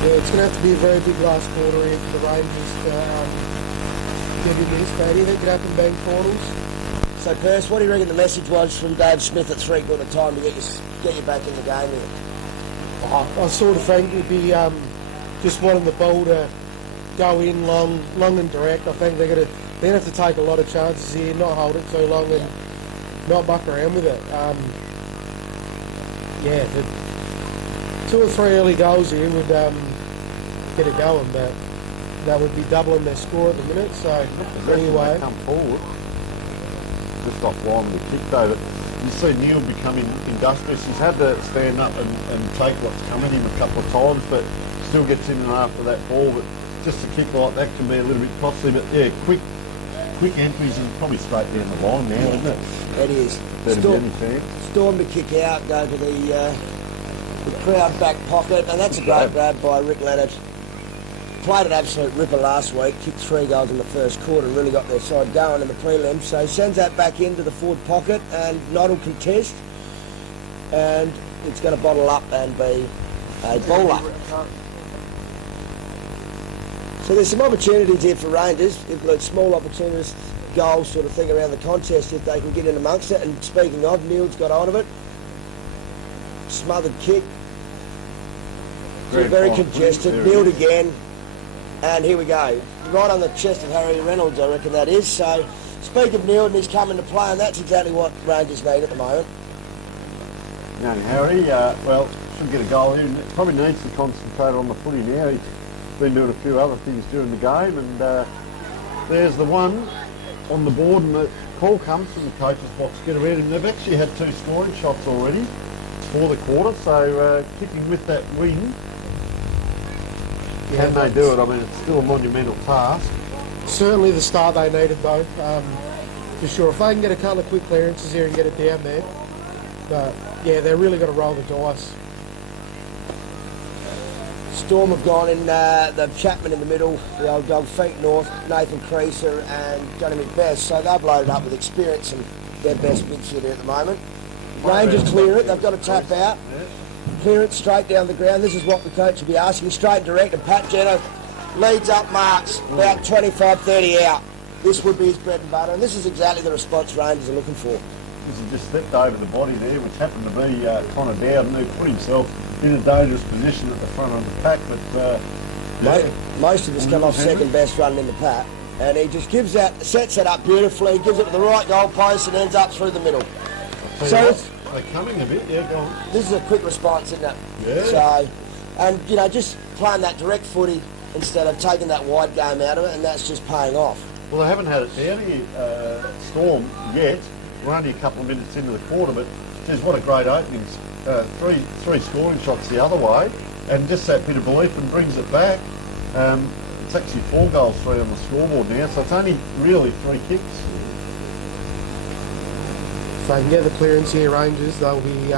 Yeah, it's going to have to be a very big last quarter here for the Rangers to get in this. But anything could happen bank finals. So, Perce, what do you reckon the message was from Dave Smith at 3/4 time to get you back in the game here? I sort of think it'd be just wanting the ball to go in long and direct. I think they're going to have to take a lot of chances here, not hold it too long and not muck around with it. Yeah, the 2 or 3 early goals here would get it going, but that would be doubling their score at the minute. So anyway, come forward. Just offline with the kick though. You see Neil becoming industrious. He's had to stand up and take what's coming in a couple of times, but still gets in and after that ball. But just a kick like that can be a little bit costly. But yeah, quick entries and probably straight down the line now, isn't it? It is. Storm to kick out, go to the crowd back pocket, and that's a great grab by Rick Leonard. Played an absolute ripper last week, kicked 3 goals in the first quarter, really got their side going in the prelims. So he sends that back into the forward pocket, and Nod will contest, and it's going to bottle up and be a bowler. So there's some opportunities here for Rangers, small opportunities, goals sort of thing around the contest if they can get in amongst it. And speaking of, Neil's got on of it, smothered kick. very congested, build again, and here we go. Right on the chest of Harry Reynolds, I reckon that is. So, speak of Neil, and he's coming to play, and that's exactly what Rangers need at the moment. Young Harry, should get a goal here. Probably needs to concentrate on the footy now. He's been doing a few other things during the game, and there's the one on the board, and the call comes from the coach's box. Get around him. They've actually had 2 scoring shots already for the quarter, so kicking with that win. Can they do it? I mean, it's still a monumental task. Certainly the start they needed, though, for sure. If they can get a couple of quick clearances here and get it down there, but yeah, they're really got to roll the dice. Storm have gone in, the Chapman in the middle, the old dog feet north, Nathan Creaser and Johnny McBeth, so they've loaded up with experience and their best midfielder at the moment. Rangers clear it, they've got to tap out, clear it straight down the ground. This is what the coach will be asking, straight and direct, and Pat Jenner leads up marks, about 25-30 out. This would be his bread and butter, and this is exactly the response Rangers are looking for. He just slipped over the body there, which happened to be Connor Dowden, who put himself in a dangerous position at the front of the pack. But most of us come off second best running in the pack, and he just gives that, sets it up beautifully, gives it to the right goal post, and ends up through the middle. So they're coming a bit, yeah, go on. This is a quick response, isn't it? Yeah. So, and you know, just playing that direct footy instead of taking that wide game out of it, and that's just paying off. Well, they haven't had it down here, Storm, yet. We're only a couple of minutes into the quarter, but geez, what a great opening. Three scoring shots the other way, and just that bit of belief and brings it back. It's actually 4 goals, 3 on the scoreboard now, so it's only really 3 kicks. If they can get the clearance here, Rangers, they'll be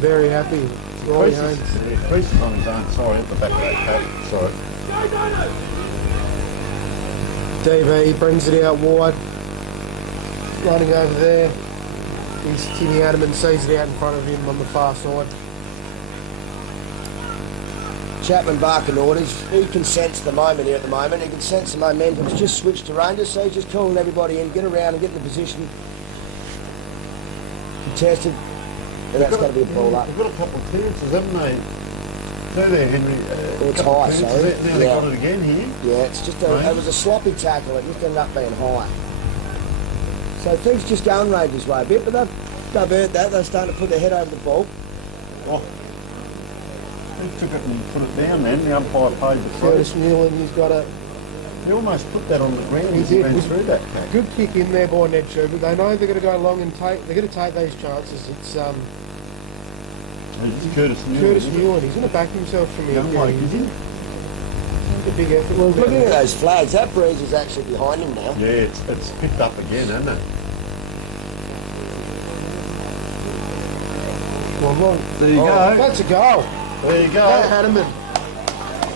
very happy. Creases on his own, sorry, at the back of that pack, sorry. DV brings it out wide. Running over there, he's Timmy Adamant, sees it out in front of him on the far side. Chapman barking orders. He can sense the moment here at the moment. He can sense the momentum. It's just switched to Rangers, so he's just calling everybody in, get around and get in the position. Contested, and that's got to be a ball up. They've got a couple of clearances, haven't they? There, Henry. It's high, so now they've got it again here. Yeah, it's just it was a sloppy tackle. It just ended up being high. So things just going Rangers' way a bit, but they've earned that. They're starting to put their head over the ball. Oh. He took it and put it down then. The umpire paid the Curtis Newland, he's got a... He almost put that on the ground. He did. Through that pack. Good kick in there by Ned Schubert. They know they're going to go long and they're going to take these chances. It's Curtis Newland. Curtis Newland. He's going to back himself from here. Young like, is he? A big effort. Well, looking at those flags, that breeze is actually behind him now. Yeah, it's picked up again, hasn't it? Well, there you go. That's a goal. There you go. That Hanneman.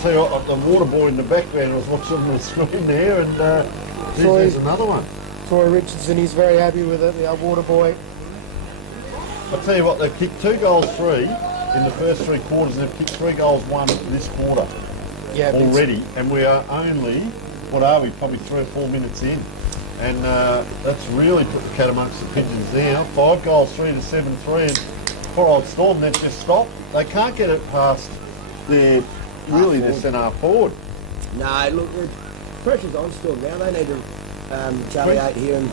Tell you what, the water boy in the background was watching on the screen there, and there's another one. Troy Richardson, he's very happy with it, the old water boy. I'll tell you what, they've kicked 2 goals 3 in the first 3 quarters, and they've kicked 3 goals 1 this quarter already, and we are only, what are we, probably 3 or 4 minutes in. And that's really put the cat amongst the pigeons now. 5 goals 3 to 7-3, and poor old Storm, they've just stopped. They can't get it past their centre forward. No, look, the pressure's on Storm now. They need to retaliate here and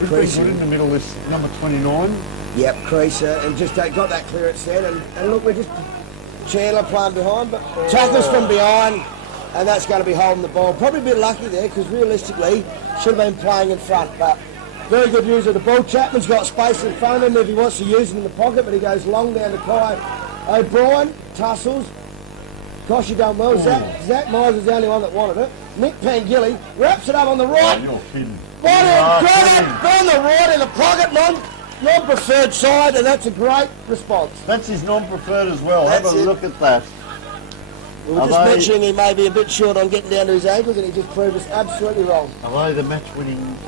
Creaser in the middle, this number 29. Yep, Creaser, and just got that clearance then. And look, we're just Chandler playing behind, but tackles from behind, and that's going to be holding the ball. Probably a bit lucky there, because realistically, should have been playing in front, but very good use of the ball. Chapman's got space in front of him if he wants to use it in the pocket, but he goes long down to Kai O'Brien, tussles. Gosh, you done well. Zach Myers is the only one that wanted it. Nick Pangilly wraps it up on the right. Oh, you're kidding. On the right in the pocket, non-preferred side, and that's a great response. That's his non-preferred as well. Have a look at that. We were just mentioning he may be a bit short on getting down to his ankles, and he just proved us absolutely wrong. Are they the match-winning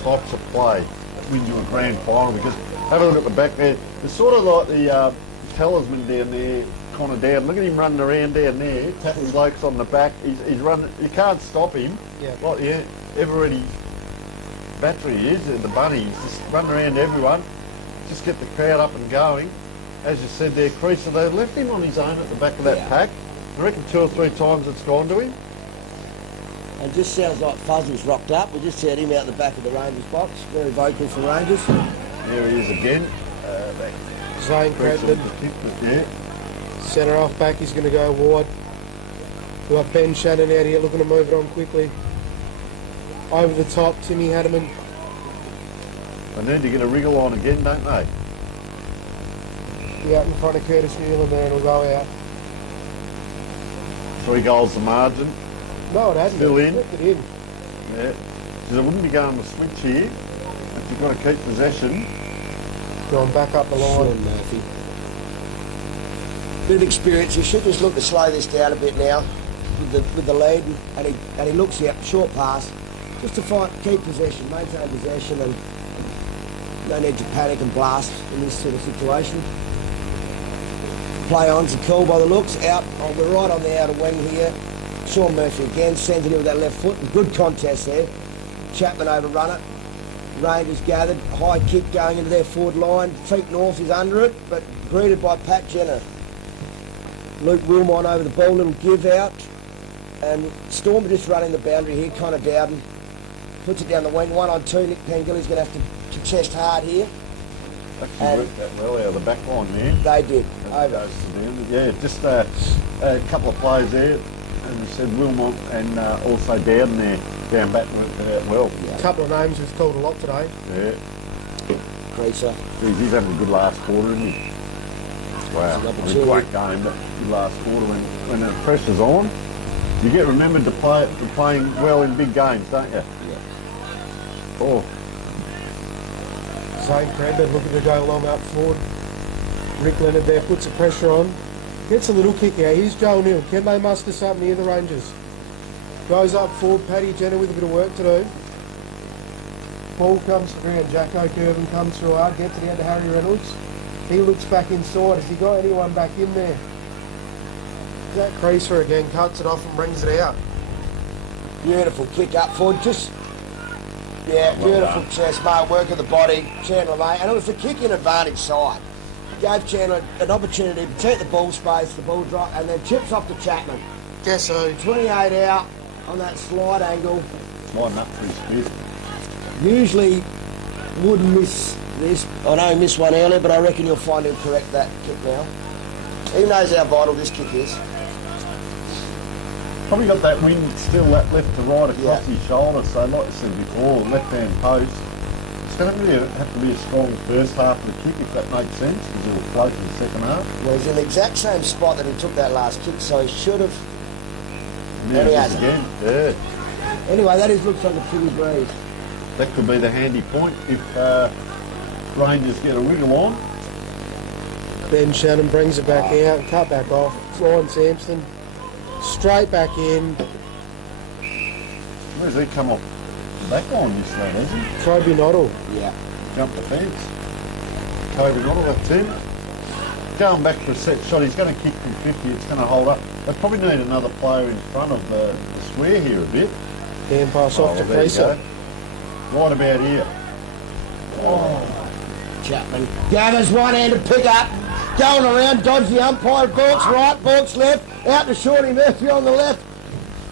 types of play that win you a grand final? Because have a look at the back there. It's sort of like the talisman down there, Connor Dowden. Look at him running around down there, tapping blokes on the back. He's running. You can't stop him. Yeah. Like the ever-ready battery he is, the bunny. He's just running around everyone. Just get the crowd up and going. as you said there, Creaser, they left him on his own at the back of that pack. I reckon 2 or 3 times it's gone to him. And just sounds like Fuzzle's rocked up. We just heard him out the back of the Rangers box. Very vocal for Rangers. There he is again. Zane Cradman. Yeah. Centre half back, he's going to go wide. We've got Ben Shannon out here looking to move it on quickly. Over the top, Timmy Hanneman. They need to get a wriggle on again, don't they? Yeah, in front of Curtis Newland there, and it'll go out. 3 goals the margin. No, it hasn't. Still in. Left it in. Yeah. Because it wouldn't be going to switch here. If you've got to keep possession. Going back up the line. Sean Murphy. Bit of experience. He should just look to slow this down a bit now with the lead, and he looks out, short pass, just to keep possession, maintain possession, and no need to panic and blast in this sort of situation. Play on's cool by the looks. Out, we're right on the outer wing here. Sean Murphy again sends it in with that left foot. Good contest there. Chapman overrun it. Rangers gathered. High kick going into their forward line. Feet north is under it, but greeted by Pat Jenner. Luke Wilmot over the ball, little give out. And Storm are just running the boundary here, kind of Dowden. Puts it down the wing. 1-on-2. Nick Pengilly's going to have to contest hard here. Actually worked that well out of the back line there. They did. Over. Yeah, just a couple of players there. As I said, Wilmot and also Dowden there. Down back worked it out well. A couple of names we've called a lot today. Yeah. Creaser. He's having a good last quarter, isn't he? Wow. It was a great game, but good last quarter when the pressure's on. You get remembered to playing well in big games, don't you? Yeah. Oh. Zane Cradman looking to go long up forward. Rick Leonard there puts the pressure on. Gets a little kick out. Here's Joel Neal. Can they muster something near the Rangers? Goes up forward. Paddy Jenner with a bit of work to do. Ball comes around. Jacko Curvin comes through hard. Gets it out to Harry Reynolds. He looks back inside. Has he got anyone back in there? Jack Creaser again cuts it off and brings it out. Beautiful kick up forward. Beautiful chest, mate. Work of the body. Chandler, mate. And it was a kick in advantage side. Gave Chandler an opportunity to take the ball space, the ball drop, and then chips off to Chapman. Guess so. 28 out on that slide angle. Sliding up for his fifth. Usually wouldn't miss this. I know he missed one earlier, but I reckon you'll find him correct that kick now. He knows how vital this kick is. Probably got that wind still that left to right across his shoulder, so like I said before, left-hand post. It's going to really have to be a strong first half of the kick, if that makes sense, because he'll float in the second half. Well, he's in the exact same spot that he took that last kick, so he should have. There he has again. Yeah. Anyway, that looks like a pretty breeze. That could be the handy point if Rangers get a wriggle on. Ben Shannon brings it back out and cut back off. Ryan Sampson straight back in. Where's he come off? Back on this one, isn't he? Kobe Noddle. Yeah. Jumped the fence. Kobe Noddle, that's him. Going back for a set shot, he's going to kick from 50, it's going to hold up. They probably need another player in front of the square here a bit. Hand pass off to Creaser. Right about here. Oh. Chapman gathers one-handed pick up. Going around, dodge the umpire. Balks right, Balks left. Out to Shorty Murphy on the left.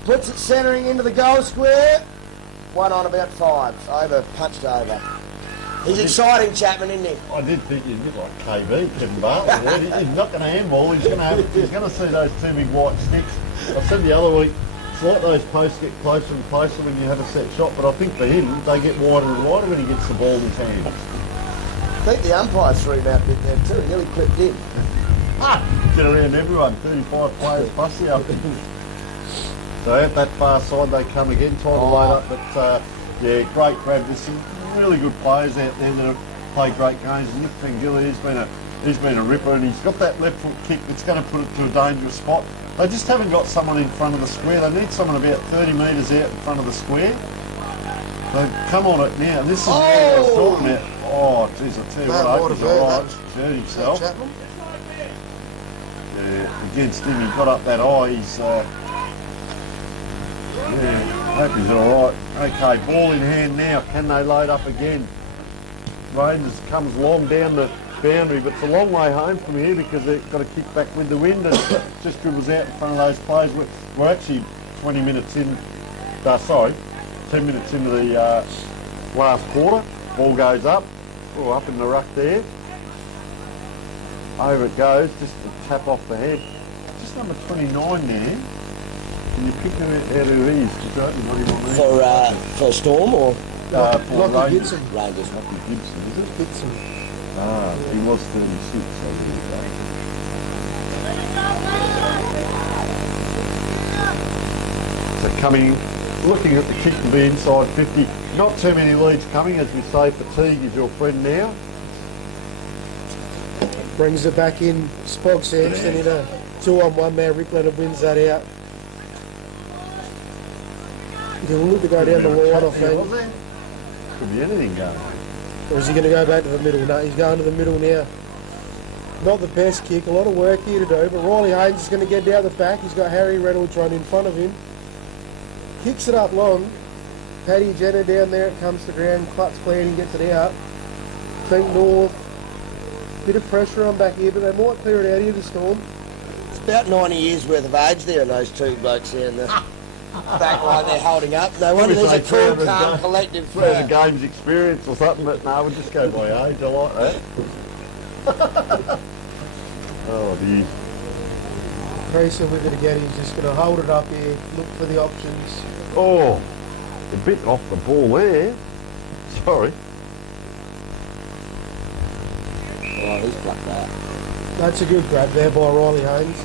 Puts it centering into the goal square. One on about 5. Over, punched over. He's exciting, Chapman, isn't he? I did think he'd be like KB, Kevin Bartlett. He's not going to handball. He's going to see those 2 big white sticks. I said the other week, it's like those posts get closer and closer when you have a set shot, but I think for him, they get wider and wider when he gets the ball in his hands. I think the umpire threw him out a bit there too. He nearly clipped in. Get around everyone. 35 players plus the up. So at that far side they come again, trying to load up. But yeah, great grab. There's some really good players out there that have played great games. And Nick Pengilly, he's been a ripper, and he's got that left foot kick that's going to put it to a dangerous spot. They just haven't got someone in front of the square. They need someone about 30 metres out in front of the square. They've come on it now. This is what I was talking about. Oh, jeez, I tell you what, I hope he's all right. He's hurt himself. Yeah, against him, he got up that eye. He's, yeah, I hope he's all right. Okay, ball in hand now. Can they load up again? Rangers comes long down the boundary, but it's a long way home from here because they've got to kick back with the wind and just dribbles out in front of those players. We're actually 20 minutes in, 10 minutes into the last quarter. Ball goes up, up in the ruck there. Over it goes, just a tap off the head. Just number 29 there. Can you pick him out who he is? For Storm or? For Lockie Rangers. Gibson. Rangers. Lockie Gibson, is it? Gibson. He was 36, so there you go. So coming, looking at the kick to be inside 50. Not too many leads coming, as we say, fatigue is your friend now. Brings it back in. Spog Sampson in a 2-on-1 man. Rick Leonard wins that out. He'll look to go down the line, I think. Could be anything going on. Or is he going to go back to the middle? No, he's going to the middle now. Not the best kick. A lot of work here to do, but Riley Haynes is going to get down the back. He's got Harry Reynolds right in front of him. Kicks it up long. Paddy Jenner down there. It comes to ground. Clutch clearing, gets it out. Think North. Bit of pressure on back here, but they might clear it out here, the Storm. It's about 90 years worth of age there, and those two blokes there in the back line they're holding up. No wonder there's a cool, calm, collective. The game's experience or something, but no, we'll just go by age. I like that. Oh, dear. Tracer with it again. He's just going to hold it up here, look for the options. Oh, a bit off the ball there. Sorry. Oh, he's plucked that. That's a good grab there by Riley Haynes.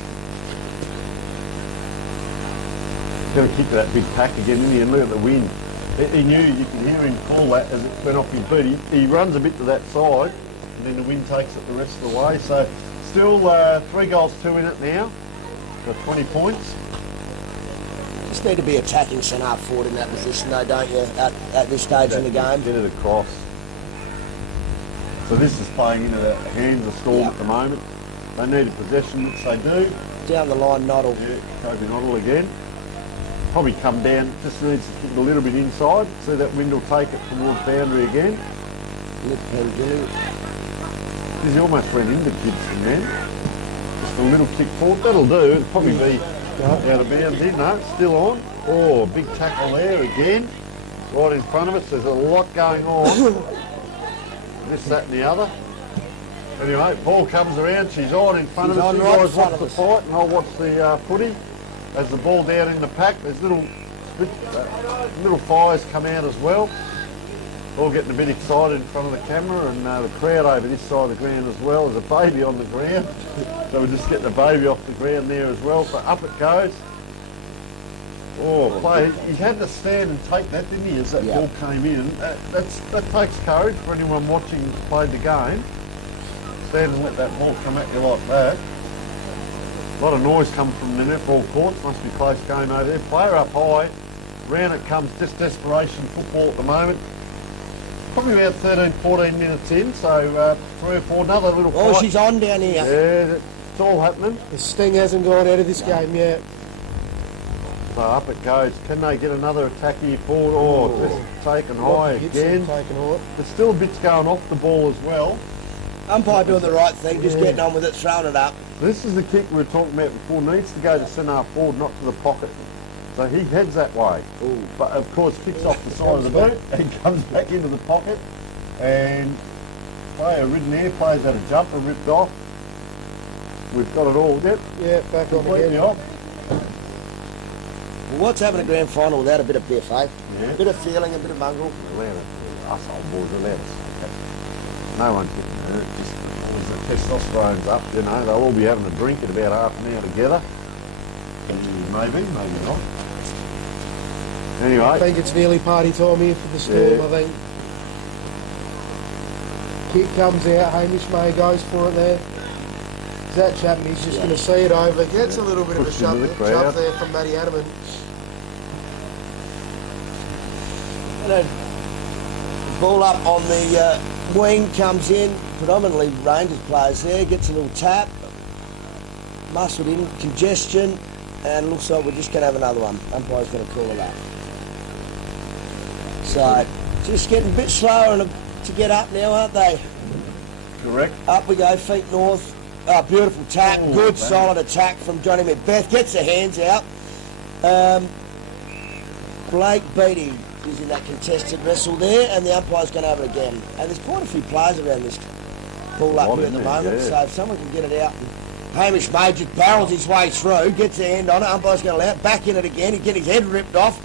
Going to kick that big pack again, isn't he? And look at the wind. He knew, you could hear him call that as it went off his boot. He runs a bit to that side, and then the wind takes it the rest of the way. So still 3 goals, 2 in it now for 20 points. Just need to be attacking centre forward in that position though, don't you, at this stage in the game? Get it across. So this is playing into the hands of Storm at the moment. They need a possession, which they do. Down the line, Noddle. Yeah, Kobe Noddle again. Probably come down, just needs to kick a little bit inside. See that wind will take it towards boundary again. He almost went into Gibson then. Just a little kick forward, that'll do. It'll probably be out of bounds in, no, still on. Oh, big tackle there again. Right in front of us, there's a lot going on. This, that and the other. Anyway, ball comes around, she's on in front of us. You guys watch the fight and I'll watch the footy. As the ball down in the pack, there's little fires come out as well. All getting a bit excited in front of the camera, and the crowd over this side of the ground as well. There's a baby on the ground, so we're just getting the baby off the ground there as well. So up it goes. Oh, play! He had to stand and take that, didn't he? As that ball came in, that takes courage for anyone watching play the game. Stand and let that ball come at you like that. A lot of noise coming from the netball courts. Must be close game over there. Player up high. Round it comes. Just desperation football at the moment. Probably about 13, 14 minutes in. So 3 or 4. Another little fight. Oh, she's on down here. Yeah, it's all happening. The sting hasn't gone out of this game yet. So up it goes. Can they get another attack here forward? Oh, just taken high again. There's still bits going off the ball as well. Umpire doing the right thing, just getting on with it, throwing it up. This is the kick we were talking about before. Needs to go to centre forward, not to the pocket. So he heads that way. Ooh. But of course kicks off the side of the boot and comes back into the pocket. And player ridden here, players had a jumper ripped off. We've got it all, yep. Yeah, back on completely again. off. Well, what's having a grand final without a bit of biff, eh? Yeah. A bit of feeling, a bit of mongrel. Us old boys are allowed. No one's getting hurt, just as the testosterone's up, you know, they'll all be having a drink at about half an hour together. Maybe not. Anyway. I think it's nearly party time here for the Storm, I think. Kick comes out, Hamish May goes for it there. That Chapman, he's just going to see it over. Gets a little bit of a shove there from Matty Adaman. Ball up on the wing, comes in, predominantly Rangers players there, gets a little tap, muscled in, congestion, and looks like we're just going to have another one. Umpire's going to call it up. So, just getting a bit slower to get up now, aren't they? Correct. Up we go, feet north. Beautiful tap, good solid attack from Johnny Macbeth. Gets the hands out. Blake Beattie is in that contested wrestle there, and the umpire's going over again. And there's quite a few players around this ball up here at the moment, so if someone can get it out. Hamish Major barrels his way through, gets a hand on it, umpire's going to allow it, back in it again, he gets his head ripped off.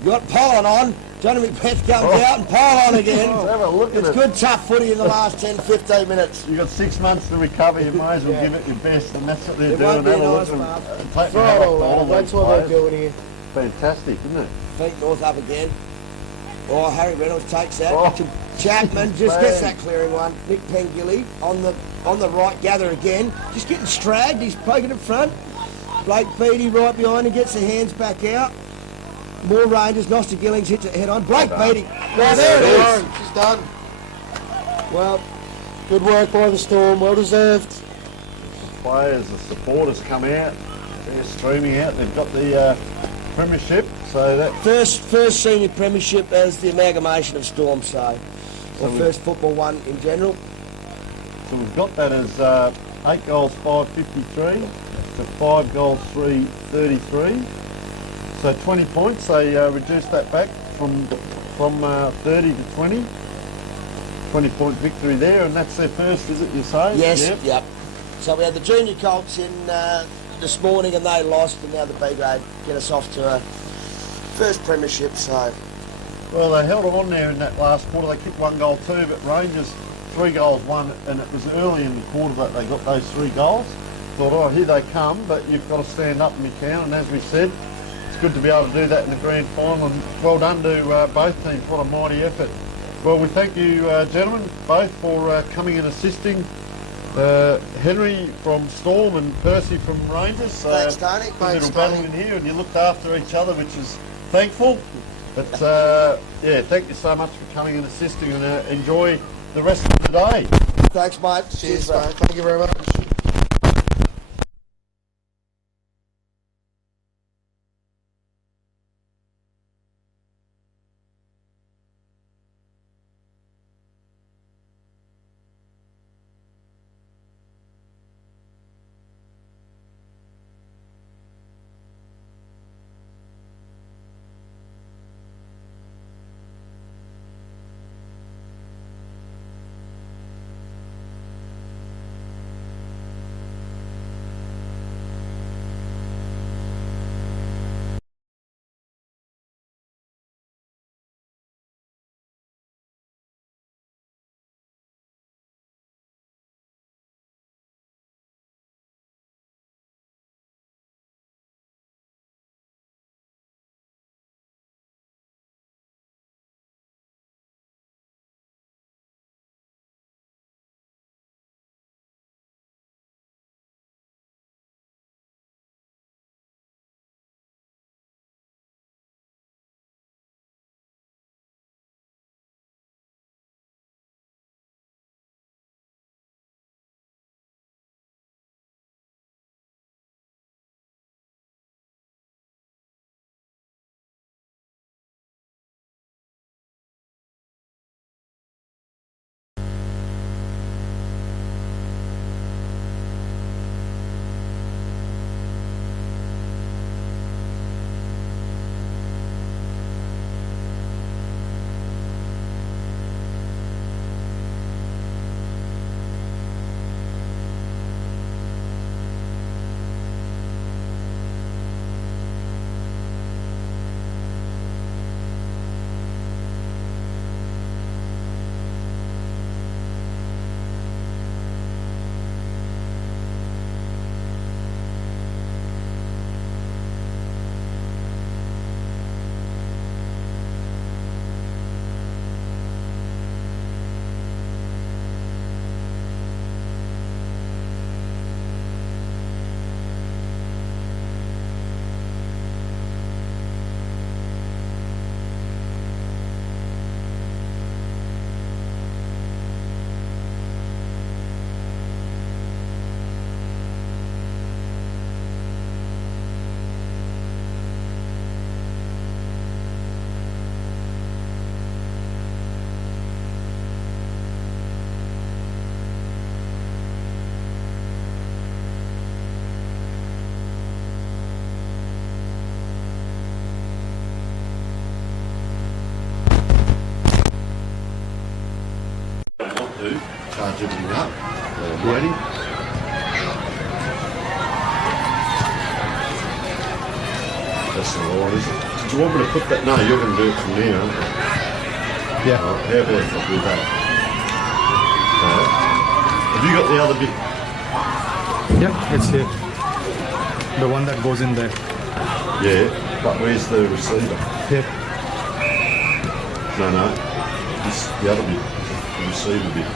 You got Pollen on, Johnny Macbeth comes out and Pollen on again. Have a look at It's good tough footy in the last 10-15 minutes. You've got 6 months to recover, you may as well give it your best, and that's what they're doing. Won't be Have a nice, look Mark. and take Throw the it hell all off over, that's what they're doing here. Fantastic, isn't it? Feet north up again. Oh, Harry Reynolds takes that. Oh. Chapman just gets that clearing one. Nick Pengilly on the right, gather again. Just getting stragged, he's poking in front. Blake Beattie right behind him, gets the hands back out. More Rangers, Noster Gillings hits it head on. Blake Beattie. Well, there it is. She's done. Well, good work by the Storm, well deserved. Players, the supporters come out, they're streaming out, they've got the premiership, so that... First senior premiership as the amalgamation of Storm, or first football one in general. So we've got that as 8 goals, 553, so 5 goals, 333. So 20 points, they reduced that back from 30 to 20. 20-point victory there, and that's their first, is it, you say? Yes, yep. So we had the junior Colts in this morning and they lost, and now the B grade get us off to a first premiership, so... Well, they held them on there in that last quarter. They kicked 1 goal too, but Rangers 3 goals, 1, and it was early in the quarter that they got those 3 goals. Thought, oh, here they come, but you've got to stand up and you can, and as we said, it's good to be able to do that in the grand final, and well done to both teams. What a mighty effort. Well, we thank you, gentlemen, both for coming and assisting. Henry from Storm and Percy from Rangers. Thanks, Tony. A little battle in here, and you looked after each other, which is thankful. But yeah, thank you so much for coming and assisting, and enjoy the rest of the day. Thanks, mate. Cheers, mate. Thank you very much. 2, charge everything up, waiting. That's not all, is it? Did you want me to put that? No, you're going to do it from there, aren't you? Yeah. Right, how about if I do that? Right. Have you got the other bit? Yeah, it's here. The one that goes in there. Yeah, but where's the receiver? Here. No. This, the other bit, the receiver bit.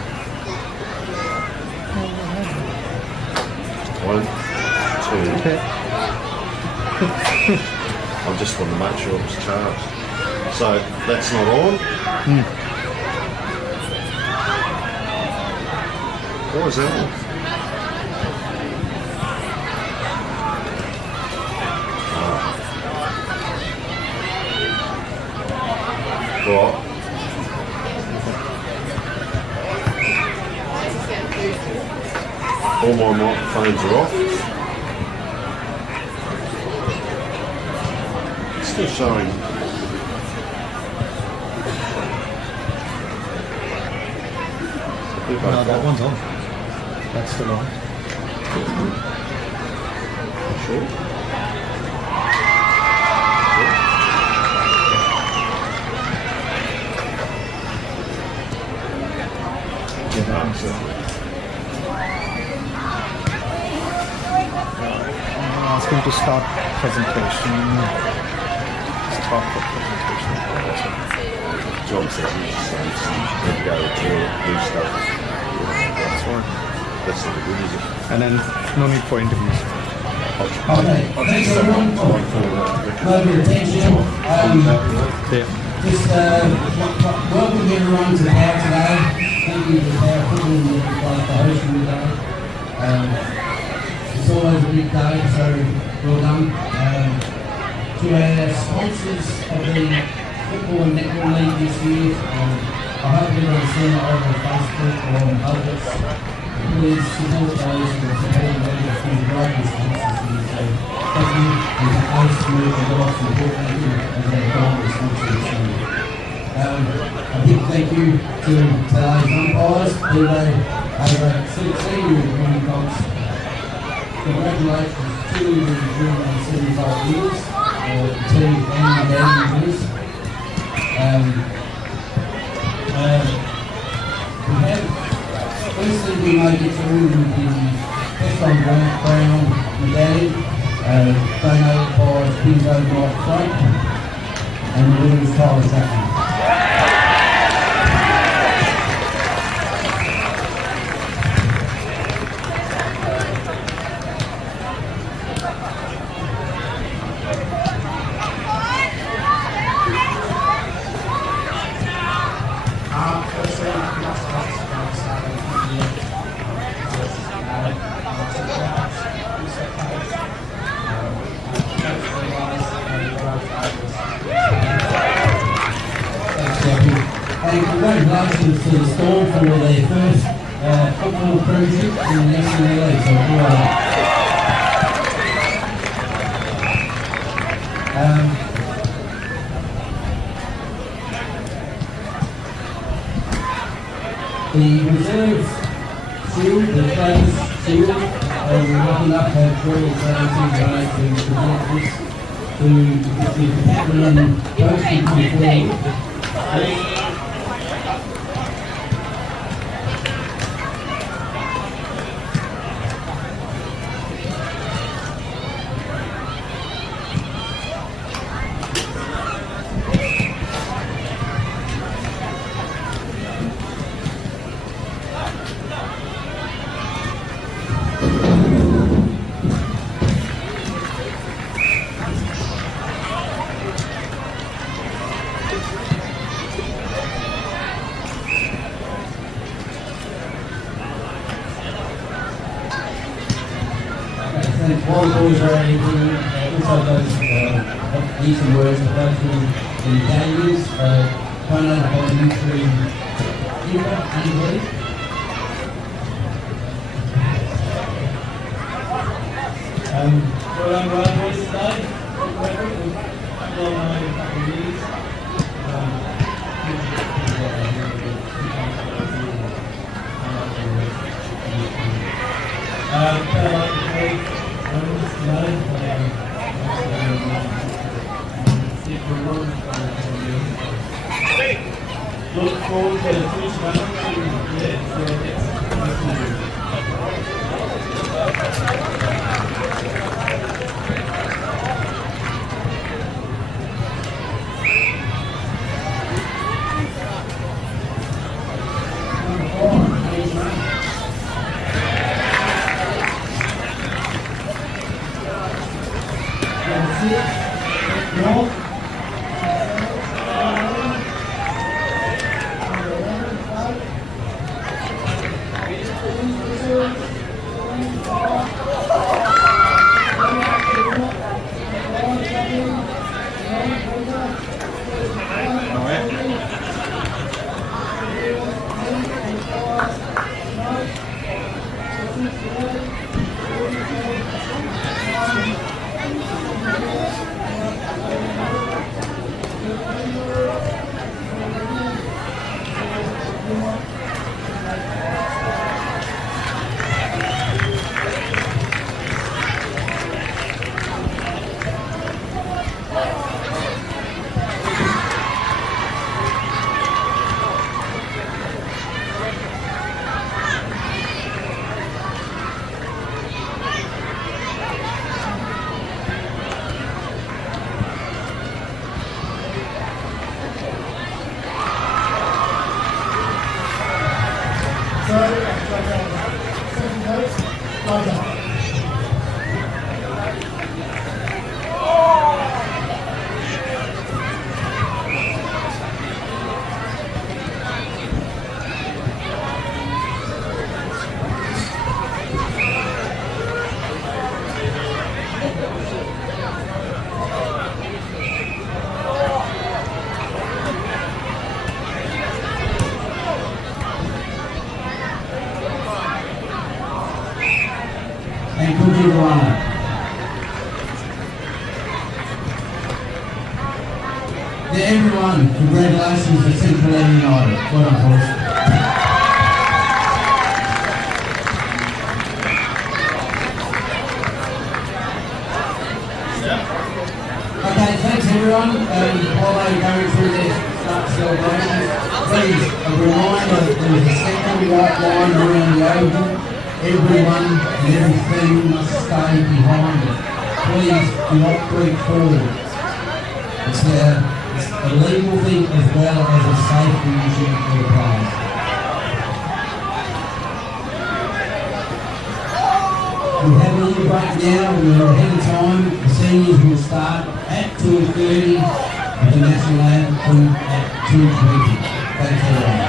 1, 2. Okay. I just want to make sure it was charged. So that's not on. Why is that on? Right. All my microphones are off. It's still showing. No, that one's on. That's still on. Sure. Yeah, that one's on. Ask him to start presentation. Start the presentation. John says he's going to go to do stuff. That's fine. That's not good, is it? And then no need for interviews. Okay, thanks everyone for your attention. Just welcome everyone to the Power today. Thank you to the Power Football and for hosting the day. It's always a big day, so well done. To our sponsors of the Football and Netball League this year, I hope everyone's seen it over on Facebook or on others. Please support those who are supporting them with the great responses here. So thank you, and to us who have got support thank you as our great responses. A big thank you to today's umpires, Eyre, 16 Green Cox. Congratulations to the Junior 75 years, to Andy Downing years. We have, firstly we may get through with the Best on Brown medallion, donated by Bingo Mike Frank, and the winner's Tyler Chapman. And congratulations to the Storm for their first football premiership in the National League. So well the reserves shield, the players shield, we're lucky enough to have Royal Sailing today to present this to the captain and coach to come forward. While the boys are ready, also those decent words that go through the dailies, donated by the Ministry Eyre, I believe. Well done, boys today. Well known in a couple of years. And Cookie Rana. To everyone, congratulations to Central United. Well done, boys. Okay, thanks everyone. While they're going through their start celebrations, please, a reminder that there is a second white line around the oval. Everyone and everything must stay behind it. Please do not creep forward. It's a legal thing as well as a safety issue for the players. We have a little break now. We're ahead of time. The seniors will start at 2:30 with the national anthem at 2:20. Thanks everyone.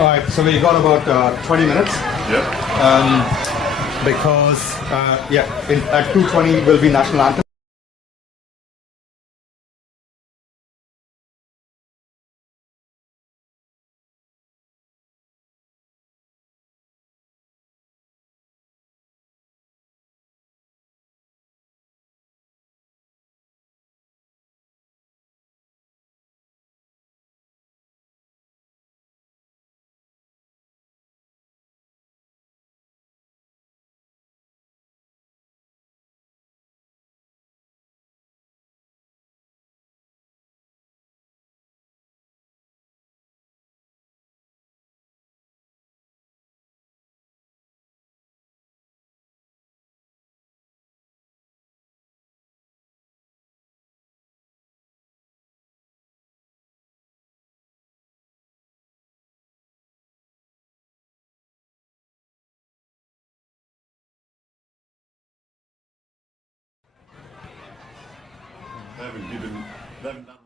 Alright, so we got about 20 minutes. Yep. Because, at 2:20 will be national anthem. They haven't done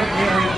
Thank you.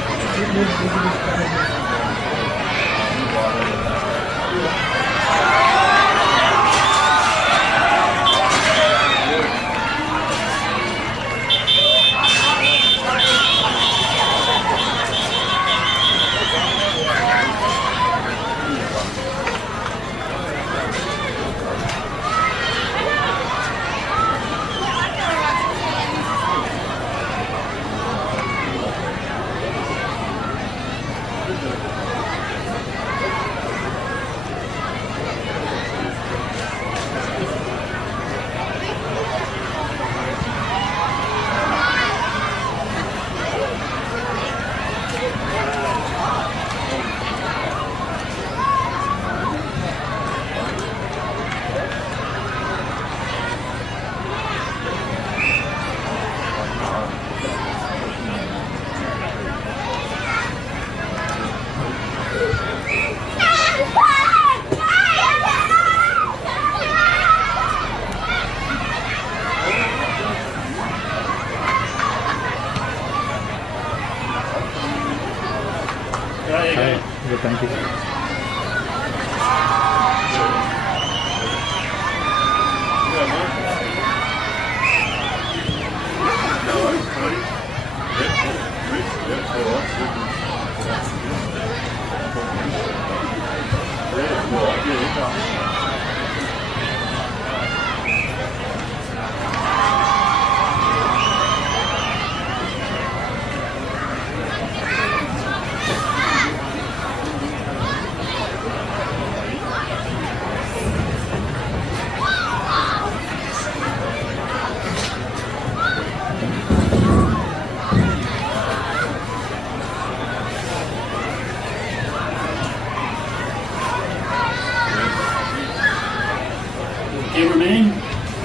Cameraman?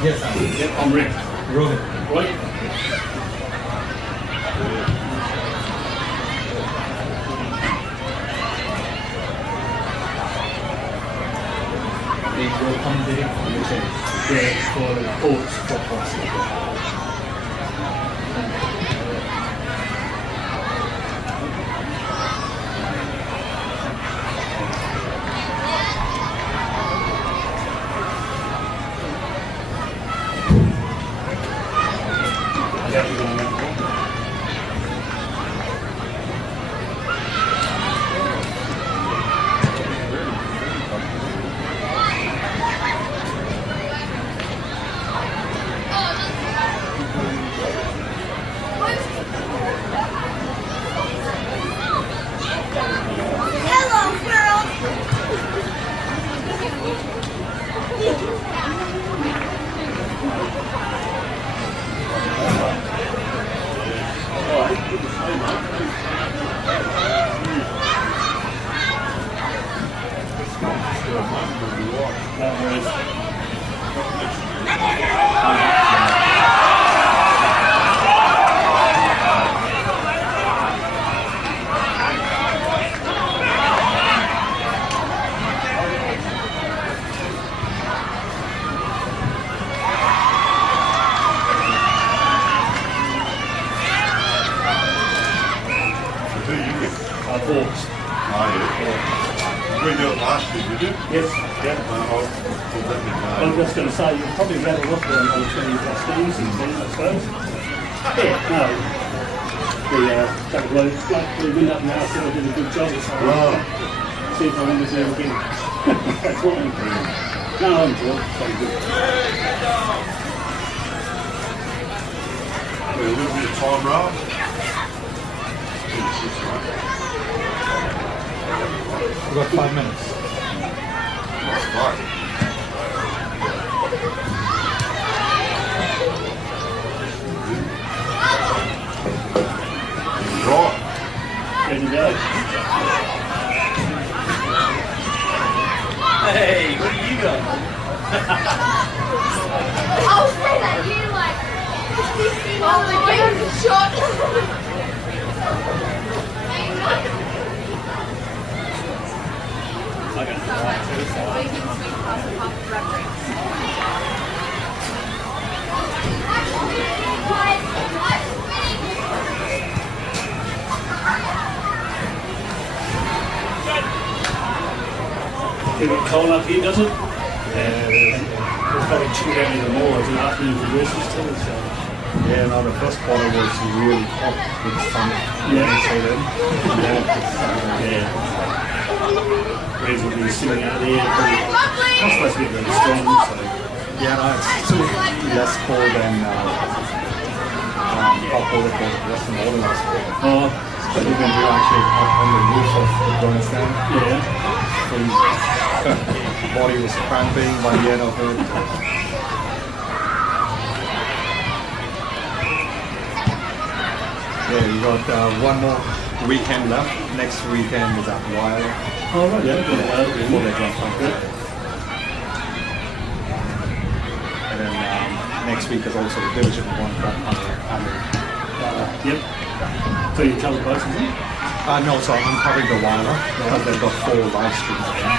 Yes, sir. Yep, I'm Rick. Robert. Right? They will come there for the ports for possible. I was just going to say, you'll probably rattle off there another 20 trustees and things, I suppose. Yeah, no. The bloke we win up now, so I did a good job. So see if I win this there again. That's what I'm doing. No, I'm good. Very good. A little bit of time, Rob. We've got 5 minutes. That's right. Ready to go. Hey, what do you got? I'll say that you like 15 on the game shot. Get a bit cold up here, does it? It's probably chilled out even more as an afternoon progresses too. So. Yeah, no, the first quarter was really hot with the sun. Yeah. Say that. Yeah. Breeze will be sitting out there. Not supposed to be very strong, so. Yeah, no, it's still less cold than how cold it was less than more than last year. Oh. So even we were actually up on the roof of the grandstand. Yeah. Body was cramping by the end of it. Yeah, we got one more weekend left. Next weekend is at Wild. Oh, right. Yeah. Before they jump on. And then next week is also the Division 1 Cup under. Yep. So you cover both of them? No, so I'm covering the Wilder because they've got 4 live streams there.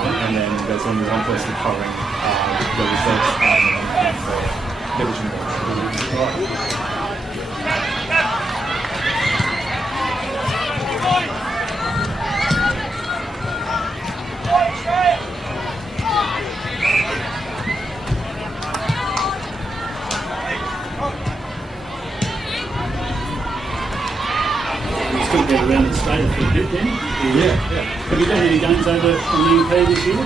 And then there's only one person covering the reserves for Division 1. Still get around the state for a bit then? Yeah. Have you done any games over on the UK this year?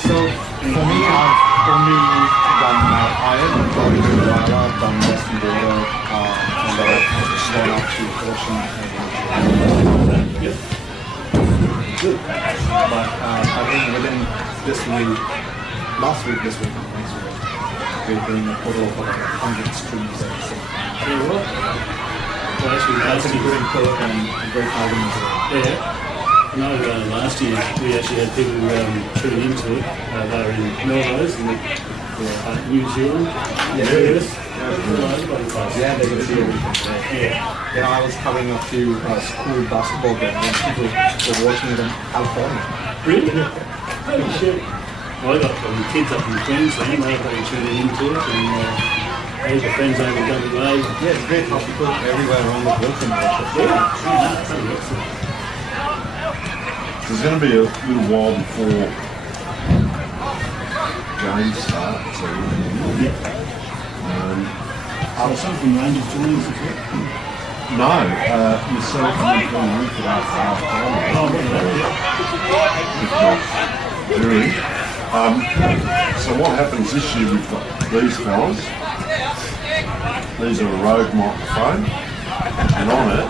So for me, I've only done Eyre, done Eyre, done Western Border, and then I've gone up to Ocean. Yep. Good. But I think within this week, last week, this week, and next week, we're doing a total of about 100 streams. Yeah, what? Well, actually, That's a good input and great arguments. Yeah. I know last year we actually had people tuning into it. They were in Melrose in New Zealand. Yeah, yeah, they could see everything. Yeah. I was covering a few school basketball games and people were watching it in California. Really? Holy shit. Well, I got kids up in Queensland, they've been tuning into it, and they've got friends over in WA. Yeah, it's great how people everywhere around the world can watch it. There's going to be a little while before games start, so so something Rangers joins as well? no, yourself and Rangers for that half time. So what happens this year, we've got these fellas. These are a Rode microphone, and on it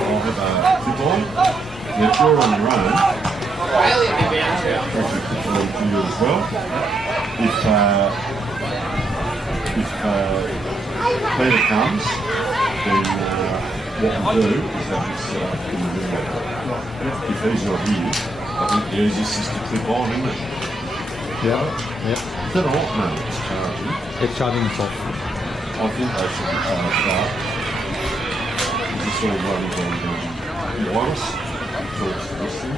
I'll have a clip on. Now if you're on your own, actually clip on to you as well. If Peter comes, then what we'll do is have this in the middle. If he's not here, I think the easiest is to clip on, isn't it? Yeah. Is that all? No, it's charging. It's charging itself. I think they should start. Is this all running on wireless? Talks to this thing.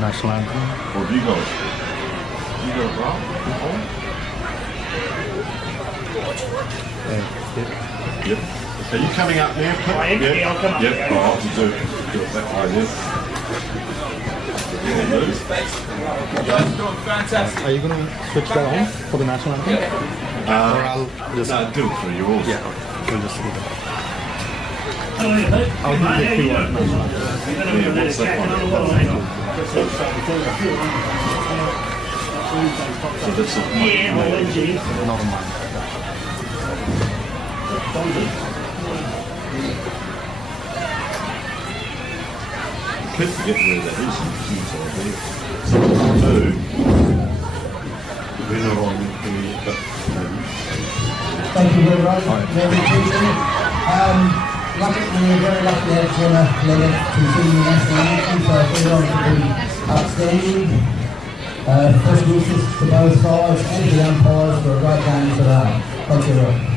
National anthem. What have you got? You got it right? Yep. Are you coming up now? I am. Yep. Yeah, I'll come up. Yep. I'll do it that way then. Are you going to switch that on for the national anthem? Or I'll just no, do it for yours. Yeah, okay. We'll just do that. Oh, yeah, mate. I'll do the two-word national anthem. Yeah, what's that one? So that's Yeah, well, not on mine. I keep forgetting where that is since I was there. So what we'll do, we're not on here, but Thank you very much. Very appreciated. We're very lucky to have Gemma Leggett to sing the national anthem, so I think on to be outstanding. First wishes to both sides and the umpires for a great game today. Thank you very much.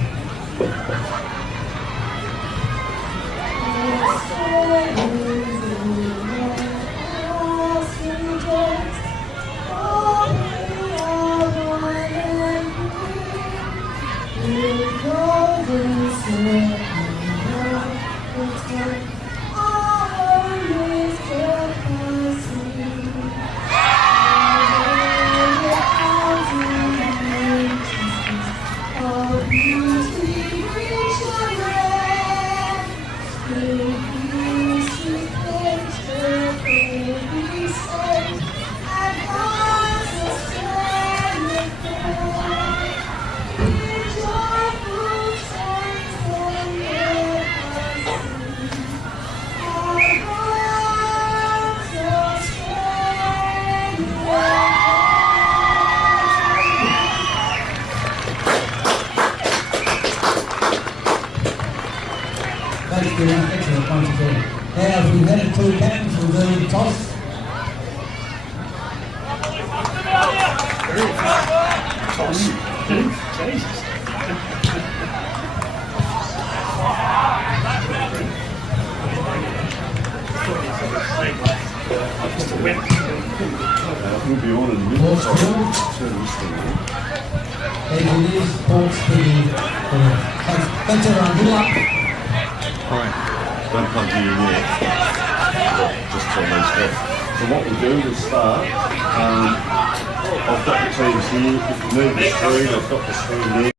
That's good. Excellent. Once again. Now, if we had it two captains, we'll do the toss. Jesus. We'll be on in a minute. Turn this thing on. Engineers, ports, thanks everyone. Good luck. Alright, don't plug you in yet. Just tell those stuff. So what we'll do is start. I've got the teams here. If you need the screen, I've got the screen there.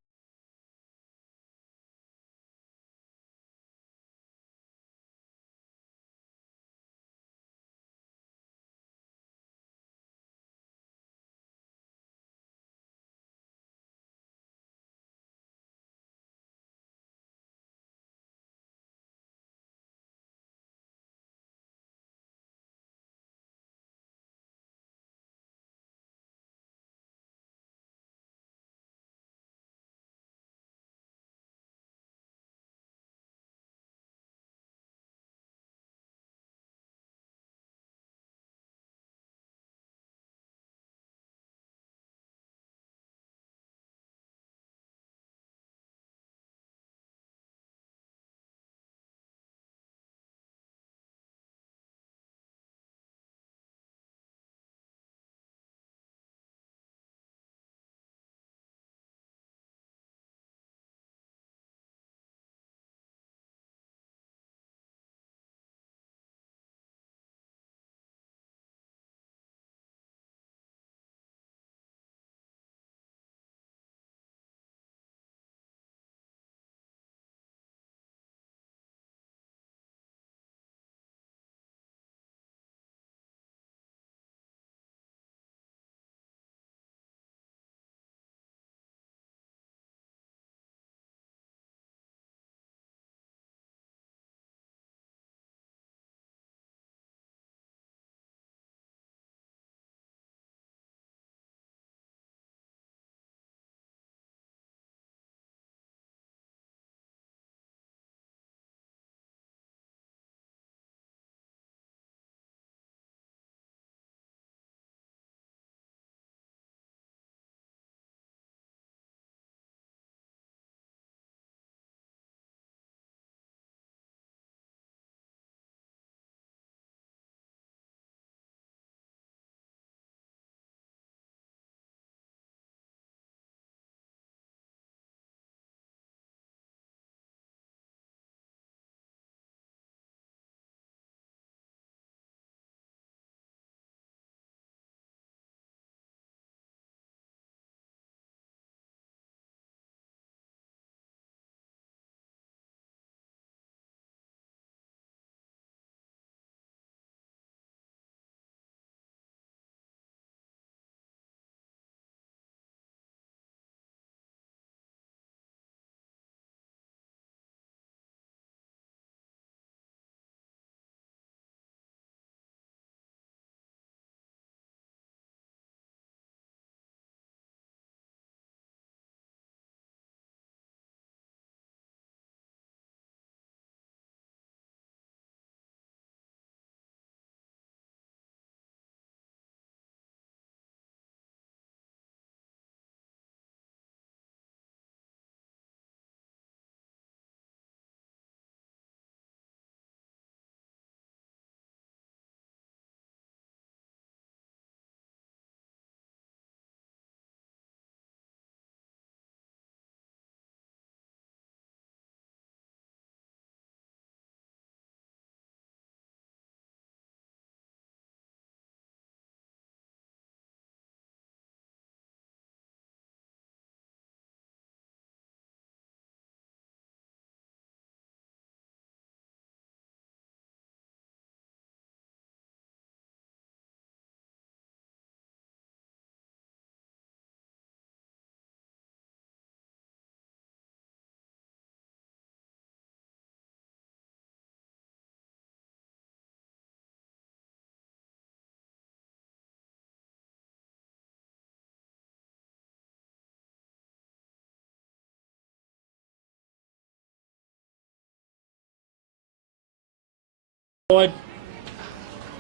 Wide,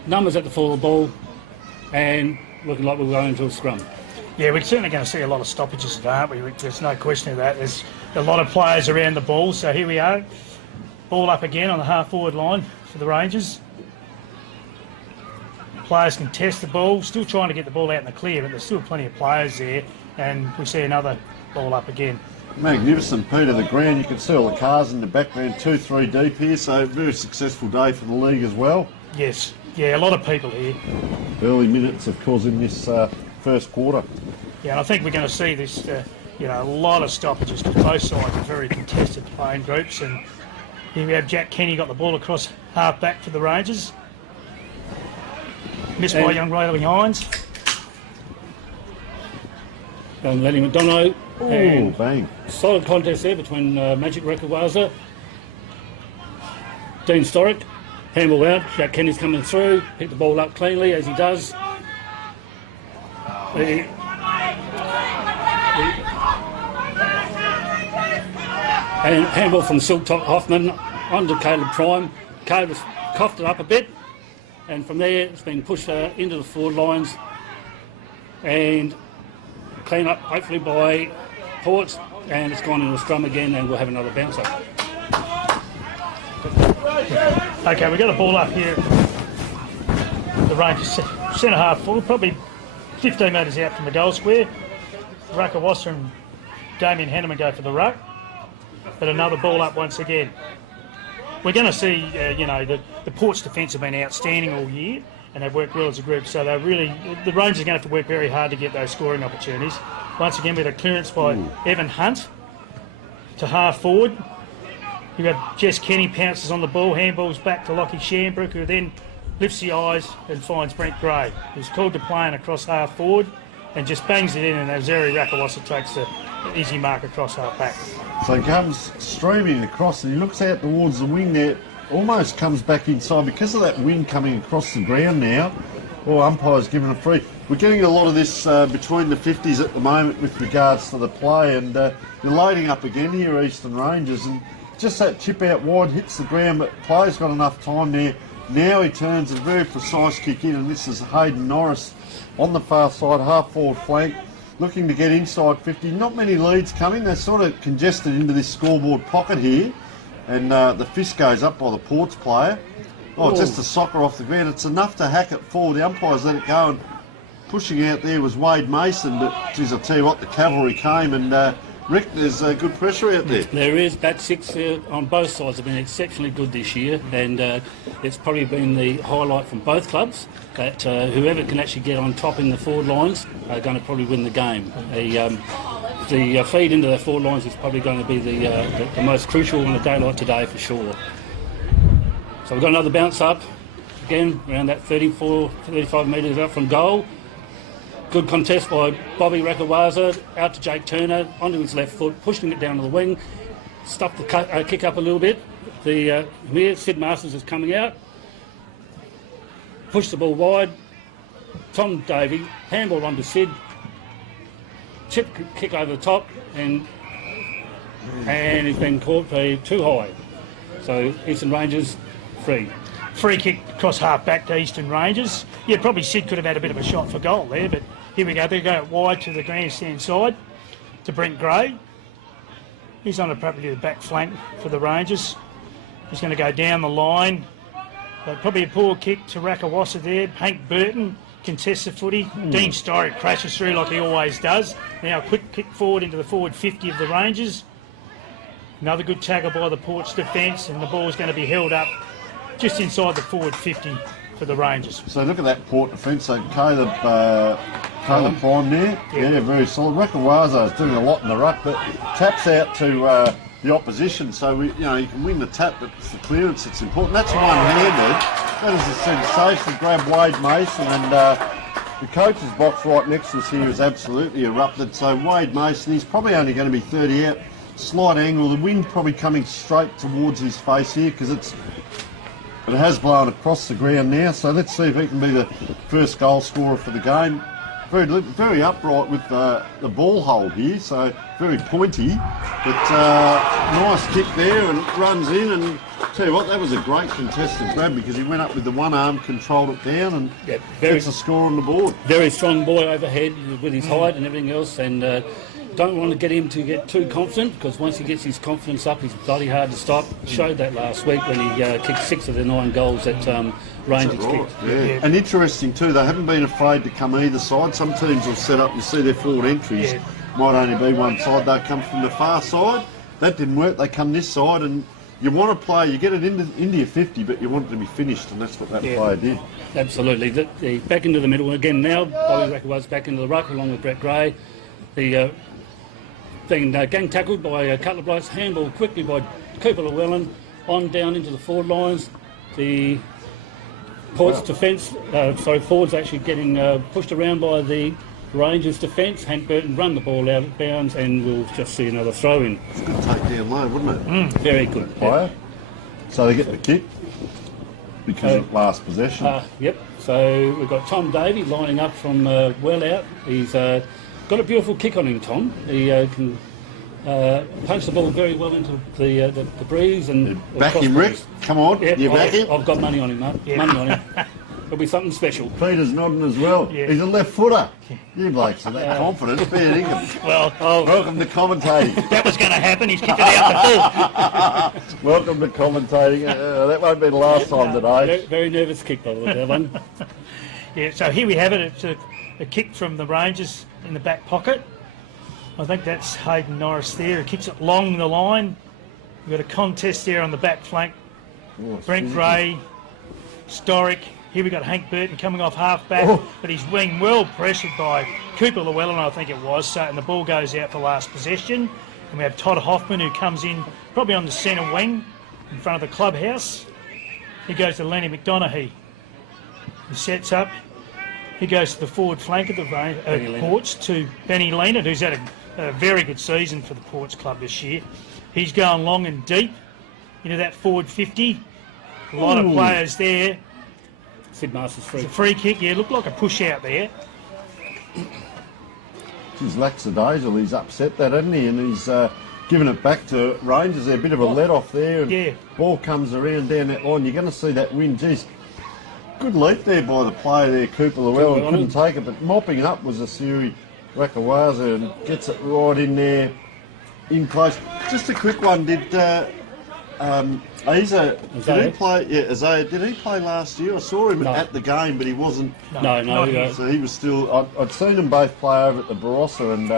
numbers at the fall of the ball, and looking like we're going into a scrum. Yeah, we're certainly going to see a lot of stoppages today, aren't we? There's no question of that. There's a lot of players around the ball, so here we are. Ball up again on the half-forward line for the Rangers. Players can test the ball, still trying to get the ball out in the clear, but there's still plenty of players there, and we see another ball up again. Magnificent, Peter, the ground. You can see all the cars in the background, 2-3 deep here, so very successful day for the league as well. Yes, yeah, a lot of people here. Early minutes, of course, in this first quarter. Yeah, and I think we're going to see this, a lot of stoppages because both sides are very contested playing groups, and here we have Jack Kenny got the ball across half back for the Rangers. Missed by young Riley Hines. And Lenny McDonough. Oh, bang. Solid contest there between Magic Rekawaza, Dean Storick. Handball out. Jack Kenny's coming through. Picked the ball up cleanly as he does. And handball from Silk Top Hoffman onto Caleb Prime. Caleb coughed it up a bit, and from there it's been pushed into the forward lines and clean up hopefully by Ports, and it's gone into a scrum again, and we'll have another bounce up. Okay, we've got a ball up here. The Rangers centre half forward, probably 15 metres out from the goal square. Rakawasa and Damien Henneman go for the ruck. But another ball up once again. We're going to see, the Ports defence have been outstanding all year, and they've worked well as a group. So the Rangers are going to have to work very hard to get those scoring opportunities. Once again, with a clearance by Evan Hunt to half forward. You have Jess Kenny pounces on the ball, handballs back to Lockie Shambrook, who then lifts the eyes and finds Brent Gray, who's called to playing across half forward and just bangs it in, and Azeri Rakawasa takes the easy mark across half back. So he comes streaming across and he looks out towards the wing there, almost comes back inside because of that wind coming across the ground now. Well, umpire's given a free. We're getting a lot of this between the 50s at the moment with regards to the play, and you're loading up again here, Eastern Rangers, and just that chip out wide hits the ground, but player's got enough time there. Now he turns a very precise kick in, and this is Hayden Norris on the far side, half forward flank, looking to get inside 50. Not many leads coming. They're sort of congested into this scoreboard pocket here, and the fist goes up by the Ports player. Oh, just a soccer off the ground. It's enough to hack it forward. The umpires let it go, and pushing out there was Wade Mason, but geez, I'll tell you what, the cavalry came, and Rick, there's good pressure out there. There is. Bat six on both sides have been exceptionally good this year, and it's probably been the highlight from both clubs that whoever can actually get on top in the forward lines are going to probably win the game. The feed into the forward lines is probably going to be the most crucial on a day like today for sure. So we've got another bounce up, again around that 35 metres out from goal. Good contest by Bobby Rekawaza, out to Jake Turner, onto his left foot, pushing it down to the wing, stuffed the kick up a little bit. Here, Sid Masters is coming out, pushed the ball wide, Tom Davey, handball onto Sid, chip kick over the top, and he's been caught for too high. So Eastern Rangers free. Free kick across half back to Eastern Rangers. Yeah, probably Sid could have had a bit of a shot for goal there, but here we go. They go wide to the grandstand side to Brent Gray. He's on probably the back flank for the Rangers. He's going to go down the line. But probably a poor kick to Rakawasa there. Hank Burton contests the footy. Dean Storick crashes through like he always does. Now a quick kick forward into the forward 50 of the Rangers. Another good tackle by the Ports defence, and the ball's going to be held up just inside the forward 50 for the Rangers. So look at that Port defence. So Caleb Prime there. Yeah, very solid. Rekawaza is doing a lot in the ruck, but taps out to the opposition. So you can win the tap, but it's the clearance that's important. That's one-handed. That is a sensational grab, Wade Mason, and the coach's box right next to us here is absolutely erupted. So Wade Mason, he's probably only going to be 30 out. Slight angle. The wind probably coming straight towards his face here because it has blown across the ground now, so let's see if he can be the first goal scorer for the game. Very upright with the ball hold here, so very pointy, but nice kick there and runs in and Tell you what, that was a great contested grab because he went up with the one arm, controlled it down, and gets a score on the board. Very strong boy overhead with his height and everything else, and don't want to get him to get too confident, because once he gets his confidence up, he's bloody hard to stop. Showed that last week when he kicked 6 of the 9 goals that Rangers kicked. Yeah. And interesting too, they haven't been afraid to come either side. Some teams will set up, you see their forward entries, might only be one side, they'll come from the far side. That didn't work, they come this side, and you want to play, you get it into your 50, but you want it to be finished, and that's what that player did. Absolutely. The back into the middle again now. Bobby Rackawaz back into the ruck along with Brett Gray. The being gang tackled by a couple of blokes, handball quickly by Cooper Llewellyn, on down into the forward lines. The Port's defence, forwards actually getting pushed around by the Rangers defence. Hank Burton run the ball out of bounds, and we'll just see another throw in. It's a good takedown low, wouldn't it? Very good. Player. So they get the kick because of last possession. Yep. So we've got Tom Davey lining up from well out. He's got a beautiful kick on him, Tom. He can punch the ball very well into the breeze and back him, Rick. Come on, you back him. I've got money on him, mate. Money on him. It'll be something special. Peter's nodding as well. Yeah. He's a left footer. You blokes are that confident. Fair dinkum. Well, welcome to commentating. That was going to happen. He's kicked it out the full. Welcome to commentating. That won't be the last time today. Very nervous kick by the way, that one. Yeah. So here we have it. It's a kick from the Rangers in the back pocket. I think that's Hayden Norris there. He kicks it along the line. We've got a contest there on the back flank. Brent Gray, Storick. Here we got Hank Burton coming off half back, but he's being well pressured by Cooper Llewellyn, I think it was. So, and the ball goes out for last possession. And we have Todd Hoffman, who comes in probably on the centre wing in front of the clubhouse. He goes to Lenny McDonaghy. He sets up. He goes to the forward flank of the Ports to Benny Leonard, who's had a very good season for the Ports club this year. He's going long and deep into that forward 50. A lot of players there. Sid Masters free. It's a free kick, looked like a push out there. He's lackadaisical, he's upset that, hasn't he? And he's given it back to Rangers there, a bit of a let off there. And ball comes around down that line, you're going to see that win. Geez, good leap there by the player there, Cooper Llewellyn, couldn't take it, but mopping up was a Siri Rakawaza and gets it right in there, in close. Just a quick one, did Eyre, did he play? Yeah, Isaiah, did he play last year? I saw him at the game, but he wasn't. No. So he was still. I'd seen them both play over at the Barossa and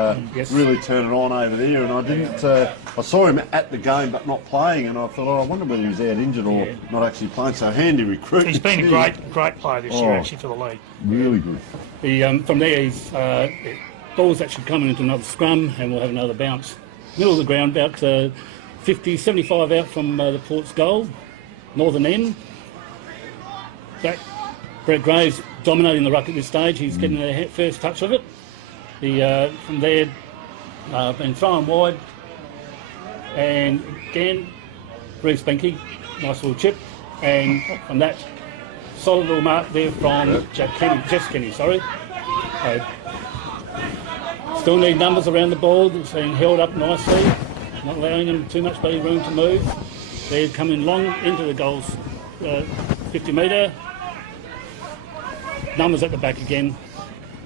really turn it on over there. And I didn't. I saw him at the game, but not playing. And I thought, I wonder whether he was out injured or not actually playing. So handy recruit. He's been a great player this year actually for the league. Really good. From there, he's ball's actually coming into another scrum, and we'll have another bounce. Middle of the ground, about 50, 75 out from the Port's goal, northern end. Brett Gray's dominating the ruck at this stage. He's getting the first touch of it. From there, been thrown wide. And again, Bruce Benke, nice little chip. And from that, solid little mark there from Jess Kenny. Still need numbers around the ball. It's being held up nicely. Not allowing them too much bloody room to move. They're coming long into the goals, 50 metre. Numbers at the back again.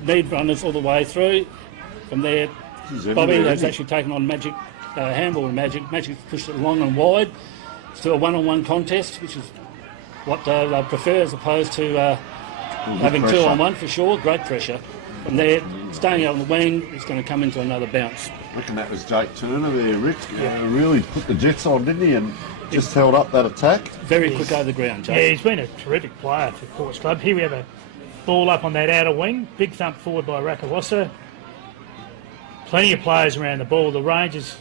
Need runners all the way through. From there, Bobby has actually taken on Magic, handball and Magic. Magic's pushed it long and wide. Still a one-on-one contest, which is what they prefer as opposed to having pressure. 2-on-1 for sure. Great pressure. From there, staying out on the wing, it's going to come into another bounce. I reckon that was Jake Turner there, Rick. Really put the Jets on, didn't he? And just held up that attack. Very quick over the ground, Jake. Yeah, he's been a terrific player for Ports Club. Here we have a ball up on that outer wing. Big thump forward by Rakawasa. Plenty of players around the ball. The Rangers,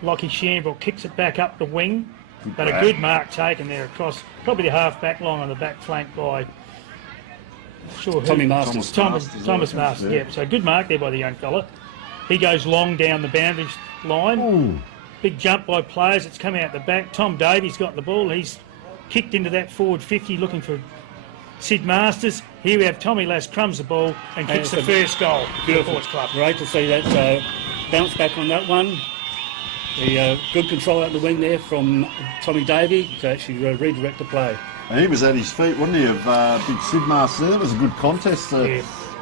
Lockie Shambrel kicks it back up the wing. But a good mark taken there across probably the half-back line on the back flank by... Tommy Masters. Thomas Masters, yeah. So good mark there by the young fella. He goes long down the boundary line. Ooh. Big jump by players. It's come out the back. Tom Davies got the ball. He's kicked into that forward 50 looking for Sid Masters. Here we have Tommy Lass crumbs the ball and kicks the first goal for the Ports Club. Great to see that bounce back on that one. The good control out the wing there from Tommy Davey to actually redirect the play. And he was at his feet, wasn't he, of Big Sid Masters there. That was a good contest.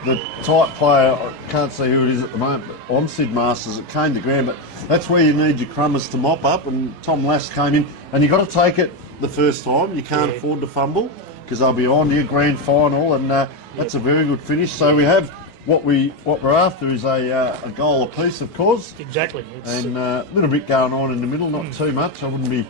The tight player, I can't see who it is at the moment, but on Sid Masters, it came to ground. But that's where you need your crummers to mop up, and Tom Lass came in. And you've got to take it the first time. You can't afford to fumble, because they'll be on your grand final, and that's a very good finish. So we have what we're after is a goal apiece, of course. Exactly. And a little bit going on in the middle, not too much. I wouldn't be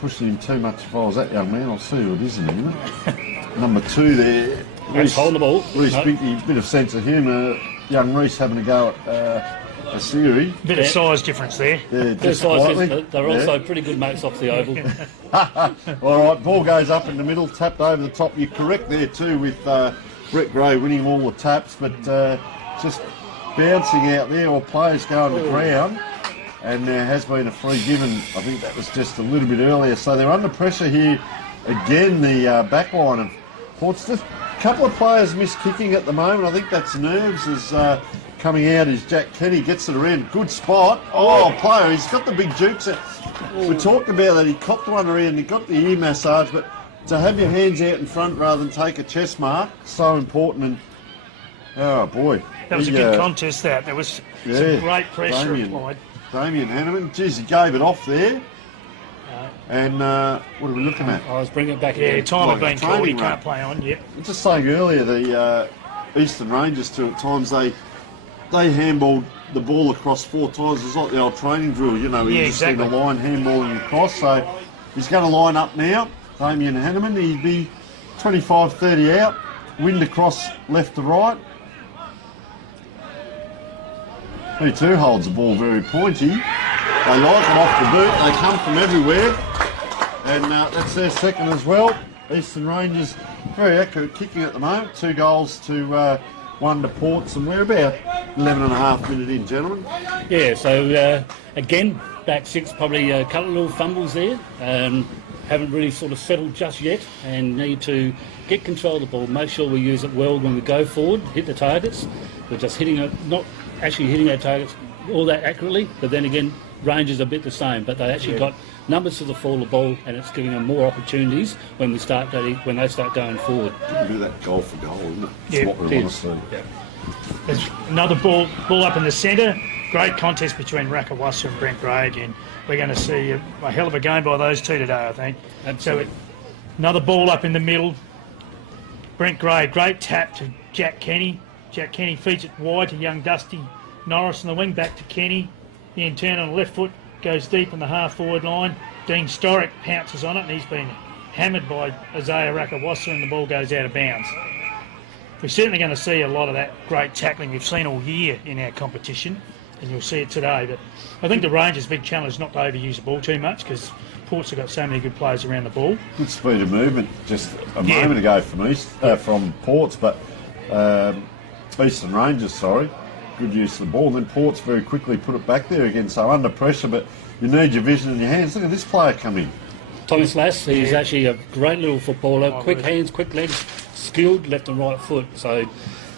pushing him too much if I was that young man. I'll see who it is in a minute. Number 2 there. Reece holding the ball. Reece Binky, bit of sense of humour. Young Reece having a go at a series. Bit of size difference there. Yeah, Their size, they're also pretty good mates off the oval. All right, ball goes up in the middle, tapped over the top. You're correct there too with Brett Gray winning all the taps, but just bouncing out there, or players going to ground, and there has been a free given. I think that was just a little bit earlier. So they're under pressure here again, the back line of Ports. Just a couple of players miss kicking at the moment. I think that's nerves as coming out is Jack Kenny, gets it around. Good spot. Oh, player, he's got the big jukes. We talked about that. He copped one around, he got the ear massage, but to have your hands out in front rather than take a chest mark, so important. And oh boy, that was a good contest. There was some great pressure applied. Damien Hanneman, geez, he gave it off there. And what are we looking at? I was bringing it back. Yeah, time had been called. He can't play on yet. I was just saying earlier, the Eastern Rangers too, at times they handballed the ball across 4 times. It's like the old training drill, you know. You just see the line handballing across. So he's going to line up now. Damien Hanneman, he'd be 25-30 out, wind across left to right. He too holds the ball very pointy. They like it off the boot. They come from everywhere, and that's their second as well. Eastern Rangers very accurate kicking at the moment. 2 goals to 1 to Ports, and we're about 11.5 minutes in, gentlemen. Yeah, so again, back 6, probably a couple of little fumbles there. Haven't really sort of settled just yet, and need to get control of the ball, make sure we use it well when we go forward, hit the targets. We're just hitting it, not actually hitting our targets all that accurately, but then again, range is a bit the same, but they actually got numbers to the fall of the ball, and it's giving them more opportunities when they start going forward. A bit of that goal for goal, isn't it? Yeah, what we want to see. Yeah. There's another ball up in the centre. Great contest between Rakawasa and Brent Gray again. We're going to see a hell of a game by those two today, I think. Absolutely. So another ball up in the middle. Brent Gray, great tap to Jack Kenny. Jack Kenny feeds it wide to young Dusty Norris on the wing, back to Kenny. Ian Turner on the left foot, goes deep in the half-forward line. Dean Storick pounces on it, and he's been hammered by Isaiah Rakawasa, and the ball goes out of bounds. We're certainly going to see a lot of that great tackling we've seen all year in our competition, and you'll see it today. But I think the Rangers' big challenge is not to overuse the ball too much, because Ports have got so many good players around the ball. Good speed of movement just a moment ago from Ports, but Eastern Rangers, sorry. Good use of the ball. And then Ports very quickly put it back there again, so under pressure, but you need your vision in your hands. Look at this player come in. Thomas Lass, he's actually a great little footballer, quick hands, quick legs, skilled left and right foot. So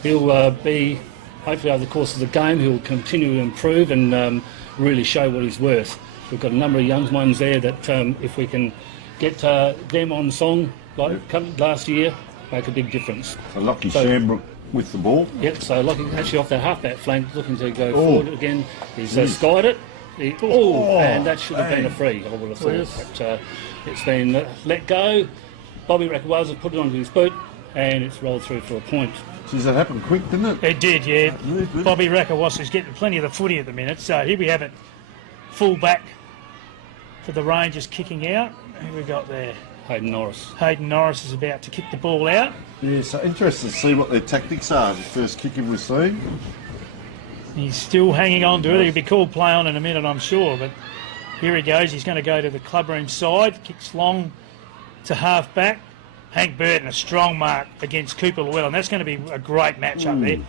he'll be, hopefully over the course of the game, he'll continue to improve and really show what he's worth. We've got a number of young ones there that if we can get them on song like last year, make a big difference. So Lockie Shamrock with the ball. Yep, so Lockie actually off that half-back flank, looking to go forward again. He's skied it. And that should have been a free, I would have thought. But it's been let go. Bobby Rakawaza put it onto his boot, and it's rolled through for a point. Geez, that happened quick, didn't it? It did, yeah. Bobby Rakawasa's getting plenty of the footy at the minute. So here we have it, full back for the Rangers kicking out. Who we got there? Hayden Norris. Hayden Norris is about to kick the ball out. Yeah, so interested to see what their tactics are. The first kicking we've seen. He's still hanging on to it. He'll be called play on in a minute, I'm sure. But here he goes. He's going to go to the clubroom side. Kicks long to half back. Hank Burton, a strong mark against Cooper Llewellyn. That's going to be a great match up there.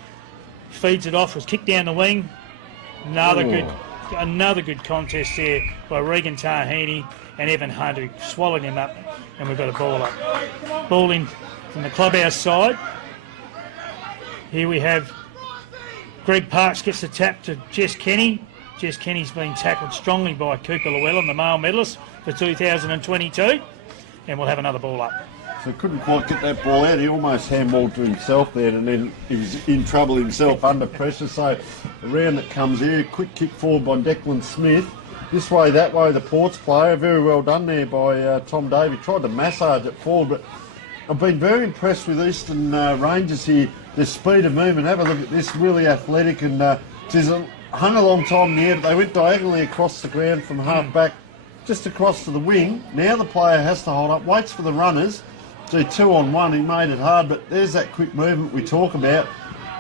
Feeds it off. Was kicked down the wing. Another good contest there by Regan Tahini and Evan Hunt, who swallowed him up, and we've got a ball up. Ball in from the clubhouse side. Here we have Greg Parks gets the tap to Jess Kenny. Jess Kenny's been tackled strongly by Cooper Llewellyn, the male medalist for 2022, and we'll have another ball up. So couldn't quite get that ball out. He almost handballed to himself there, and then he was in trouble himself under pressure. So the round that comes here, quick kick forward by Declan Smith. This way, that way, the Ports player. Very well done there by Tom Davey. Tried to massage it forward, but I've been very impressed with Eastern Rangers here. Their speed of movement. Have a look at this, really athletic, and she's hung a long time in the air, but they went diagonally across the ground from half back, just across to the wing. Now the player has to hold up, waits for the runners. So 2-on-1, he made it hard, but there's that quick movement we talk about.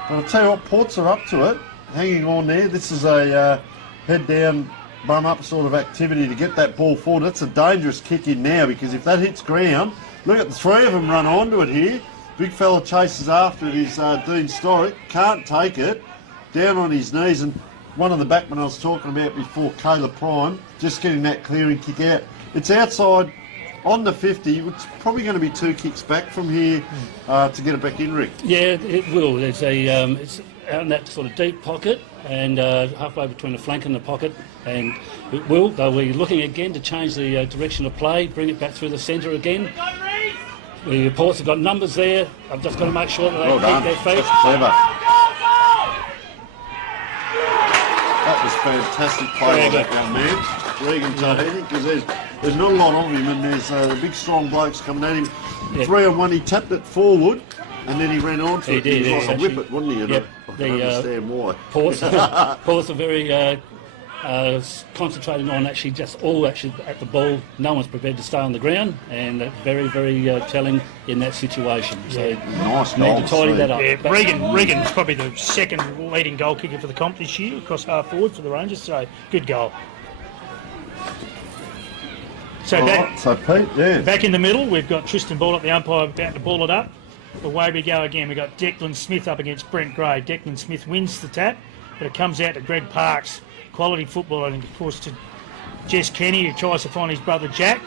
But I'll tell you what, Ports are up to it, hanging on there. This is a head down, bum up sort of activity to get that ball forward. That's a dangerous kick in now, because if that hits ground, look at the three of them run onto it here. Big fella chases after it is Dean Storick, can't take it, down on his knees, and one of the backmen I was talking about before, Caleb Prime, just getting that clearing kick out. It's outside on the 50, which is probably going to be 2 kicks back from here to get it back in, Rick. Yeah, it will. It's out in that sort of deep pocket and halfway between the flank and the pocket, and it will. They'll be looking again to change the direction of play, bring it back through the centre again. The Ports have got numbers there. I've just got to make sure that they keep their feet. That's clever. That was fantastic play by that young man, Regan Tahiti, because there's not a lot of him, and there's the big strong blokes coming at him. 3-on-1, he tapped it forward, and then he ran on to it. He was like a whip it, wasn't he? Yep. I can understand why. Ports are very concentrating on actually at the ball. No one's prepared to stay on the ground, and that's very, very telling in that situation. So nice need to tidy that up. Yeah, Regan's probably the second leading goal kicker for the comp this year, across half forward for the Rangers, so good goal. So back in the middle, we've got Tristan Ball at the umpire about to ball it up. Away we go again. We've got Declan Smith up against Brent Gray. Declan Smith wins the tap, but it comes out to Greg Parks. Quality footballer, and of course to Jess Kenny, who tries to find his brother Jack,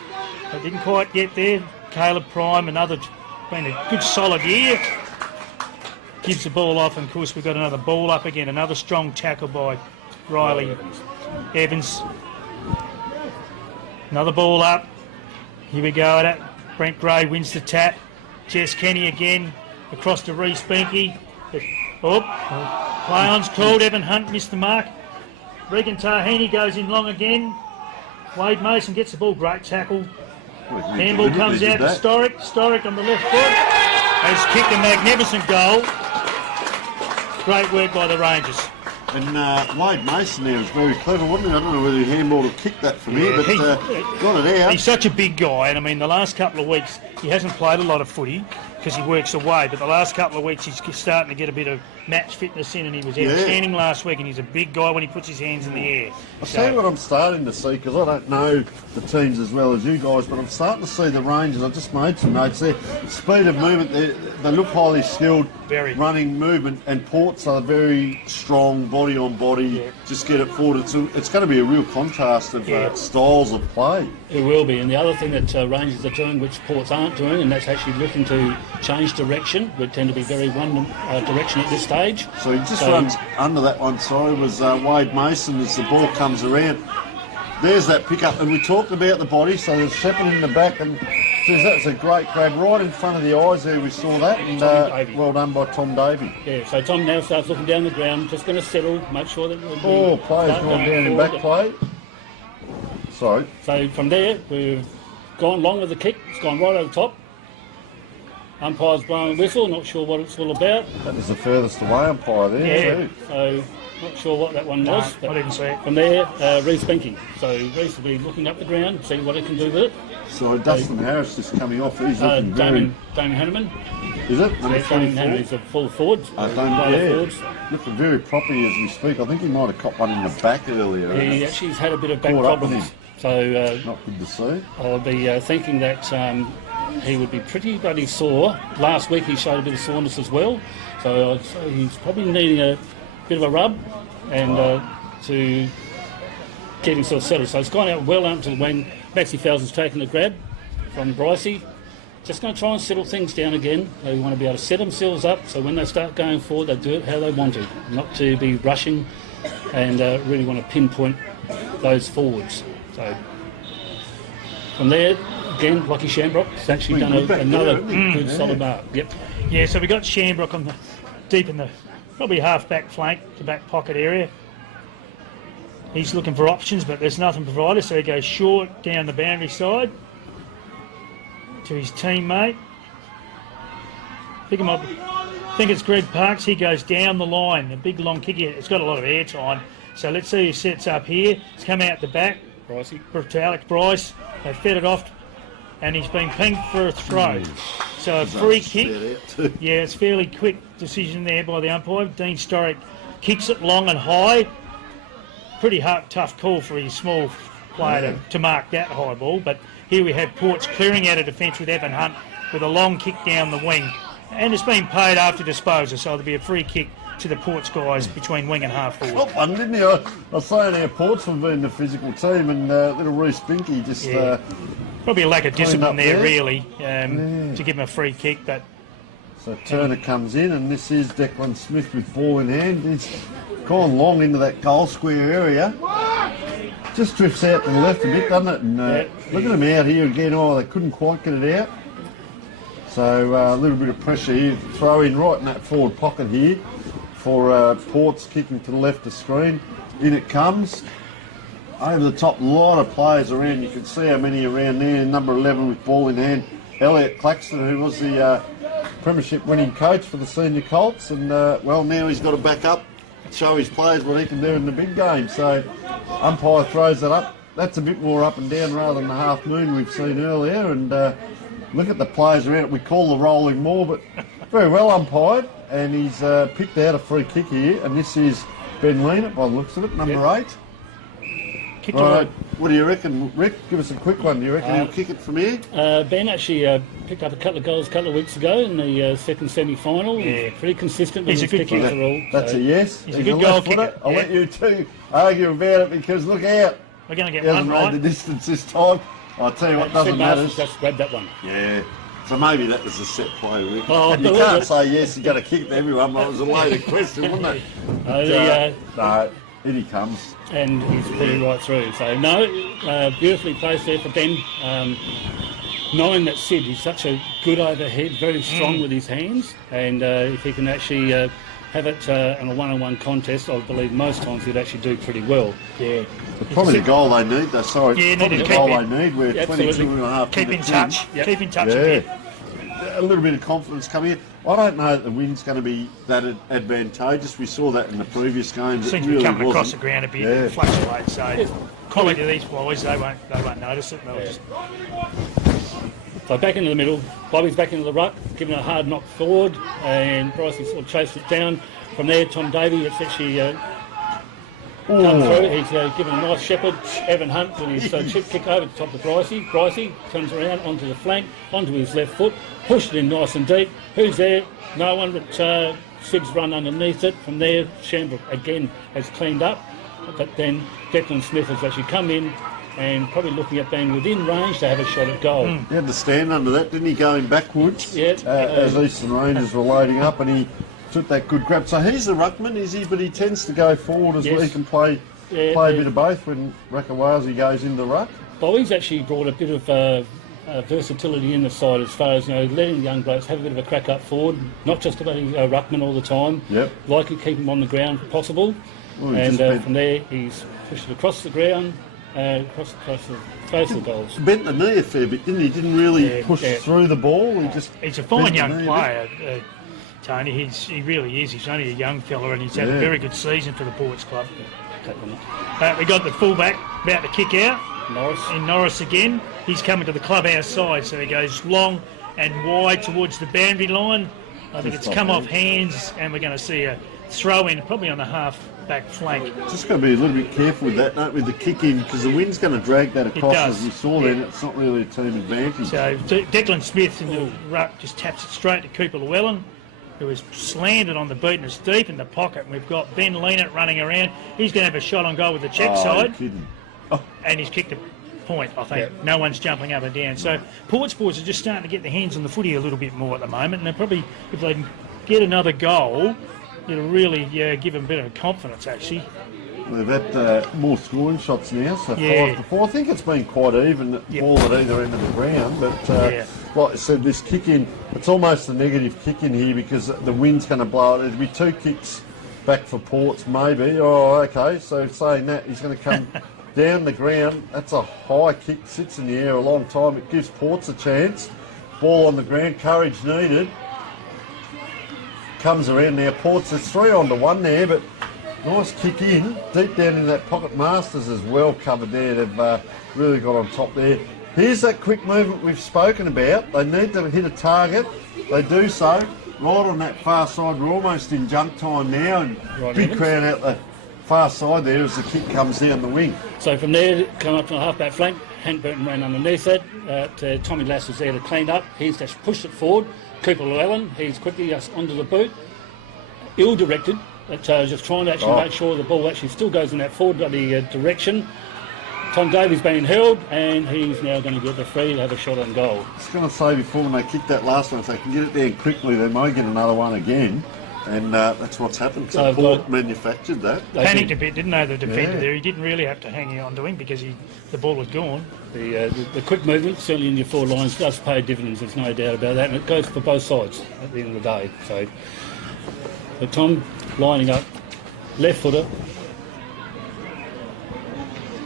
but didn't quite get there. Caleb Prime, another, been a good solid year. Gives the ball off, and of course we've got another ball up again. Another strong tackle by Riley Evans. Another ball up. Here we go at it. Brent Gray wins the tap. Jess Kenny again across to Reece Binky. Play on's called. Evan Hunt missed the mark. Regan Tahini goes in long again. Wade Mason gets the ball. Great tackle. Handball comes out to Storick. Storick on the left foot has kicked a magnificent goal. Great work by the Rangers. And Wade Mason there was very clever, wasn't he? I don't know whether he handballed or kicked that from here, but got it out. He's such a big guy, and I mean, the last couple of weeks he hasn't played a lot of footy because he works away, but the last couple of weeks he's starting to get a bit of match fitness in, and he was outstanding last week, and he's a big guy when he puts his hands in the air. I'll tell you what I'm starting to see, because I don't know the teams as well as you guys, but I'm starting to see the Rangers. I just made some notes there. Speed of movement, they look highly skilled, running movement, and Ports are very strong, body on body, just get it forward. It's going to be a real contrast of styles of play. It will be, and the other thing that Rangers are doing, which Ports aren't doing, and that's actually looking to change direction. We tend to be very one direction at this stage. So he just runs under that one, was Wade Mason as the ball comes around. There's that pickup, and we talked about the body, so there's Shepard in the back, and that's a great grab right in front of the eyes there. We saw that, and well done by Tom Davey. Yeah, so Tom now starts looking down the ground, just going to settle, make sure that players gone down in back play. Sorry. So from there, we've gone long with the kick. It's gone right over the top. Umpire's blowing a whistle, not sure what it's all about. That was the furthest away umpire there, too. So not sure what that one was. I didn't see it. From there, Reece Binky. So Reece will be looking up the ground, seeing what he can do with it. So Dustin Harris just coming off. He's looking Damien Hanneman. Is it? Number 24? Damien Hanneman is a full forward. Looking very properly as we speak. I think he might have caught one in the back earlier. He actually's had a bit of back problems. So not good to see. I'll be thinking that he would be pretty bloody sore. Last week he showed a bit of soreness as well. So he's probably needing a bit of a rub and to get himself settled. So it's gone out well until when Maxie Fowles has taken the grab from Brycey. Just going to try and settle things down again. They want to be able to set themselves up so when they start going forward, they do it how they want to, not to be rushing and really want to pinpoint those forwards. So from there, again, Lockie Shamrock's actually done another good solid mark. Yep. Yeah, so we got Shamrock on the deep in the probably half back flank to back pocket area. He's looking for options, but there's nothing provided, so he goes short down the boundary side to his teammate. Pick him up. I think it's Greg Parks. He goes down the line. A big long kick here. It's got a lot of air time. So let's see who sets up here. He's come out the back. Pricey. To Alex Bryce. They fed it off, and he's been pinged for a throw. So a free kick. Yeah, it's fairly quick decision there by the umpire. Dean Sturrock kicks it long and high. Pretty hard, tough call for his small player to mark that high ball. But here we have Ports clearing out of defence with Evan Hunt with a long kick down the wing. And it's been paid after disposal, so there'll be a free kick to the Ports guys between wing and half forward. Top one, didn't he? I was saying our Ports have been the physical team, and little Reece Binky just... probably a lack of discipline there, really, to give him a free kick. But so Turner comes in, and this is Declan Smith with ball in hand. He's gone long into that goal square area. Just drifts out to the left a bit, doesn't it? And look at him out here again. Oh, they couldn't quite get it out. So a little bit of pressure here. Throw in right in that forward pocket here for Ports kicking to the left of screen. In it comes. Over the top, a lot of players around. You can see how many around there. Number 11 with ball in hand. Elliot Claxton, who was the premiership winning coach for the senior Colts. And, well, now he's got to back up, show his players what he can do in the big game. So umpire throws that up. That's a bit more up and down rather than the half moon we've seen earlier. And look at the players around it. We call the rolling more, but very well umpired. And he's picked out a free kick here. And this is Ben Leanett, by the looks of it, number 8. Right. What do you reckon, Rick? Give us a quick one. Do you reckon he'll kick it from here? Ben actually picked up a couple of goals a couple of weeks ago in the second semi-final. Yeah. He's pretty consistent with his kicking as well. That's a yes. He's a good goal kicker. I'll let you two argue about it because look out. We're going to get he one right. Made the distance this time. I'll tell you what doesn't matter. Just grab that one. Yeah. So maybe that was a set play, Rick. Oh, and you can't say yes, you've got to kick to everyone, but it was a loaded question, wasn't it? No, in he comes. And he's put it right through. So, no, beautifully placed there for Ben. Knowing that Sid is such a good overhead, very strong with his hands, and if he can actually have it in a one-on-one contest, I believe most times he'd actually do pretty well. Yeah. Probably the goal they need, though. Sorry, yeah, probably the goal they need. We're 22 and a half Keep in touch. Yep. Keep in touch a bit. A little bit of confidence coming in. I don't know that the wind's going to be that advantageous. We saw that in the previous games. Seems to be coming across the ground a bit, fluctuate. So, comment to these boys, they won't notice it. They'll just... So back into the middle. Bobby's back into the ruck, giving a hard knock forward, and Brycey sort of chased it down. From there, Tom Davey, it's actually come through. He's given a nice shepherd. Evan Hunt with his chip kick over the top of Brycey. Brycey comes around onto the flank, onto his left foot, pushed it in nice and deep. Who's there? No one, but Sig's run underneath it. From there, Shamrock again has cleaned up, but then Declan Smith has actually come in and probably looking at being within range to have a shot at goal. He had to stand under that, didn't he, going backwards as Eastern Rangers were loading up, and he took that good grab. So he's the ruckman, is he? But he tends to go forward as well. He can play a bit of both when Rakawasi goes in the ruck. Bowie's actually brought a bit of versatility in the side as far as letting the young blokes have a bit of a crack up forward, not just about a ruckman all the time. Yep. Like to keep him on the ground if possible. Well, and from there, he's pushed it across the ground. Across the face of the goals. Bent the knee a fair bit, didn't he? Didn't really push through the ball. He's a fine young player, Tony. He really is. He's only a young fella, and he's had a very good season for the Ports Club. We got the fullback about to kick out. Norris again. He's coming to the clubhouse side, so he goes long and wide towards the boundary line. I think it's come off hands, and we're going to see a throw in, probably on the half back flank. Just got to be a little bit careful with that, don't we, with the kick in, because the wind's going to drag that across, as we saw then. It's not really a team advantage. So Declan Smith in the ruck just taps it straight to Cooper Llewellyn, who has slammed it on the beat, and it's deep in the pocket. And we've got Ben Leanett running around. He's going to have a shot on goal with the check side. And he's kicked a point, I think. No one's jumping up and down. So Ports boys are just starting to get their hands on the footy a little bit more at the moment, and they're probably, if they can get another goal, it'll really give them a bit of confidence, actually. They've had more scoring shots now, so Yeah. 5-4. I think it's been quite even ball at either end of the ground, but like I said, this kick in, it's almost a negative kick in here because the wind's going to blow it. There'll be 2 kicks back for Ports, maybe. Oh, okay, so saying that, he's going to come down the ground. That's a high kick, sits in the air a long time. It gives Ports a chance. Ball on the ground, courage needed. Comes around now, Ports, there's 3 on to 1 there, but nice kick in, deep down in that pocket. Masters is well covered there. They've really got on top there. Here's that quick movement we've spoken about. They need to hit a target. They do so. Right on that far side. We're almost in jump time now, and big crowd out the far side there as the kick comes down the wing. So from there, come up to the half-back flank. Hank Burton ran underneath it. Tommy Lass was there to clean up. He's just pushed it forward. Cooper Llewellyn, he's quickly just onto the boot. Ill-directed. Just trying to actually make sure the ball actually still goes in that forward direction. Tom Davies being held, and he's now going to get the free to have a shot on goal. I was going to say before when they kick that last one, if they can get it there quickly, they might get another one again. And that's what's happened. So Port manufactured that. They panicked a bit, didn't they, the defender there? He didn't really have to hang on to him because the ball was gone. The quick movement, certainly in your forward lines, does pay dividends, there's no doubt about that. And it goes for both sides at the end of the day. So Tom lining up, left footer.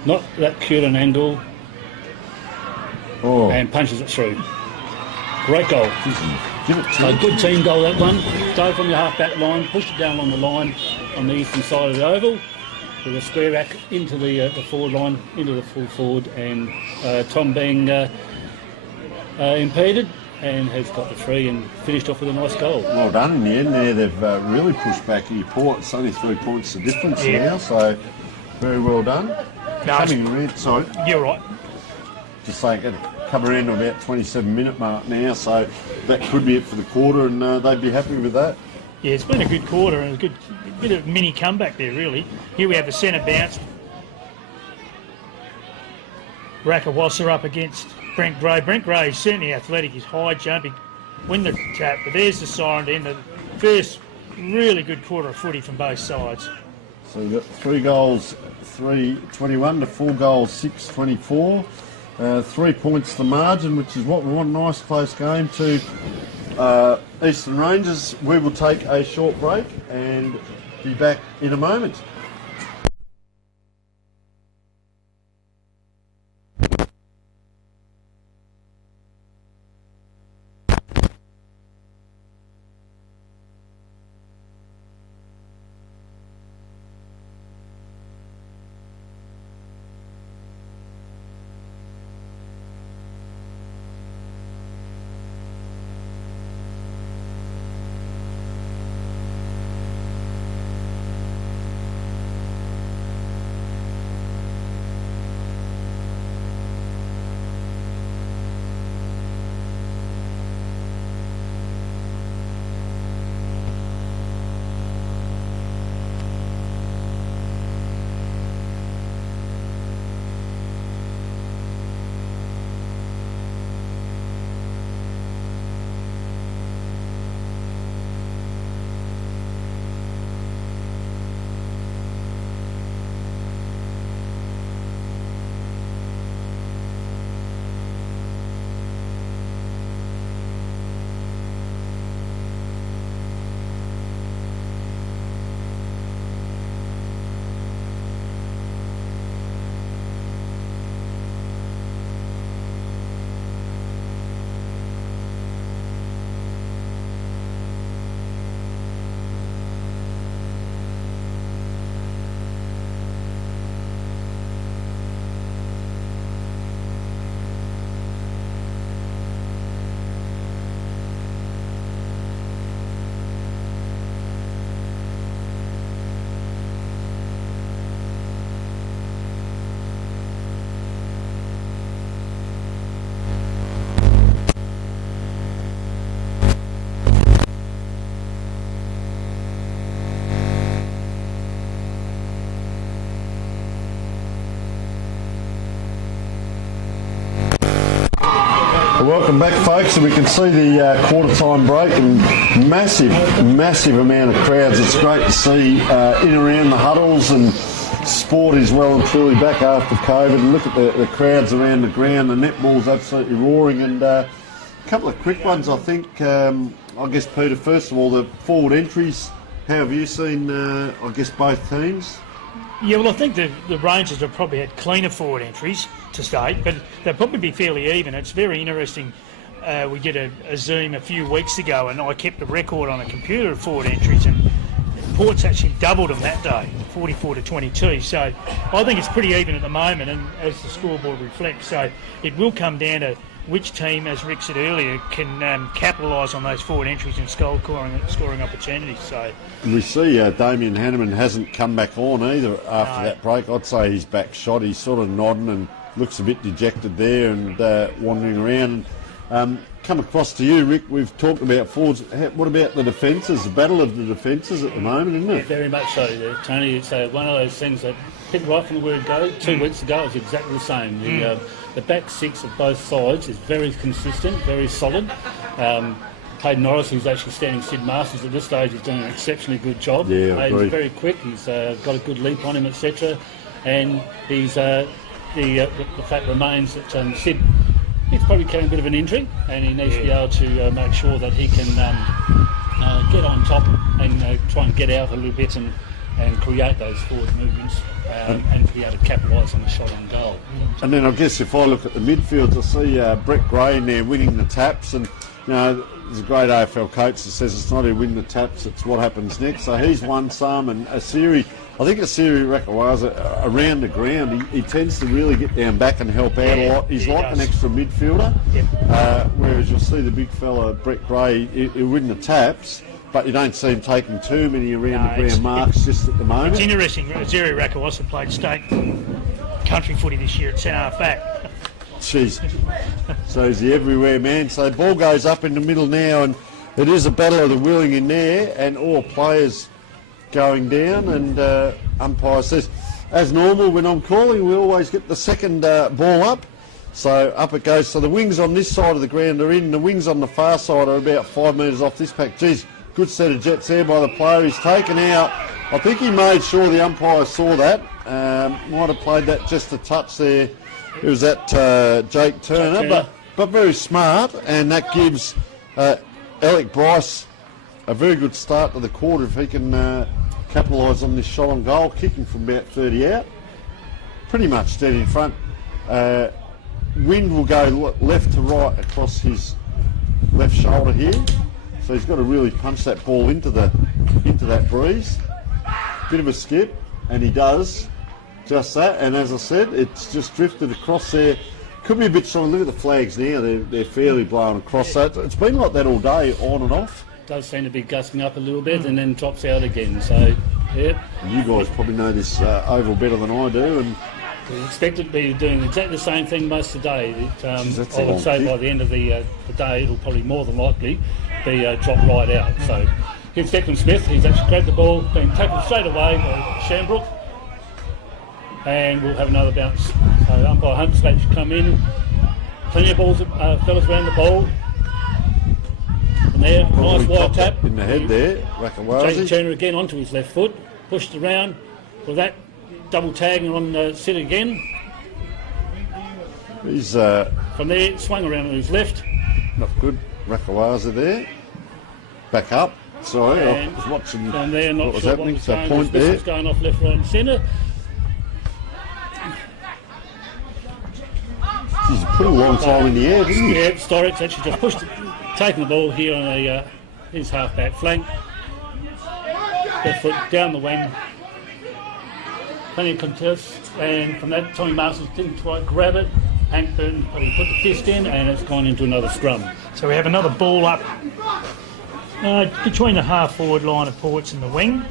Not that cute an angle. And punches it through. Great goal. A good team goal, that one. Go from your half-back line, push it down along the line on the eastern side of the oval with a square back into the forward line, into the full forward, and Tom being impeded and has got the free and finished off with a nice goal. Well done in the end there. They've really pushed back your Port. It's only 3 points the difference now, so very well done. Sorry. You're right. Just saying, come around to about 27-minute mark now, so that could be it for the quarter, and they'd be happy with that. Yeah, it's been a good quarter and a good bit of mini comeback there, really. Here we have the centre bounce. Rakawasa up against Brent Gray. Brent Gray is certainly athletic. He's high jumping, win the tap, but there's the siren to end the first really good quarter of footy from both sides. So we've got 3 goals, 3-21 to 4 goals, 6-24. 3 points the margin, which is what we want. Nice close game to Eastern Rangers. We will take a short break and be back in a moment. Welcome back, folks. We can see the quarter-time break and massive amount of crowds. It's great to see in and around the huddles, and sport is well and truly back after COVID. And look at the crowds around the ground. The netball's absolutely roaring. And a couple of quick ones, I think. I guess, Peter, first of all, the forward entries. How have you seen, I guess, both teams? Yeah, well, I think the Rangers have probably had cleaner forward entries to state, but they'll probably be fairly even. It's very interesting. We did a Zoom a few weeks ago, and I kept a record on a computer of forward entries, and Port's actually doubled them that day, 44 to 22. So I think it's pretty even at the moment, and as the scoreboard reflects, so it will come down to which team, as Rick said earlier, can capitalise on those forward entries and scoring opportunities. So we see Damien Hanneman hasn't come back on either after that break. I'd say he's back shot. He's sort of nodding and looks a bit dejected there and wandering around. Come across to you, Rick. We've talked about forwards. What about the defences? The battle of the defences at the moment, isn't it? Yeah, very much so, Tony. It's one of those things that hit right from the word go. 2 weeks ago, it was exactly the same. The back six of both sides is very consistent, very solid. Hayden Norris, who's actually standing Sid Masters at this stage, is doing an exceptionally good job. Yeah, Hayden's very quick. He's got a good leap on him, etc. And he's the fact remains that Sid. He's probably carrying a bit of an injury, and he needs to be able to make sure that he can get on top and try and get out a little bit and create those forward movements and be able to capitalise on the shot on goal. And then I guess if I look at the midfield, I see Brett Gray in there winning the taps, and there's a great AFL coach that says it's not who win the taps, it's what happens next. So he's won some, and Asiri Rakawaza around the ground, he tends to really get down back and help out a lot. He's like an extra midfielder, whereas you'll see the big fella Brett Gray, he'll win the taps, but you don't see him taking too many around the ground marks just at the moment. It's interesting. Zeri Rakawasa played state country footy this year at centre half back. Jeez. So he's the everywhere man. So the ball goes up in the middle now, and it is a battle of the willing in there, and all players going down, and umpire says, as normal when I'm calling, we always get the second ball up. So up it goes. So the wings on this side of the ground are in, the wings on the far side are about 5 metres off this pack. Geez, good set of jets there by the player. He's taken out. I think he made sure the umpire saw that. Might have played that just a touch there. It was that Jake Turner, but very smart, and that gives Alec Bryce a very good start to the quarter if he can capitalise on this shot on goal, kicking from about 30 out. Pretty much dead in front. Wind will go left to right across his left shoulder here, so he's got to really punch that ball into that breeze. Bit of a skip, and he does just that. And as I said, it's just drifted across there. Could be a bit strong. Look at the flags now; they're fairly blown across. So it's been like that all day, on and off. Does seem to be gusting up a little bit and then drops out again. So, yep. You guys probably know this oval better than I do, and we expect it to be doing exactly the same thing most of the day. I would say by the end of the day, it'll probably more than likely be dropped right out. So, here's Declan Smith. He's actually grabbed the ball, been tackled straight away by Shambrook, and we'll have another bounce. So, umpire Hunt's going to come in. Plenty of balls, fellas around the ball. And there, nice wide tap. In the head there, Rakawazi. Jason Turner again onto his left foot, pushed around with that double tagging on Sid again. He's from there, swung around on his left. Not good, Rakawazi there. Back up. Sorry, I was watching from there, not what was sure happening. What was So going, point there. Was going off left, right, and centre. He's put a long time in the air, didn't he? Yeah, Storrick's actually just pushed it, taken the ball here on his half-back flank. Left foot down the wing. Plenty of contest, and from that, Tommy Masters didn't quite grab it. Hank Burton put the fist in, and it's gone into another scrum. So we have another ball up between the half-forward line of Ports and the wing.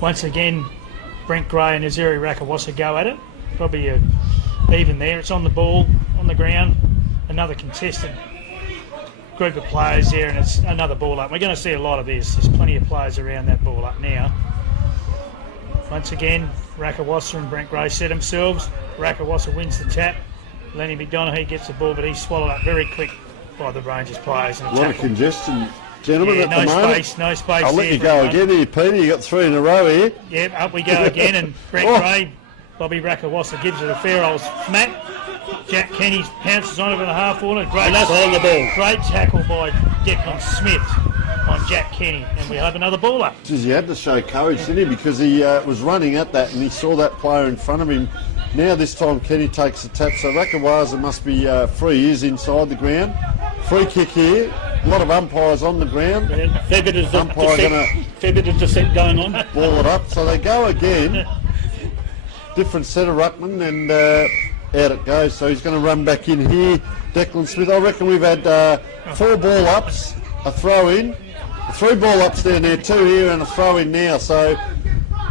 Once again, Brent Gray and Azeri Rakawasa go at it. Probably even there. It's on the ball, on the ground. Another contested group of players there, and it's another ball up. We're going to see a lot of this. There's plenty of players around that ball up now. Once again, Rakawasa and Brent Gray set themselves. Rakawasa wins the tap. Lenny McDonough gets the ball, but he's swallowed up very quick by the Rangers players. A lot of congestion, gentlemen, Yeah, at no the moment. space, no space. I'll let there you for go anyone. again here, Peter. You got 3 in a row here. Yep, up we go again, and Brett Gray, Bobby Rakawasa gives it a fair old smack. Jack Kenny pounces on it in the half corner. Great, And that's on the ball. Great tackle by Declan Smith on Jack Kenny, and we have another ball up. Geez, he had to show courage, didn't he? Because he was running at that and he saw that player in front of him. Now this time Kenny takes the tap, so Rakawaza must be free. He is inside the ground. Free kick here. A lot of umpires on the ground. Fair bit of dissent going on. Ball it up. So they go again. Different set of ruckman, and out it goes. So he's going to run back in here. Declan Smith. I reckon we've had 4 ball ups, a throw in, 3 ball ups down there, 2 here, and a throw in now. So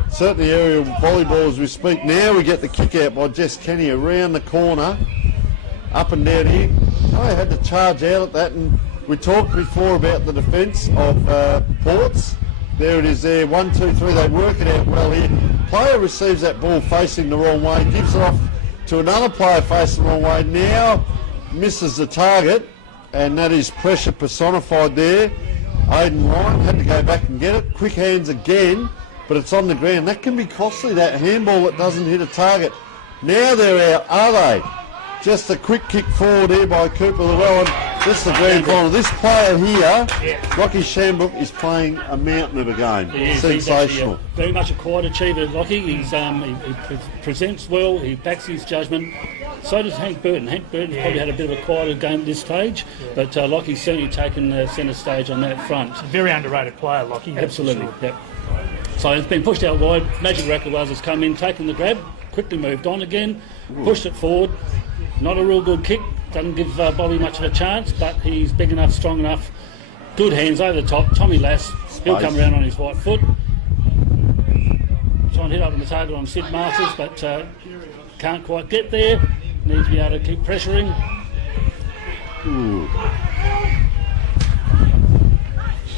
certainly aerial volleyball as we speak. Now we get the kick out by Jess Kenny around the corner, up and down here. I had to charge out at that, and we talked before about the defence of Ports. There it is there, 1, 2, 3, they work it out well here. Player receives that ball facing the wrong way, gives it off to another player facing the wrong way, now misses the target, and that is pressure personified there. Aidan Ryan had to go back and get it, quick hands again, but it's on the ground. That can be costly, that handball that doesn't hit a target. Now they're out, are they? Just a quick kick forward here by Cooper Llewellyn. This is the grand final. This player here, Lockie Shambrook, is playing a mountain of a game. Sensational. He's very much a quiet achiever, Lockie. He's, he presents well, he backs his judgment. So does Hank Burton. Hank Burton's probably had a bit of a quieter game at this stage, but Lockie's certainly taken the centre stage on that front. He's a very underrated player, Lockie. Absolutely, Sure. yep. So it's been pushed out wide. Magic Rakawaza's come in, taken the grab, quickly moved on again, pushed it forward. Not a real good kick, doesn't give Bobby much of a chance, but he's big enough, strong enough, good hands over the top. Tommy Lass, he'll come around on his right foot. Try and hit up on the target on Sid Masters, but can't quite get there. Needs to be able to keep pressuring.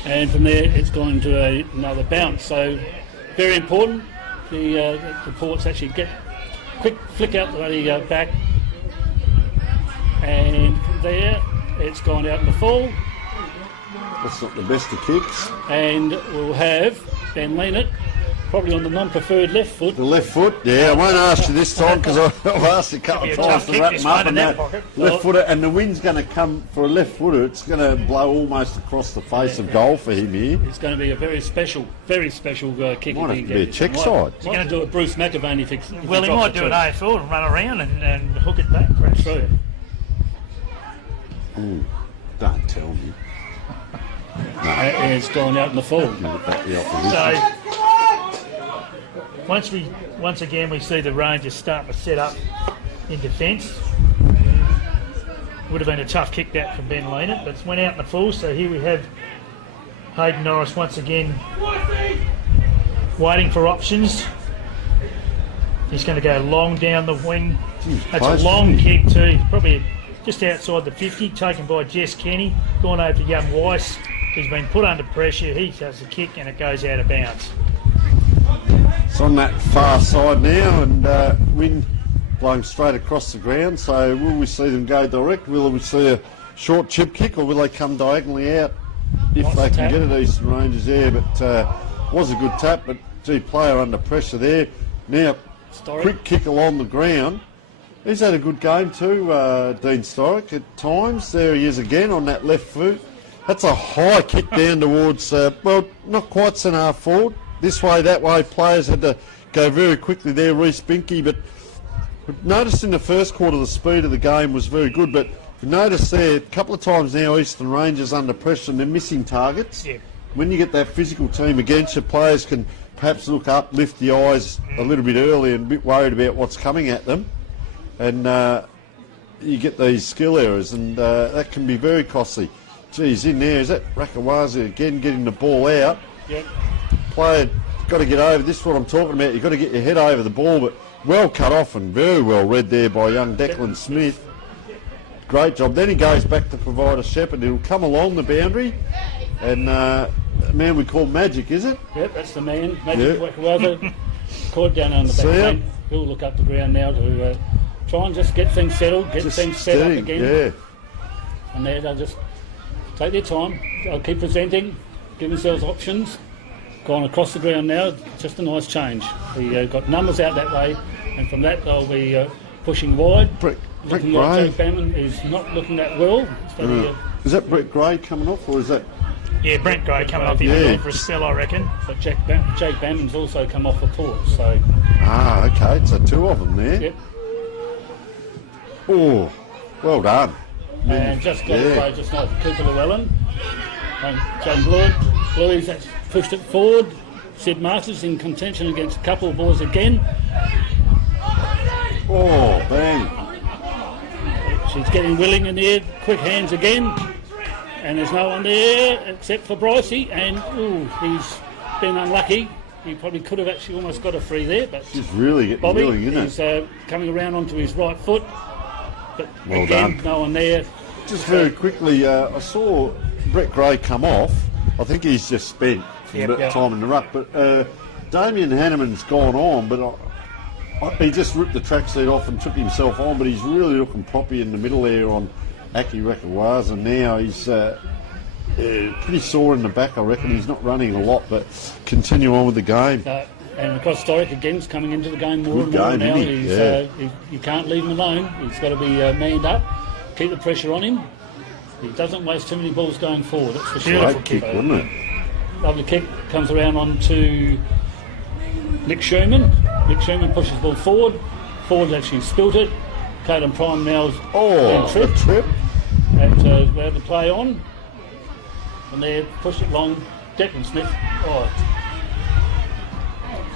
And from there, it's gone to another bounce. So very important. The Ports actually get quick flick out the back. And from there, it's gone out in the full. That's not the best of kicks. And we'll have Ben Leonard, probably on the non-preferred left foot. The left foot, yeah. I won't ask you this time because I've asked you a couple of times to wrap them up in that left footer. And the wind's going to come for a left footer. It's going to blow almost across the face of goal for him here. It's going to be a very special kick. Might have to be a check side. He's going to do it Bruce McAvaney if he Well, he might do an AFL and run around and hook it back. Perhaps. True. Ooh, don't tell me. It's gone out in the full. So, once again we see the Rangers starting to set up in defence. Would have been a tough kick back from Ben Leonard, but it went out in the full. So here we have Hayden Norris once again waiting for options. He's going to go long down the wing. That's a long kick too. Probably just outside the 50, taken by Jess Kenny. Gone over to young Weiss. He's been put under pressure. He does the kick and it goes out of bounds. It's on that far side now, and wind blowing straight across the ground. So will we see them go direct? Will we see a short chip kick, or will they come diagonally out if they can get it? Eastern Rangers there, but was a good tap. But gee, player under pressure there. Now, quick kick along the ground. He's had a good game too, Dean Storick, at times. There he is again on that left foot. That's a high kick down towards, well, not quite centre half forward. This way, that way, players had to go very quickly there, Reece Binky. But noticed in the first quarter the speed of the game was very good. But you notice there, a couple of times now, Eastern Rangers under pressure and they're missing targets. Yeah. When you get that physical team against you, players can perhaps look up, lift the eyes a little bit early and a bit worried about what's coming at them. And you get these skill errors, and that can be very costly. Geez, in there, is that Rakawaza again getting the ball out? Yep. Player got to get over. This is what I'm talking about. You've got to get your head over the ball, but well cut off and very well read there by young Declan Smith. Great job. Then he goes back to provide a shepherd. He'll come along the boundary, and a man we call Magic, is it? Yep, that's the man. Magic Rakawaza. Caught down on the back. He'll look up the ground now to try and just get things settled, get things set up again. Yeah. And they'll just take their time. They'll keep presenting, give themselves options. Gone across the ground now, just a nice change. We got numbers out that way, and from that they'll be pushing wide. Brett Looking Gray. like Jake Bamman is not looking that well. Is that Brett Gray coming off, or is that... Yeah, Brent Gray coming off the for a spell, I reckon. But Jake Bamman's also come off the port, so... Ah, okay, so 2 of them there. Yep. Oh, well done. And just got to play just like Cooper Llewellyn. And John Bluey's that's pushed it forward. Sid Masters in contention against a couple of boys again. Oh, bang. She's getting willing in there, quick hands again. And there's no one there except for Brycey. And, he's been unlucky. He probably could have actually almost got a free there. But She's really getting Bobby willing, isn't is coming around onto his right foot. But Well again, done. no one there. Just very quickly, I saw Brett Gray come off. I think he's just spent from time in the ruck. But Damien Hanneman's gone on, but he just ripped the tracksuit off and took himself on. But he's really looking proppy in the middle there on Aki Rekawaza now. He's pretty sore in the back, I reckon. He's not running a lot, but continue on with the game. And of course, Storick again is coming into the game more Good and more game, now. isn't he? You can't leave him alone. He's got to be manned up, keep the pressure on him. He doesn't waste too many balls going forward, that's for sure. Great kick, wasn't it? Lovely kick, comes around onto Nick Sherman. Nick Sherman pushes the ball forward. Ford actually spilt it. Caden Prime now's a trip. And we have the play on. And they push it long. Declan Smith.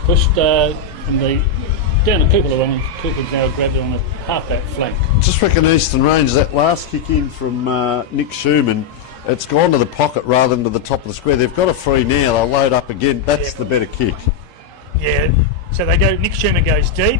Pushed from the down to Cooper. Cooper's now grabbed it on the half-back flank. Just reckon Eastern Range, that last kick in from Nick Schumann, it's gone to the pocket rather than to the top of the square. They've got a free now. They'll load up again. That's the better kick. Yeah, so they go. Nick Schumann goes deep.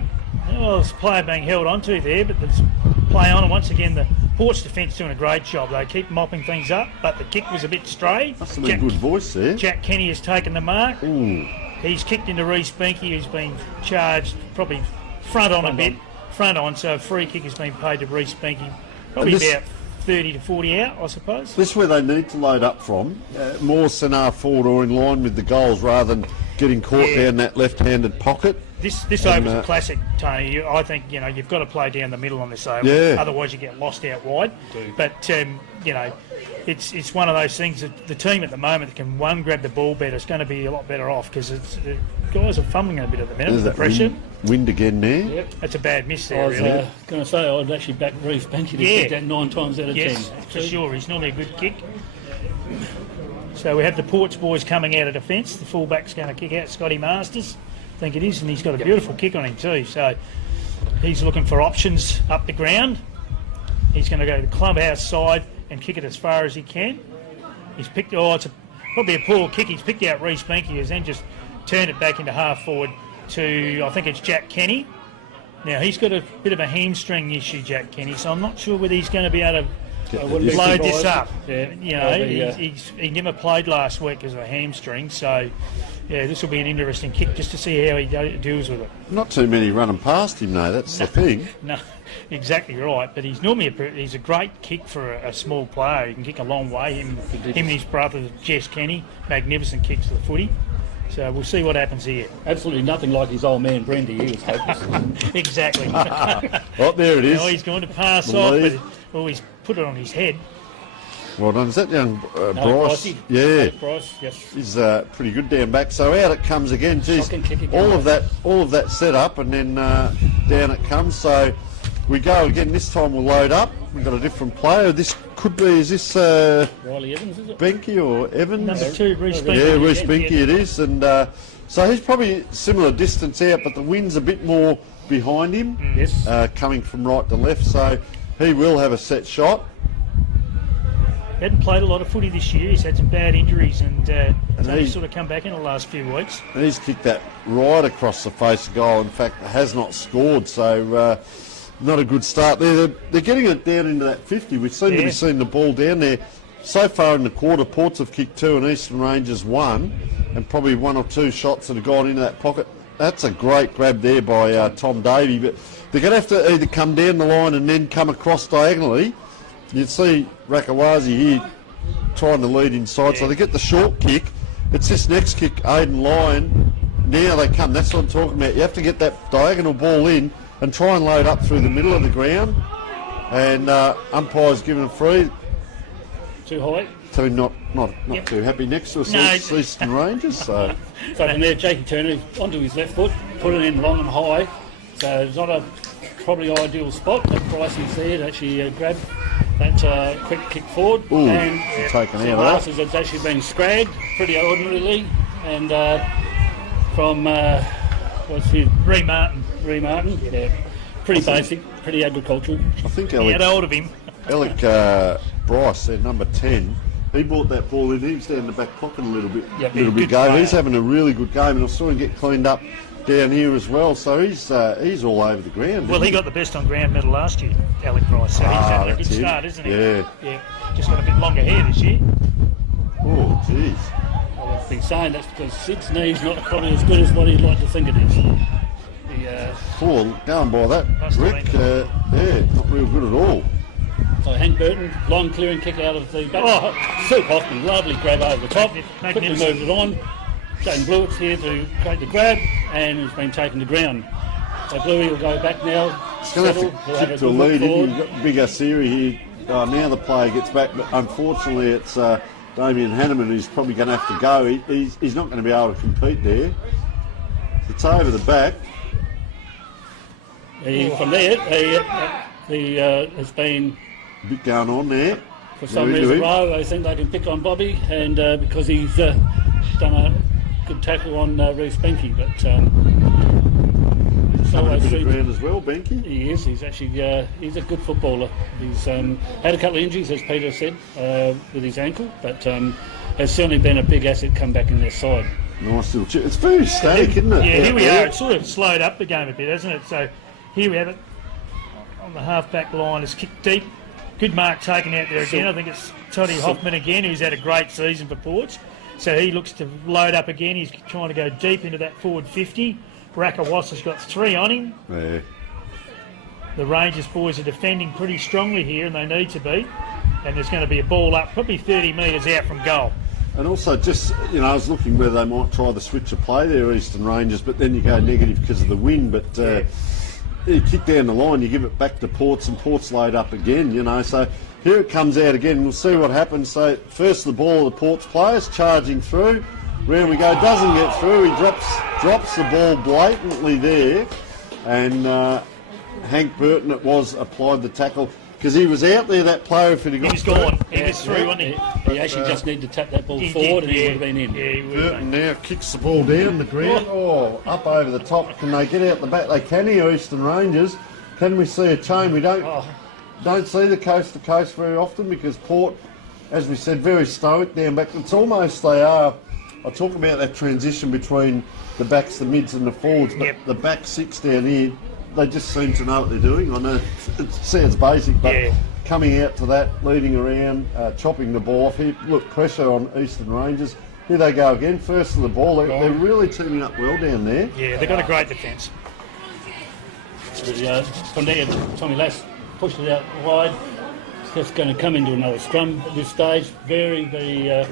Oh, this player being held onto there, but there's play on, and once again the Port's defence doing a great job. They keep mopping things up, but the kick was a bit stray. Must have been a good voice there. Jack Kenny has taken the mark. Ooh. He's kicked into Reece Binky, who's been charged probably front on, so a free kick has been paid to Reece Binky. Probably about 30 to 40 out, I suppose. This is where they need to load up from, more centre forward or in line with the goals rather than getting caught down that left-handed pocket. This over's a classic, Tony. I think you've got to play down the middle on this over. Yeah. Otherwise you get lost out wide. But it's one of those things that the team at the moment that can grab the ball better is going to be a lot better off because the guys are fumbling a bit at the minute with the pressure. Wind again there. Yep. That's a bad miss there. I was going to say I'd actually back Reece Binky to kick that 9 times out of 10. Yes, for sure. He's normally a good kick. So we have the Ports boys coming out of defence. The fullback's going to kick out Scotty Masters, I think it is, and he's got a beautiful kick on him too. So he's looking for options up the ground. He's going to go to the clubhouse side and kick it as far as he can. He's picked. It's probably a poor kick. He's picked out Reece Binky, has then just turned it back into half forward to, I think it's Jack Kenny. Now he's got a bit of a hamstring issue, Jack Kenny. So I'm not sure whether he's going to be able to load this up. Yeah. He never played last week because of a hamstring, so this will be an interesting kick just to see how he deals with it. Not too many running past him, though. That's the thing. No, exactly right. But he's normally he's a great kick for a small player. He can kick a long way. Him and his brother Jess Kenny, magnificent kicks to the footy. So we'll see what happens here. Absolutely nothing like his old man Brendy. He was hopeless. Exactly. Oh, there it is. He's going to pass off, but he's put it on his head. Well done. Is that young Bryce? Brycey. Yeah. Bryce, yes. He's pretty good down back. So out it comes again. Geez, all of that set up, and then down it comes. So we go again. This time we'll load up. We've got a different player. This could be, is this Riley Evans, is it? Binky or Evans? Number 2, Reece Binky. Yeah, Reece Binky it is. And so he's probably similar distance out, but the wind's a bit more behind him. Yes. Coming from right to left. So he will have a set shot. He hadn't played a lot of footy this year. He's had some bad injuries and he's sort of come back in the last few weeks. And he's kicked that right across the face of goal. In fact, has not scored. So not a good start there. They're getting it down into that 50. We seem to be seeing the ball down there. So far in the quarter, Ports have kicked 2 and Eastern Rangers 1, and probably 1 or 2 shots that have gone into that pocket. That's a great grab there by Tom Davey, but they're going to have to either come down the line and then come across diagonally. You'd see Rakawazi here trying to lead inside, so they get the short kick. It's this next kick, Aiden line. Now they come. That's what I'm talking about. You have to get that diagonal ball in and try and load up through the middle of the ground. And umpire's given a free. Too high. So not too happy next to us, Eastern Rangers. So from there, Jakey Turner onto his left foot, put it in long and high. So it's not a probably ideal spot. That Bryce is there to actually grab that quick kick forward. Ooh, and taken out of passes it's actually been scragged pretty ordinarily. And from what's his Ree Martin, yeah, pretty basic, pretty agricultural. I think he had hold of him. Alec Bryce, their number 10. He brought that ball in. He was down the back pocket a little bit. Game. He's having a really good game, and I saw him get cleaned up down here as well. So he's all over the ground. Well, he got the best on ground medal last year, Alec Price. So he's having a good start, isn't he? Yeah. Just got a bit longer hair this year. Oh, jeez. I've been saying that's because Sid's knee's not probably as good as what he'd like to think it is. Going by that, Rick, not real good at all. So Hank Burton, long clearing kick out of the back. Phil Hoffman, lovely grab over the top. Quickly moved it on. Jaden Blewett's here to create the grab, and it's been taken to ground. So Bluey will go back now. He's going to have to kick to a lead. You've got Big Asiri here. Now the player gets back, but unfortunately it's Damien Hanneman who's probably going to have to go. He's not going to be able to compete there. It's over the back. From there, it's been a bit going on there. For some reason, I think they can pick on Bobby, and because he's done a good tackle on Reece Benke, but so a bit of ground as well, Benke. He is. He's actually he's a good footballer. He's had a couple of injuries, as Peter said, with his ankle, but has certainly been a big asset come back in their side. Nice little chip. It's very static, isn't it? Yeah, here we are. It's sort of slowed up the game a bit, hasn't it? So here we have it on the half-back line. It's kicked deep. Good mark taken out there again. I think it's Toddy Hoffman again, who's had a great season for Ports. So he looks to load up again. He's trying to go deep into that forward 50. Rakawasa's got 3 on him. Yeah. The Rangers boys are defending pretty strongly here, and they need to be. And there's going to be a ball up, probably 30 metres out from goal. And also, just, I was looking whether they might try the switch of play there, Eastern Rangers, but then you go negative because of the wind. But you kick down the line, you give it back to Ports, and Ports load up again, So here it comes out again. We'll see what happens. So first the ball, the Ports players charging through. Round we go, doesn't get through. He drops the ball blatantly there. And Hank Burton, it was, applied the tackle. Because he was out there, that player, if he was gone. He was through, wasn't he? He actually just needed to tap that ball forward and he would have been in. Burton now kicks the ball down the ground. Up over the top. Can they get out the back? They can here, Eastern Rangers. Can we see a chain? We don't see the coast to coast very often because Port, as we said, very stoic down back. It's almost they are. I talk about that transition between the backs, the mids and the forwards, but the back 6 down here, they just seem to know what they're doing. I know it sounds basic, but coming out to that, leading around, chopping the ball off. Here, look, pressure on Eastern Rangers. Here they go again, first of the ball. They're really teaming up well down there. Yeah, they've got a great defence. From there, Tommy Lass pushed it out wide. It's just going to come into another scrum at this stage. Very, very,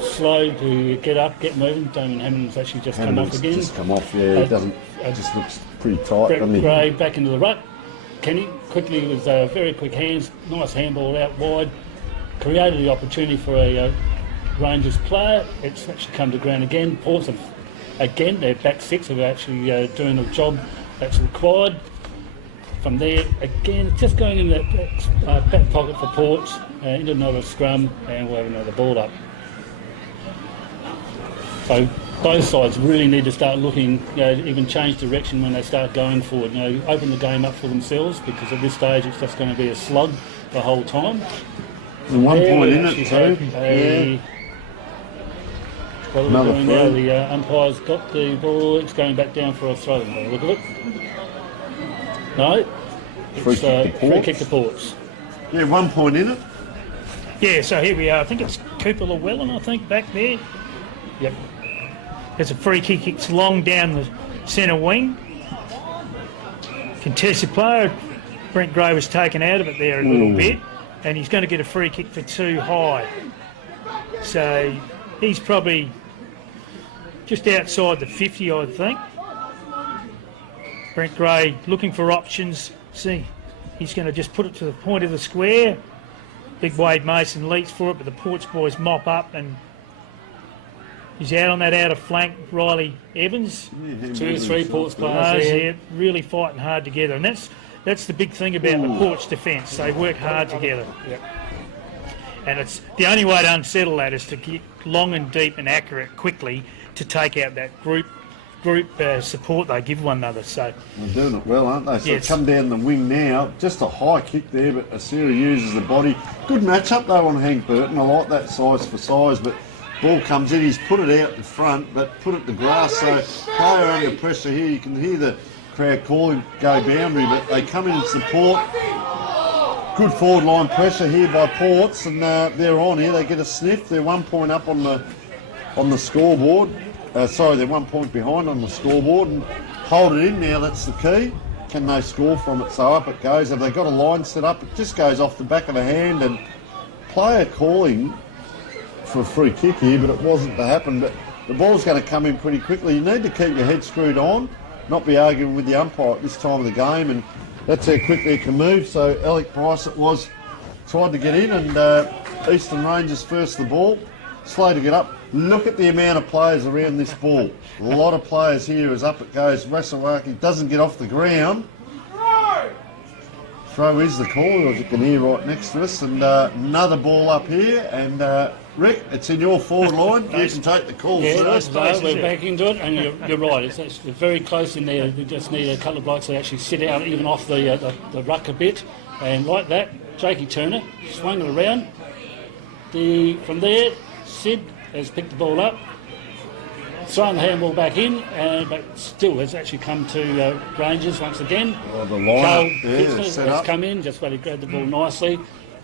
slow to get up, get moving. Damien Hammond's actually just come off again. Just come off, it doesn't. It just looks pretty tight, doesn't he? Gray back into the rut. Kenny quickly with very quick hands, nice handball out wide, created the opportunity for a Rangers player. It's actually come to ground again. Ports have, again, their back 6 are actually doing the job that's required. From there, again, just going in that back pocket for Ports, into another scrum, and we'll have another ball up. So both sides really need to start looking, even change direction when they start going forward. Open the game up for themselves because at this stage it's just going to be a slug the whole time. And 1 point in it too. What are we doing now? The umpire's got the ball. It's going back down for a throw. Look at it. No, it's free kick to Ports. Yeah, 1 point in it. Yeah, so here we are. I think it's Cooper Llewellyn, back there. Yep. There's a free kick, it's long down the centre wing. Contested player, Brent Gray was taken out of it there a little bit, and he's going to get a free kick for too high. So he's probably just outside the 50, I think. Brent Gray looking for options. See, he's going to just put it to the point of the square. Big Wade Mason leaps for it, but the Ports boys mop up, and he's out on that outer flank. Riley Evans, 2 or 3 Ports players there, really fighting hard together, and that's the big thing about the Ports defence. They work hard together. And it's the only way to unsettle that is to get long and deep and accurate quickly to take out that group support they give one another. So they're doing it well, aren't they? So yes. Come down the wing now. Just a high kick there, but Asira uses the body. Good match-up though on Hank Burton. I like that size for size, but ball comes in. He's put it out in front, but put it to grass. So player under pressure here. You can hear the crowd calling go boundary, but they come in and support. Good forward line pressure here by Ports, and they're on here. They get a sniff. They're 1 point up on the scoreboard. They're 1 point behind on the scoreboard, and hold it in now. That's the key. Can they score from it? So up it goes. Have they got a line set up? It just goes off the back of the hand, and player calling for a free kick here, but it wasn't to happen. But the ball's going to come in pretty quickly. You need to keep your head screwed on, not be arguing with the umpire at this time of the game, and that's how quickly it can move. So Alec Price it was, tried to get in, and Eastern Rangers first the ball, slow to get up. Look at the amount of players around this ball. A lot of players here as up it goes. Rasawaki doesn't get off the ground. Throw is the call, as you can hear right next to us, and another ball up here, and Rick, it's in your forward line. You can take the call. Yeah, we're back into it, and you're right. It's very close in there. We just need a couple of blokes to actually sit out, even off the ruck a bit, and like that, Jakey Turner swung it around. From there, Sid has picked the ball up, thrown the handball back in, but still has actually come to Rangers once again. Oh, the line has come in, just where he grabbed the ball nicely,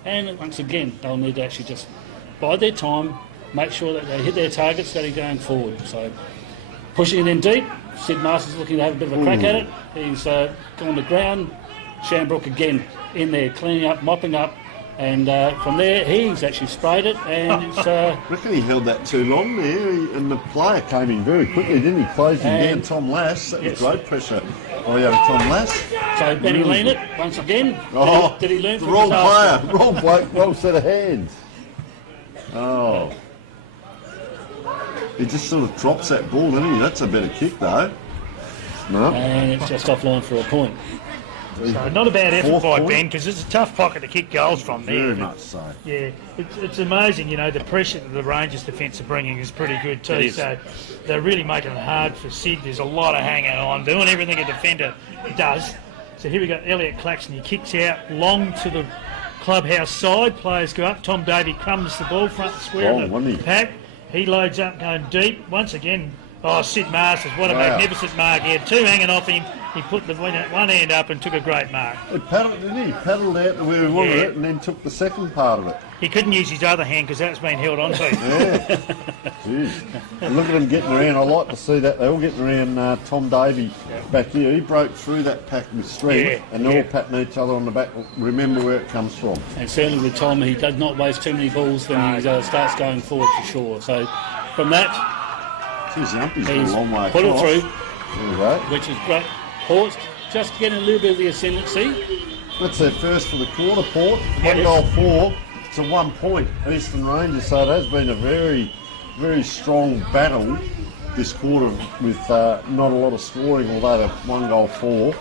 and once again they'll need to actually just bide their time, make sure that they hit their targets that are going forward. So pushing it in deep, Sid Masters looking to have a bit of a crack at it. He's gone to ground. Shambrook again in there, cleaning up, mopping up. And from there, he's actually sprayed it, and it's... I reckon he held that too long there, and the player came in very quickly, didn't he? Closed him down, Tom Lass. That was great pressure by Tom Lass. So Benny leaned it once again. Oh, did he learn from wrong player, wrong bloke, wrong set of hands. Oh. He just sort of drops that ball, doesn't he? That's a better kick, though. No. And it's just offline for a point. So not a bad effort by Ben, because it's a tough pocket to kick goals from there. Very much so. Yeah, it's amazing, the pressure that the Rangers defence are bringing is pretty good too. So they're really making it hard for Sid. There's a lot of hanging on, doing everything a defender does. So here we got Elliot Claxton. He kicks out long to the clubhouse side. Players go up. Tom Davey crumbs the ball front square of the pack. He loads up going deep. Once again, Sid Masters, what a magnificent mark. He had two hanging off him. He put the one hand up and took a great mark. He paddled, didn't he? Paddled out to where he wanted it and then took the second part of it. He couldn't use his other hand because that's been held on to. Yeah. Jeez. And look at them getting around. I like to see that. They're all getting around Tom Davey back here. He broke through that pack with strength and they're all patting each other on the back. Remember where it comes from. And certainly with Tom, he does not waste too many balls when he starts going forward for sure. So from that, he's a long way put across. It through, which is great. Ports just getting a little bit of the ascendancy. That's their first for the quarter, Port. 1 goal 4 to 1 point, Eastern Rangers. So it has been a very, very strong battle this quarter with not a lot of scoring, although the 1 goal 4.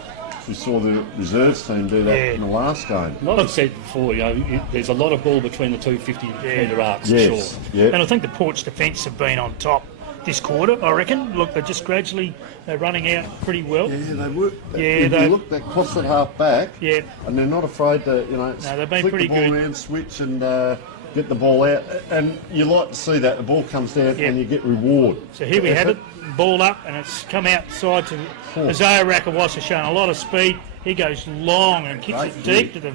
We saw the reserves team do that in the last game. Like I've said before, there's a lot of ball between the two 50-metre arcs for sure. Yeah. And I think the Ports defence have been on top this quarter, I reckon. Look, they're just gradually running out pretty well. Yeah, they work. They cross that half back. Yeah. And they're not afraid to, they've been flick pretty the ball good. around, switch, and get the ball out. And you like to see that the ball comes down and you get reward. So here we have it, ball up, and it's come outside to Isaiah Rakawasa, showing a lot of speed. He goes long and kicks it deep to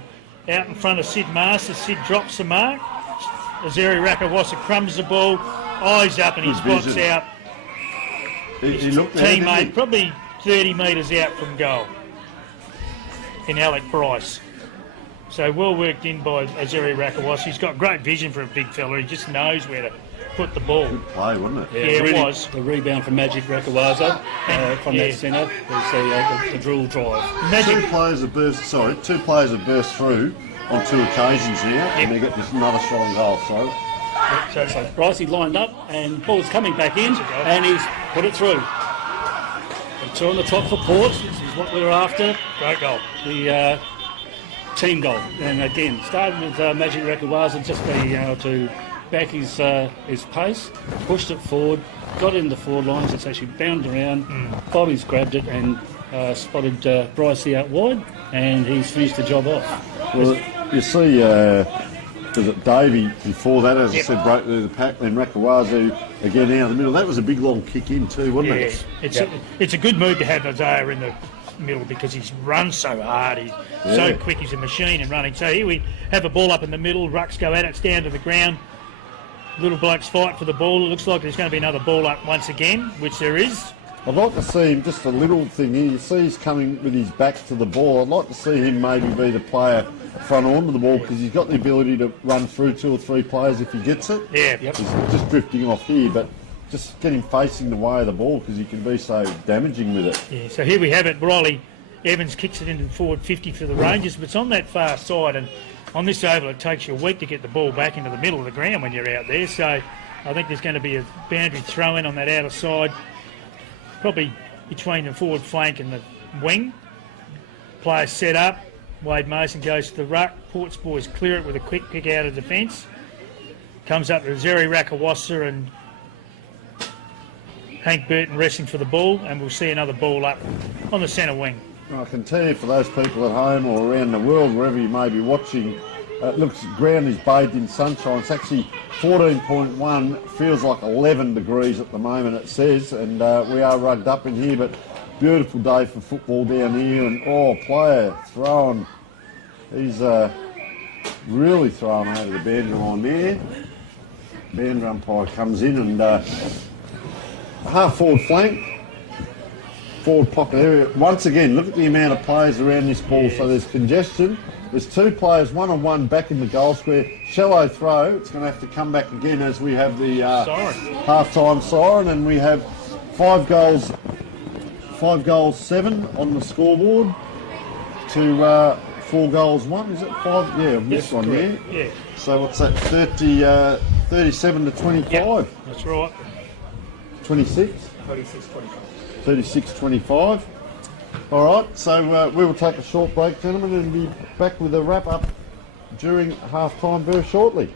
out in front of Sid Masters. Sid drops the mark. Isaiah Rakawasa crumbs the ball, eyes up, and he spots out He looked there, didn't teammate, he? probably 30 metres out from goal, in Alec Bryce. So well worked in by Eyre Rakawas. He's got great vision for a big fella. He just knows where to put the ball. Good play, wasn't it? Yeah, it really, was. The rebound from Magic Rakawaza from that centre was the drill drive. Two players have burst through on 2 occasions now, and they get just another shot on goal. So Brycey lined up and ball's coming back in and he's put it through. And 2 on the top for Port. This is what we were after. Great goal. The team goal. And again, started with Magic Rakawaza just being able to back his pace, pushed it forward, got in the forward lines. It's actually bounded around. Bobby's grabbed it and spotted Brycey out wide, and he's finished the job off. Well, you see, was it Davey before that, as I said, broke through the pack, then Rakawazu again out of the middle. That was a big long kick in too, wasn't it? It's a good move to have Isaiah in the middle because he's run so hard. He's so quick. He's a machine in running. So here we have a ball up in the middle. Rucks go at it. It's down to the ground. Little blokes fight for the ball. It looks like there's going to be another ball up once again, which there is. I'd like to see him, just a little thing here, you see he's coming with his back to the ball. I'd like to see him maybe be the player front onto the ball because he's got the ability to run through 2 or 3 players if he gets it. Yeah. He's just drifting off here, but just get him facing the way of the ball because he can be so damaging with it. Yeah, so here we have it. Riley Evans kicks it into the forward 50 for the Rangers, but it's on that far side, and on this oval it takes you a week to get the ball back into the middle of the ground when you're out there. So I think there's going to be a boundary throw in on that outer side, probably between the forward flank and the wing. Players set up. Wade Mason goes to the ruck. Port's boys clear it with a quick pick out of defence. Comes up to Eyre Rakawaza and Hank Burton wrestling for the ball, and we'll see another ball up on the centre wing. I can tell you for those people at home or around the world, wherever you may be watching, it looks ground is bathed in sunshine. It's actually 14.1, feels like 11 degrees at the moment it says, and we are rugged up in here, but beautiful day for football down here, and player throwing, he's really throwing over the boundary line there. Boundary umpire comes in and half forward flank, forward pocket area. Once again, look at the amount of players around this ball, so there's congestion. There's 2 players, one-on-one back in the goal square. Shallow throw. It's going to have to come back again as we have the half-time siren, and we have 5 goals 7 on the scoreboard to 4 goals 1. Is it 5? Yeah, I've missed one there. Yeah. So what's that? 37 to 25. Yep, that's right. 26. 36-25. All right, so we will take a short break, gentlemen, and be back with a wrap-up during half-time very shortly.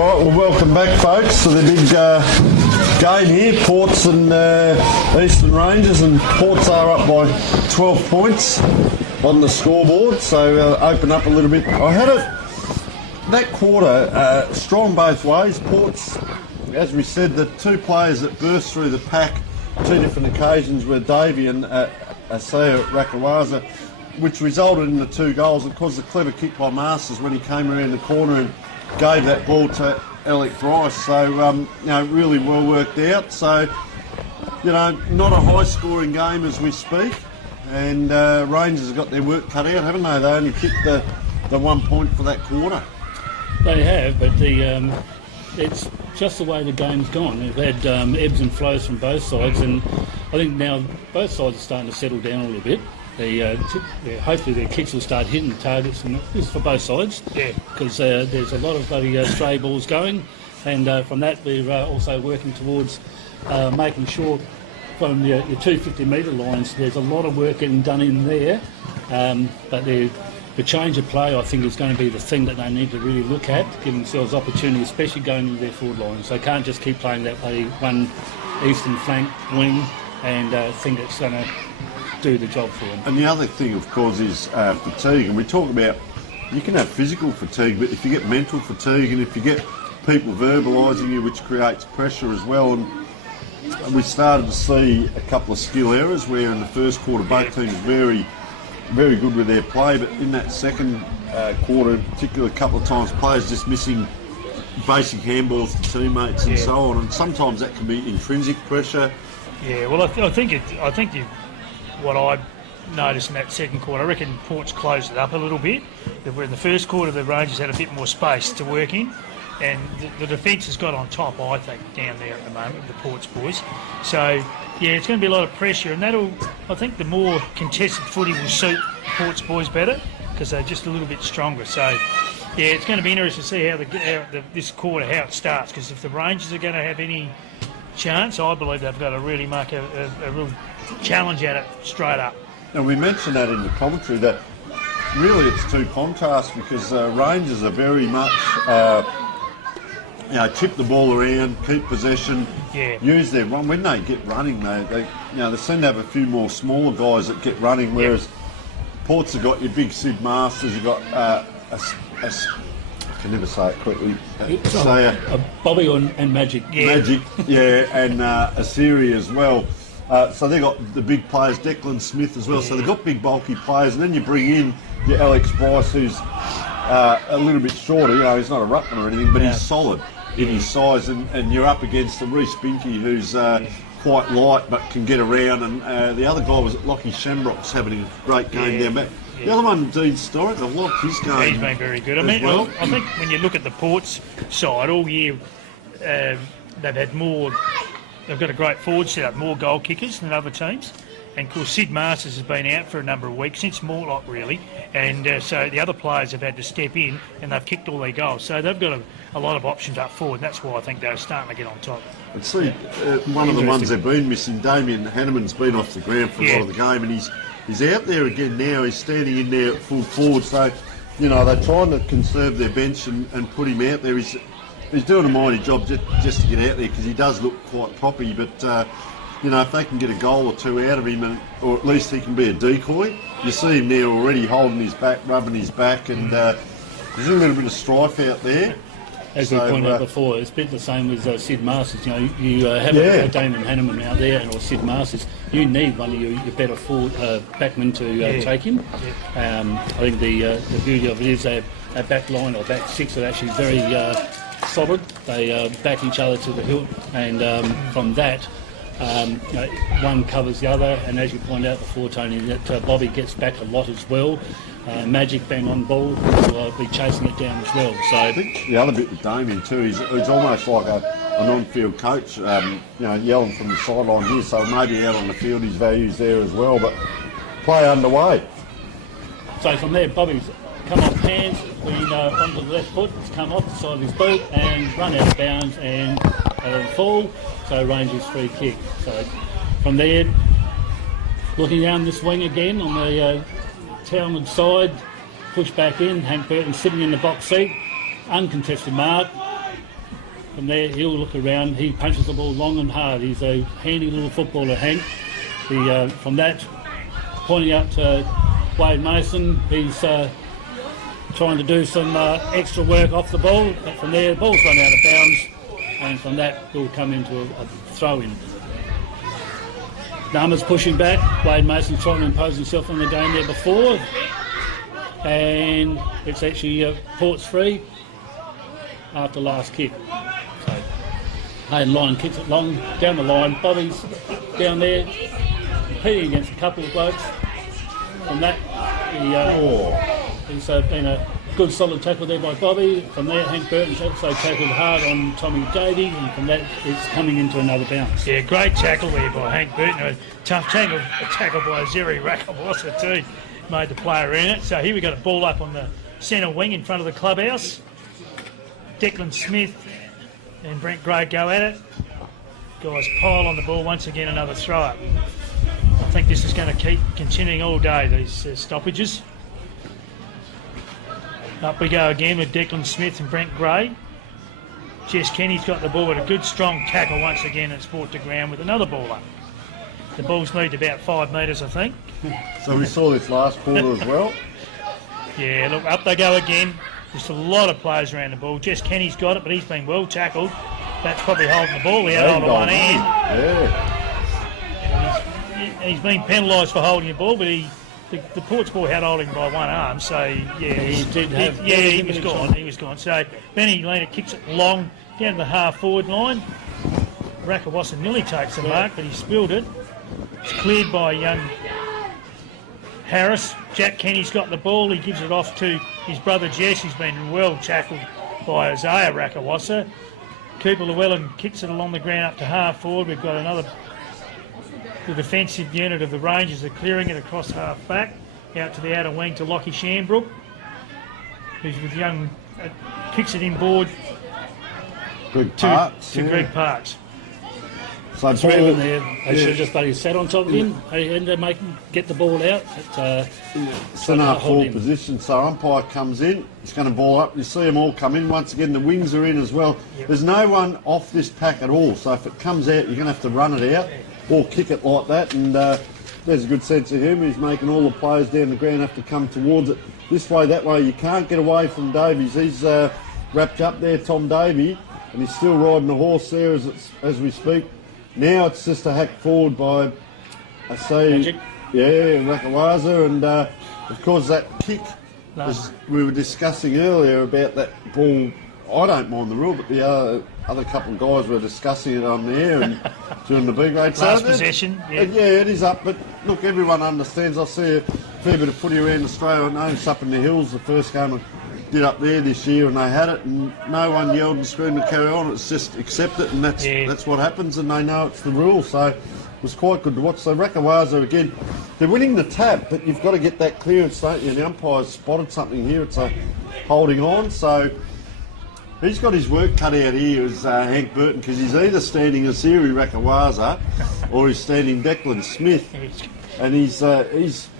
All right, well, welcome back, folks, to the big game here. Ports and Eastern Rangers, and Ports are up by 12 points on the scoreboard, so open up a little bit. I had that quarter strong both ways. Ports, as we said, the two players that burst through the pack two different occasions were Davey and Asea Rakawaza, which resulted in the 2 goals. Of course, the clever kick by Masters when he came around the corner and gave that ball to Alec Bryce. So, really well worked out. So, not a high-scoring game as we speak. And Rangers have got their work cut out, haven't they? They only kicked the 1 point for that quarter. They have, but it's just the way the game's gone. We've had ebbs and flows from both sides, and I think now both sides are starting to settle down a little bit. Hopefully their kicks will start hitting targets, and this is for both sides. Yeah. Because there's a lot of bloody stray balls going, and from that we're also working towards making sure from your 250-metre lines there's a lot of work getting done in there, but the change of play I think is going to be the thing that they need to really look at, give themselves opportunity, especially going into their forward lines. They can't just keep playing that one eastern flank wing and think it's going to do the job for them. And the other thing, of course, is fatigue. And we talk about, you can have physical fatigue, but if you get mental fatigue and if you get people verbalising you, which creates pressure as well. And we started to see a couple of skill errors where in the first quarter both teams very, very good with their play, but in that second quarter in particular, a couple of times players just missing basic handballs to teammates and so on. And sometimes that can be intrinsic pressure. Yeah, well, I think what I noticed in that second quarter, I reckon Ports closed it up a little bit. Where in the first quarter, the Rangers had a bit more space to work in, and the defence has got on top, I think, down there at the moment, the Ports boys. So, yeah, it's going to be a lot of pressure, and I think the more contested footy will suit Ports boys better, because they're just a little bit stronger. So, yeah, it's going to be interesting to see how this quarter, how it starts, because if the Rangers are going to have any chance, I believe they've got to really make a real challenge at it straight up. And we mentioned that in the commentary that really it's two contrasts, because Rangers are very much tip the ball around, keep possession, use their run. When they get running, they seem to have a few more smaller guys that get running, whereas Ports have got your big Sid Masters, you've got I can never say it correctly. Bobby and Magic. Magic, and Assyria as well. So they've got the big players, Declan Smith as well. So they've got big bulky players, and then you bring in your Alex Bryce, who's a little bit shorter. He's not a ruckman or anything, but he's solid in his size. And you're up against the Reece Binky, who's quite light but can get around. And the other guy was Lockie Shamrock's having a great game down back. The other one, Dean Sturrock, I've liked his game. He's been very good. I think when you look at the Ports side all year, they've had more. They've got a great forward setup, more goal kickers than other teams. And of course, Sid Masters has been out for a number of weeks, since Morlock really. And so the other players have had to step in, and they've kicked all their goals. So they've got a lot of options up forward, and that's why I think they're starting to get on top. And see, one of the ones they've been missing, Damien Hanneman's been off the ground for a lot of the game, and he's out there again now. He's standing in there at full forward. So, they're trying to conserve their bench and put him out there. He's doing a mighty job just to get out there, because he does look quite proppy. But, if they can get a goal or two out of him, or at least he can be a decoy. You see him there already holding his back, rubbing his back, and there's a little bit of strife out there. As we pointed out before, it's a bit the same with Sid Masters. You have a Damon Hanneman out there, or Sid Masters. You need one of your better forward backmen to take him. I think the beauty of it is they have a back line or back six are actually very solid. They back each other to the hilt, and from that, one covers the other. And as you point out before, Tony, that Bobby gets back a lot as well. Magic bang on ball will be chasing it down as well. So I think the other bit with Damien too is it's almost like an on-field coach, yelling from the sideline here. So maybe out on the field his values there as well. But play underway. So from there, Bobby's come off hands, been onto the left foot, it's come off the side of his boot and run out of bounds and fall. So Rangers free kick. So from there, looking down this wing again on the Townwood side, push back in, Hank Burton sitting in the box seat, uncontested mark, from there, he'll look around. He punches the ball long and hard. He's a handy little footballer, Hank. From that, pointing out to Wade Mason, he's trying to do some extra work off the ball. But from there, the ball's run out of bounds, and from that, will come into a throw-in. Numbers pushing back. Wade Mason's trying to impose himself on the game there before, and it's actually Port's free after last kick. So Hayden Lyon kicks it long down the line. Bobby's down there competing against a couple of blokes. From that, he's been a good solid tackle there by Bobby. From there, Hank Burton's also tackled hard on Tommy Davey, and from that, it's coming into another bounce. Yeah, great tackle there by Hank Burton. A tough tackle by Zeri Rakawasa too. Made the player in it. So here we got a ball up on the centre wing in front of the clubhouse. Declan Smith and Brent Gray go at it. Guys pile on the ball once again, another throw up. I think this is going to keep continuing all day, these stoppages. Up we go again with Declan Smith and Brent Gray. Jess Kenny's got the ball with a good strong tackle once again, and it's brought to ground with another ball up. The ball's moved about 5 metres, I think. So we saw this last quarter as well. Yeah, look, up they go again. There's a lot of players around the ball. Jess Kenny's got it, but he's been well tackled. That's probably holding the ball out on one hand. Yeah. He's been penalised for holding the ball, but the Ports boy had holding by one arm, so yeah, he was gone. He was gone. So Benny Lena kicks it long down the half-forward line. Rakawasa nearly takes the mark, but he spilled it. It's cleared by young Harris. Jack Kenny's got the ball. He gives it off to his brother Jess. He's been well tackled by Isaiah Rakawasa. Cooper Llewellyn kicks it along the ground up to half forward. We've got the defensive unit of the Rangers are clearing it across half back out to the outer wing to Lockie Shambrook, who's with young kicks it inboard Greg to Parks. Greg Parks. So Three of them there. They should have just bloody sat on top of him and get the ball out. Centre half forward position. So umpire comes in. He's going to ball up. You see them all come in. Once again, the wings are in as well. Yep. There's no one off this pack at all. So if it comes out, you're going to have to run it out or kick it like that. And there's a good sense of humour. He's making all the players down the ground have to come towards it this way, that way. You can't get away from Davies. He's wrapped up there, Tom Davey, and he's still riding the horse there as we speak. Now it's just a hack forward by, I say, Magic. Rakawasa, and of course that kick, as we were discussing earlier about that ball. I don't mind the rule, but the other couple of guys were discussing it on the air and during the B grade. Last possession, yeah, it is up, but look, everyone understands. I see a fair bit of footy around Australia. I know it's up in the hills, the first game I did up there this year, and they had it, and no one yelled and screamed to carry on. It's just accept it, and that's what happens, and they know it's the rule. So it was quite good to watch. So Rakawasa again, they're winning the tap, but you've got to get that clearance, don't you? And the umpire's spotted something here. It's a holding on, so he's got his work cut out here as Hank Burton, because he's either standing Asiri Rakawasa or he's standing Declan Smith, and he's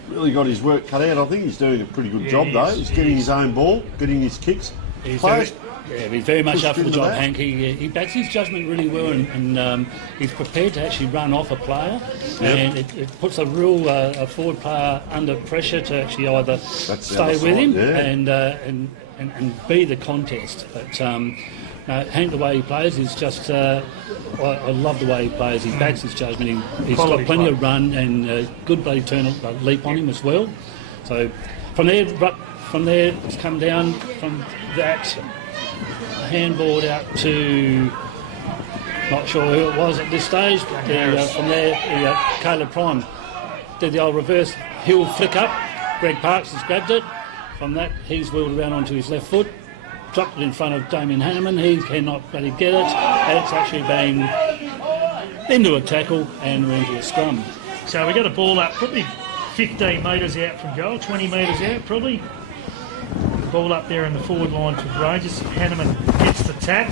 really got his work cut out. I think he's doing a pretty good job though. He's getting his own ball, getting his kicks. He's very much up for the job, Hank. He backs his judgment really well, and he's prepared to actually run off a player, and it puts a real forward player under pressure to actually either stay with him and be the contest. But Hank, the way he plays is just, I love the way he plays. He backs his judgment. He's got plenty of run and good bloody turn leap on him as well. So from there it's come down from that handball out to, not sure who it was at this stage, but from there Caleb Prime did the old reverse heel flick up. Greg Parks has grabbed it. From that, he's wheeled around onto his left foot, dropped it in front of Damien Hanneman. He cannot really get it. It's actually been into a tackle and we're into a scrum. So we got a ball up probably 15 metres out from goal, 20 metres out probably. The ball up there in the forward line for the Rangers. Hanneman gets the tap.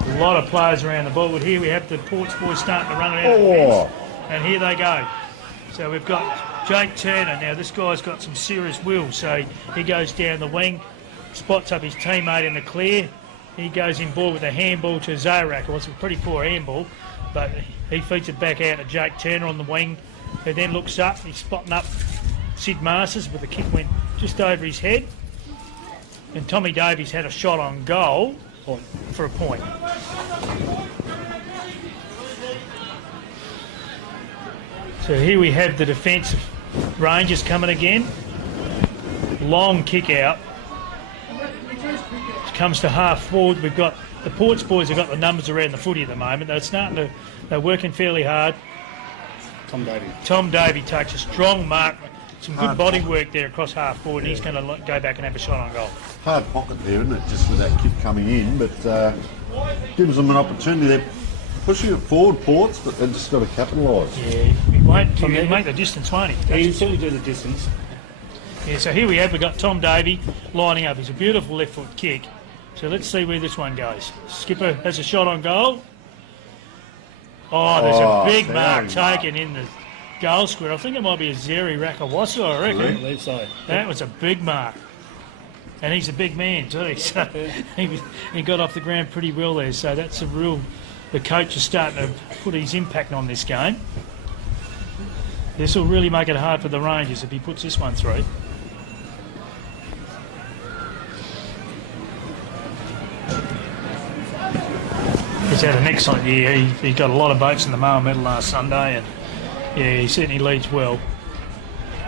A lot of players around the ball, but here we have the Ports boys starting to run it out of the fence. And here they go. So we've got Jake Turner. Now this guy's got some serious will, so he goes down the wing, spots up his teammate in the clear, He goes in ball with a handball to Zarak. It was a pretty poor handball, but he feeds it back out to Jake Turner on the wing, who then looks up. He's spotting up Sid Masters, but the kick went just over his head. And Tommy Davies had a shot on goal for a point. So here we have the defensive Rangers coming again. Long kick out. Comes to half forward. We've got the Ports boys have got the numbers around the footy at the moment. They're working fairly hard. Tom Davey takes a strong mark. Some good body work there across half forward. And he's going to go back and have a shot on goal. Hard pocket there, isn't it, just with that kick coming in, but gives them an opportunity. They're pushing it forward, Ports, but they've just got to capitalise. Yeah, he won't. He'll make the distance, won't he? He'll certainly do the distance. Yeah, so here we've got Tom Davey lining up. It's a beautiful left foot kick. So let's see where this one goes. Skipper has a shot on goal. Oh, there's a big mark taken in the goal square. I think it might be a Zeri Rakawasa, I reckon. I believe so. That was a big mark. And he's a big man too, so he got off the ground pretty well there. So that's a real... The coach is starting to put his impact on this game. This will really make it hard for the Rangers if he puts this one through. He's had an excellent year. He got a lot of votes in the Male Medal last Sunday, and yeah, he certainly leads well.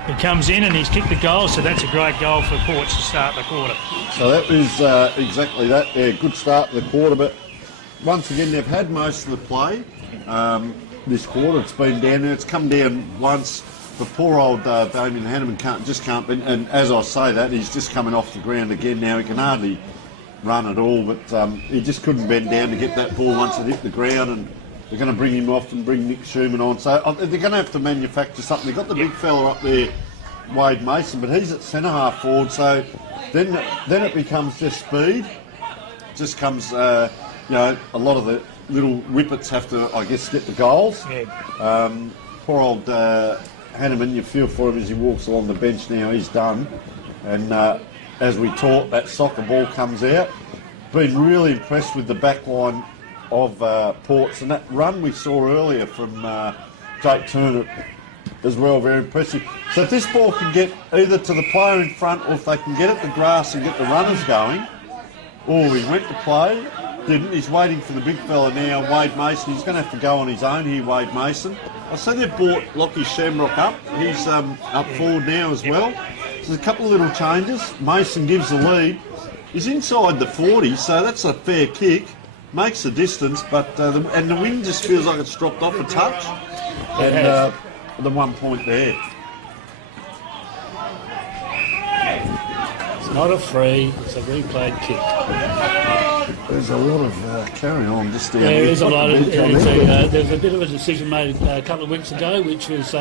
He comes in and he's kicked the goal, so that's a great goal for Ports to start the quarter. So that was exactly that. Yeah, good start to the quarter, but once again they've had most of the play this quarter. It's been down there. It's come down once. The poor old Damien Hanneman can't. And as I say that, he's just coming off the ground again now. He can hardly run at all, but he just couldn't bend down to get that ball once it hit the ground, and they're going to bring him off and bring Nick Schumann on. So they're going to have to manufacture something. They've got the big fella up there, Wade Mason, but he's at centre half forward, so then it becomes just speed. Just comes, a lot of the little whippets have to, I guess, get the goals. Yeah. Poor old Hanneman, you feel for him as he walks along the bench now. He's done, and as we talk, that soccer ball comes out. Been really impressed with the back line of Ports, and that run we saw earlier from Jake Turner as well, very impressive. So if this ball can get either to the player in front, or if they can get at the grass and get the runners going. Oh, he went to play, didn't. He's waiting for the big fella now, Wade Mason. He's going to have to go on his own here, Wade Mason. I see they've brought Lockie Shamrock up. He's up forward now as well. So there's a couple of little changes. Mason gives the lead. He's inside the 40, so that's a fair kick. Makes the distance, but the wind just feels like it's dropped off a touch. And the 1 point there. It's not a free, it's a replayed kick. There's a lot of carry on just down there. There is a lot of. There's a bit of a decision made a couple of weeks ago, which was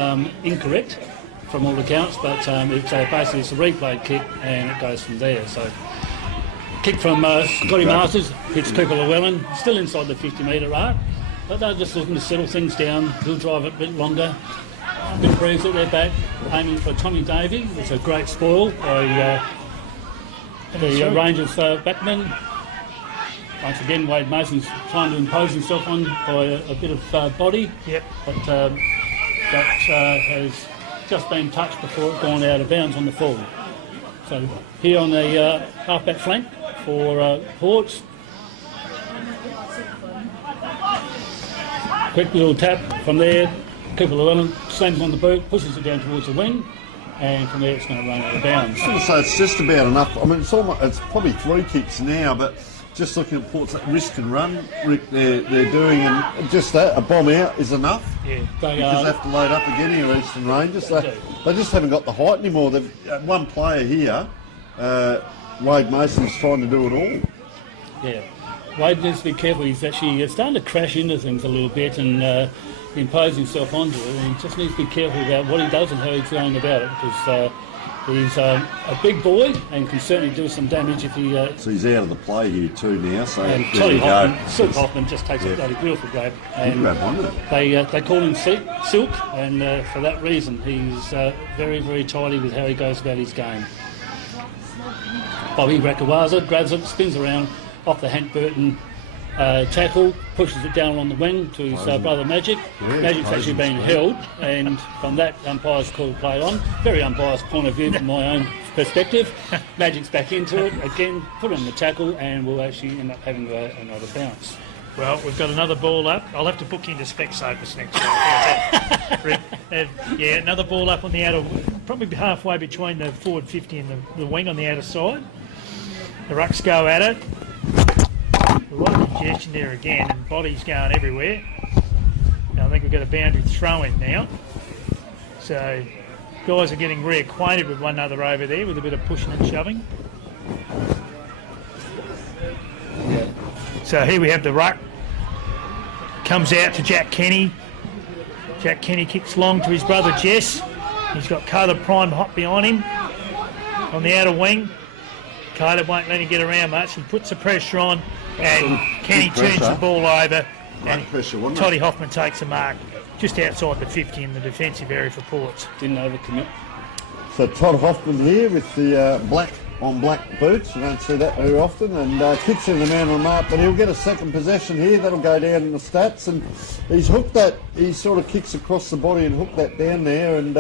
incorrect from all accounts, but basically it's a replayed kick and it goes from there. So kick from Scotty Masters, hits Cooper Llewellyn, still inside the 50-metre arc, but they're just looking to settle things down. He'll drive it a bit longer. A bit of breeze at their back, aiming for Tommy Davey. It's a great spoil by the Rangers backman. Once again, Wade Mason's trying to impose himself on by a bit of body, but that has just been touched before it gone out of bounds on the forward. So here on the half-back flank for Ports. Quick little tap from there. Cooper Llewellyn slams on the boot, pushes it down towards the wing, and from there it's going to run out of bounds. So it's just about enough. I mean, it's probably 3 kicks now, but just looking at Ports, that risk and run, Rick, they're doing, and just that, a bomb out is enough. Yeah, because they have to load up again here, Eastern Rangers. They just haven't got the height anymore. They've one player here, Wade Mason's trying to do it all. Yeah, Wade needs to be careful. He's actually starting to crash into things a little bit and impose himself onto it. And he just needs to be careful about what he does and how he's going about it, because he's a big boy and can certainly do some damage if he... So he's out of the play here too now, so and there you go. Silk Hoffman just takes a bloody beautiful grab. And they call him Silk, and for that reason he's very, very tidy with how he goes about his game. Bobby Rakawaza grabs it, spins around, off the Hank Burton tackle, pushes it down on the wing to his brother Magic. Magic's actually been held, and from that umpire's call play on, very unbiased point of view from my own perspective, Magic's back into it again, put on the tackle, and we'll actually end up having another bounce. Well, we've got another ball up. I'll have to book you into Specsavers next week. Yeah, another ball up on the outer, probably halfway between the forward 50 and the wing on the outer side. The rucks go at it. A lot of congestion there again, and bodies going everywhere. Now, I think we've got a boundary throw in now. So, guys are getting reacquainted with one another over there with a bit of pushing and shoving. So here we have the ruck. Comes out to Jack Kenny. Jack Kenny kicks long to his brother Jess. He's got Caleb Prime hot behind him on the outer wing. Caleb won't let him get around much. He puts the pressure on, and Kenny turns the ball over. And Toddy Hoffman takes a mark just outside the 50 in the defensive area for Ports. Didn't overcommit. So Todd Hoffman here with the black on black boots. You don't see that very often, and kicks in the man on the mark, but he'll get a second possession here. That'll go down in the stats, and he's hooked that. He sort of kicks across the body and hooked that down there, and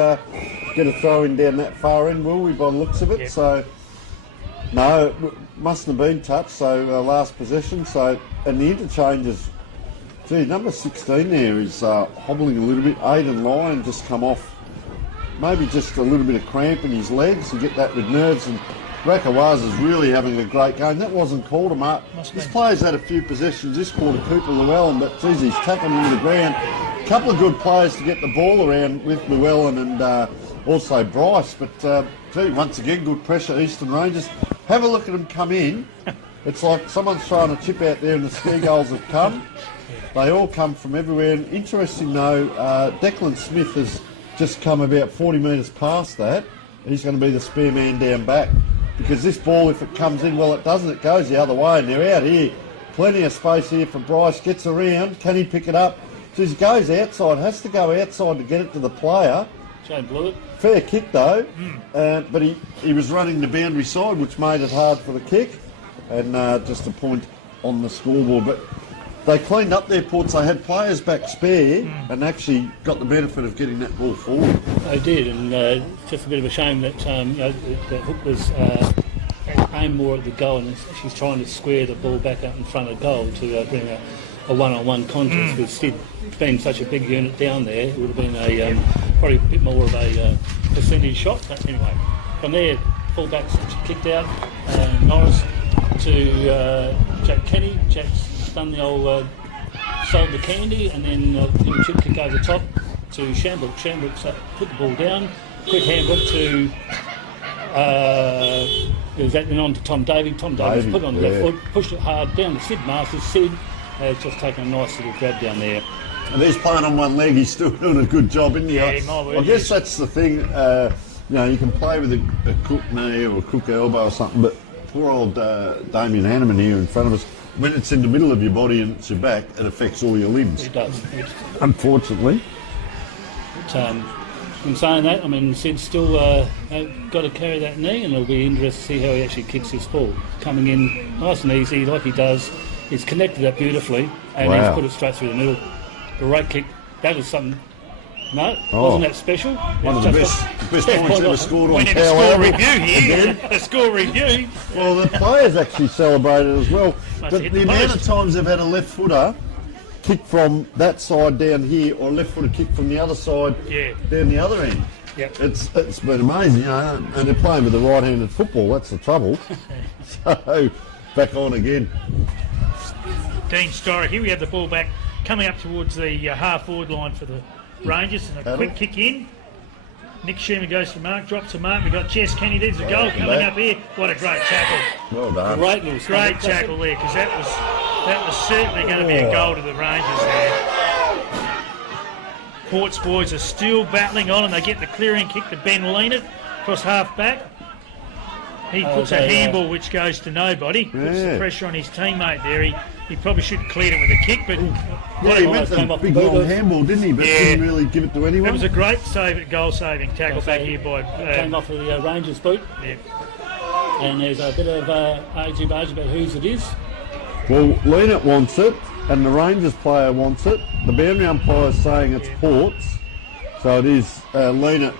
get a throw in down that far end, will we, by the looks of it? Yep. So no, it mustn't have been touched. So last possession. So, and the interchanges. Gee, number 16 there is hobbling a little bit. Aidan Lyon just come off. Maybe just a little bit of cramp in his legs. You get that with nerves, and Rakawaza's really having a great game. That wasn't called him up. This player's had a few possessions this quarter, Cooper Llewellyn, but geez, he's tackled him to the ground. A couple of good players to get the ball around with Llewellyn and also Bryce, but gee, once again, good pressure, Eastern Rangers. Have a look at them come in. It's like someone's trying to chip out there and the ski goals have come. They all come from everywhere. And interesting though, Declan Smith has just come about 40 metres past that. He's going to be the spare man down back. Because this ball, if it comes in, well, it doesn't. It goes the other way, and they're out here. Plenty of space here for Bryce. Gets around. Can he pick it up? Just goes outside. Has to go outside to get it to the player. Shane blew it. Fair kick, though. But he was running the boundary side, which made it hard for the kick. And just a point on the scoreboard. But they cleaned up their ports. They had players back spare and actually got the benefit of getting that ball forward. They did, and just a bit of a shame that the hook was aimed more at the goal, and she's trying to square the ball back up in front of goal to bring a one-on-one contest. With Sid being such a big unit down there, it would have been probably a bit more of a percentage shot. But anyway, from there, fullbacks kicked out. Norris to Jack Kenny. Jack's done the old sold the candy, and then little chip kick over the top to Shamrock. Shamrock put the ball down. Quick handbook to is that then on to Tom Davey. Tom Davies put it on the left foot, pushed it hard down to Sid Masters. Sid has just taken a nice little grab down there. And he's playing on one leg. He's still doing a good job, isn't he? Yeah, my word, I guess that's the thing. You can play with a crook knee or a crook elbow or something, but poor old Damien Hanneman here in front of us. When it's in the middle of your body and it's your back, it affects all your limbs. It does. Unfortunately. But, in saying that, I mean, Sid's still got to carry that knee, and it'll be interesting to see how he actually kicks this ball. Coming in nice and easy, like he does. He's connected that beautifully, and he's put it straight through the middle. Great kick. That was something. No, wasn't that special? One of the best points ever scored on a score review here. A score review. Well, the players actually celebrated as well. But the amount of times they've had a left footer kick from that side down here, or a left footer kick from the other side down the other end. Yep. It's been amazing, and they're playing with the right-handed football. That's the trouble. So back on again. Dean Storey. Here we have the ball back coming up towards the half-forward line for the Rangers, and a quick kick in. Nick Schumann goes to mark, drops to mark. We've got Jess Kenny. There's a goal coming up here. What a great tackle. Well done. Great tackle there, because that was certainly going to be a goal to the Rangers there. Ports boys are still battling on, and they get the clearing kick to Ben Leanett across half back. He puts a handball which goes to nobody. Puts the pressure on his teammate there. He probably should have cleared it with a kick, but he went the big long handball, didn't he? But didn't really give it to anyone. That was a great goal-saving tackle back here by... came off of the Rangers boot. Yeah. And there's a bit of argy-bargy about whose it is. Well, Leonard wants it, and the Rangers player wants it. The boundary umpire is saying it's Ports, so it is Leonard.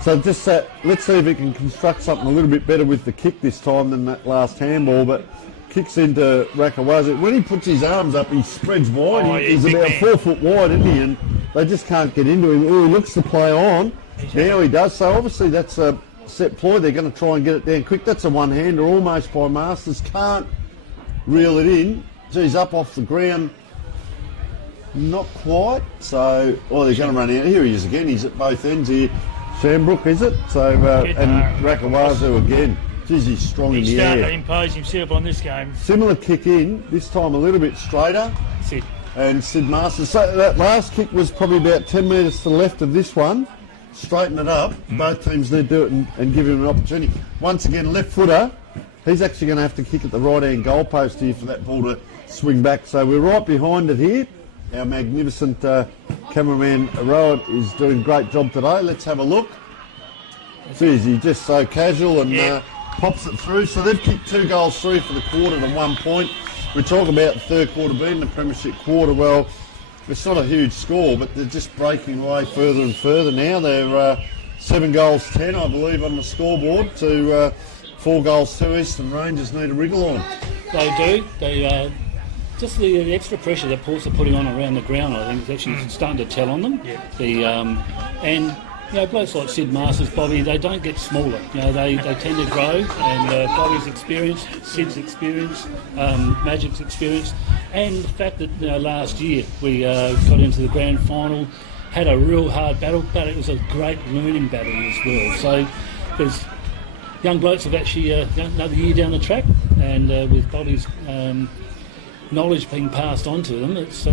So just let's see if he can construct something a little bit better with the kick this time than that last handball, but kicks into Rakawaza. When he puts his arms up, he spreads wide. He's about 4 foot wide, isn't he? And they just can't get into him. Oh, he looks to play on. Now he does. So obviously that's a set ploy. They're going to try and get it down quick. That's a one-hander almost by Masters. Can't reel it in. Geez, up off the ground. Not quite. So, they're going to run out. Here he is again. He's at both ends here. Shambrook, is it? So, and Rakawazu again. Geez, he's strong in the air. He's starting to impose himself on this game. Similar kick in, this time a little bit straighter. Sid. And Sid Masters. So that last kick was probably about 10 metres to the left of this one. Straighten it up. Both teams need to do it and give him an opportunity. Once again, left footer. He's actually going to have to kick at the right-hand goalpost here for that ball to swing back. So we're right behind it here. Our magnificent cameraman, Rowan, is doing a great job today. Let's have a look. Geez, he's just so casual and pops it through. So they've kicked 2 goals through for the quarter to 1 point. We talk about the third quarter being the premiership quarter. Well, it's not a huge score, but they're just breaking away further and further now. They're 7 goals 10, I believe, on the scoreboard to 4 goals 2 Eastern Rangers need a wriggle on. They do. They just the extra pressure that Ports are putting on around the ground, I think, is actually starting to tell on them. Yeah. And blokes like Sid Masters, Bobby, they don't get smaller. They tend to grow, and Bobby's experience, Sid's experience, Magic's experience, and the fact that last year we got into the grand final, had a real hard battle, but it was a great learning battle as well. So there's young blokes have actually another year down the track, and with Bobby's knowledge being passed on to them, it's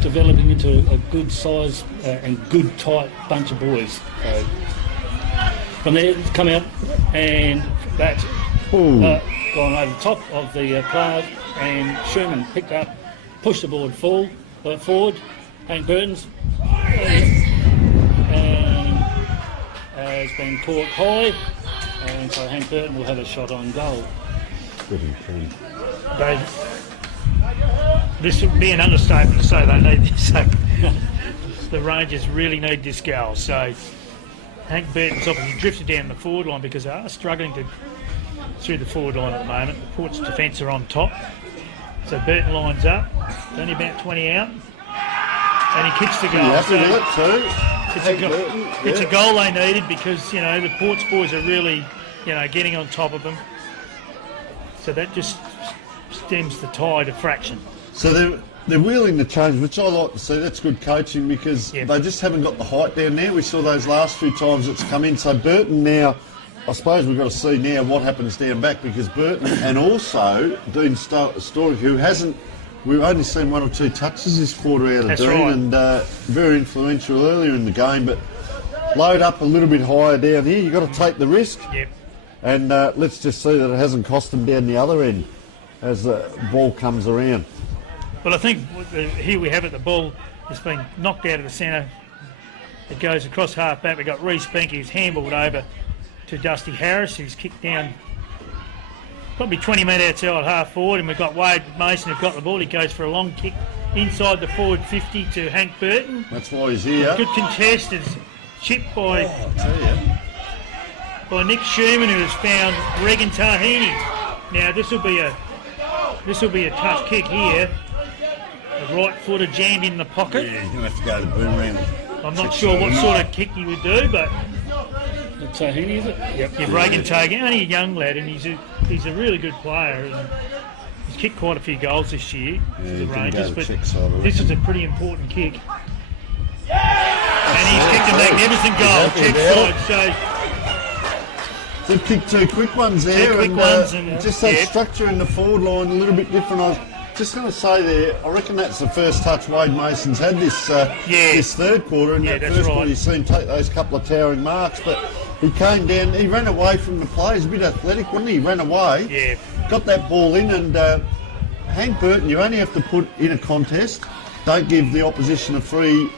developing into a good size and good tight bunch of boys. So from there, it's come out and that's gone over the top of the players, and Sherman picked up, pushed the board forward. Hank Burton's has been caught high, and so Hank Burton will have a shot on goal. This would be an understatement to say they need this. The Rangers really need this goal. So Hank Burton's obviously drifted down the forward line because they are struggling through the forward line at the moment. The Port's defence are on top. So Burton lines up, only about 20 out, and he kicks the goal. It's a goal they needed because the Ports boys are really getting on top of them. So that just stems the tide of fraction. So they're wheeling the change, which I like to see. That's good coaching because they just haven't got the height down there. We saw those last few times it's come in. So Burton now, I suppose we've got to see now what happens down back, because Burton and also Dean Storey, who hasn't, we've only seen 1 or 2 touches this quarter out of Dean, right. And very influential earlier in the game, but load up a little bit higher down here. You've got to take the risk. Yep. And let's just see that it hasn't cost them down the other end as the ball comes around. Well, I think here we have it, the ball has been knocked out of the centre. It goes across half back. We've got Reece Binky who's handballed over to Dusty Harris, who's kicked down probably 20 metres outside half forward, and we've got Wade Mason who's got the ball. He goes for a long kick inside the forward 50 to Hank Burton. That's why he's here. A good contest is chipped by Nick Sherman, who has found Regan Tahini. Now this will be a tough kick here. The right footer jammed in the pocket. Yeah, he's going to have to go to the boomerang. I'm not sure what sort of kick he would do, but Tahini, is it? Yep. Regan Tahini, only a young lad, and he's a really good player. And he's kicked quite a few goals this year for the Rangers, but this is a pretty important kick. And he's kicked a magnificent goal, check side. So they've kicked 2 quick ones there, and just that structure in the forward line a little bit different. I was just going to say there, I reckon that's the first touch Wade Mason's had this third quarter, and that first quarter you've seen take those couple of towering marks, but he came down, he ran away from the play. He's a bit athletic, wasn't he? He ran away, got that ball in, and Hank Burton, you only have to put in a contest. Don't give the opposition a free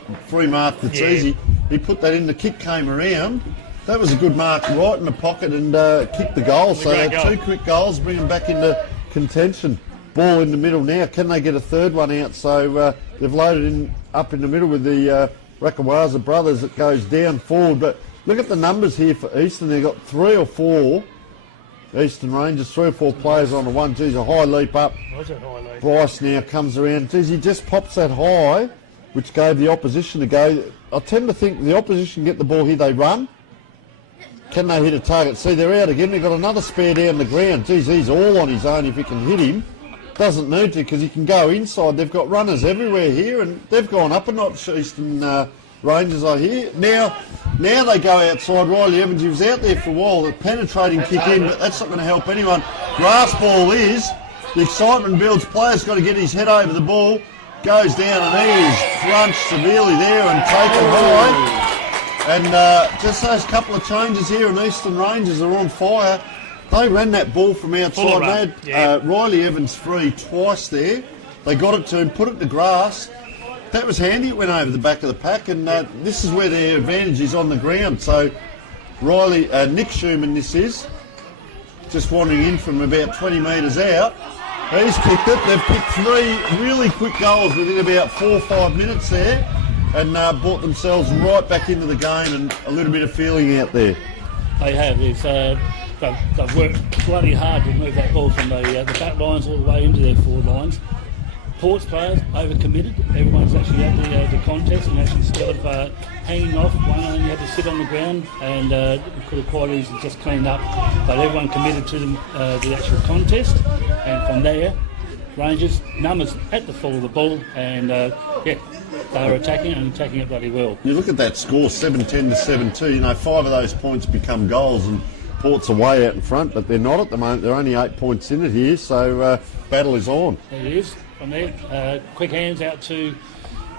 mark that's easy. He put that in, the kick came around. That was a good mark right in the pocket and kicked the goal. So 2 quick goals, bring him back into contention. Ball in the middle now. Can they get a third one out? So they've loaded up in the middle with the Rakawaza brothers that goes down forward. But look at the numbers here for Eastern. They've got 3 or 4 Eastern Rangers, 3 or 4 players on the one. Geez, a high leap up. Was it high leap? Bryce now comes around. Geez, he just pops that high, which gave the opposition a go. I tend to think the opposition get the ball here, they run. Can they hit a target? See, they're out again. They've got another spare down the ground. Geez, he's all on his own if he can hit him. Doesn't need to because he can go inside. They've got runners everywhere here, and they've gone up a notch, Eastern Rangers, I hear. Now they go outside. Riley Evans, he was out there for a while. The penetrating kick in, but that's not going to help anyone. Grass ball is. The excitement builds. Player's got to get his head over the ball. Goes down, and he is crunched severely there and taken high. And just those couple of changes here, and Eastern Rangers are on fire. They ran that ball from outside. They had Riley Evans free twice there. They got it to him, put it to grass. That was handy. It went over the back of the pack, and this is where their advantage is on the ground. So Riley, Nick Schumann, this is just wandering in from about 20 metres out. He's kicked it. They've kicked 3 really quick goals within about 4 or 5 minutes there, and brought themselves right back into the game, and a little bit of feeling out there. They have. They've worked bloody hard to move that ball from the back lines all the way into their forward lines. Ports players overcommitted. Everyone's actually at the contest, and actually instead of hanging off, one only had to sit on the ground, and could have quite easily just cleaned up. But everyone committed to the actual contest, and from there, Rangers numbers at the fall of the ball, and they were attacking it bloody well. You look at that score, 7-10 to 7-2. You know, 5 of those points become goals, and Port's are way out in front, but they're not at the moment. They're only 8 points in it here, so battle is on. It is. From there, quick hands out to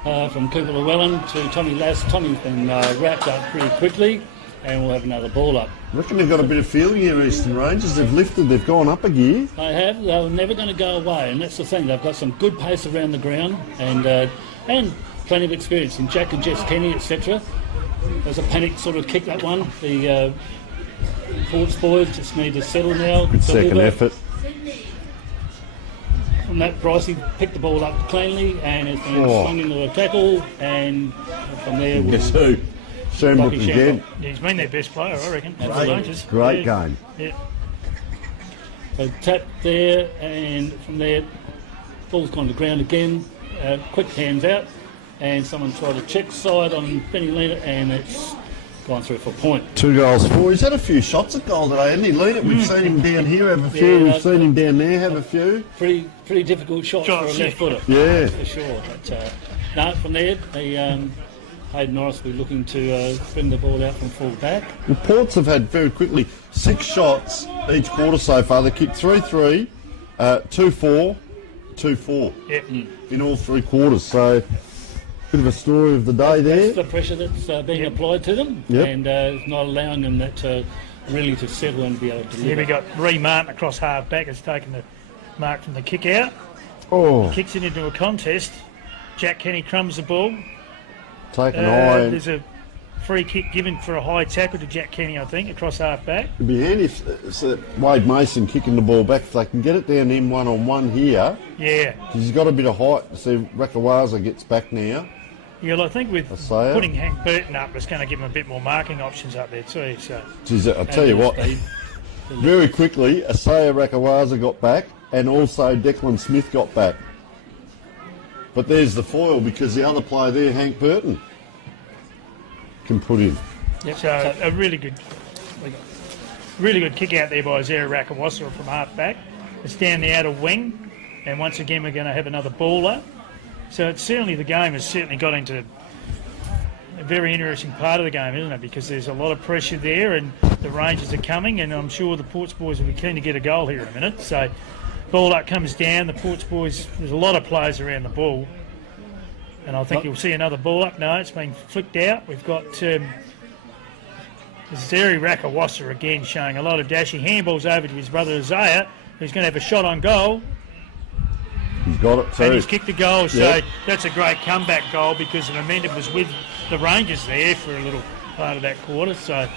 from Cooper Llewellyn to Tommy Lass. Tommy's been wrapped up pretty quickly, and we'll have another ball up. I reckon they've got a bit of feeling here, Eastern Rangers. They've lifted, they've gone up a gear. They have. They're never going to go away, and that's the thing. They've got some good pace around the ground, and plenty of experience in Jack and Jess Kenny, etc. There's a panic sort of kick, that one. The Ports boys just need to settle now. Good second effort. From that, Brycey picked the ball up cleanly and has been swung into a tackle, and from there... Guess who? Shamrock again. Yeah, he's been their best player, I reckon. Great game. Yeah. So tap there, and from there, ball's gone to ground again. Quick hands out, and someone tried to check side on Benny Lena, and it's gone through for a point. 2 goals for. He's had a few shots at goal today, hasn't he? Lena, we've seen him down here have a few. We've seen him down there have a few. Pretty difficult shots for a left footer. Yeah. For sure. But, no, from there, Hayden Norris will be looking to bring the ball out from full back. The Ports have had very quickly 6 shots each quarter so far. They kicked 3-3, 2-4, 2-4 in all 3 quarters. So, bit of a story of the day there. That's the pressure that's being applied to them, and it's not allowing them that really to settle and be able to deliver. Here we got Ree Martin across half back, has taken the mark from the kick out. Oh. He kicks it into a contest. Jack Kenny crumbs the ball. Taken high. There's a free kick given for a high tackle to Jack Kenny, I think, across half back. It'd be handy if Wade Mason kicking the ball back, if they can get it down in 1-on-1 here. Yeah. Because he's got a bit of height. See, Rakawaza gets back now. Yeah, well, I think with putting Hank Burton up, it's going to give him a bit more marking options up there too. So. Geez, I'll tell you what, very quickly, Asaya Rakawaza got back, and also Declan Smith got back. But there's the foil, because the other player there, Hank Burton, can put in. Yep. So a really good kick out there by Eyre Rakawasa from half back. It's down the outer wing, and once again we're going to have another baller. So it's certainly, the game has certainly got into a very interesting part of the game, isn't it? Because there's a lot of pressure there, and the Rangers are coming, and I'm sure the Ports boys will be keen to get a goal here in a minute. So ball up comes down. The Ports boys, there's a lot of players around the ball, and I think you'll see another ball up. No, it's been flicked out. We've got Eyre Rakawasa again showing a lot of dashing. Handballs over to his brother Isaiah, who's going to have a shot on goal. He's got it too. And he's kicked a goal, so that's a great comeback goal, because the momentum was with the Rangers there for a little part of that quarter. So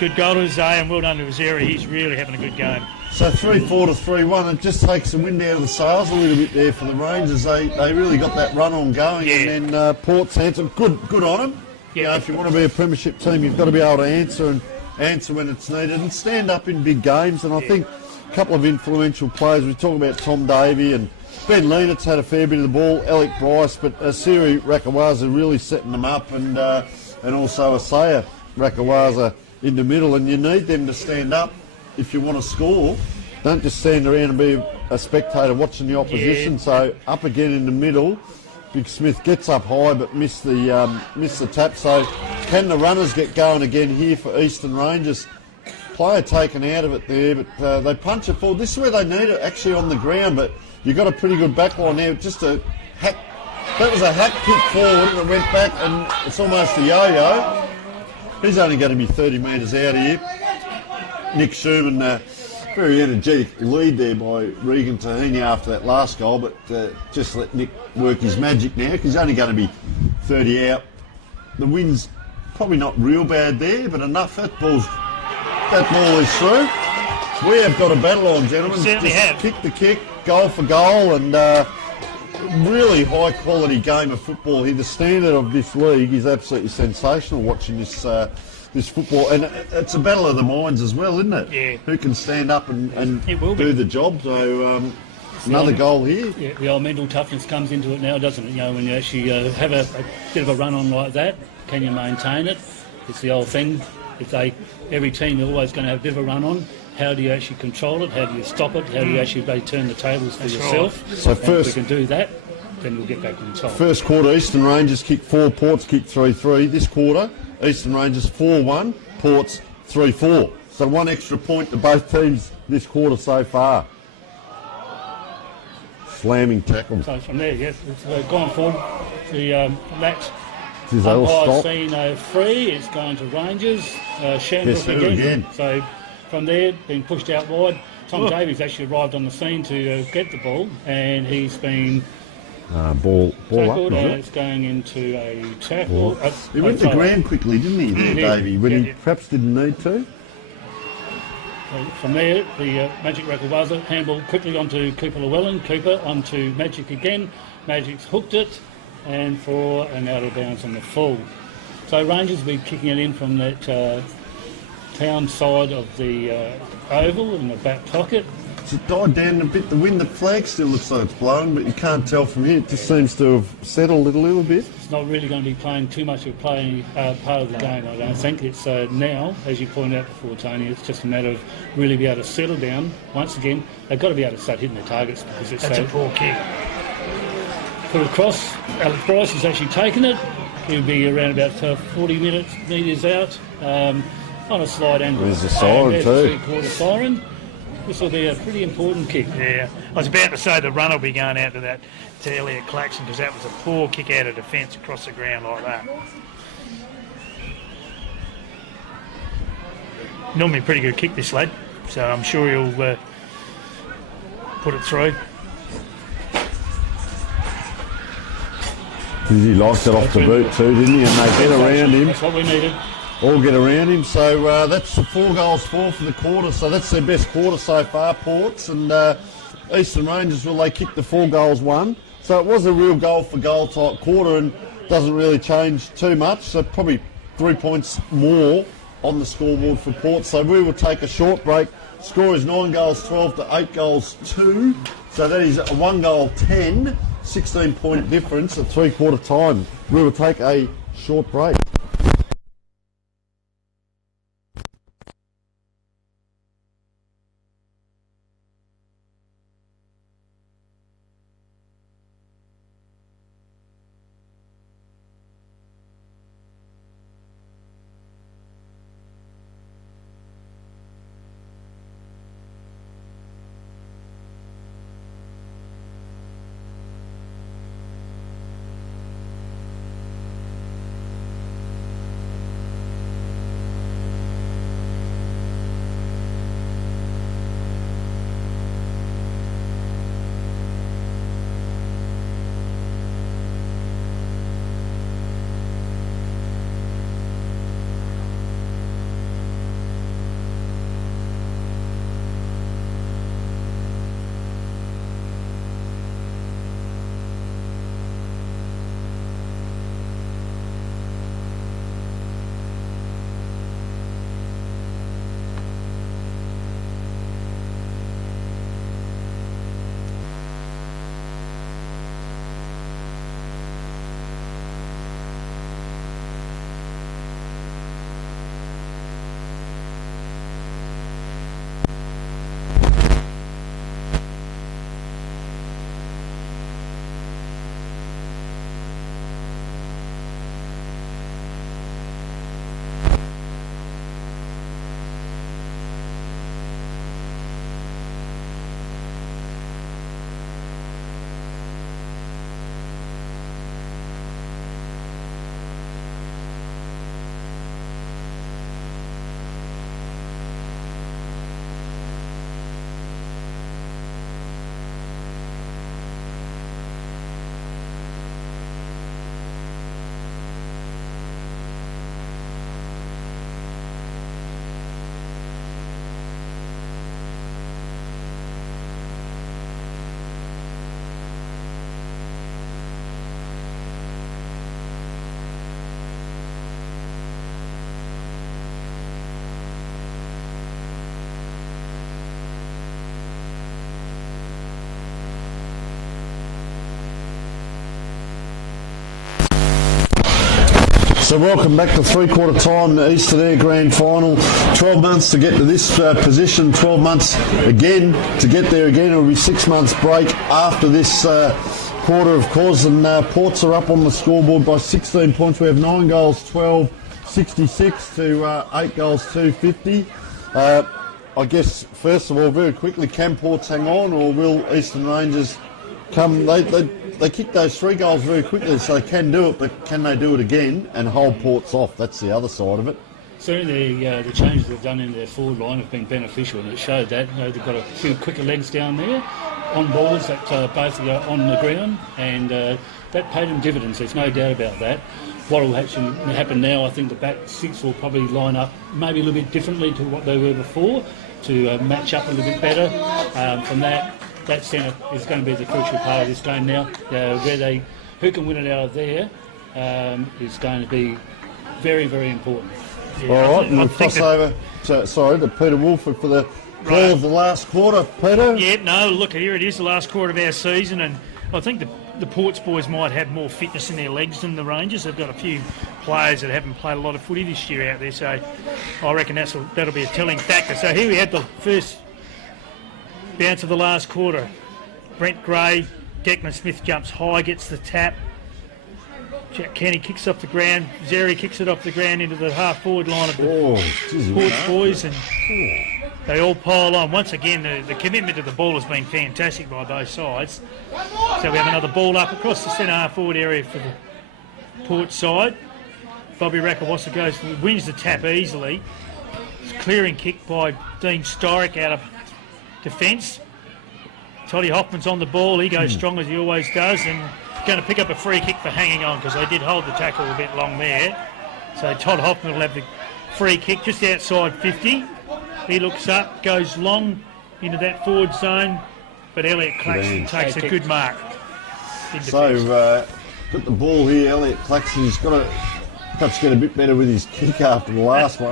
good goal to Zay, and well done to Eyre. He's really having a good game. So 3-4 to 3-1, it just takes the wind out of the sails a little bit there for the Rangers. They really got that run on going, and then Port's answer, good on them. Yeah. You know, if you want to be a premiership team, you've got to be able to answer when it's needed and stand up in big games. And I think a couple of influential players, we talk about Tom Davey and Ben Leonard's had a fair bit of the ball, Alec Bryce, but Siri Rakawaza really setting them up, and also Asaya Rakawaza in the middle, and you need them to stand up if you want to score. Don't just stand around and be a spectator watching the opposition. So up again in the middle, Big Smith gets up high but missed the tap. So can the runners get going again here for Eastern Rangers? Player taken out of it there, but they punch it forward. This is where they need it, actually on the ground, but you've got a pretty good backline there. Just a hack. That was a hack kick forward and it went back, and it's almost a yo-yo. He's only going to be 30 metres out here. Nick Sherman, very energetic lead there by Regan Tahini after that last goal, but just let Nick work his magic now, because he's only going to be 30 out. The wind's probably not real bad there, but enough. That ball is through. We have got a battle on, gentlemen. Certainly have. Kick the kick, goal for goal, and really high quality game of football here. The standard of this league is absolutely sensational watching this football, and it's a battle of the minds as well, isn't it? Yeah. Who can stand up and It will be. do the job? So another goal here. Yeah, the old mental toughness comes into it now, doesn't it? You know, when you actually have a bit of a run on like that, can you maintain it? It's the old thing. Every team is always going to have a bit of a run on. How do you actually control it? How do you stop it? How do you actually turn the tables for yourself? Right. So if we can do that, then we'll get back on top. First quarter, Eastern Rangers kick 4, Ports kick 3-3. This quarter, Eastern Rangers 4-1, Ports 3-4. So one extra point to both teams this quarter so far. Slamming tackle. So from there, yes, it's gone forward. The match Geez, they'll umpire's stop. seen free. It's gone to Rangers. Shamrock again. So from there, being pushed out wide. Tom Davies actually arrived on the scene to get the ball, and he's been Ball tackled, up. and it's going into a tackle. He went to ground quickly, didn't he, there, Davey, when he perhaps didn't need to? From there, the Magic Rakawaza handball quickly onto Cooper Llewellyn. Cooper onto Magic again. Magic's hooked it, and out of bounds on the full. So Rangers will be kicking it in from that town side of the oval in the back pocket. It died down a bit. The wind, the flag still looks like it's blowing, but you can't tell from here. It just seems to have settled a little bit. It's not really going to be playing too much of part of the game, I don't think. It's now, as you pointed out before, Tony, it's just a matter of really be able to settle down. Once again, they've got to be able to start hitting their targets, because it's That's a poor kick. Put it across. Alex Bryce has actually taken it. He'll be around about 40 metres out on a slide angle. There's the siren there's too. The three-quarter siren. This will be a pretty important kick. Yeah, I was about to say the run will be going out to Elliot Claxton, because that was a poor kick out of defence across the ground like that. Normally a pretty good kick, this lad, so I'm sure he'll put it through. He liked it off the boot too, didn't he? And they get around him. That's what we needed. All get around him. So that's the 4 goals for the quarter. So that's their best quarter so far, Ports. And Eastern Rangers, they kicked the 4 goals one. So it was a real goal for goal type quarter, and doesn't really change too much. So probably 3 points more on the scoreboard for Ports. So we will take a short break. Score is 9 goals 12 to 8 goals 2. So that is a 1 goal 10, 16-point difference at 3/4 time. We will take a short break. So welcome back to three-quarter time, the Eastern Eyre Grand Final. 12 months to get to this position, 12 months again to get there again. It'll be 6 months break after this quarter, of course, and Ports are up on the scoreboard by 16 points. We have 9 goals, 12, 66 to 8 goals, 250. I guess, first of all, very quickly, can Ports hang on, or will Eastern Rangers come? They kick those 3 goals very quickly, so they can do it, but can they do it again and hold Ports off? That's the other side of it. Certainly the changes they've done in their forward line have been beneficial, and it showed that. You know, they've got a few quicker legs down there on balls that both are on the ground, and that paid them dividends, there's no doubt about that. What will actually happen now, I think the back 6 will probably line up maybe a little bit differently to what they were before to match up a little bit better. From that centre is going to be the crucial part of this game now. Who can win it out of there is going to be very, very important. Yeah, all right, and we'll cross over to Peter Wolford for the call of the last quarter. Peter? Yeah, no, look, here it is, the last quarter of our season, and I think the Ports boys might have more fitness in their legs than the Rangers. They've got a few players that haven't played a lot of footy this year out there, so I reckon that'll be a telling factor. So here we have the first bounce of the last quarter. Brent Gray, Declan Smith jumps high, gets the tap. Jack Kenny kicks off the ground. Zeri kicks it off the ground into the half-forward line of the Ports boys, and they all pile on. Once again, the commitment to the ball has been fantastic by both sides. So we have another ball up across the centre half-forward area for the Ports side. Bobby Rakawasa wins the tap easily. It's a clearing kick by Dean Storick out of defence. Toddy Hoffman's on the ball. He goes strong as he always does, and going to pick up a free kick for hanging on, because they did hold the tackle a bit long there. So Todd Hoffman will have the free kick just outside 50. He looks up, goes long into that forward zone, but Elliot Claxton takes a good mark. So, got the ball here, Elliot Claxton. He's got to perhaps get a bit better with his kick after the last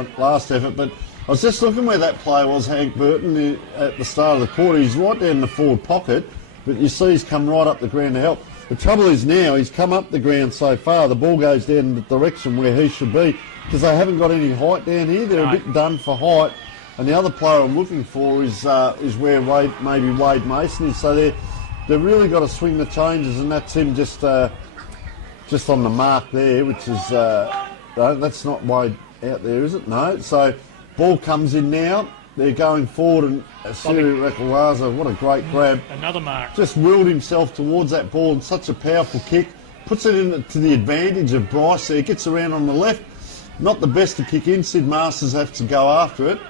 effort, but I was just looking where that play was, Hank Burton, at the start of the quarter. He's right down in the forward pocket, but you see he's come right up the ground to help. The trouble is now he's come up the ground so far, the ball goes down in the direction where he should be, because they haven't got any height down here. They're a bit done for height, and the other player I'm looking for is where maybe Wade Mason is. So they've really got to swing the changes, and that's him just on the mark there, which is that's not Wade out there, is it? No. So ball comes in now. They're going forward, and Siri Rekawaza, what a great grab. Another mark. Just willed himself towards that ball, and such a powerful kick. Puts it in to the advantage of Bryce there. Gets around on the left. Not the best to kick in. Sid Masters has to go after it.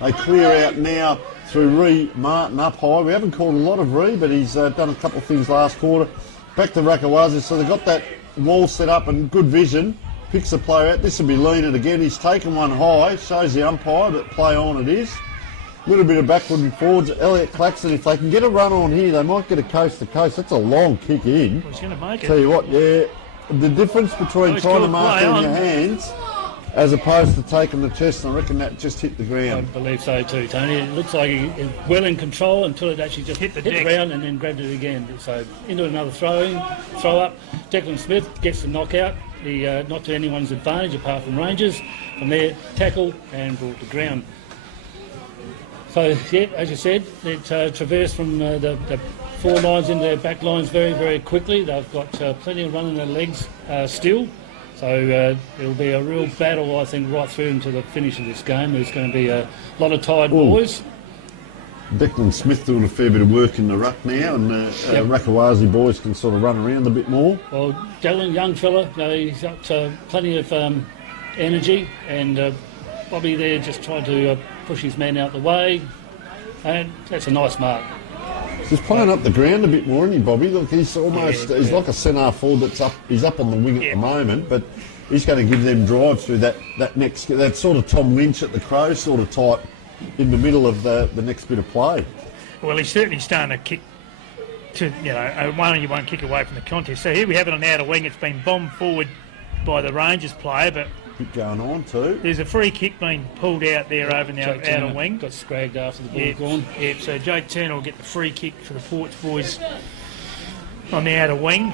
They clear out now through Ree Martin up high. We haven't called a lot of Ree, but he's done a couple of things last quarter. Back to Rekawaza. So they've got that wall set up and good vision. Picks the player out. This will be leaning again. He's taken one high. Shows the umpire, but play on it is. A little bit of backward and forwards. Elliot Claxton, if they can get a run on here, they might get a coast to coast. That's a long kick in. He's going to make it. Tell you what, yeah. The difference between trying to mark it in your hands as opposed to taking the chest, and I reckon that just hit the ground. I believe so too, Tony. It looks like he's well in control until it actually just hit the ground and then grabbed it again. So into another throw up. Declan Smith gets the knockout. He not to anyone's advantage apart from Rangers. From there, tackle and brought to ground. So, yeah, as you said, it traversed from the four lines into their back lines very, very quickly. They've got plenty of run in their legs still. So it'll be a real battle, I think, right through into the finish of this game. There's going to be a lot of tired boys. Declan Smith doing a fair bit of work in the ruck now, and Rakawazi boys can sort of run around a bit more. Well, Declan, young fella, he's got plenty of energy, and Bobby there just trying to push his man out the way, and that's a nice mark. He's playing up the ground a bit more, isn't he, Bobby? Look, he's almost he's like a centre forward that's up. He's up on the wing at the moment, but he's going to give them drive through that sort of Tom Lynch at the Crow sort of type in the middle of the next bit of play. Well, he's certainly starting to kick to, one won't kick away from the contest. So here we have it on outer wing. It's been bombed forward by the Rangers player, but bit going on too. There's a free kick being pulled out there over the outer wing. Got scragged after the ball gone. Yeah, so Jake Turner will get the free kick for the Ports boys on the outer wing.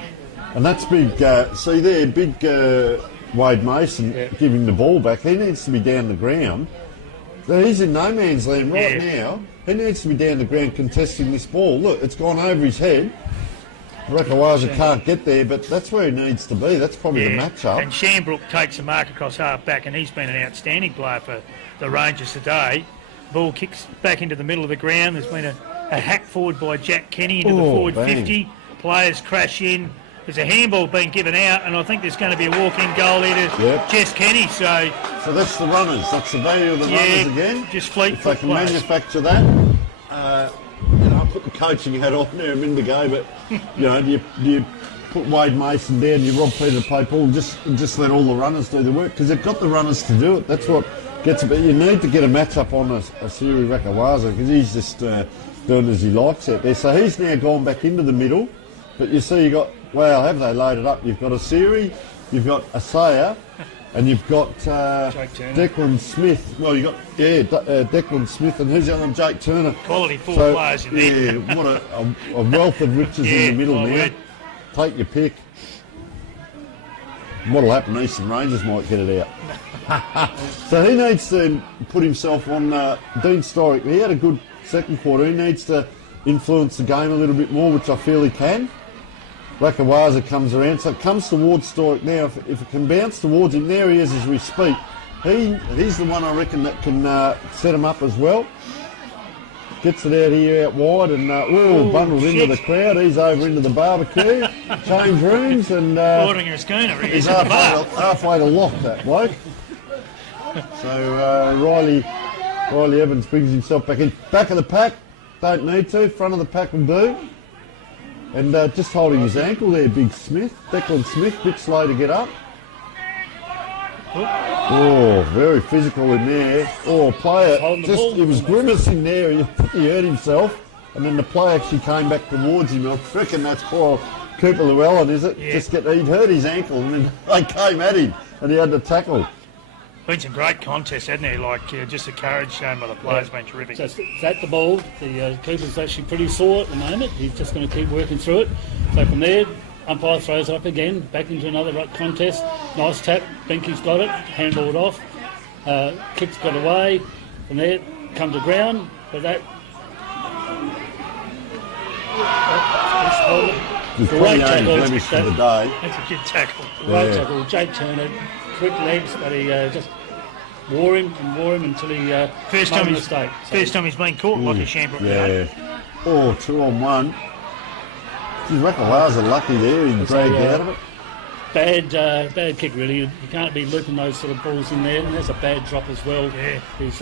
And that's big. See there, big Wade Mason giving the ball back. He needs to be down the ground. He's in no man's land right now. He needs to be down the ground contesting this ball. Look, it's gone over his head. Rakawaza can't get there, but that's where he needs to be. That's probably the matchup. And Shambrook takes the mark across half back, and he's been an outstanding player for the Rangers today. Ball kicks back into the middle of the ground. There's been a hack forward by Jack Kenny into the forward 50. Players crash in. There's a handball being given out, and I think there's going to be a walk-in goal there to Jess Kenny. So that's the runners. That's the value of the runners again. Just fleet if they can manufacture that. I put the coaching hat on there a minute ago, but do you put Wade Mason down, you rob Peter to play ball, and just let all the runners do the work because they've got the runners to do it. That's what gets a bit. You need to get a match up on a Siri Rakawaza because he's just doing as he likes out there. So he's now gone back into the middle, but you see you got. Wow, have they loaded up? You've got a Siri, you've got a Sayer, and you've got Declan Smith. Well, you've got Declan Smith, and who's the other one? Jake Turner. Quality players in there. Yeah, what a wealth of riches in the middle now. Take your pick. What'll happen? Eastern Rangers might get it out. So he needs to put himself on Dean Storick. He had a good second quarter. He needs to influence the game a little bit more, which I feel he can. Rakawaza comes around, so it comes towards Storick now. If it can bounce towards him, there he is as we speak. He's the one I reckon that can set him up as well. Gets it out here out wide and bundled into the crowd. He's over into the barbecue, change rooms and ordering a schooner. He's halfway to lock that bloke. So Riley Evans brings himself back in. Back of the pack, don't need to. Front of the pack will do. And just holding his ankle there, Big Smith. Declan Smith, bit slow to get up. Oh, very physical in there. Oh, player, he was grimacing there. He hurt himself. And then the play actually came back towards him. I reckon that's poor Cooper Llewellyn, is it? Yeah. He'd hurt his ankle and then they came at him and he had to tackle. Been some great contests, hasn't there? Like just the courage shown by the players been terrific. So it's at the ball. The keeper's actually pretty sore at the moment. He's just going to keep working through it. So from there, umpire throws it up again, back into another contest. Nice tap. Binky's got it. Handballed off. Kick's got away. From there, come to ground. But that. Great tackle. That's a good tackle. Great tackle. Jake Turner. Quick legs, but he just wore him until he first time he's been caught like a Shambrook. Yeah. 2-on-1. Rakawaza lucky there. He dragged out of it. Bad kick really. You can't be looping those sort of balls in there, and that's a bad drop as well. Yeah. There's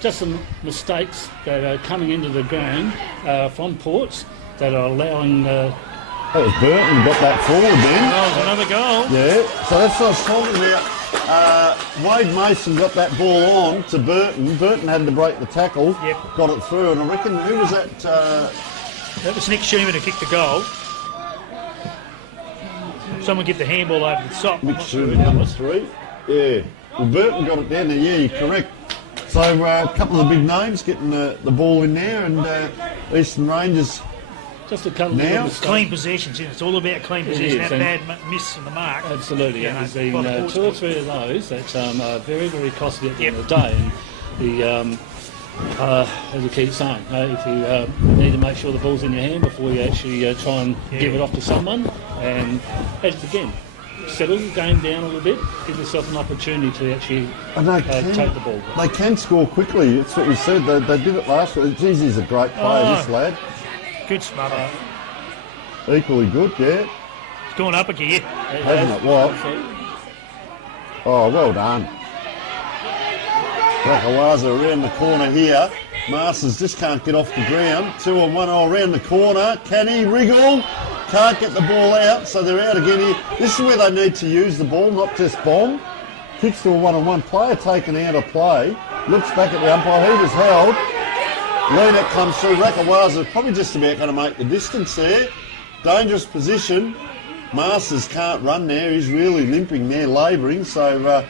just some mistakes that are coming into the ground from Ports that are allowing. That was Burton got that forward then. That was another goal. Yeah, so that's what I was talking about. Wade Mason got that ball on to Burton. Burton had to break the tackle, got it through, and I reckon, who was that? That was Nick Schumann who kicked the goal. Someone get the handball over the sock. Nick Schumann, number 3. Yeah, well Burton got it down there, yeah, you're correct. So a couple of the big names getting the ball in there, and Eastern Rangers... Just a couple now, of clean possessions. It's all about clean possession. That bad miss in the mark. Absolutely. There's been 2 or 3 of those that are very, very costly at the end of the day. And as we keep saying, if you need to make sure the ball's in your hand before you actually try and give it off to someone, and again, settle the game down a little bit, give yourself an opportunity to actually take the ball. They can score quickly. That's what we said. They did it last week. Jeez, he's a great player, this lad. Good smother. Equally good, yeah. It's gone up a gear. Hasn't it? What? Oh, well done. Rakawaza around the corner here. Masters just can't get off the ground. 2-on-1 around the corner. Can he wriggle? Can't get the ball out, so they're out again here. This is where they need to use the ball, not just bomb. Kicks to a 1-on-1. Player taken out of play. Looks back at the umpire. He was held. Leaner comes through. Rakawaza probably just about going to make the distance there. Dangerous position. Masters can't run there. He's really limping there, labouring. So,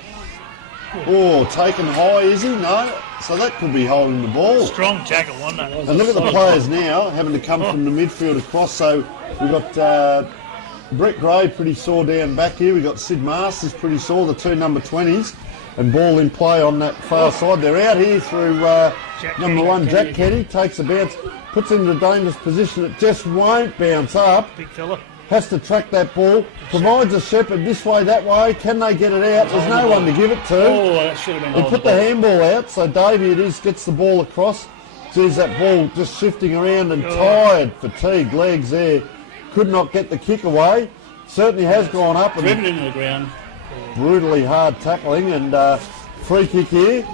taken high, is he? No. So that could be holding the ball. Strong tackle, wasn't it? And look at the players now having to come from the midfield across. So we've got Brett Gray pretty sore down back here. We've got Sid Masters pretty sore, the two number 20s. And ball in play on that far side. They're out here through number 1, Jack Kenny. Takes a bounce, puts into a dangerous position. It just won't bounce up. Big fella. Has to track that ball. Provides a shepherd this way, that way. Can they get it out? There's no one to give it to. Oh, that should have been He put the handball out, so Davey gets the ball across. Sees that ball just shifting around and tired, fatigued legs there. Could not get the kick away. Certainly has gone up. And driven into the ground. Brutally hard tackling and free kick here.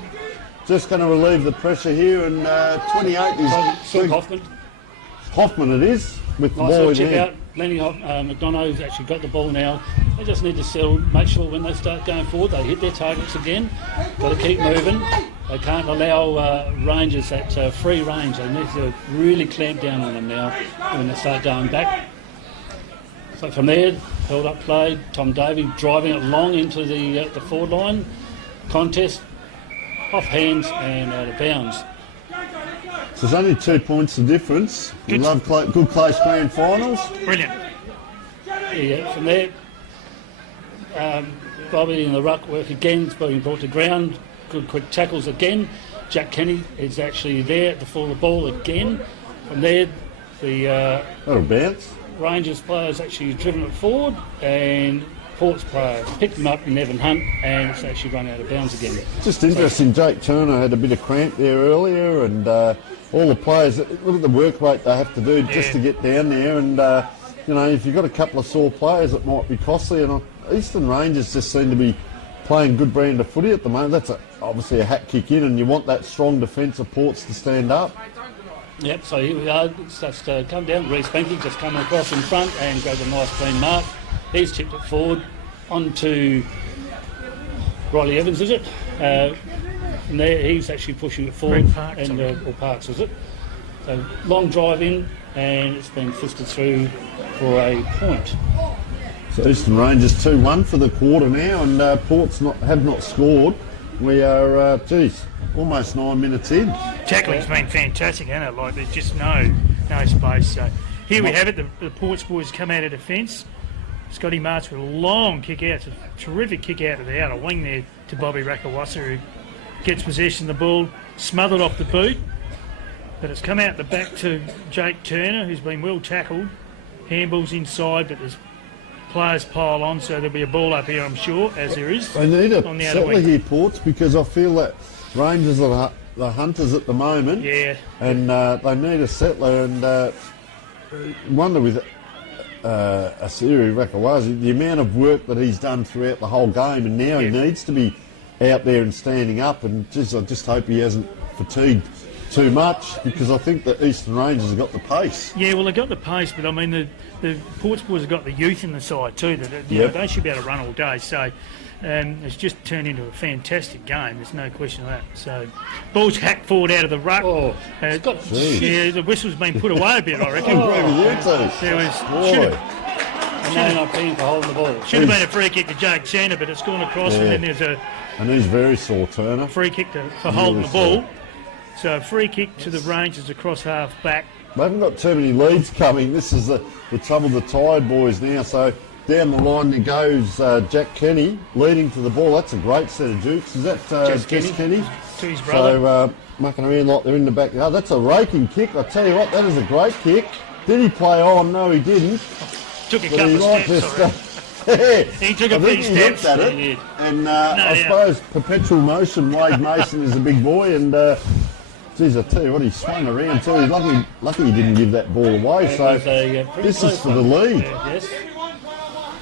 Just going to relieve the pressure here. And 28 is Hoffman it is, with the ball in hand. Lenny McDonough's actually got the ball now. They just need to settle, make sure when they start going forward they hit their targets again. Got to keep moving. They can't allow Rangers that free range. They need to really clamp down on them now when they start going back. So from there, held up play. Tom Davey driving it long into the forward line. Contest, off hands and out of bounds. So there's only 2 points of difference. We love good close grand finals. Brilliant. Yeah, from there, Bobby in the ruck work again. It's being brought to ground. Good quick tackles again. Jack Kenny is actually there to fall the ball again. From there, the that'll bounce. Rangers players actually driven it forward, and Port's player picked them up in Evan Hunt, and it's actually run out of bounds again. Just interesting, Jake Turner had a bit of cramp there earlier, and all the players, look at the work rate they have to do just to get down there, and you know, if you've got a couple of sore players, it might be costly, and Eastern Rangers just seem to be playing good brand of footy at the moment. That's obviously a hat kick in, and you want that strong defence of Ports to stand up. Yep, so here we are. It starts to come down. Reece Benke just coming across in front and goes a nice clean mark. He's tipped it forward onto Riley Evans, is it? And there he's actually pushing it forward. Parks, or Parks, is it? So long drive in, and it's been fisted through for a point. So Eastern Rangers 2-1 for the quarter now, and Ports have not scored. We are, almost 9 minutes in. Tackling's been fantastic, hasn't it? Like, there's just no space. So here we have it. The Ports boys come out of defence. Scotty March with a long kick out. It's a terrific kick out of the outer wing there to Bobby Rakawasa, who gets possession of the ball, smothered off the boot. But it's come out the back to Jake Turner, who's been well tackled. Handball's inside, but there's players pile on, so there'll be a ball up here, I'm sure, as there is. They need a on the outer settler wing. here, Ports, because I feel that Rangers are the hunters at the moment. Yeah. And they need a settler, and wonder with Asiri Rakawazi, the amount of work that he's done throughout the whole game, and now he needs to be out there and standing up, and I just hope he hasn't fatigued too much, because I think that Eastern Rangers have got the pace. Yeah, well, they've got the pace, but I mean, the Ports boys have got the youth in the side too. That you know, they should be able to run all day. So it's just turned into a fantastic game. There's no question of that. So ball's hacked forward out of the ruck. The whistle's been put away a bit, I reckon. There was. Not being for holding the ball. Should have been a free kick to Jake Chandler, but it's gone across, and then there's a. And he's very sore, Turner. Free kick for holding the ball. So a free kick to the Rangers across half back. They haven't got too many leads coming. This is the trouble with the tired boys now. So down the line there goes Jack Kenny leading to the ball. That's a great set of jukes. Is that Jess Kenny? To his brother. So mucking around like they're in the back. Oh, that's a raking kick. I tell you what, that is a great kick. Did he play on? No, he didn't. Took a couple of steps. He took a few steps. At it. And I suppose perpetual motion. Wade Mason is a big boy, and geez, I tell you what, he swung around too. He's lucky he didn't give that ball away. So this is for the lead. Yes.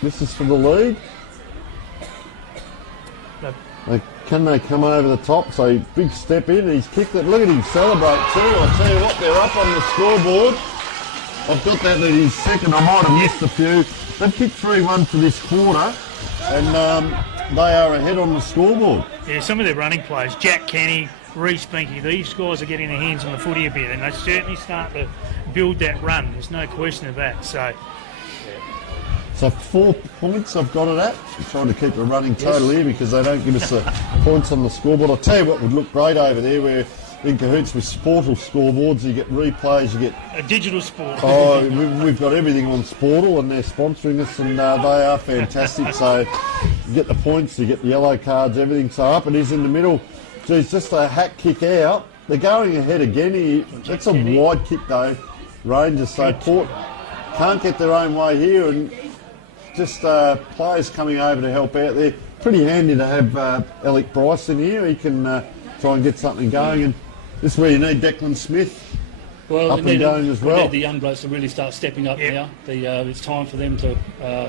This is for the lead. Can they come over the top? So big step in. He's kicked it. Look at him celebrate too. I tell you what, they're up on the scoreboard. I've got that he's second. I might have missed a few. They've kicked 3-1 for this quarter, and they are ahead on the scoreboard. Yeah, some of their running players, Jack Kenny, Reece Benke, these guys are getting their hands on the footy a bit, and they certainly start to build that run. There's no question of that. So 4 points I've got it at. I'm trying to keep a running total here because they don't give us the points on the scoreboard. I'll tell you what would look great over there, where in cahoots with Sportal scoreboards. You get replays, you get... A digital sport. Oh, we've got everything on Sportal, and they're sponsoring us, and they are fantastic. So you get the points, you get the yellow cards, everything. So up it is in the middle. Geez, just a hack kick out. They're going ahead again. That's a wide kick though, Rangers. So Port can't get their own way here, and just players coming over to help out there. Pretty handy to have Alec Bryce in here. He can try and get something going, and this is where you need Declan Smith up and going as well. We need the young blokes to really start stepping up now. It's time for them to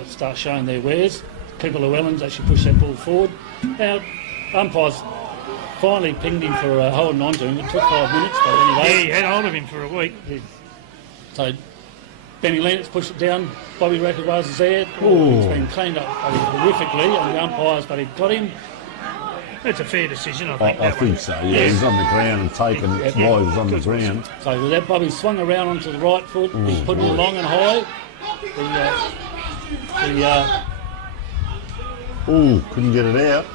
start showing their wares. Cooper Llewellyn's actually pushed that ball forward. Now, umpires finally pinged him for holding on to him. It took 5 minutes, but anyway. Yeah, he had hold of him for a week. Yeah. So Benny Lennox pushed it down. Bobby Rakawaz is there. Ooh. He's been cleaned up horrifically on the umpires, but he got him. That's a fair decision, I think. I think so, yeah. He's on the ground and taken it while he was on the ground. So with that, Bobby swung around onto the right foot. He's putting it long and high. Couldn't get it out.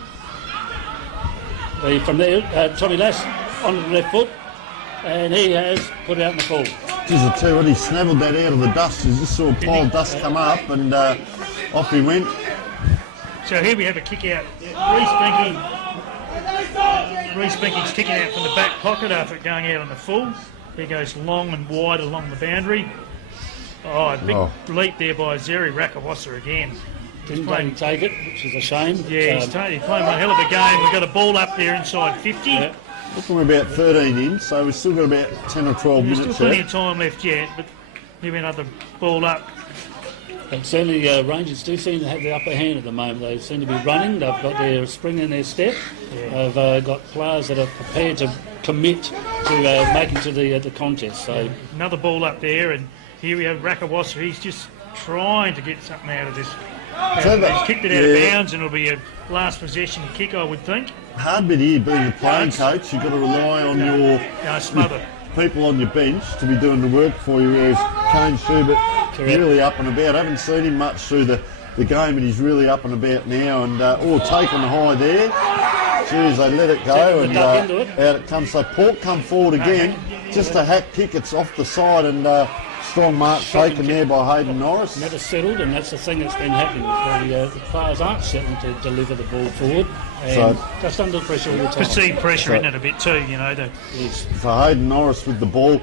From there, Tommy Lass onto the left foot, and he has put it out in the full. Geez, I tell you what, he snavelled that out of the dust. You just saw a pile of dust come up, and off he went. So here we have a kick out. Reece Binking's kicking out from the back pocket after it going out on the full. He goes long and wide along the boundary. Oh, a big leap there by Zeri Rakawasa again. Didn't Brady take it, which is a shame. Yeah, he's playing one hell of a game. We've got a ball up there inside 50. Look, we're about 13 in, so we've still got about 10 or 12 minutes There's still plenty of time left yet, but here another ball up. And certainly Rangers do seem to have the upper hand at the moment. They seem to be running. They've got their spring in their step. They've got players that are prepared to commit to making to the contest. So another ball up there, and here we have Rakawasa. He's just trying to get something out of this. He's kicked it out of bounds, and it'll be a last possession kick, I would think. Hard bit here, being a playing coach, you've got to rely on your people on your bench to be doing the work for you, whereas Kane Schubert really up and about. I haven't seen him much through the game, and he's really up and about now, and taking the high there. Jeez, they let it go, and out it comes. So Port come forward again, just a hack kick, it's off the side, and strong mark taken there by Hayden Norris. Never settled, and that's the thing that's been happening. The players aren't settling to deliver the ball forward, and just under pressure all the time. Perceived pressure in it a bit too, you know. For Hayden Norris with the ball.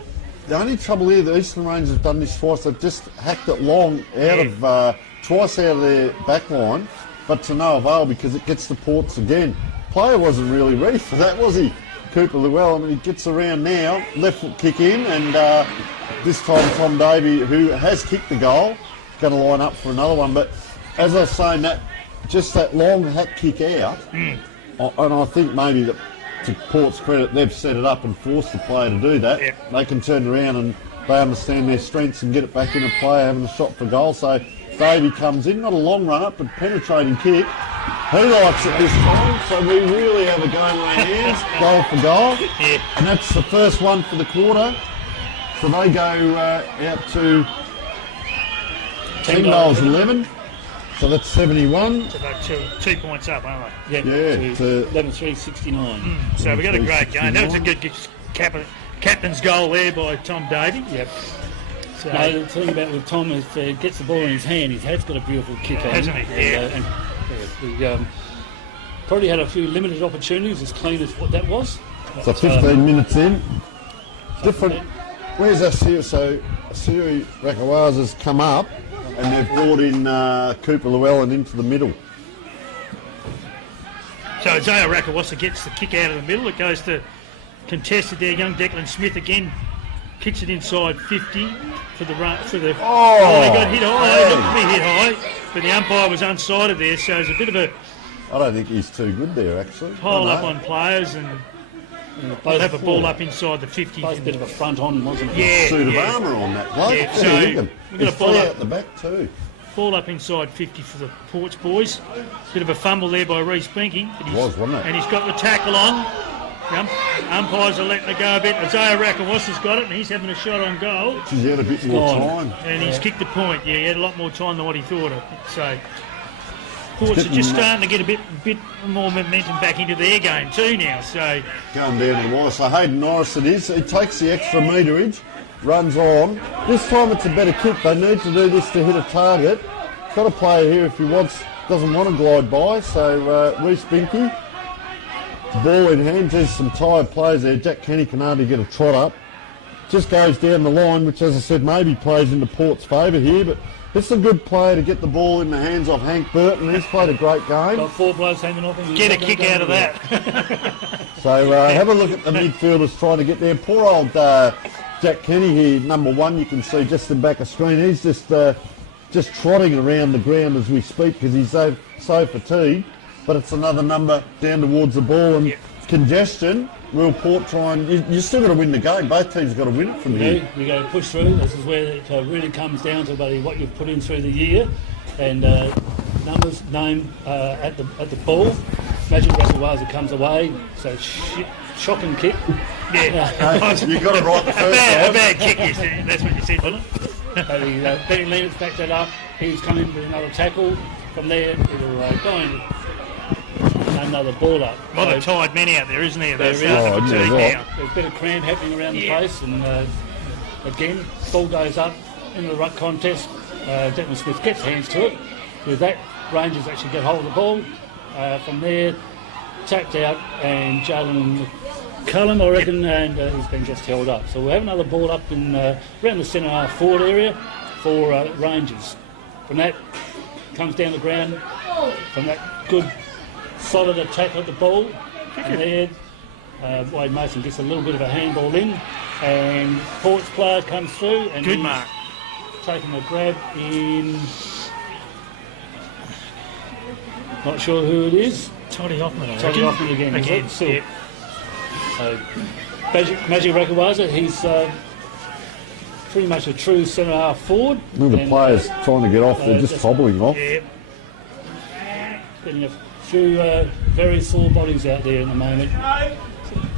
The only trouble here, the Eastern Rangers have done this twice. They've just hacked it long out of twice out of their back line, but to no avail because it gets the Ports again. Player wasn't really ready for that, was he? Cooper Llewellyn, he gets around now, left foot kick in, and this time Tom Davey, who has kicked the goal, going to line up for another one. But as I was saying, that long hack kick out, and I think maybe that, to Port's credit, they've set it up and forced the player to do that. They can turn around and they understand their strengths and get it back in a player having a shot for goal. So Davey comes in, not a long run up, but penetrating kick. He likes it this time, so we really have a game on our hands, goal for goal. And that's the first one for the quarter. So they go out to 10 goals 11. So that's 71. So they're 2 points up, aren't they? Yeah, to 11-3-69. So we got a great game. That was a good captain's goal there by Tom Davey. Yep. So the thing about with Tom is gets the ball in his hand. His head's got a beautiful kick on. Hasn't he? And he probably had a few limited opportunities, as clean as what that was. So 15 minutes in. Different. Where's Asiri? So Asiri Rakawaza's come up, and they've brought in Cooper Llewellyn into the middle. So Isaiah Rakawasa gets the kick out of the middle. It goes to contested there. Young Declan Smith again kicks it inside 50 for the run. He got hit high. He looked to be hit high, but the umpire was unsided there. So it's a bit of a. I don't think he's too good there actually. Pile up on players and. They'll have a ball up inside the 50. A bit of a front on, wasn't it? Yeah. Suit of armour on that bloke. Yeah, so we've got a ball out the back too. Ball up inside 50 for the Ports boys. Bit of a fumble there by Reece Binky. Wasn't it? And he's got the tackle on. Umpires are letting it go a bit. Isaiah Rakawasa's got it, and he's having a shot on goal. He's had a bit more time. And he's kicked the point. Yeah, he had a lot more time than what he thought of. So Ports are just starting to get a bit more momentum back into their game too now. So going down to the wire. So Hayden Norris it is. He takes the extra meterage, runs on. This time it's a better kick. They need to do this to hit a target. Got a player here if he doesn't want to glide by. So Reece Binky, ball in hand. There's some tired players there. Jack Kenny can hardly get a trot up. Just goes down the line, which as I said maybe plays into Port's favour here, but it's a good player to get the ball in the hands of Hank Burton. He's played a great game. Got 4 blokes hanging off him. Get a kick out of that. So have a look at the midfielders trying to get there. Poor old Jack Kenny here, number 1, you can see just in the back of screen. He's just trotting around the ground as we speak because he's so fatigued. But it's another number down towards the ball and congestion. Will Port try and... You still got to win the game. Both teams got to win it from here. You got to push through. This is where it really comes down to what you've put in through the year. And numbers, name at the ball. Magic Rasawaza comes away. So shocking kick. Yeah. You got it right the first time. A bad kick, you said. That's what you said, wasn't it? Benny Leonard's backed that up. He's come in with another tackle. From there, it'll go in. Another ball up. A lot of tired men out there, isn't there? There's a bit of cramp happening around the place, and again, ball goes up into the ruck contest. Declan Smith gets hands to it. With that, Rangers actually get hold of the ball. From there, tapped out, and Jalen Cullen, I reckon, and he's been just held up. So we'll have another ball up in around the centre half forward area for Rangers. From that, comes down the ground. From that good solid attack at the ball, and there Wade Mason gets a little bit of a handball in, and Port's player comes through and good mark, taking a grab in, not sure who it is. Toddy Hoffman. Toddy Hoffman again. Yep. So Magic Rakawaza, he's pretty much a true centre half forward. The players trying to get off, they're just hobbling off. Yeah. Getting a few very sore bodies out there at the moment.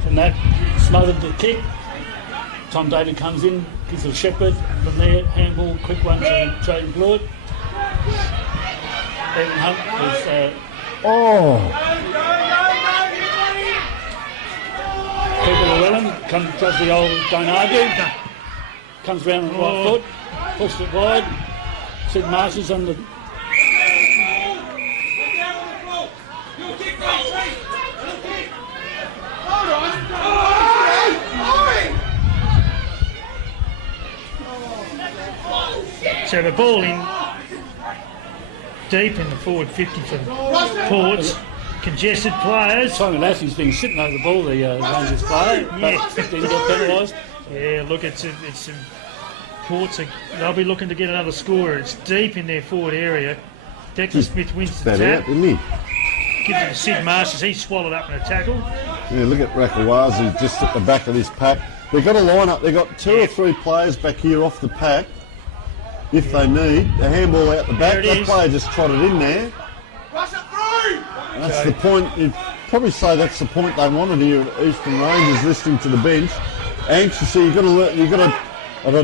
From that, smothered the kick. Tom David comes in, gives a Shepherd. From there, handball, quick one to Jaden Blewett. Evan Hunt is... People Llewellyn does the old don't argue. Comes round on the right foot, pushed it wide. Sid Marshall's on the... So the ball in deep in the forward 50 for Ports. Congested players. Simon Lassie's been sitting over the ball, the Rangers player, but didn't get penalised. Yeah, look, it's Ports. They'll be looking to get another score. It's deep in their forward area. Declan Smith wins the tap. Out, didn't he? Gives it to Sid Masters. He's swallowed up in a tackle. Yeah, look at Rakawazi just at the back of this pack. They've got a line up. They've got 2 or 3 players back here off the pack. If they need a handball out the back, that player just trotted in there. And that's the point. You'd probably say that's the point they wanted here at Eastern Rangers, listening to the bench. Anxiously, you've got to learn. You've got to. And I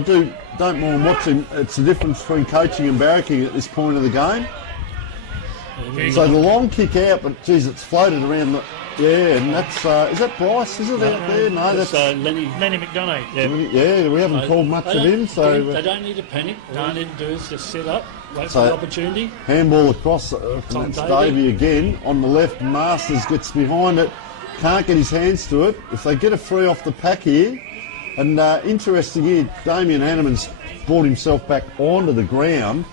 don't mind watching. It's the difference between coaching and barracking at this point of the game. So the long kick out, but geez, it's floated around the. Yeah, and that's is that Bryce? Is it out there? No, that's Lenny McDonough. Yeah, we haven't called much of him, so they don't need to panic. All they need to do is just set up, wait for the opportunity. Handball across, and that's Davey again on the left. Masters gets behind it, can't get his hands to it. If they get a free off the pack here, and interesting here, Damien Hanneman's brought himself back onto the ground.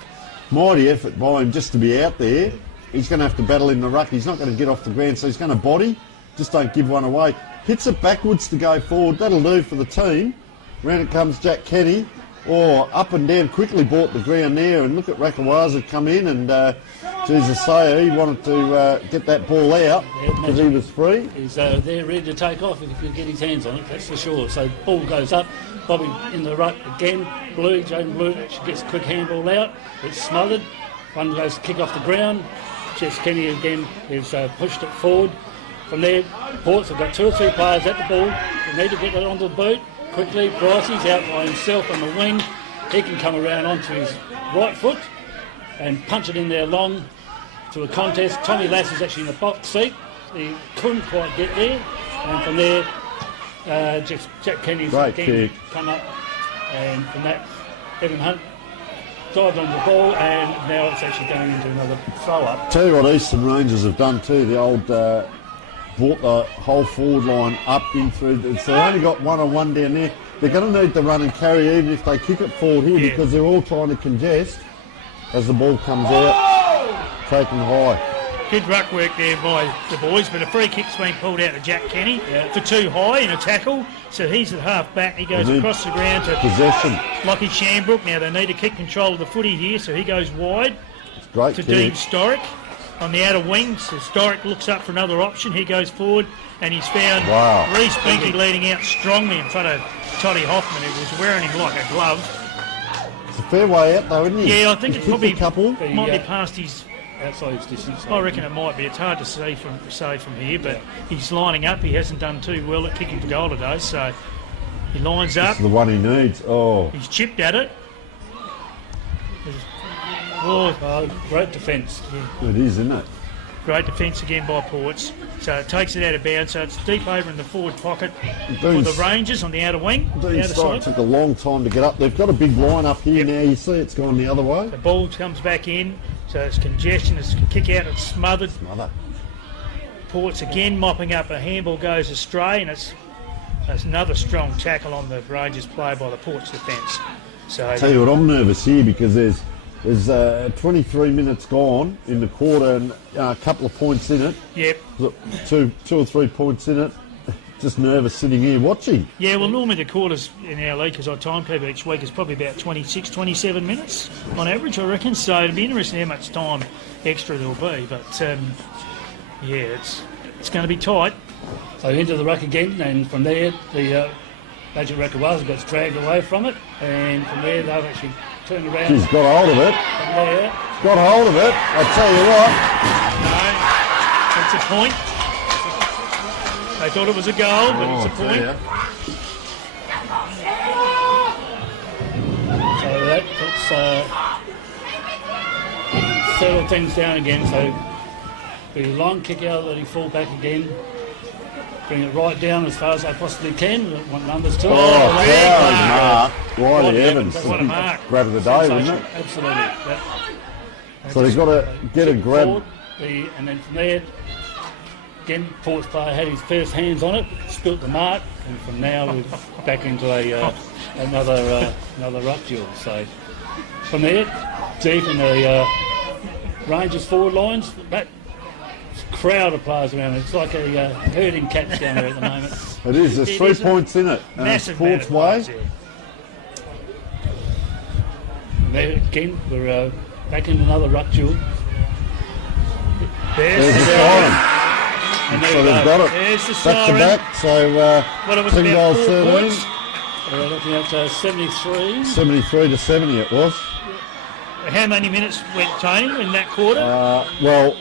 Mighty effort by him just to be out there. He's going to have to battle in the ruck. He's not going to get off the ground, so he's going to body. Just don't give one away. Hits it backwards to go forward. That'll do for the team. Round it comes Jack Kenny. Up and down, quickly bought the ground there. And look at Rakawaza come in and, Jesus say, he wanted to get that ball out because he was free. He's there ready to take off if he can get his hands on it, that's for sure. So ball goes up. Bobby in the ruck again. Jaden Blue gets a quick handball out. It's smothered. One goes to kick off the ground. Jess Kenny again has pushed it forward. From there, Ports have got 2 or 3 players at the ball. They need to get it onto the boot quickly. Brycey's out by himself on the wing. He can come around onto his right foot and punch it in there long to a contest. Tommy Lass was actually in the box seat. He couldn't quite get there. And from there, Jack Kenny's again come up. And from that, Evan Hunt dived on the ball, and now it's actually going into another throw-up. Tell you what Eastern Rangers have done too, the old brought the whole forward line up in through, so they only got one-on-one down there. They're going to need to run and carry even if they kick it forward here because they're all trying to congest as the ball comes out, taken high. Good ruck work there by the boys, but a free kick's been pulled out to Jack Kenny for too high in a tackle. So he's at half back. He goes across the ground to possession. Lockie Shambrook. Now they need to keep control of the footy here, so he goes wide Great to kick. Dean Storick on the outer wing. So Storick looks up for another option. He goes forward, and he's found Reece Binky leading out strongly in front of Toddy Hoffman, who was wearing him like a glove. It's a fair way out though, isn't it? Yeah, I think He's it probably kicked a couple. might be past his outside his distance. I reckon it might be. It's hard to say from here, but he's lining up. He hasn't done too well at kicking for goal today, so he lines up. This is the one he needs. Oh, he's chipped at it. Great defence. Yeah. It is, isn't it? Great defence again by Ports. So it takes it out of bounds. So it's deep over in the forward pocket for the Rangers on the outer wing. Dean Storick took a long time to get up. They've got a big line up here now. You see it's gone the other way. The ball comes back in. So it's congestion, it's kick out, it's smothered. Ports again mopping up, a handball goes astray, and it's another strong tackle on the Rangers play by the Ports defence. So I'll tell you what, I'm nervous here because there's 23 minutes gone in the quarter and a couple of points in it. Yep. Two or 3 points in it. Just nervous sitting here watching. Yeah, well, normally the quarters in our league, because I timekeep each week, is probably about 26, 27 minutes on average, I reckon. So it'll be interesting how much time extra there'll be. But, yeah, it's going to be tight. So into the ruck again, and from there, the Magic Rakawaza gets dragged away from it. And from there, they've actually turned around. He's got hold of it. From there. Got hold of it. I'll tell you what. No, it's a point. They thought it was a goal, but it's a point. So that's settled things down again. So the long kick out, letting fall back again. Bring it right down as far as I possibly can. Want numbers too. Mark. Riley Evans. What a mark. Grab of the day, wouldn't it? Absolutely. So they've got to get a grab. Forward, and then from there, again, Port's player had his first hands on it, spilt the mark, and from now we're back into another ruck duel. So from there, deep in the Rangers forward lines, that crowd of players around it. It's like a herding cats down there at the moment. It is. There's 3 points in it. Massive Port's way. There again, we're back in another ruck duel. There's the siren. So they've got it There's the back siren. to back. So 10 goals, 13. We're looking at 73. 73 to 70 it was. How many minutes went, Tony, in that quarter? Well,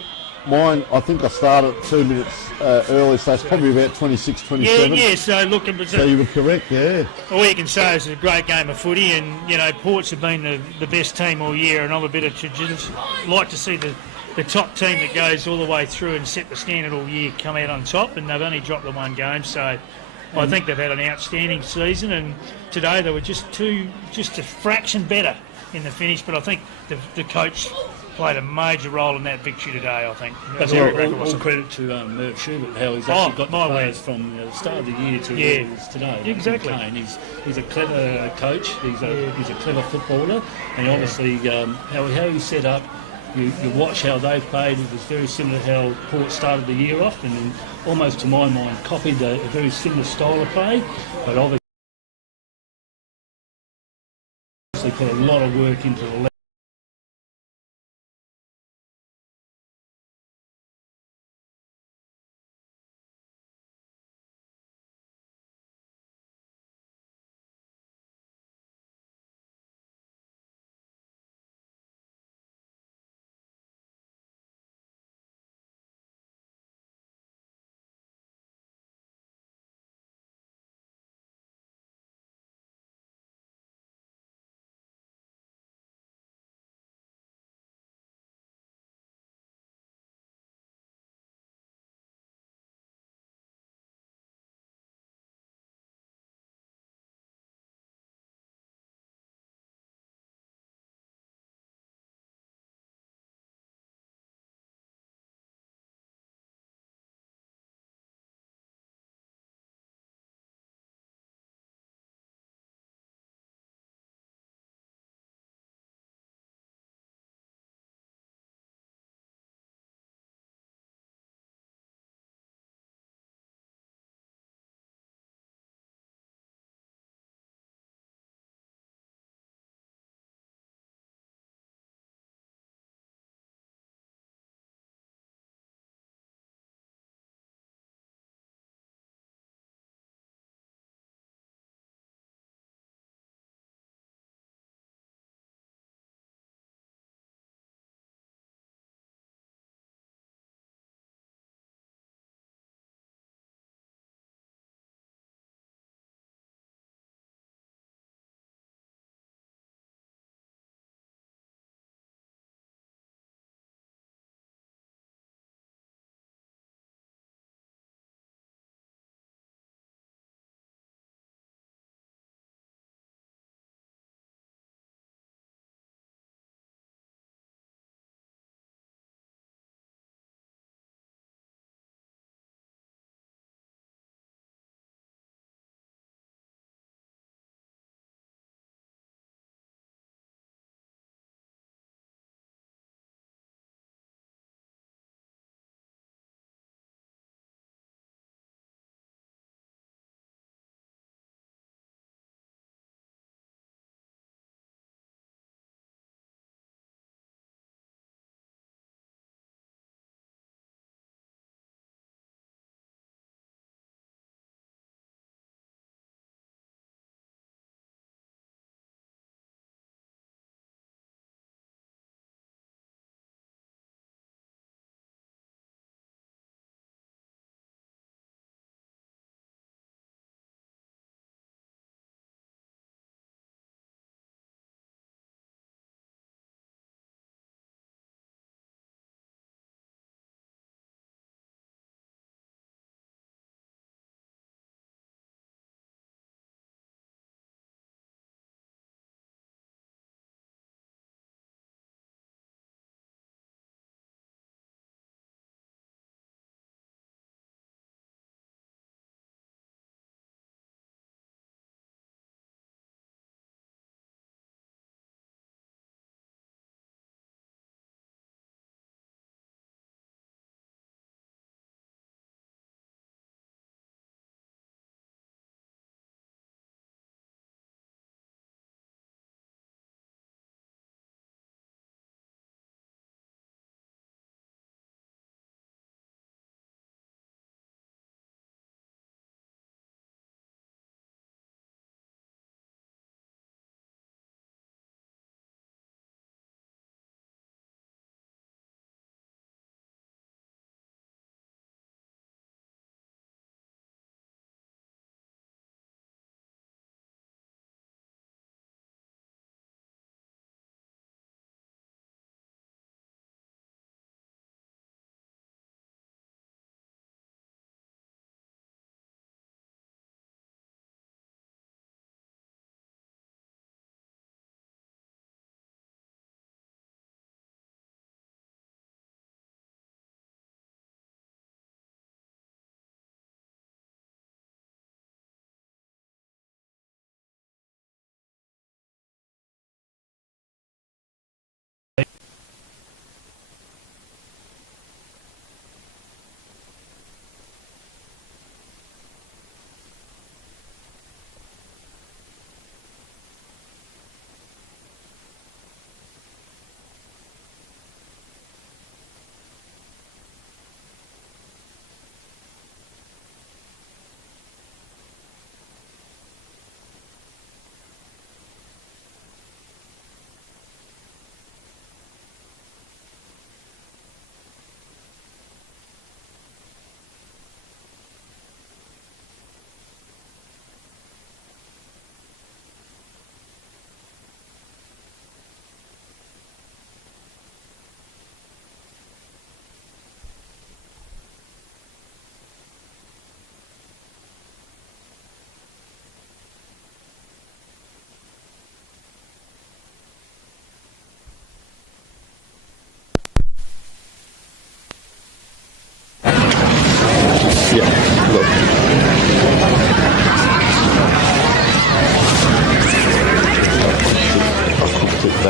mine, I think I started 2 minutes early, so it's probably about 26, 27. Yeah, so look, it was So you were correct, yeah. all you can say is it's a great game of footy, and, you know, Ports have been the best team all year, and I'm a bit of just like to see the top team that goes all the way through and set the standard all year come out on top, and they've only dropped the one game, so I think they've had an outstanding season, and today they were just a fraction better in the finish, but I think the coach played a major role in that victory today, I think. That's all credit to Merv Schubert, how he's actually got the players from the start of the year to where he is today. Exactly. He's a clever coach, he's a clever footballer, and obviously how he set up, you watch how they played, it was very similar to how Port started the year off, and almost to my mind copied a very similar style of play, but obviously put a lot of work into the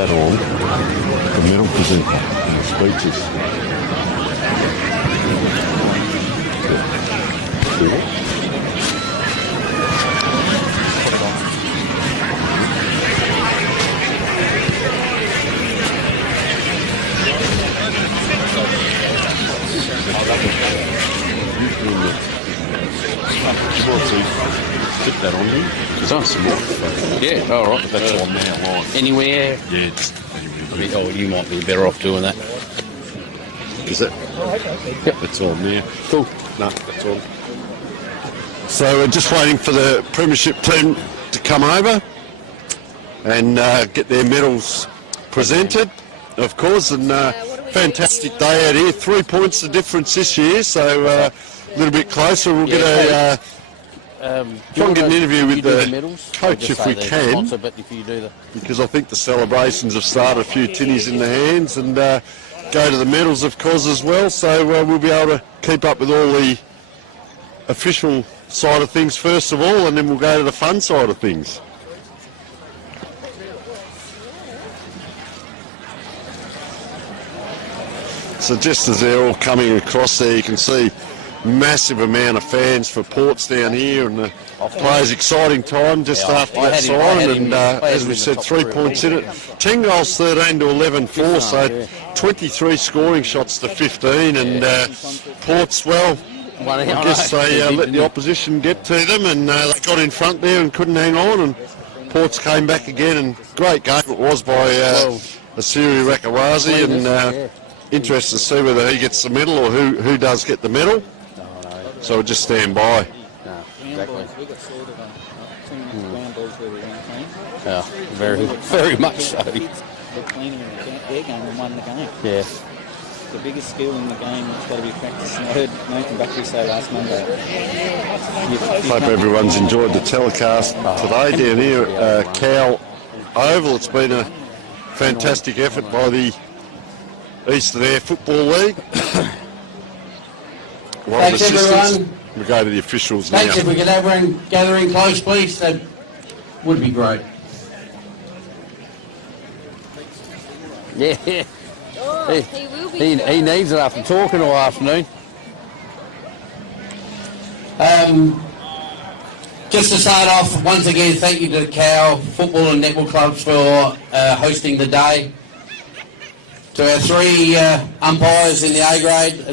that on the medal presenter and the speeches. Stick that on him. Because I'm some more. Yeah, all right. That's on now, line. Anywhere? Yeah, it's anywhere. Oh, you might be better off doing that. Is it? Yep. That's on there. Cool. No, that's on. So we're just waiting for the premiership team to come over and get their medals presented, of course, and fantastic day out here. 3 points the difference this year, so a little bit closer. We'll get a try and get an interview with the coach if we can, because I think the celebrations have started, a few tinnies in the hands, and go to the medals, of course, as well. So we'll be able to keep up with all the official side of things first of all, and then we'll go to the fun side of things. So just as they're all coming across there, you can see massive amount of fans for Ports down here, and the players' exciting time just after that siren, and as we said, 3 points in it. 10 goals, 13 to 11 for, so 23 scoring shots to 15, and Ports, well, I guess they let the opposition get to them, and they got in front there and couldn't hang on, and Ports came back again, and great game it was by Asiri Rakawazi, and interested to see whether he gets the medal or who does get the medal. So we'll just stand by. No, exactly. Yeah, very much so. They're cleaning their game and won the game. Yeah. The biggest skill in the game has got to be practice. I heard Nathan Buckley say last Monday. Hope everyone's enjoyed the telecast today down here at Cow Oval. It's been a fantastic effort by the Eastern Eyre Football League. Thanks, everyone. We'll go to the officials Thanks. now. If we could everyone gather in close, please, that would be great. Yeah. He needs it after talking all afternoon. Just to start off, once again, thank you to the Cow Football and Netball Clubs for hosting the day. To our three umpires in the A grade,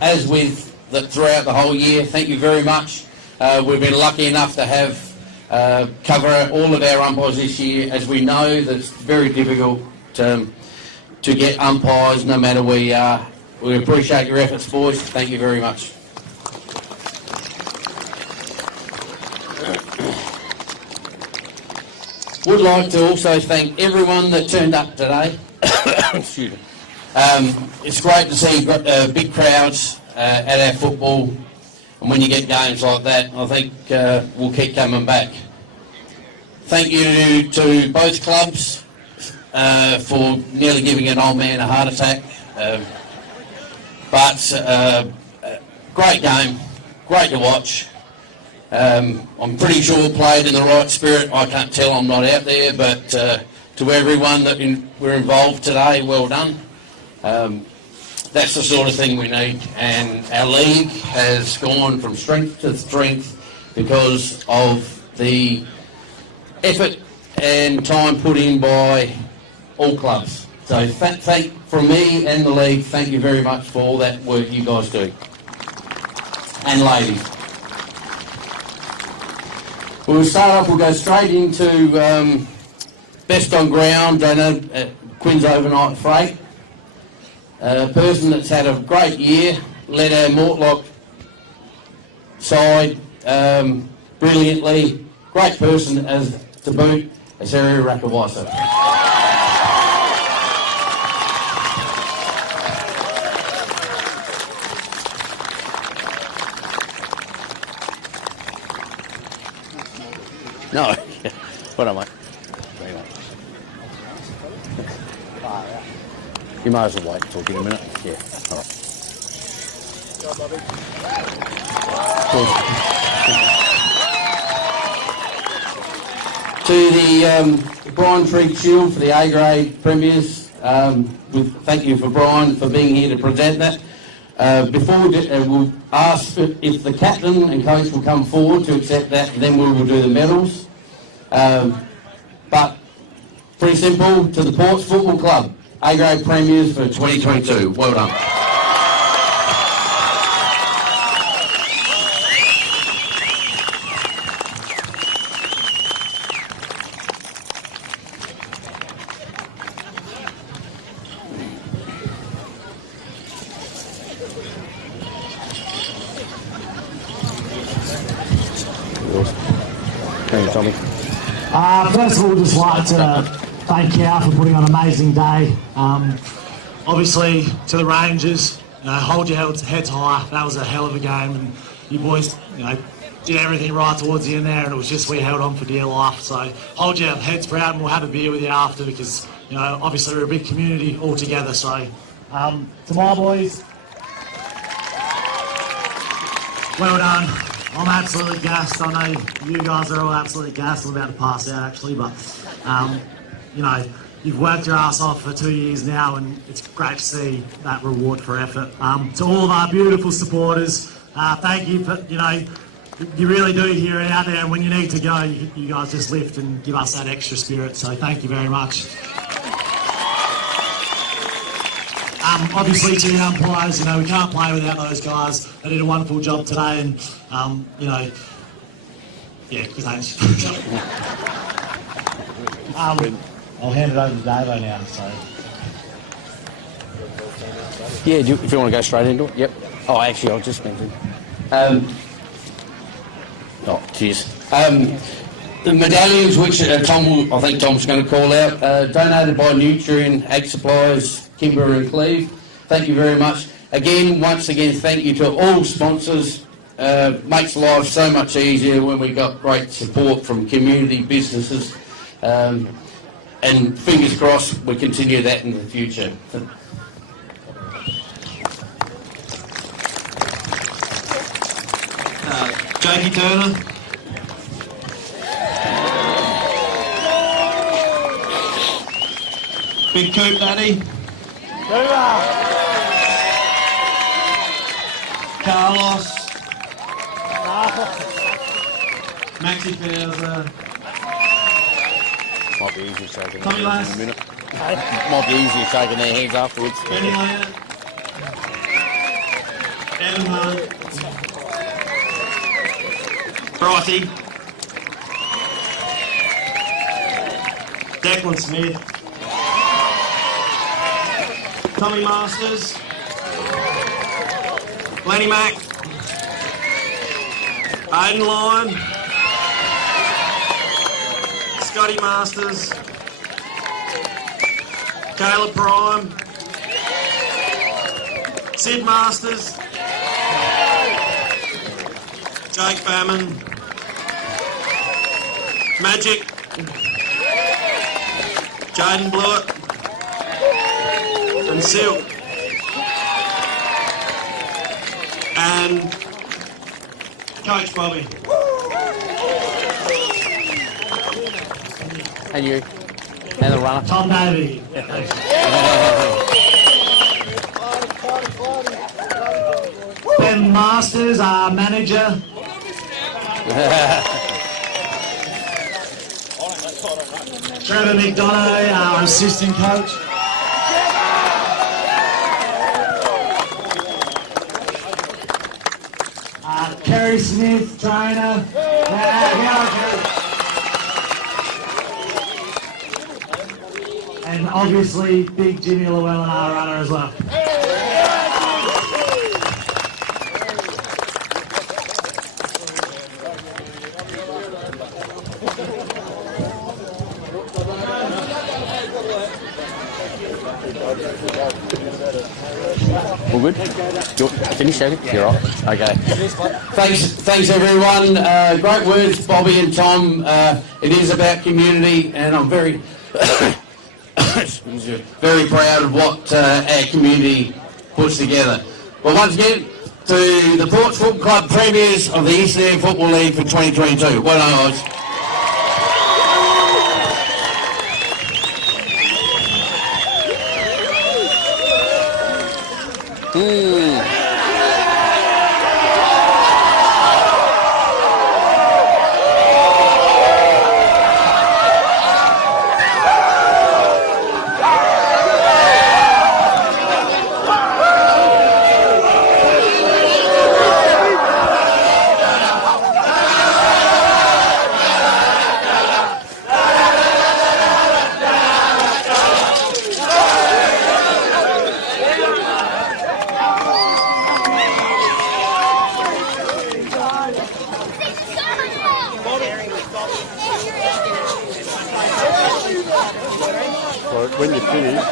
as with throughout the whole year, thank you very much. We've been lucky enough to have cover all of our umpires this year. As we know, that's very difficult to get umpires no matter where you are. We appreciate your efforts, boys. Thank you very much. Would like to also thank everyone that turned up today. Excuse me. It's great to see big crowds at our football, and when you get games like that, I think we'll keep coming back. Thank you to both clubs for nearly giving an old man a heart attack. But great game, great to watch. I'm pretty sure played in the right spirit. I can't tell, I'm not out there, but to everyone that were involved today, well done. That's the sort of thing we need, and our league has gone from strength to strength because of the effort and time put in by all clubs. So from me and the league, thank you very much for all that work you guys do. And ladies. We'll start off, we'll go straight into best on ground, Quinn's overnight freight. A person that's had a great year, led our Mortlock side brilliantly. Great person as to boot, Asiri Rakawasa. No, what am I? You might as well wait until in a minute. Yeah, all right. To the Brian Treat Shield for the A-grade premiers. Thank you for Brian for being here to present that. Before we'll ask if the captain and coach will come forward to accept that, then we will do the medals. But pretty simple, to the Ports Football Club, A-grade premiers for 2022. Well done. First of all, we'd just like to thank Eyre for putting on an amazing day. Obviously, to the Rangers, hold your heads high. That was a hell of a game, and you boys, did everything right towards the end there, and it was just we held on for dear life. So hold your heads proud, and we'll have a beer with you after because, obviously we're a big community all together. So, to my boys, well done. I'm absolutely gassed. I know you guys are all absolutely gassed. I'm about to pass out actually, but you've worked your ass off for 2 years now, and it's great to see that reward for effort. To all of our beautiful supporters, thank you for you really do hear it out there, and when you need to go, you guys just lift and give us that extra spirit. So thank you very much. Obviously, to the umpires, we can't play without those guys. They did a wonderful job today, and thanks. I'll hand it over to Davo now. So. Yeah, if you want to go straight into it. Yep. Oh, actually, I'll just mention. Cheers. The medallions, which I think Tom's going to call out, donated by Nutrien, Ag Supplies, Kimber and Cleve. Thank you very much. Once again, thank you to all sponsors. Makes life so much easier when we got great support from community businesses. And fingers crossed we continue that in the future. Jakey Turner. Big Coop Daddy. Carlos. Maxi Bowser. Might be easier shaking Tommy their hands in a minute. Might be easier shaking their hands afterwards. Benny Leonard. Adam Hunt. Brothy. Declan Smith. Tommy Masters. Lenny Mack. Aiden Lyon. Scotty Masters. Caleb Prime. Sid Masters. Jake Bammon. Magic. Jaden Blewett. And Silk. And Coach Bobby. And you. And the runner. Tom Davey. Ben Masters, our manager. Trevor McDonough, our assistant coach. Kerry Smith, trainer. And obviously, big Jimmy Llewellyn, our runner as well. All good? You finished, David? You're right. Okay. Thanks everyone. Great words, Bobby and Tom. It is about community, and I'm very, very proud of what our community puts together. But once again, to the Ports Football Club premiers of the Eastern Eyre Football League for 2022. Well done, guys. When you finish,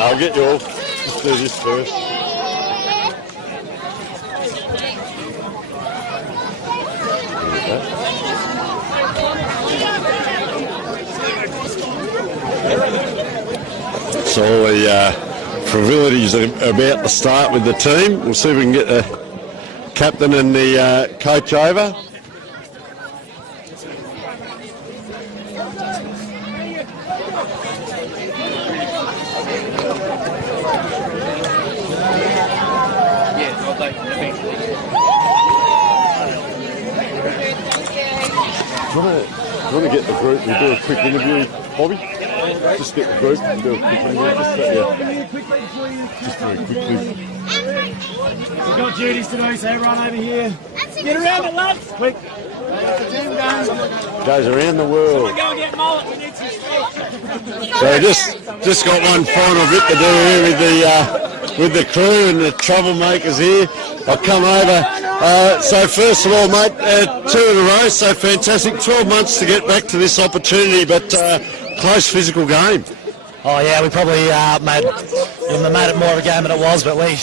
I'll get you all. Let's do this first. So all the frivolities are about to start with the team. We'll see if we can get the captain and the coach over. Do you want to get the group and do a quick interview, Bobby? Just get the group and do a quick interview. Just very quickly. We've got duties to do, so everyone over here. Get around it, lads! Quick. Goes around the world. Go and get mullet, we need some stretch. So just got one final bit to do here with the crew and the troublemakers here. I'll come over. So first of all, mate, 2 in a row, so fantastic. 12 months to get back to this opportunity, but close physical game. Oh yeah, we probably made it more of a game than it was, but we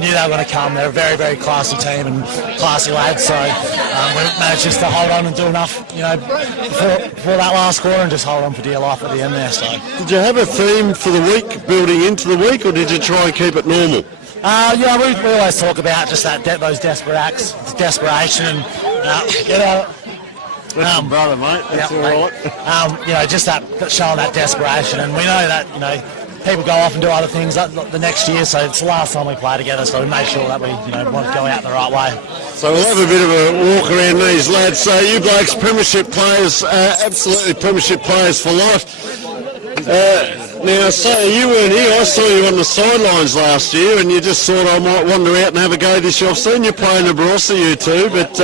knew they were going to come. They're a very, very classy team and classy lads, so we managed just to hold on and do enough, before that last quarter, and just hold on for dear life at the end there. So. Did you have a theme for the week, building into the week, or did you try and keep it normal? We always talk about just those desperate acts, desperation, and That's your brother, mate. That's all right. Just that showing that desperation, and we know that people go off and do other things the next year, so it's the last time we play together, so we make sure that we want to go out the right way. So we'll have a bit of a walk around these lads. So you blokes, premiership players, absolutely premiership players for life. Now, so you weren't here. I saw you on the sidelines last year, and you just thought I might wander out and have a go this year. I've seen you play in the Barossa, you two, but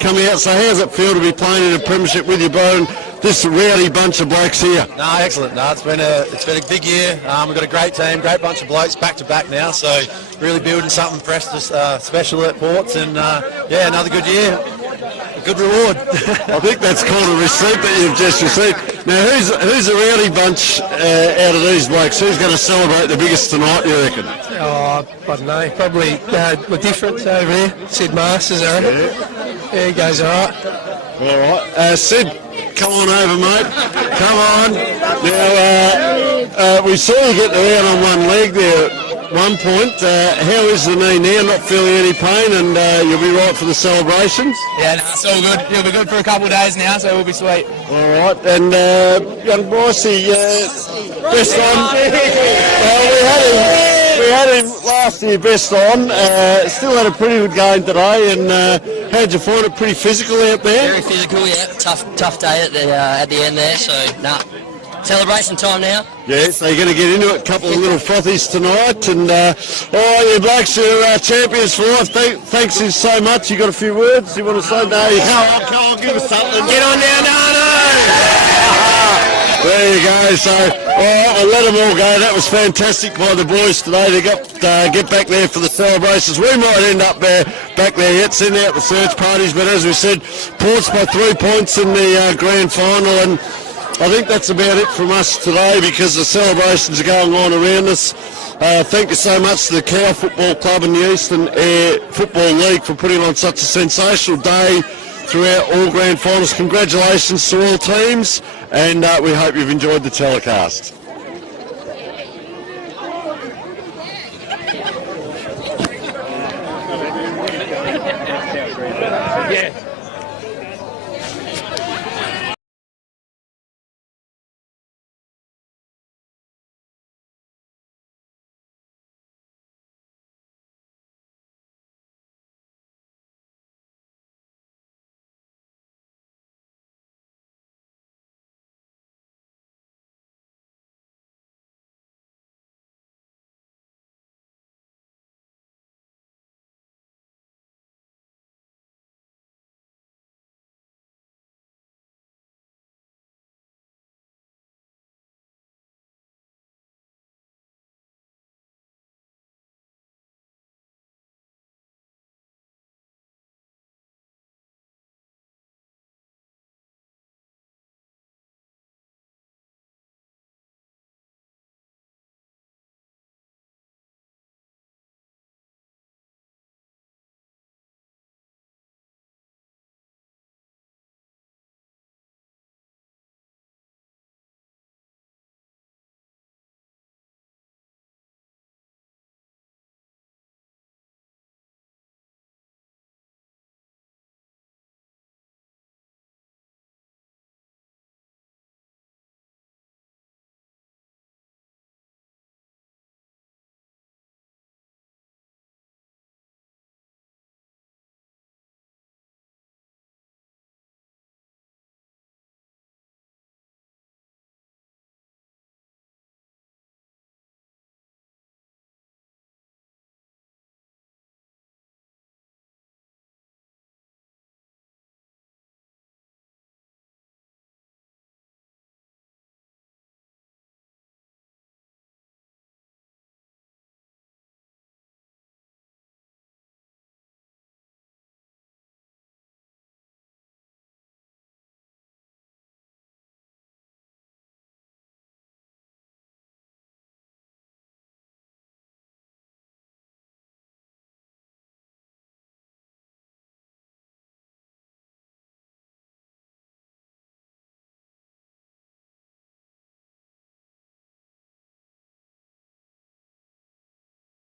coming out. So how does it feel to be playing in a premiership with your bro and this rowdy bunch of blokes here? No, excellent. No, it's been a big year. We've got a great team, great bunch of blokes back to back now. So really building something precious, special at Ports, and another good year. A good reward. I think that's called a receipt that you've just received. Now, who's a rowdy bunch out of these blokes? Who's going to celebrate the biggest tonight, you reckon? Oh, I don't know. Probably we're different over here. Sid Masters, I reckon. Yeah, he goes all right. All right. Sid, come on over, mate. Come on. Now, we saw you get around on one leg there at one point. How is the knee now? Not feeling any pain, and you'll be right for the celebrations? Yeah, no, it's all good. He'll be good for a couple of days now, so we'll be sweet. All right. And young Brycey, best on. Well, we had him last year best on. Still had a pretty good game today. And how'd you find it? Pretty physical out there? Very physical, yeah. Tough day at the end there. So, celebration time now. Yeah, so you're going to get into it. A couple of little frothies tonight. And, you blokes are champions for life. Thanks you so much. You got a few words you want to say? No, you can't. Come on, give us something. Get on down, no. There you go. So, all right, I'll let them all go. That was fantastic by the boys today. They got get back there for the celebrations. We might end up back there yet, sending out the search parties. But as we said, Ports by 3 points in the grand final, and I think that's about it from us today because the celebrations are going on around us. Thank you so much to the Cow Football Club and the Eastern Eyre Football League for putting on such a sensational day throughout all grand finals. Congratulations to all teams, and we hope you've enjoyed the telecast.